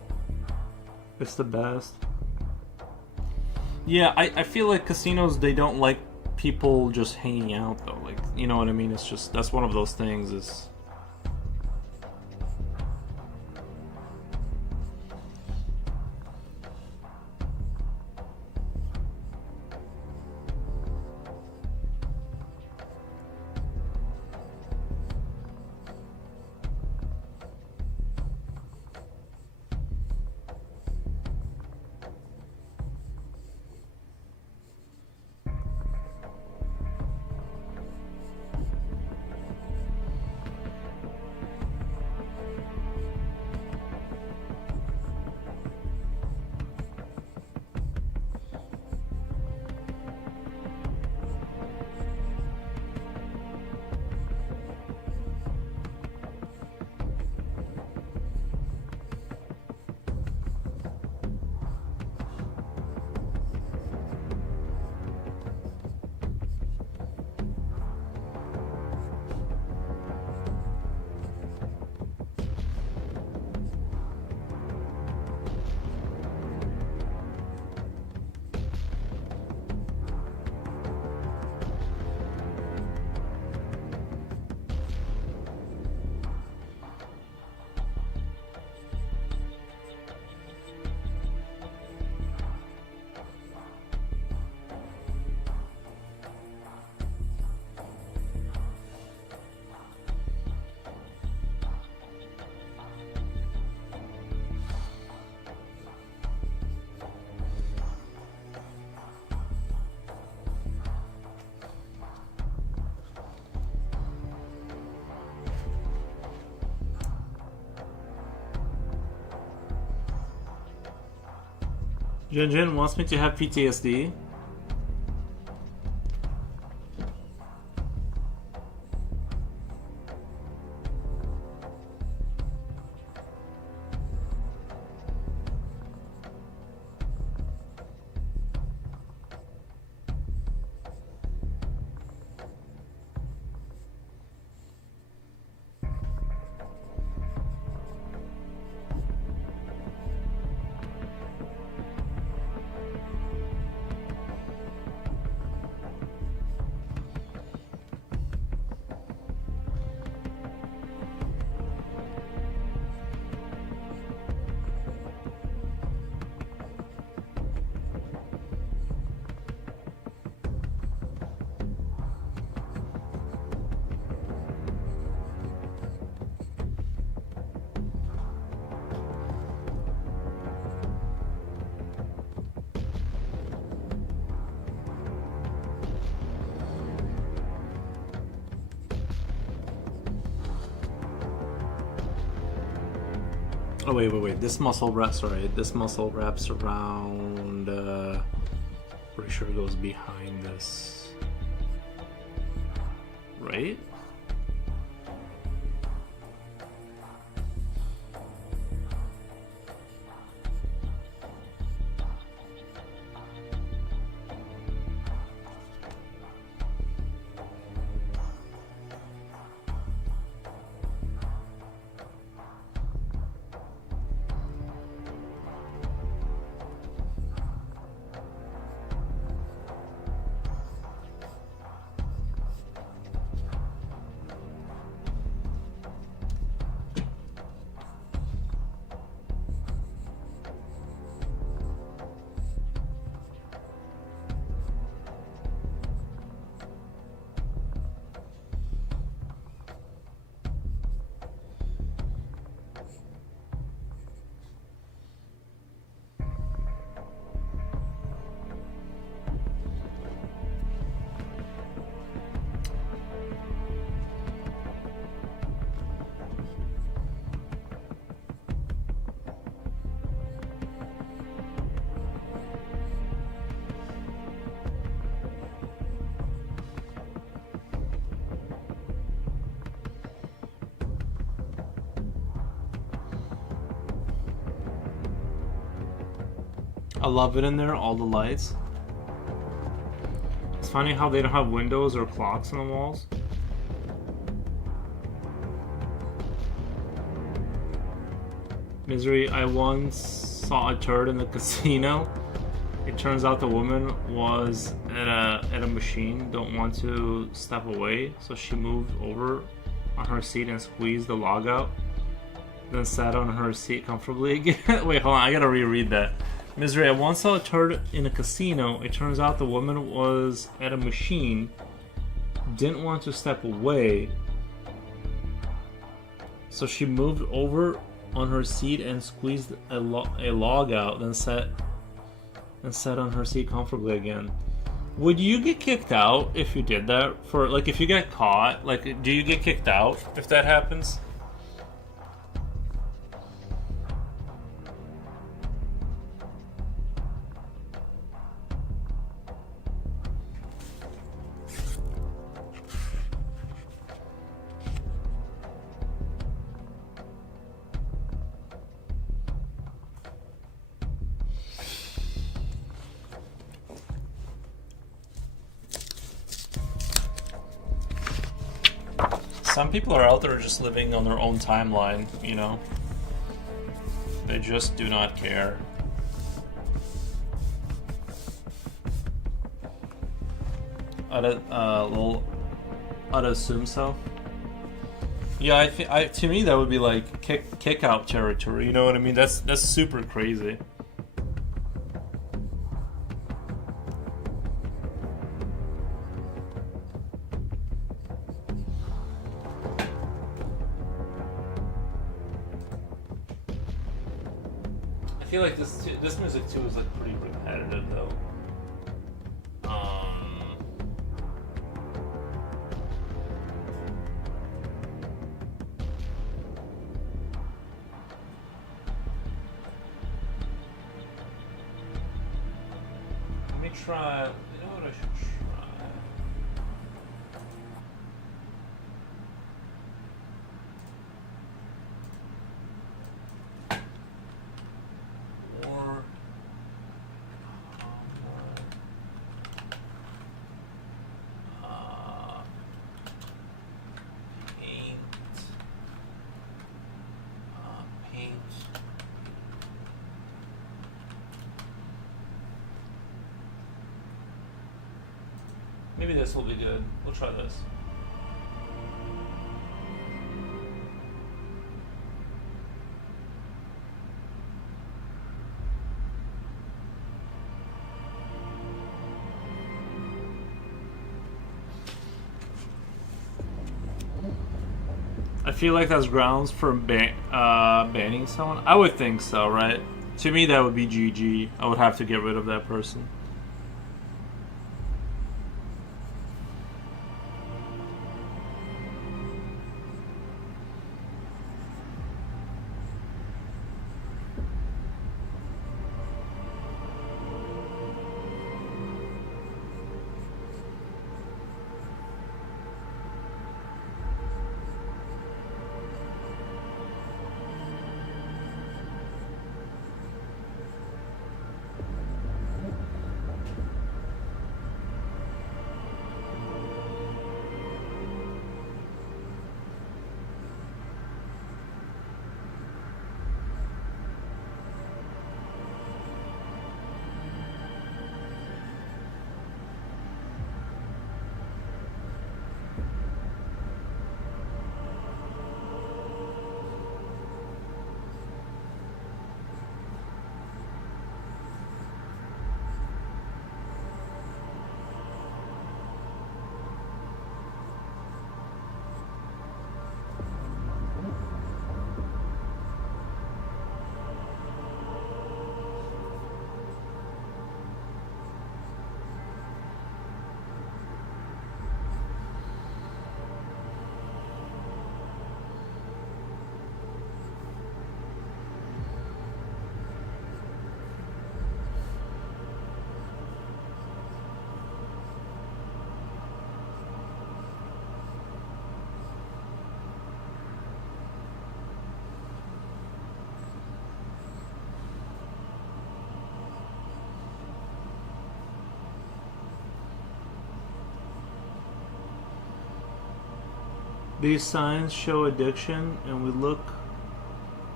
It's the best. Yeah, I feel like casinos, they don't like people just hanging out though. Like, you know what I mean? It's just, that's one of those things is... Jin wants me to have PTSD. Oh wait. This muscle wraps. Sorry, this muscle wraps around. Pretty sure it goes behind this. Right? I love it in there, all the lights. It's funny how they don't have windows or clocks on the walls. Misery, I once saw a turd in the casino. It turns out the woman was at a machine, don't want to step away, so she moved over on her seat and squeezed the log out, then sat on her seat comfortably again. Wait, hold on, I gotta reread that. Misery, I once saw a turd in a casino. It turns out the woman was at a machine, didn't want to step away, so she moved over on her seat and squeezed a log out, then sat on her seat comfortably again. Would you get kicked out if you did that? For like, if you get caught, like, do you get kicked out if that happens? Some people are out there just living on their own timeline, you know? They just do not care. I'd assume so. Yeah, to me that would be like kick out territory. You know what I mean? That's super crazy. I feel like this music too is like pretty repetitive though. Let me try. You know what I should try? Maybe this will be good. We'll try this. I feel like that's grounds for banning someone. I would think so, right? To me, that would be GG. I would have to get rid of that person. These signs show addiction, and we look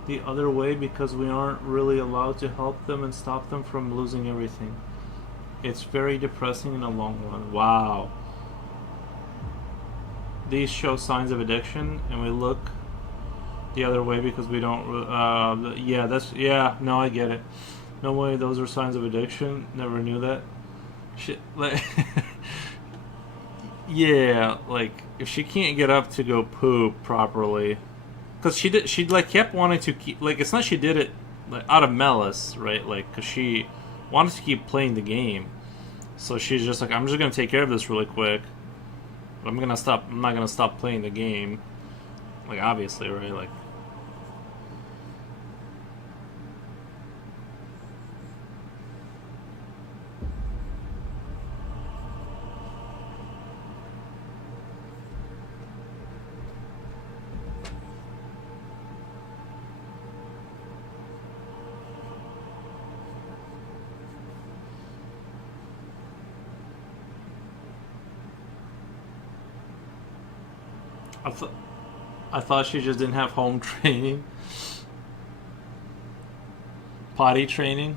the other way because we aren't really allowed to help them and stop them from losing everything. It's very depressing in the long run. Wow. These show signs of addiction, and we look the other way because we don't. Yeah, no, I get it. No way, those are signs of addiction. Never knew that. Shit, like, yeah, like if she can't get up to go poop properly, because she like kept wanting to keep, like, it's not she did it like out of malice, right? Like, because she wanted to keep playing the game, so she's just like, I'm just gonna take care of this really quick. I'm not gonna stop playing the game. Like, obviously, right? Like, I thought she just didn't have home training, potty training.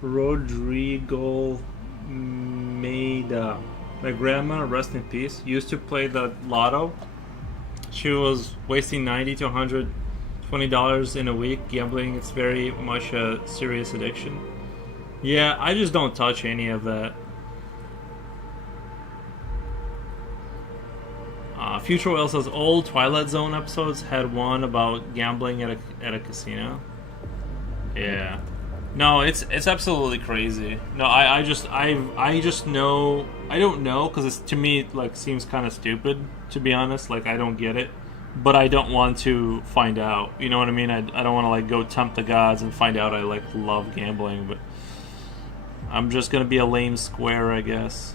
Rodrigo Maida. My grandma, rest in peace, used to play the lotto. She was wasting $90 to $120 in a week gambling. It's very much a serious addiction. Yeah, I just don't touch any of that. Future Whale says old Twilight Zone episodes had one about gambling at a casino. Yeah. No, it's absolutely crazy. No, I just know, I don't know, because it's, to me, like, seems kind of stupid, to be honest. Like, I don't get it, but I don't want to find out. You know what I mean? I don't want to, like, go tempt the gods and find out I, like, love gambling, but I'm just gonna be a lame square, I guess.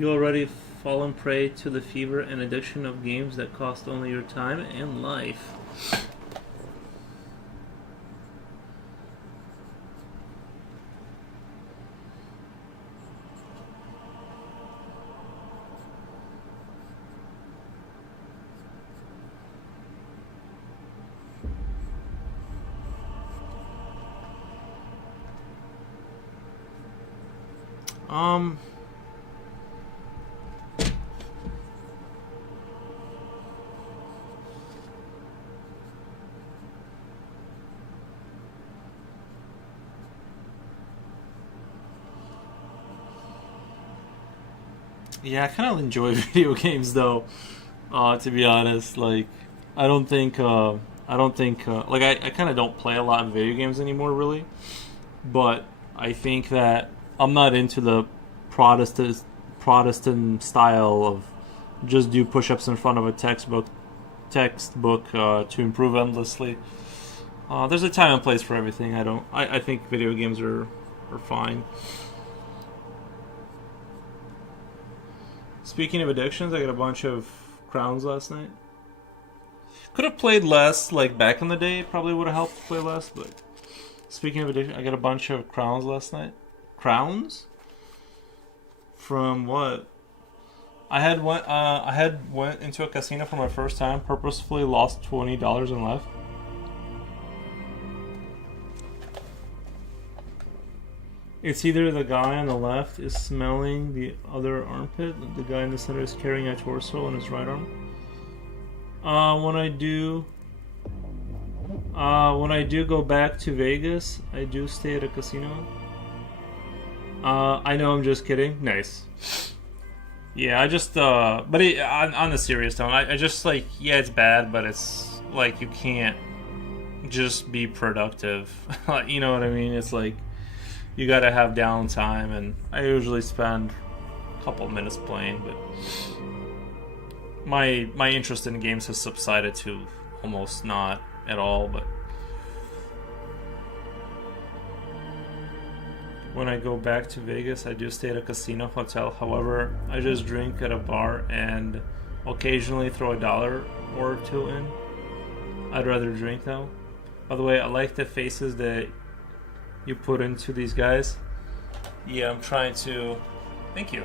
You already fallen prey to the fever and addiction of games that cost only your time and life. Um, Yeah, I kind of enjoy video games though. To be honest, like like I kind of don't play a lot of video games anymore, really. But I think that I'm not into the Protestant style of just do push-ups in front of a textbook to improve endlessly. There's a time and place for everything. I think video games are fine. Speaking of addictions, I got a bunch of crowns last night. Could have played less, like back in the day. Probably would have helped play less. But speaking of addiction, I got a bunch of crowns last night. Crowns? From what? I had went into a casino for my first time. Purposefully lost $20 and left. It's either the guy on the left is smelling the other armpit, the guy in the center is carrying a torso on his right arm. When I do go back to Vegas, I do stay at a casino. I know, I'm just kidding. Nice. Yeah, I just but on the serious tone, I just like, yeah, it's bad, but it's like you can't just be productive. You know what I mean? It's like you gotta have downtime, and I usually spend a couple minutes playing, but my interest in games has subsided to almost not at all. But when I go back to Vegas, I do stay at a casino hotel. However, I just drink at a bar and occasionally throw $1 or two in. I'd rather drink though. By the way, I like the faces that you put into these guys. Yeah, I'm trying to. Thank you.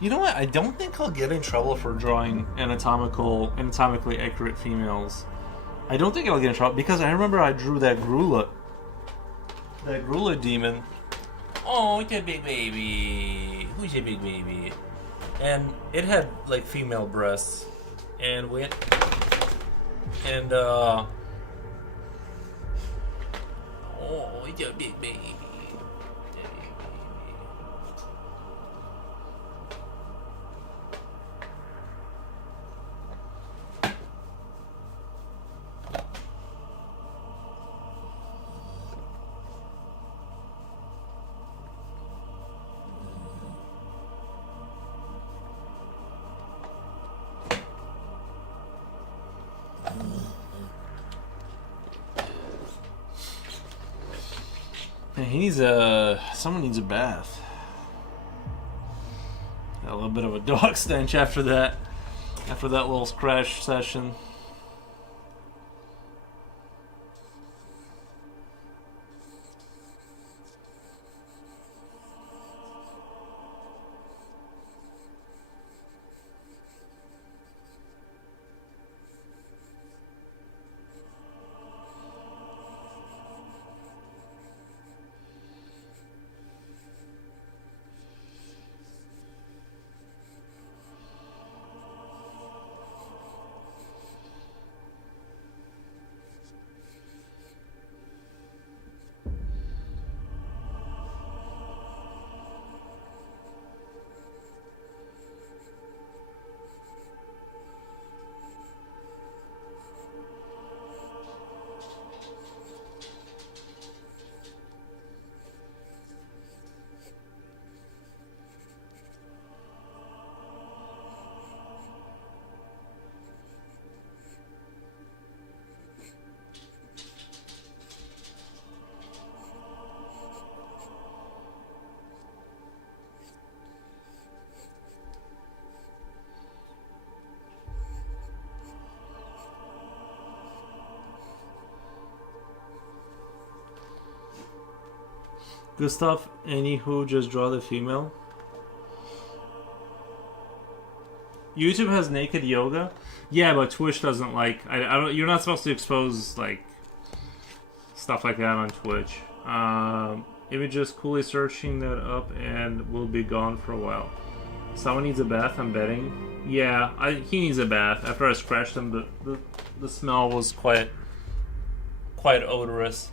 You know what? I don't think I'll get in trouble for drawing anatomically accurate females. I don't think I'll get in trouble because I remember I drew that Grula demon. Oh, it's a big baby. Who's a big baby? And it had like female breasts, and oh, it's a big baby. He needs someone needs a bath. Got a little bit of a dog stench after that little scratch session. Gustav, anywho, just draw the female. YouTube has naked yoga. Yeah, but Twitch doesn't like. I don't. You're not supposed to expose like stuff like that on Twitch. Images, coolly searching that up and will be gone for a while. Someone needs a bath. I'm betting. Yeah, he needs a bath. After I scratched him, the smell was quite odorous.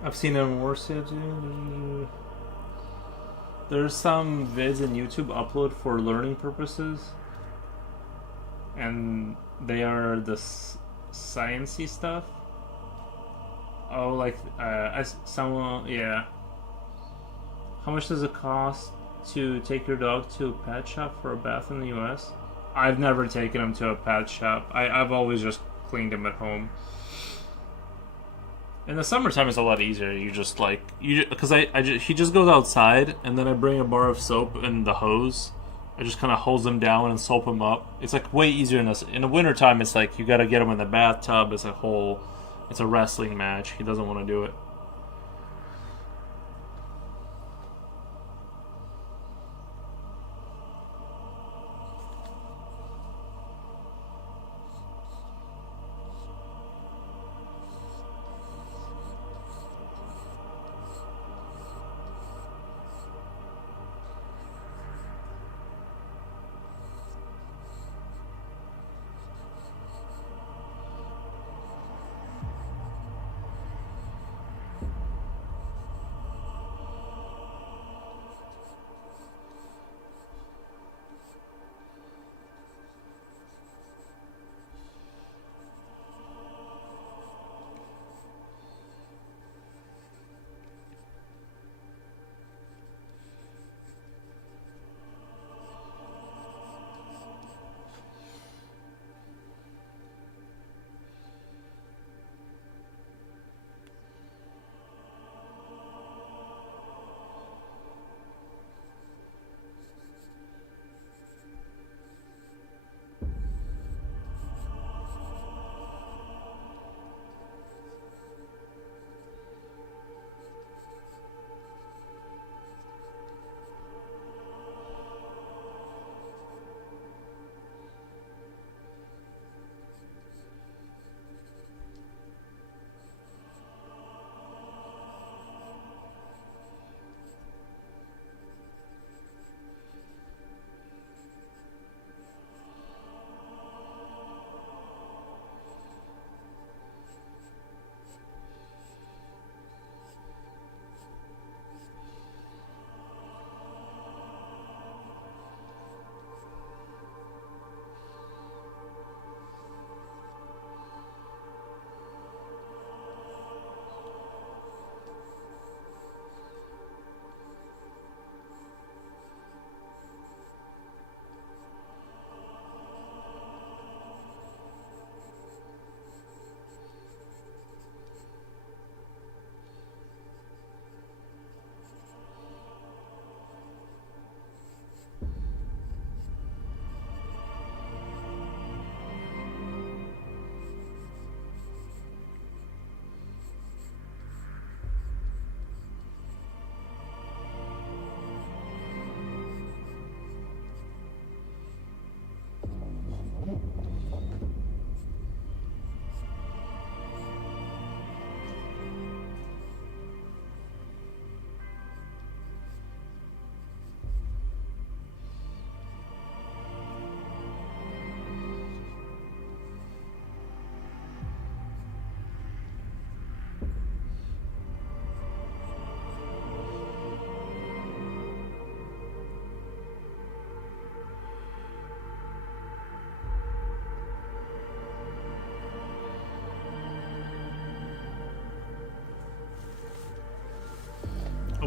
I've seen it worse yet. There's some vids in YouTube upload for learning purposes, and they are the sciencey stuff. Oh, like someone, yeah. How much does it cost to take your dog to a pet shop for a bath in the U.S.? I've never taken him to a pet shop. I've always just cleaned him at home. In the summertime, it's a lot easier. You just like because he just goes outside, and then I bring a bar of soap and the hose. I just kind of hose him down and soap him up. It's like way easier in the wintertime. It's like you got to get him in the bathtub. It's a wrestling match. He doesn't want to do it.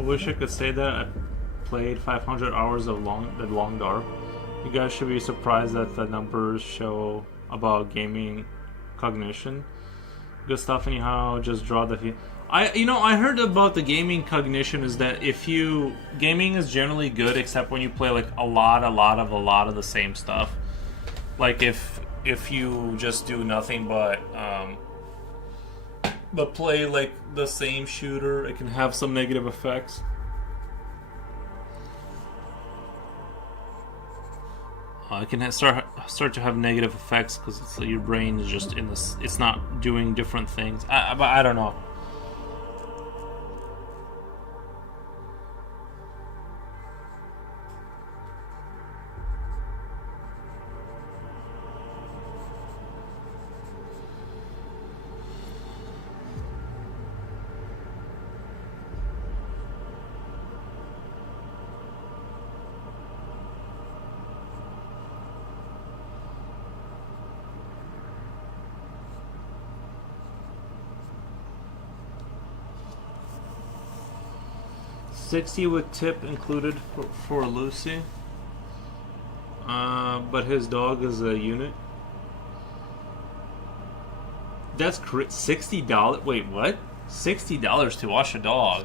wish I could say that I played 500 hours of Long Dark. You guys should be surprised that the numbers show about gaming cognition. Good stuff anyhow, just draw the... I heard about the gaming cognition is that gaming is generally good except when you play like a lot of the same stuff. Like if you just do nothing but play like the same shooter, it can have some negative effects. It can start to have negative effects because your brain is just in this. It's not doing different things. But I don't know. $60 with tip included for Lucy. But his dog is a unit. That's $60. Wait, what? $60 to wash a dog.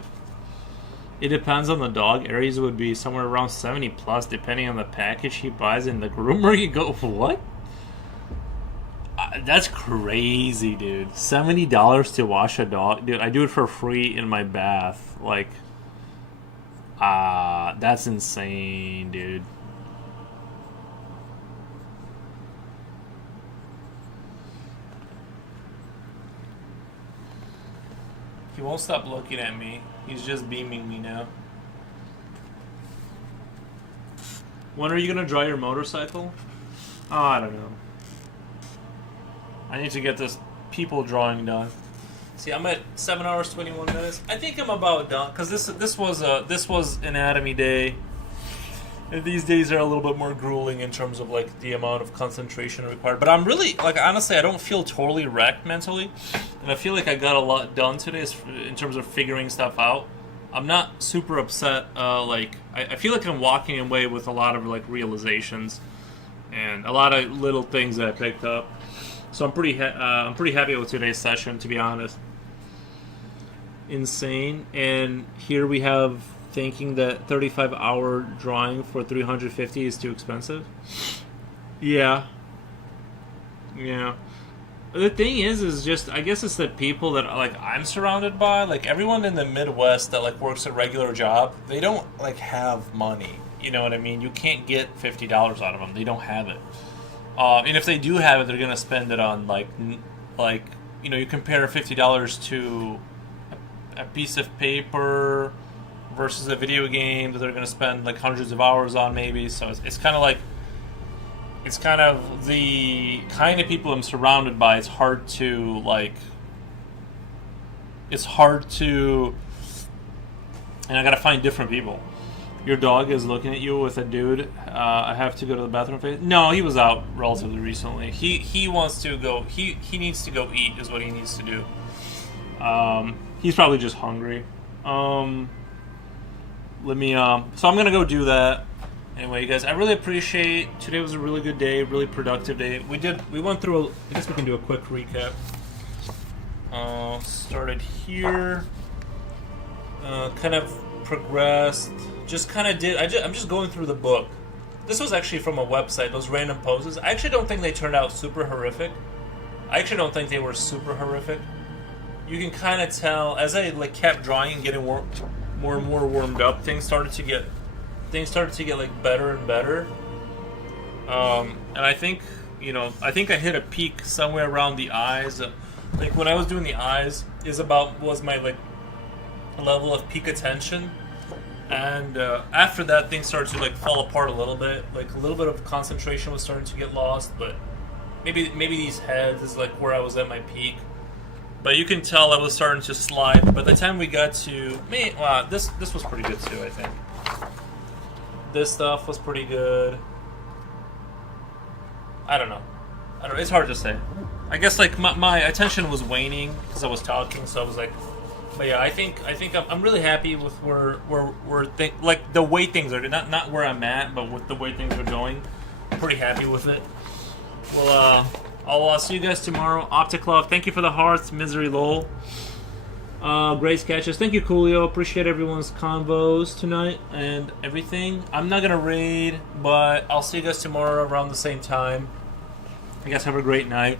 It depends on the dog. Aries would be somewhere around 70 plus, depending on the package he buys in the groomer. You go, what? That's crazy, dude. $70 to wash a dog, dude. I do it for free in my bath, like. That's insane, dude. He won't stop looking at me. He's just beaming me now. When are you gonna draw your motorcycle? Oh, I don't know. I need to get this people drawing done. See, I'm at 7 hours 21 minutes. I think I'm about done because this was Anatomy Day, and these days are a little bit more grueling in terms of like the amount of concentration required. But I'm really like honestly, I don't feel totally wrecked mentally, and I feel like I got a lot done today in terms of figuring stuff out. I'm not super upset. I feel like I'm walking away with a lot of like realizations and a lot of little things that I picked up. So I'm pretty happy with today's session, to be honest. Insane. And here we have thinking that 35-hour drawing for 350 is too expensive. Yeah. The thing is just I guess it's the people that like I'm surrounded by, like everyone in the Midwest that like works a regular job, they don't like have money. You know what I mean? You can't get $50 out of them. They don't have it. And if they do have it, they're gonna spend it on like you compare $50 to a piece of paper versus a video game that they're gonna spend like hundreds of hours on maybe. So it's kind of the kind of people I'm surrounded by. It's hard to and I gotta find different people. Your dog is looking at you with a dude. I have to go to the bathroom phase. No, he was out relatively recently. He wants to go. He needs to go eat is what he needs to do. He's probably just hungry. So I'm gonna go do that. Anyway, you guys, I really appreciate. Today was a really good day, really productive day. We went through. I guess we can do a quick recap. Started here. Kind of progressed. Just kind of did. I'm just going through the book. This was actually from a website. Those random poses. I actually don't think they turned out super horrific. I actually don't think they were super horrific. You can kind of tell as I kept drawing and getting more and more warmed up. Things started to get like better and better. And I think I hit a peak somewhere around the eyes. Like when I was doing the eyes was my like level of peak attention. And after that, things started to fall apart a little bit. Like a little bit of concentration was starting to get lost, but maybe these heads is where I was at my peak. But you can tell I was starting to slide. By the time we got to this was pretty good too. I think this stuff was pretty good. I don't know. It's hard to say. I guess my attention was waning because I was talking, so I was But yeah, I think I'm really happy with like the way things are, not where I'm at, but with the way things are going. I'm pretty happy with it. Well, I'll see you guys tomorrow. Opticlove, thank you for the hearts. Misery lol. Grace Catches, thank you Coolio. Appreciate everyone's convos tonight and everything. I'm not gonna raid, but I'll see you guys tomorrow around the same time. You guys have a great night.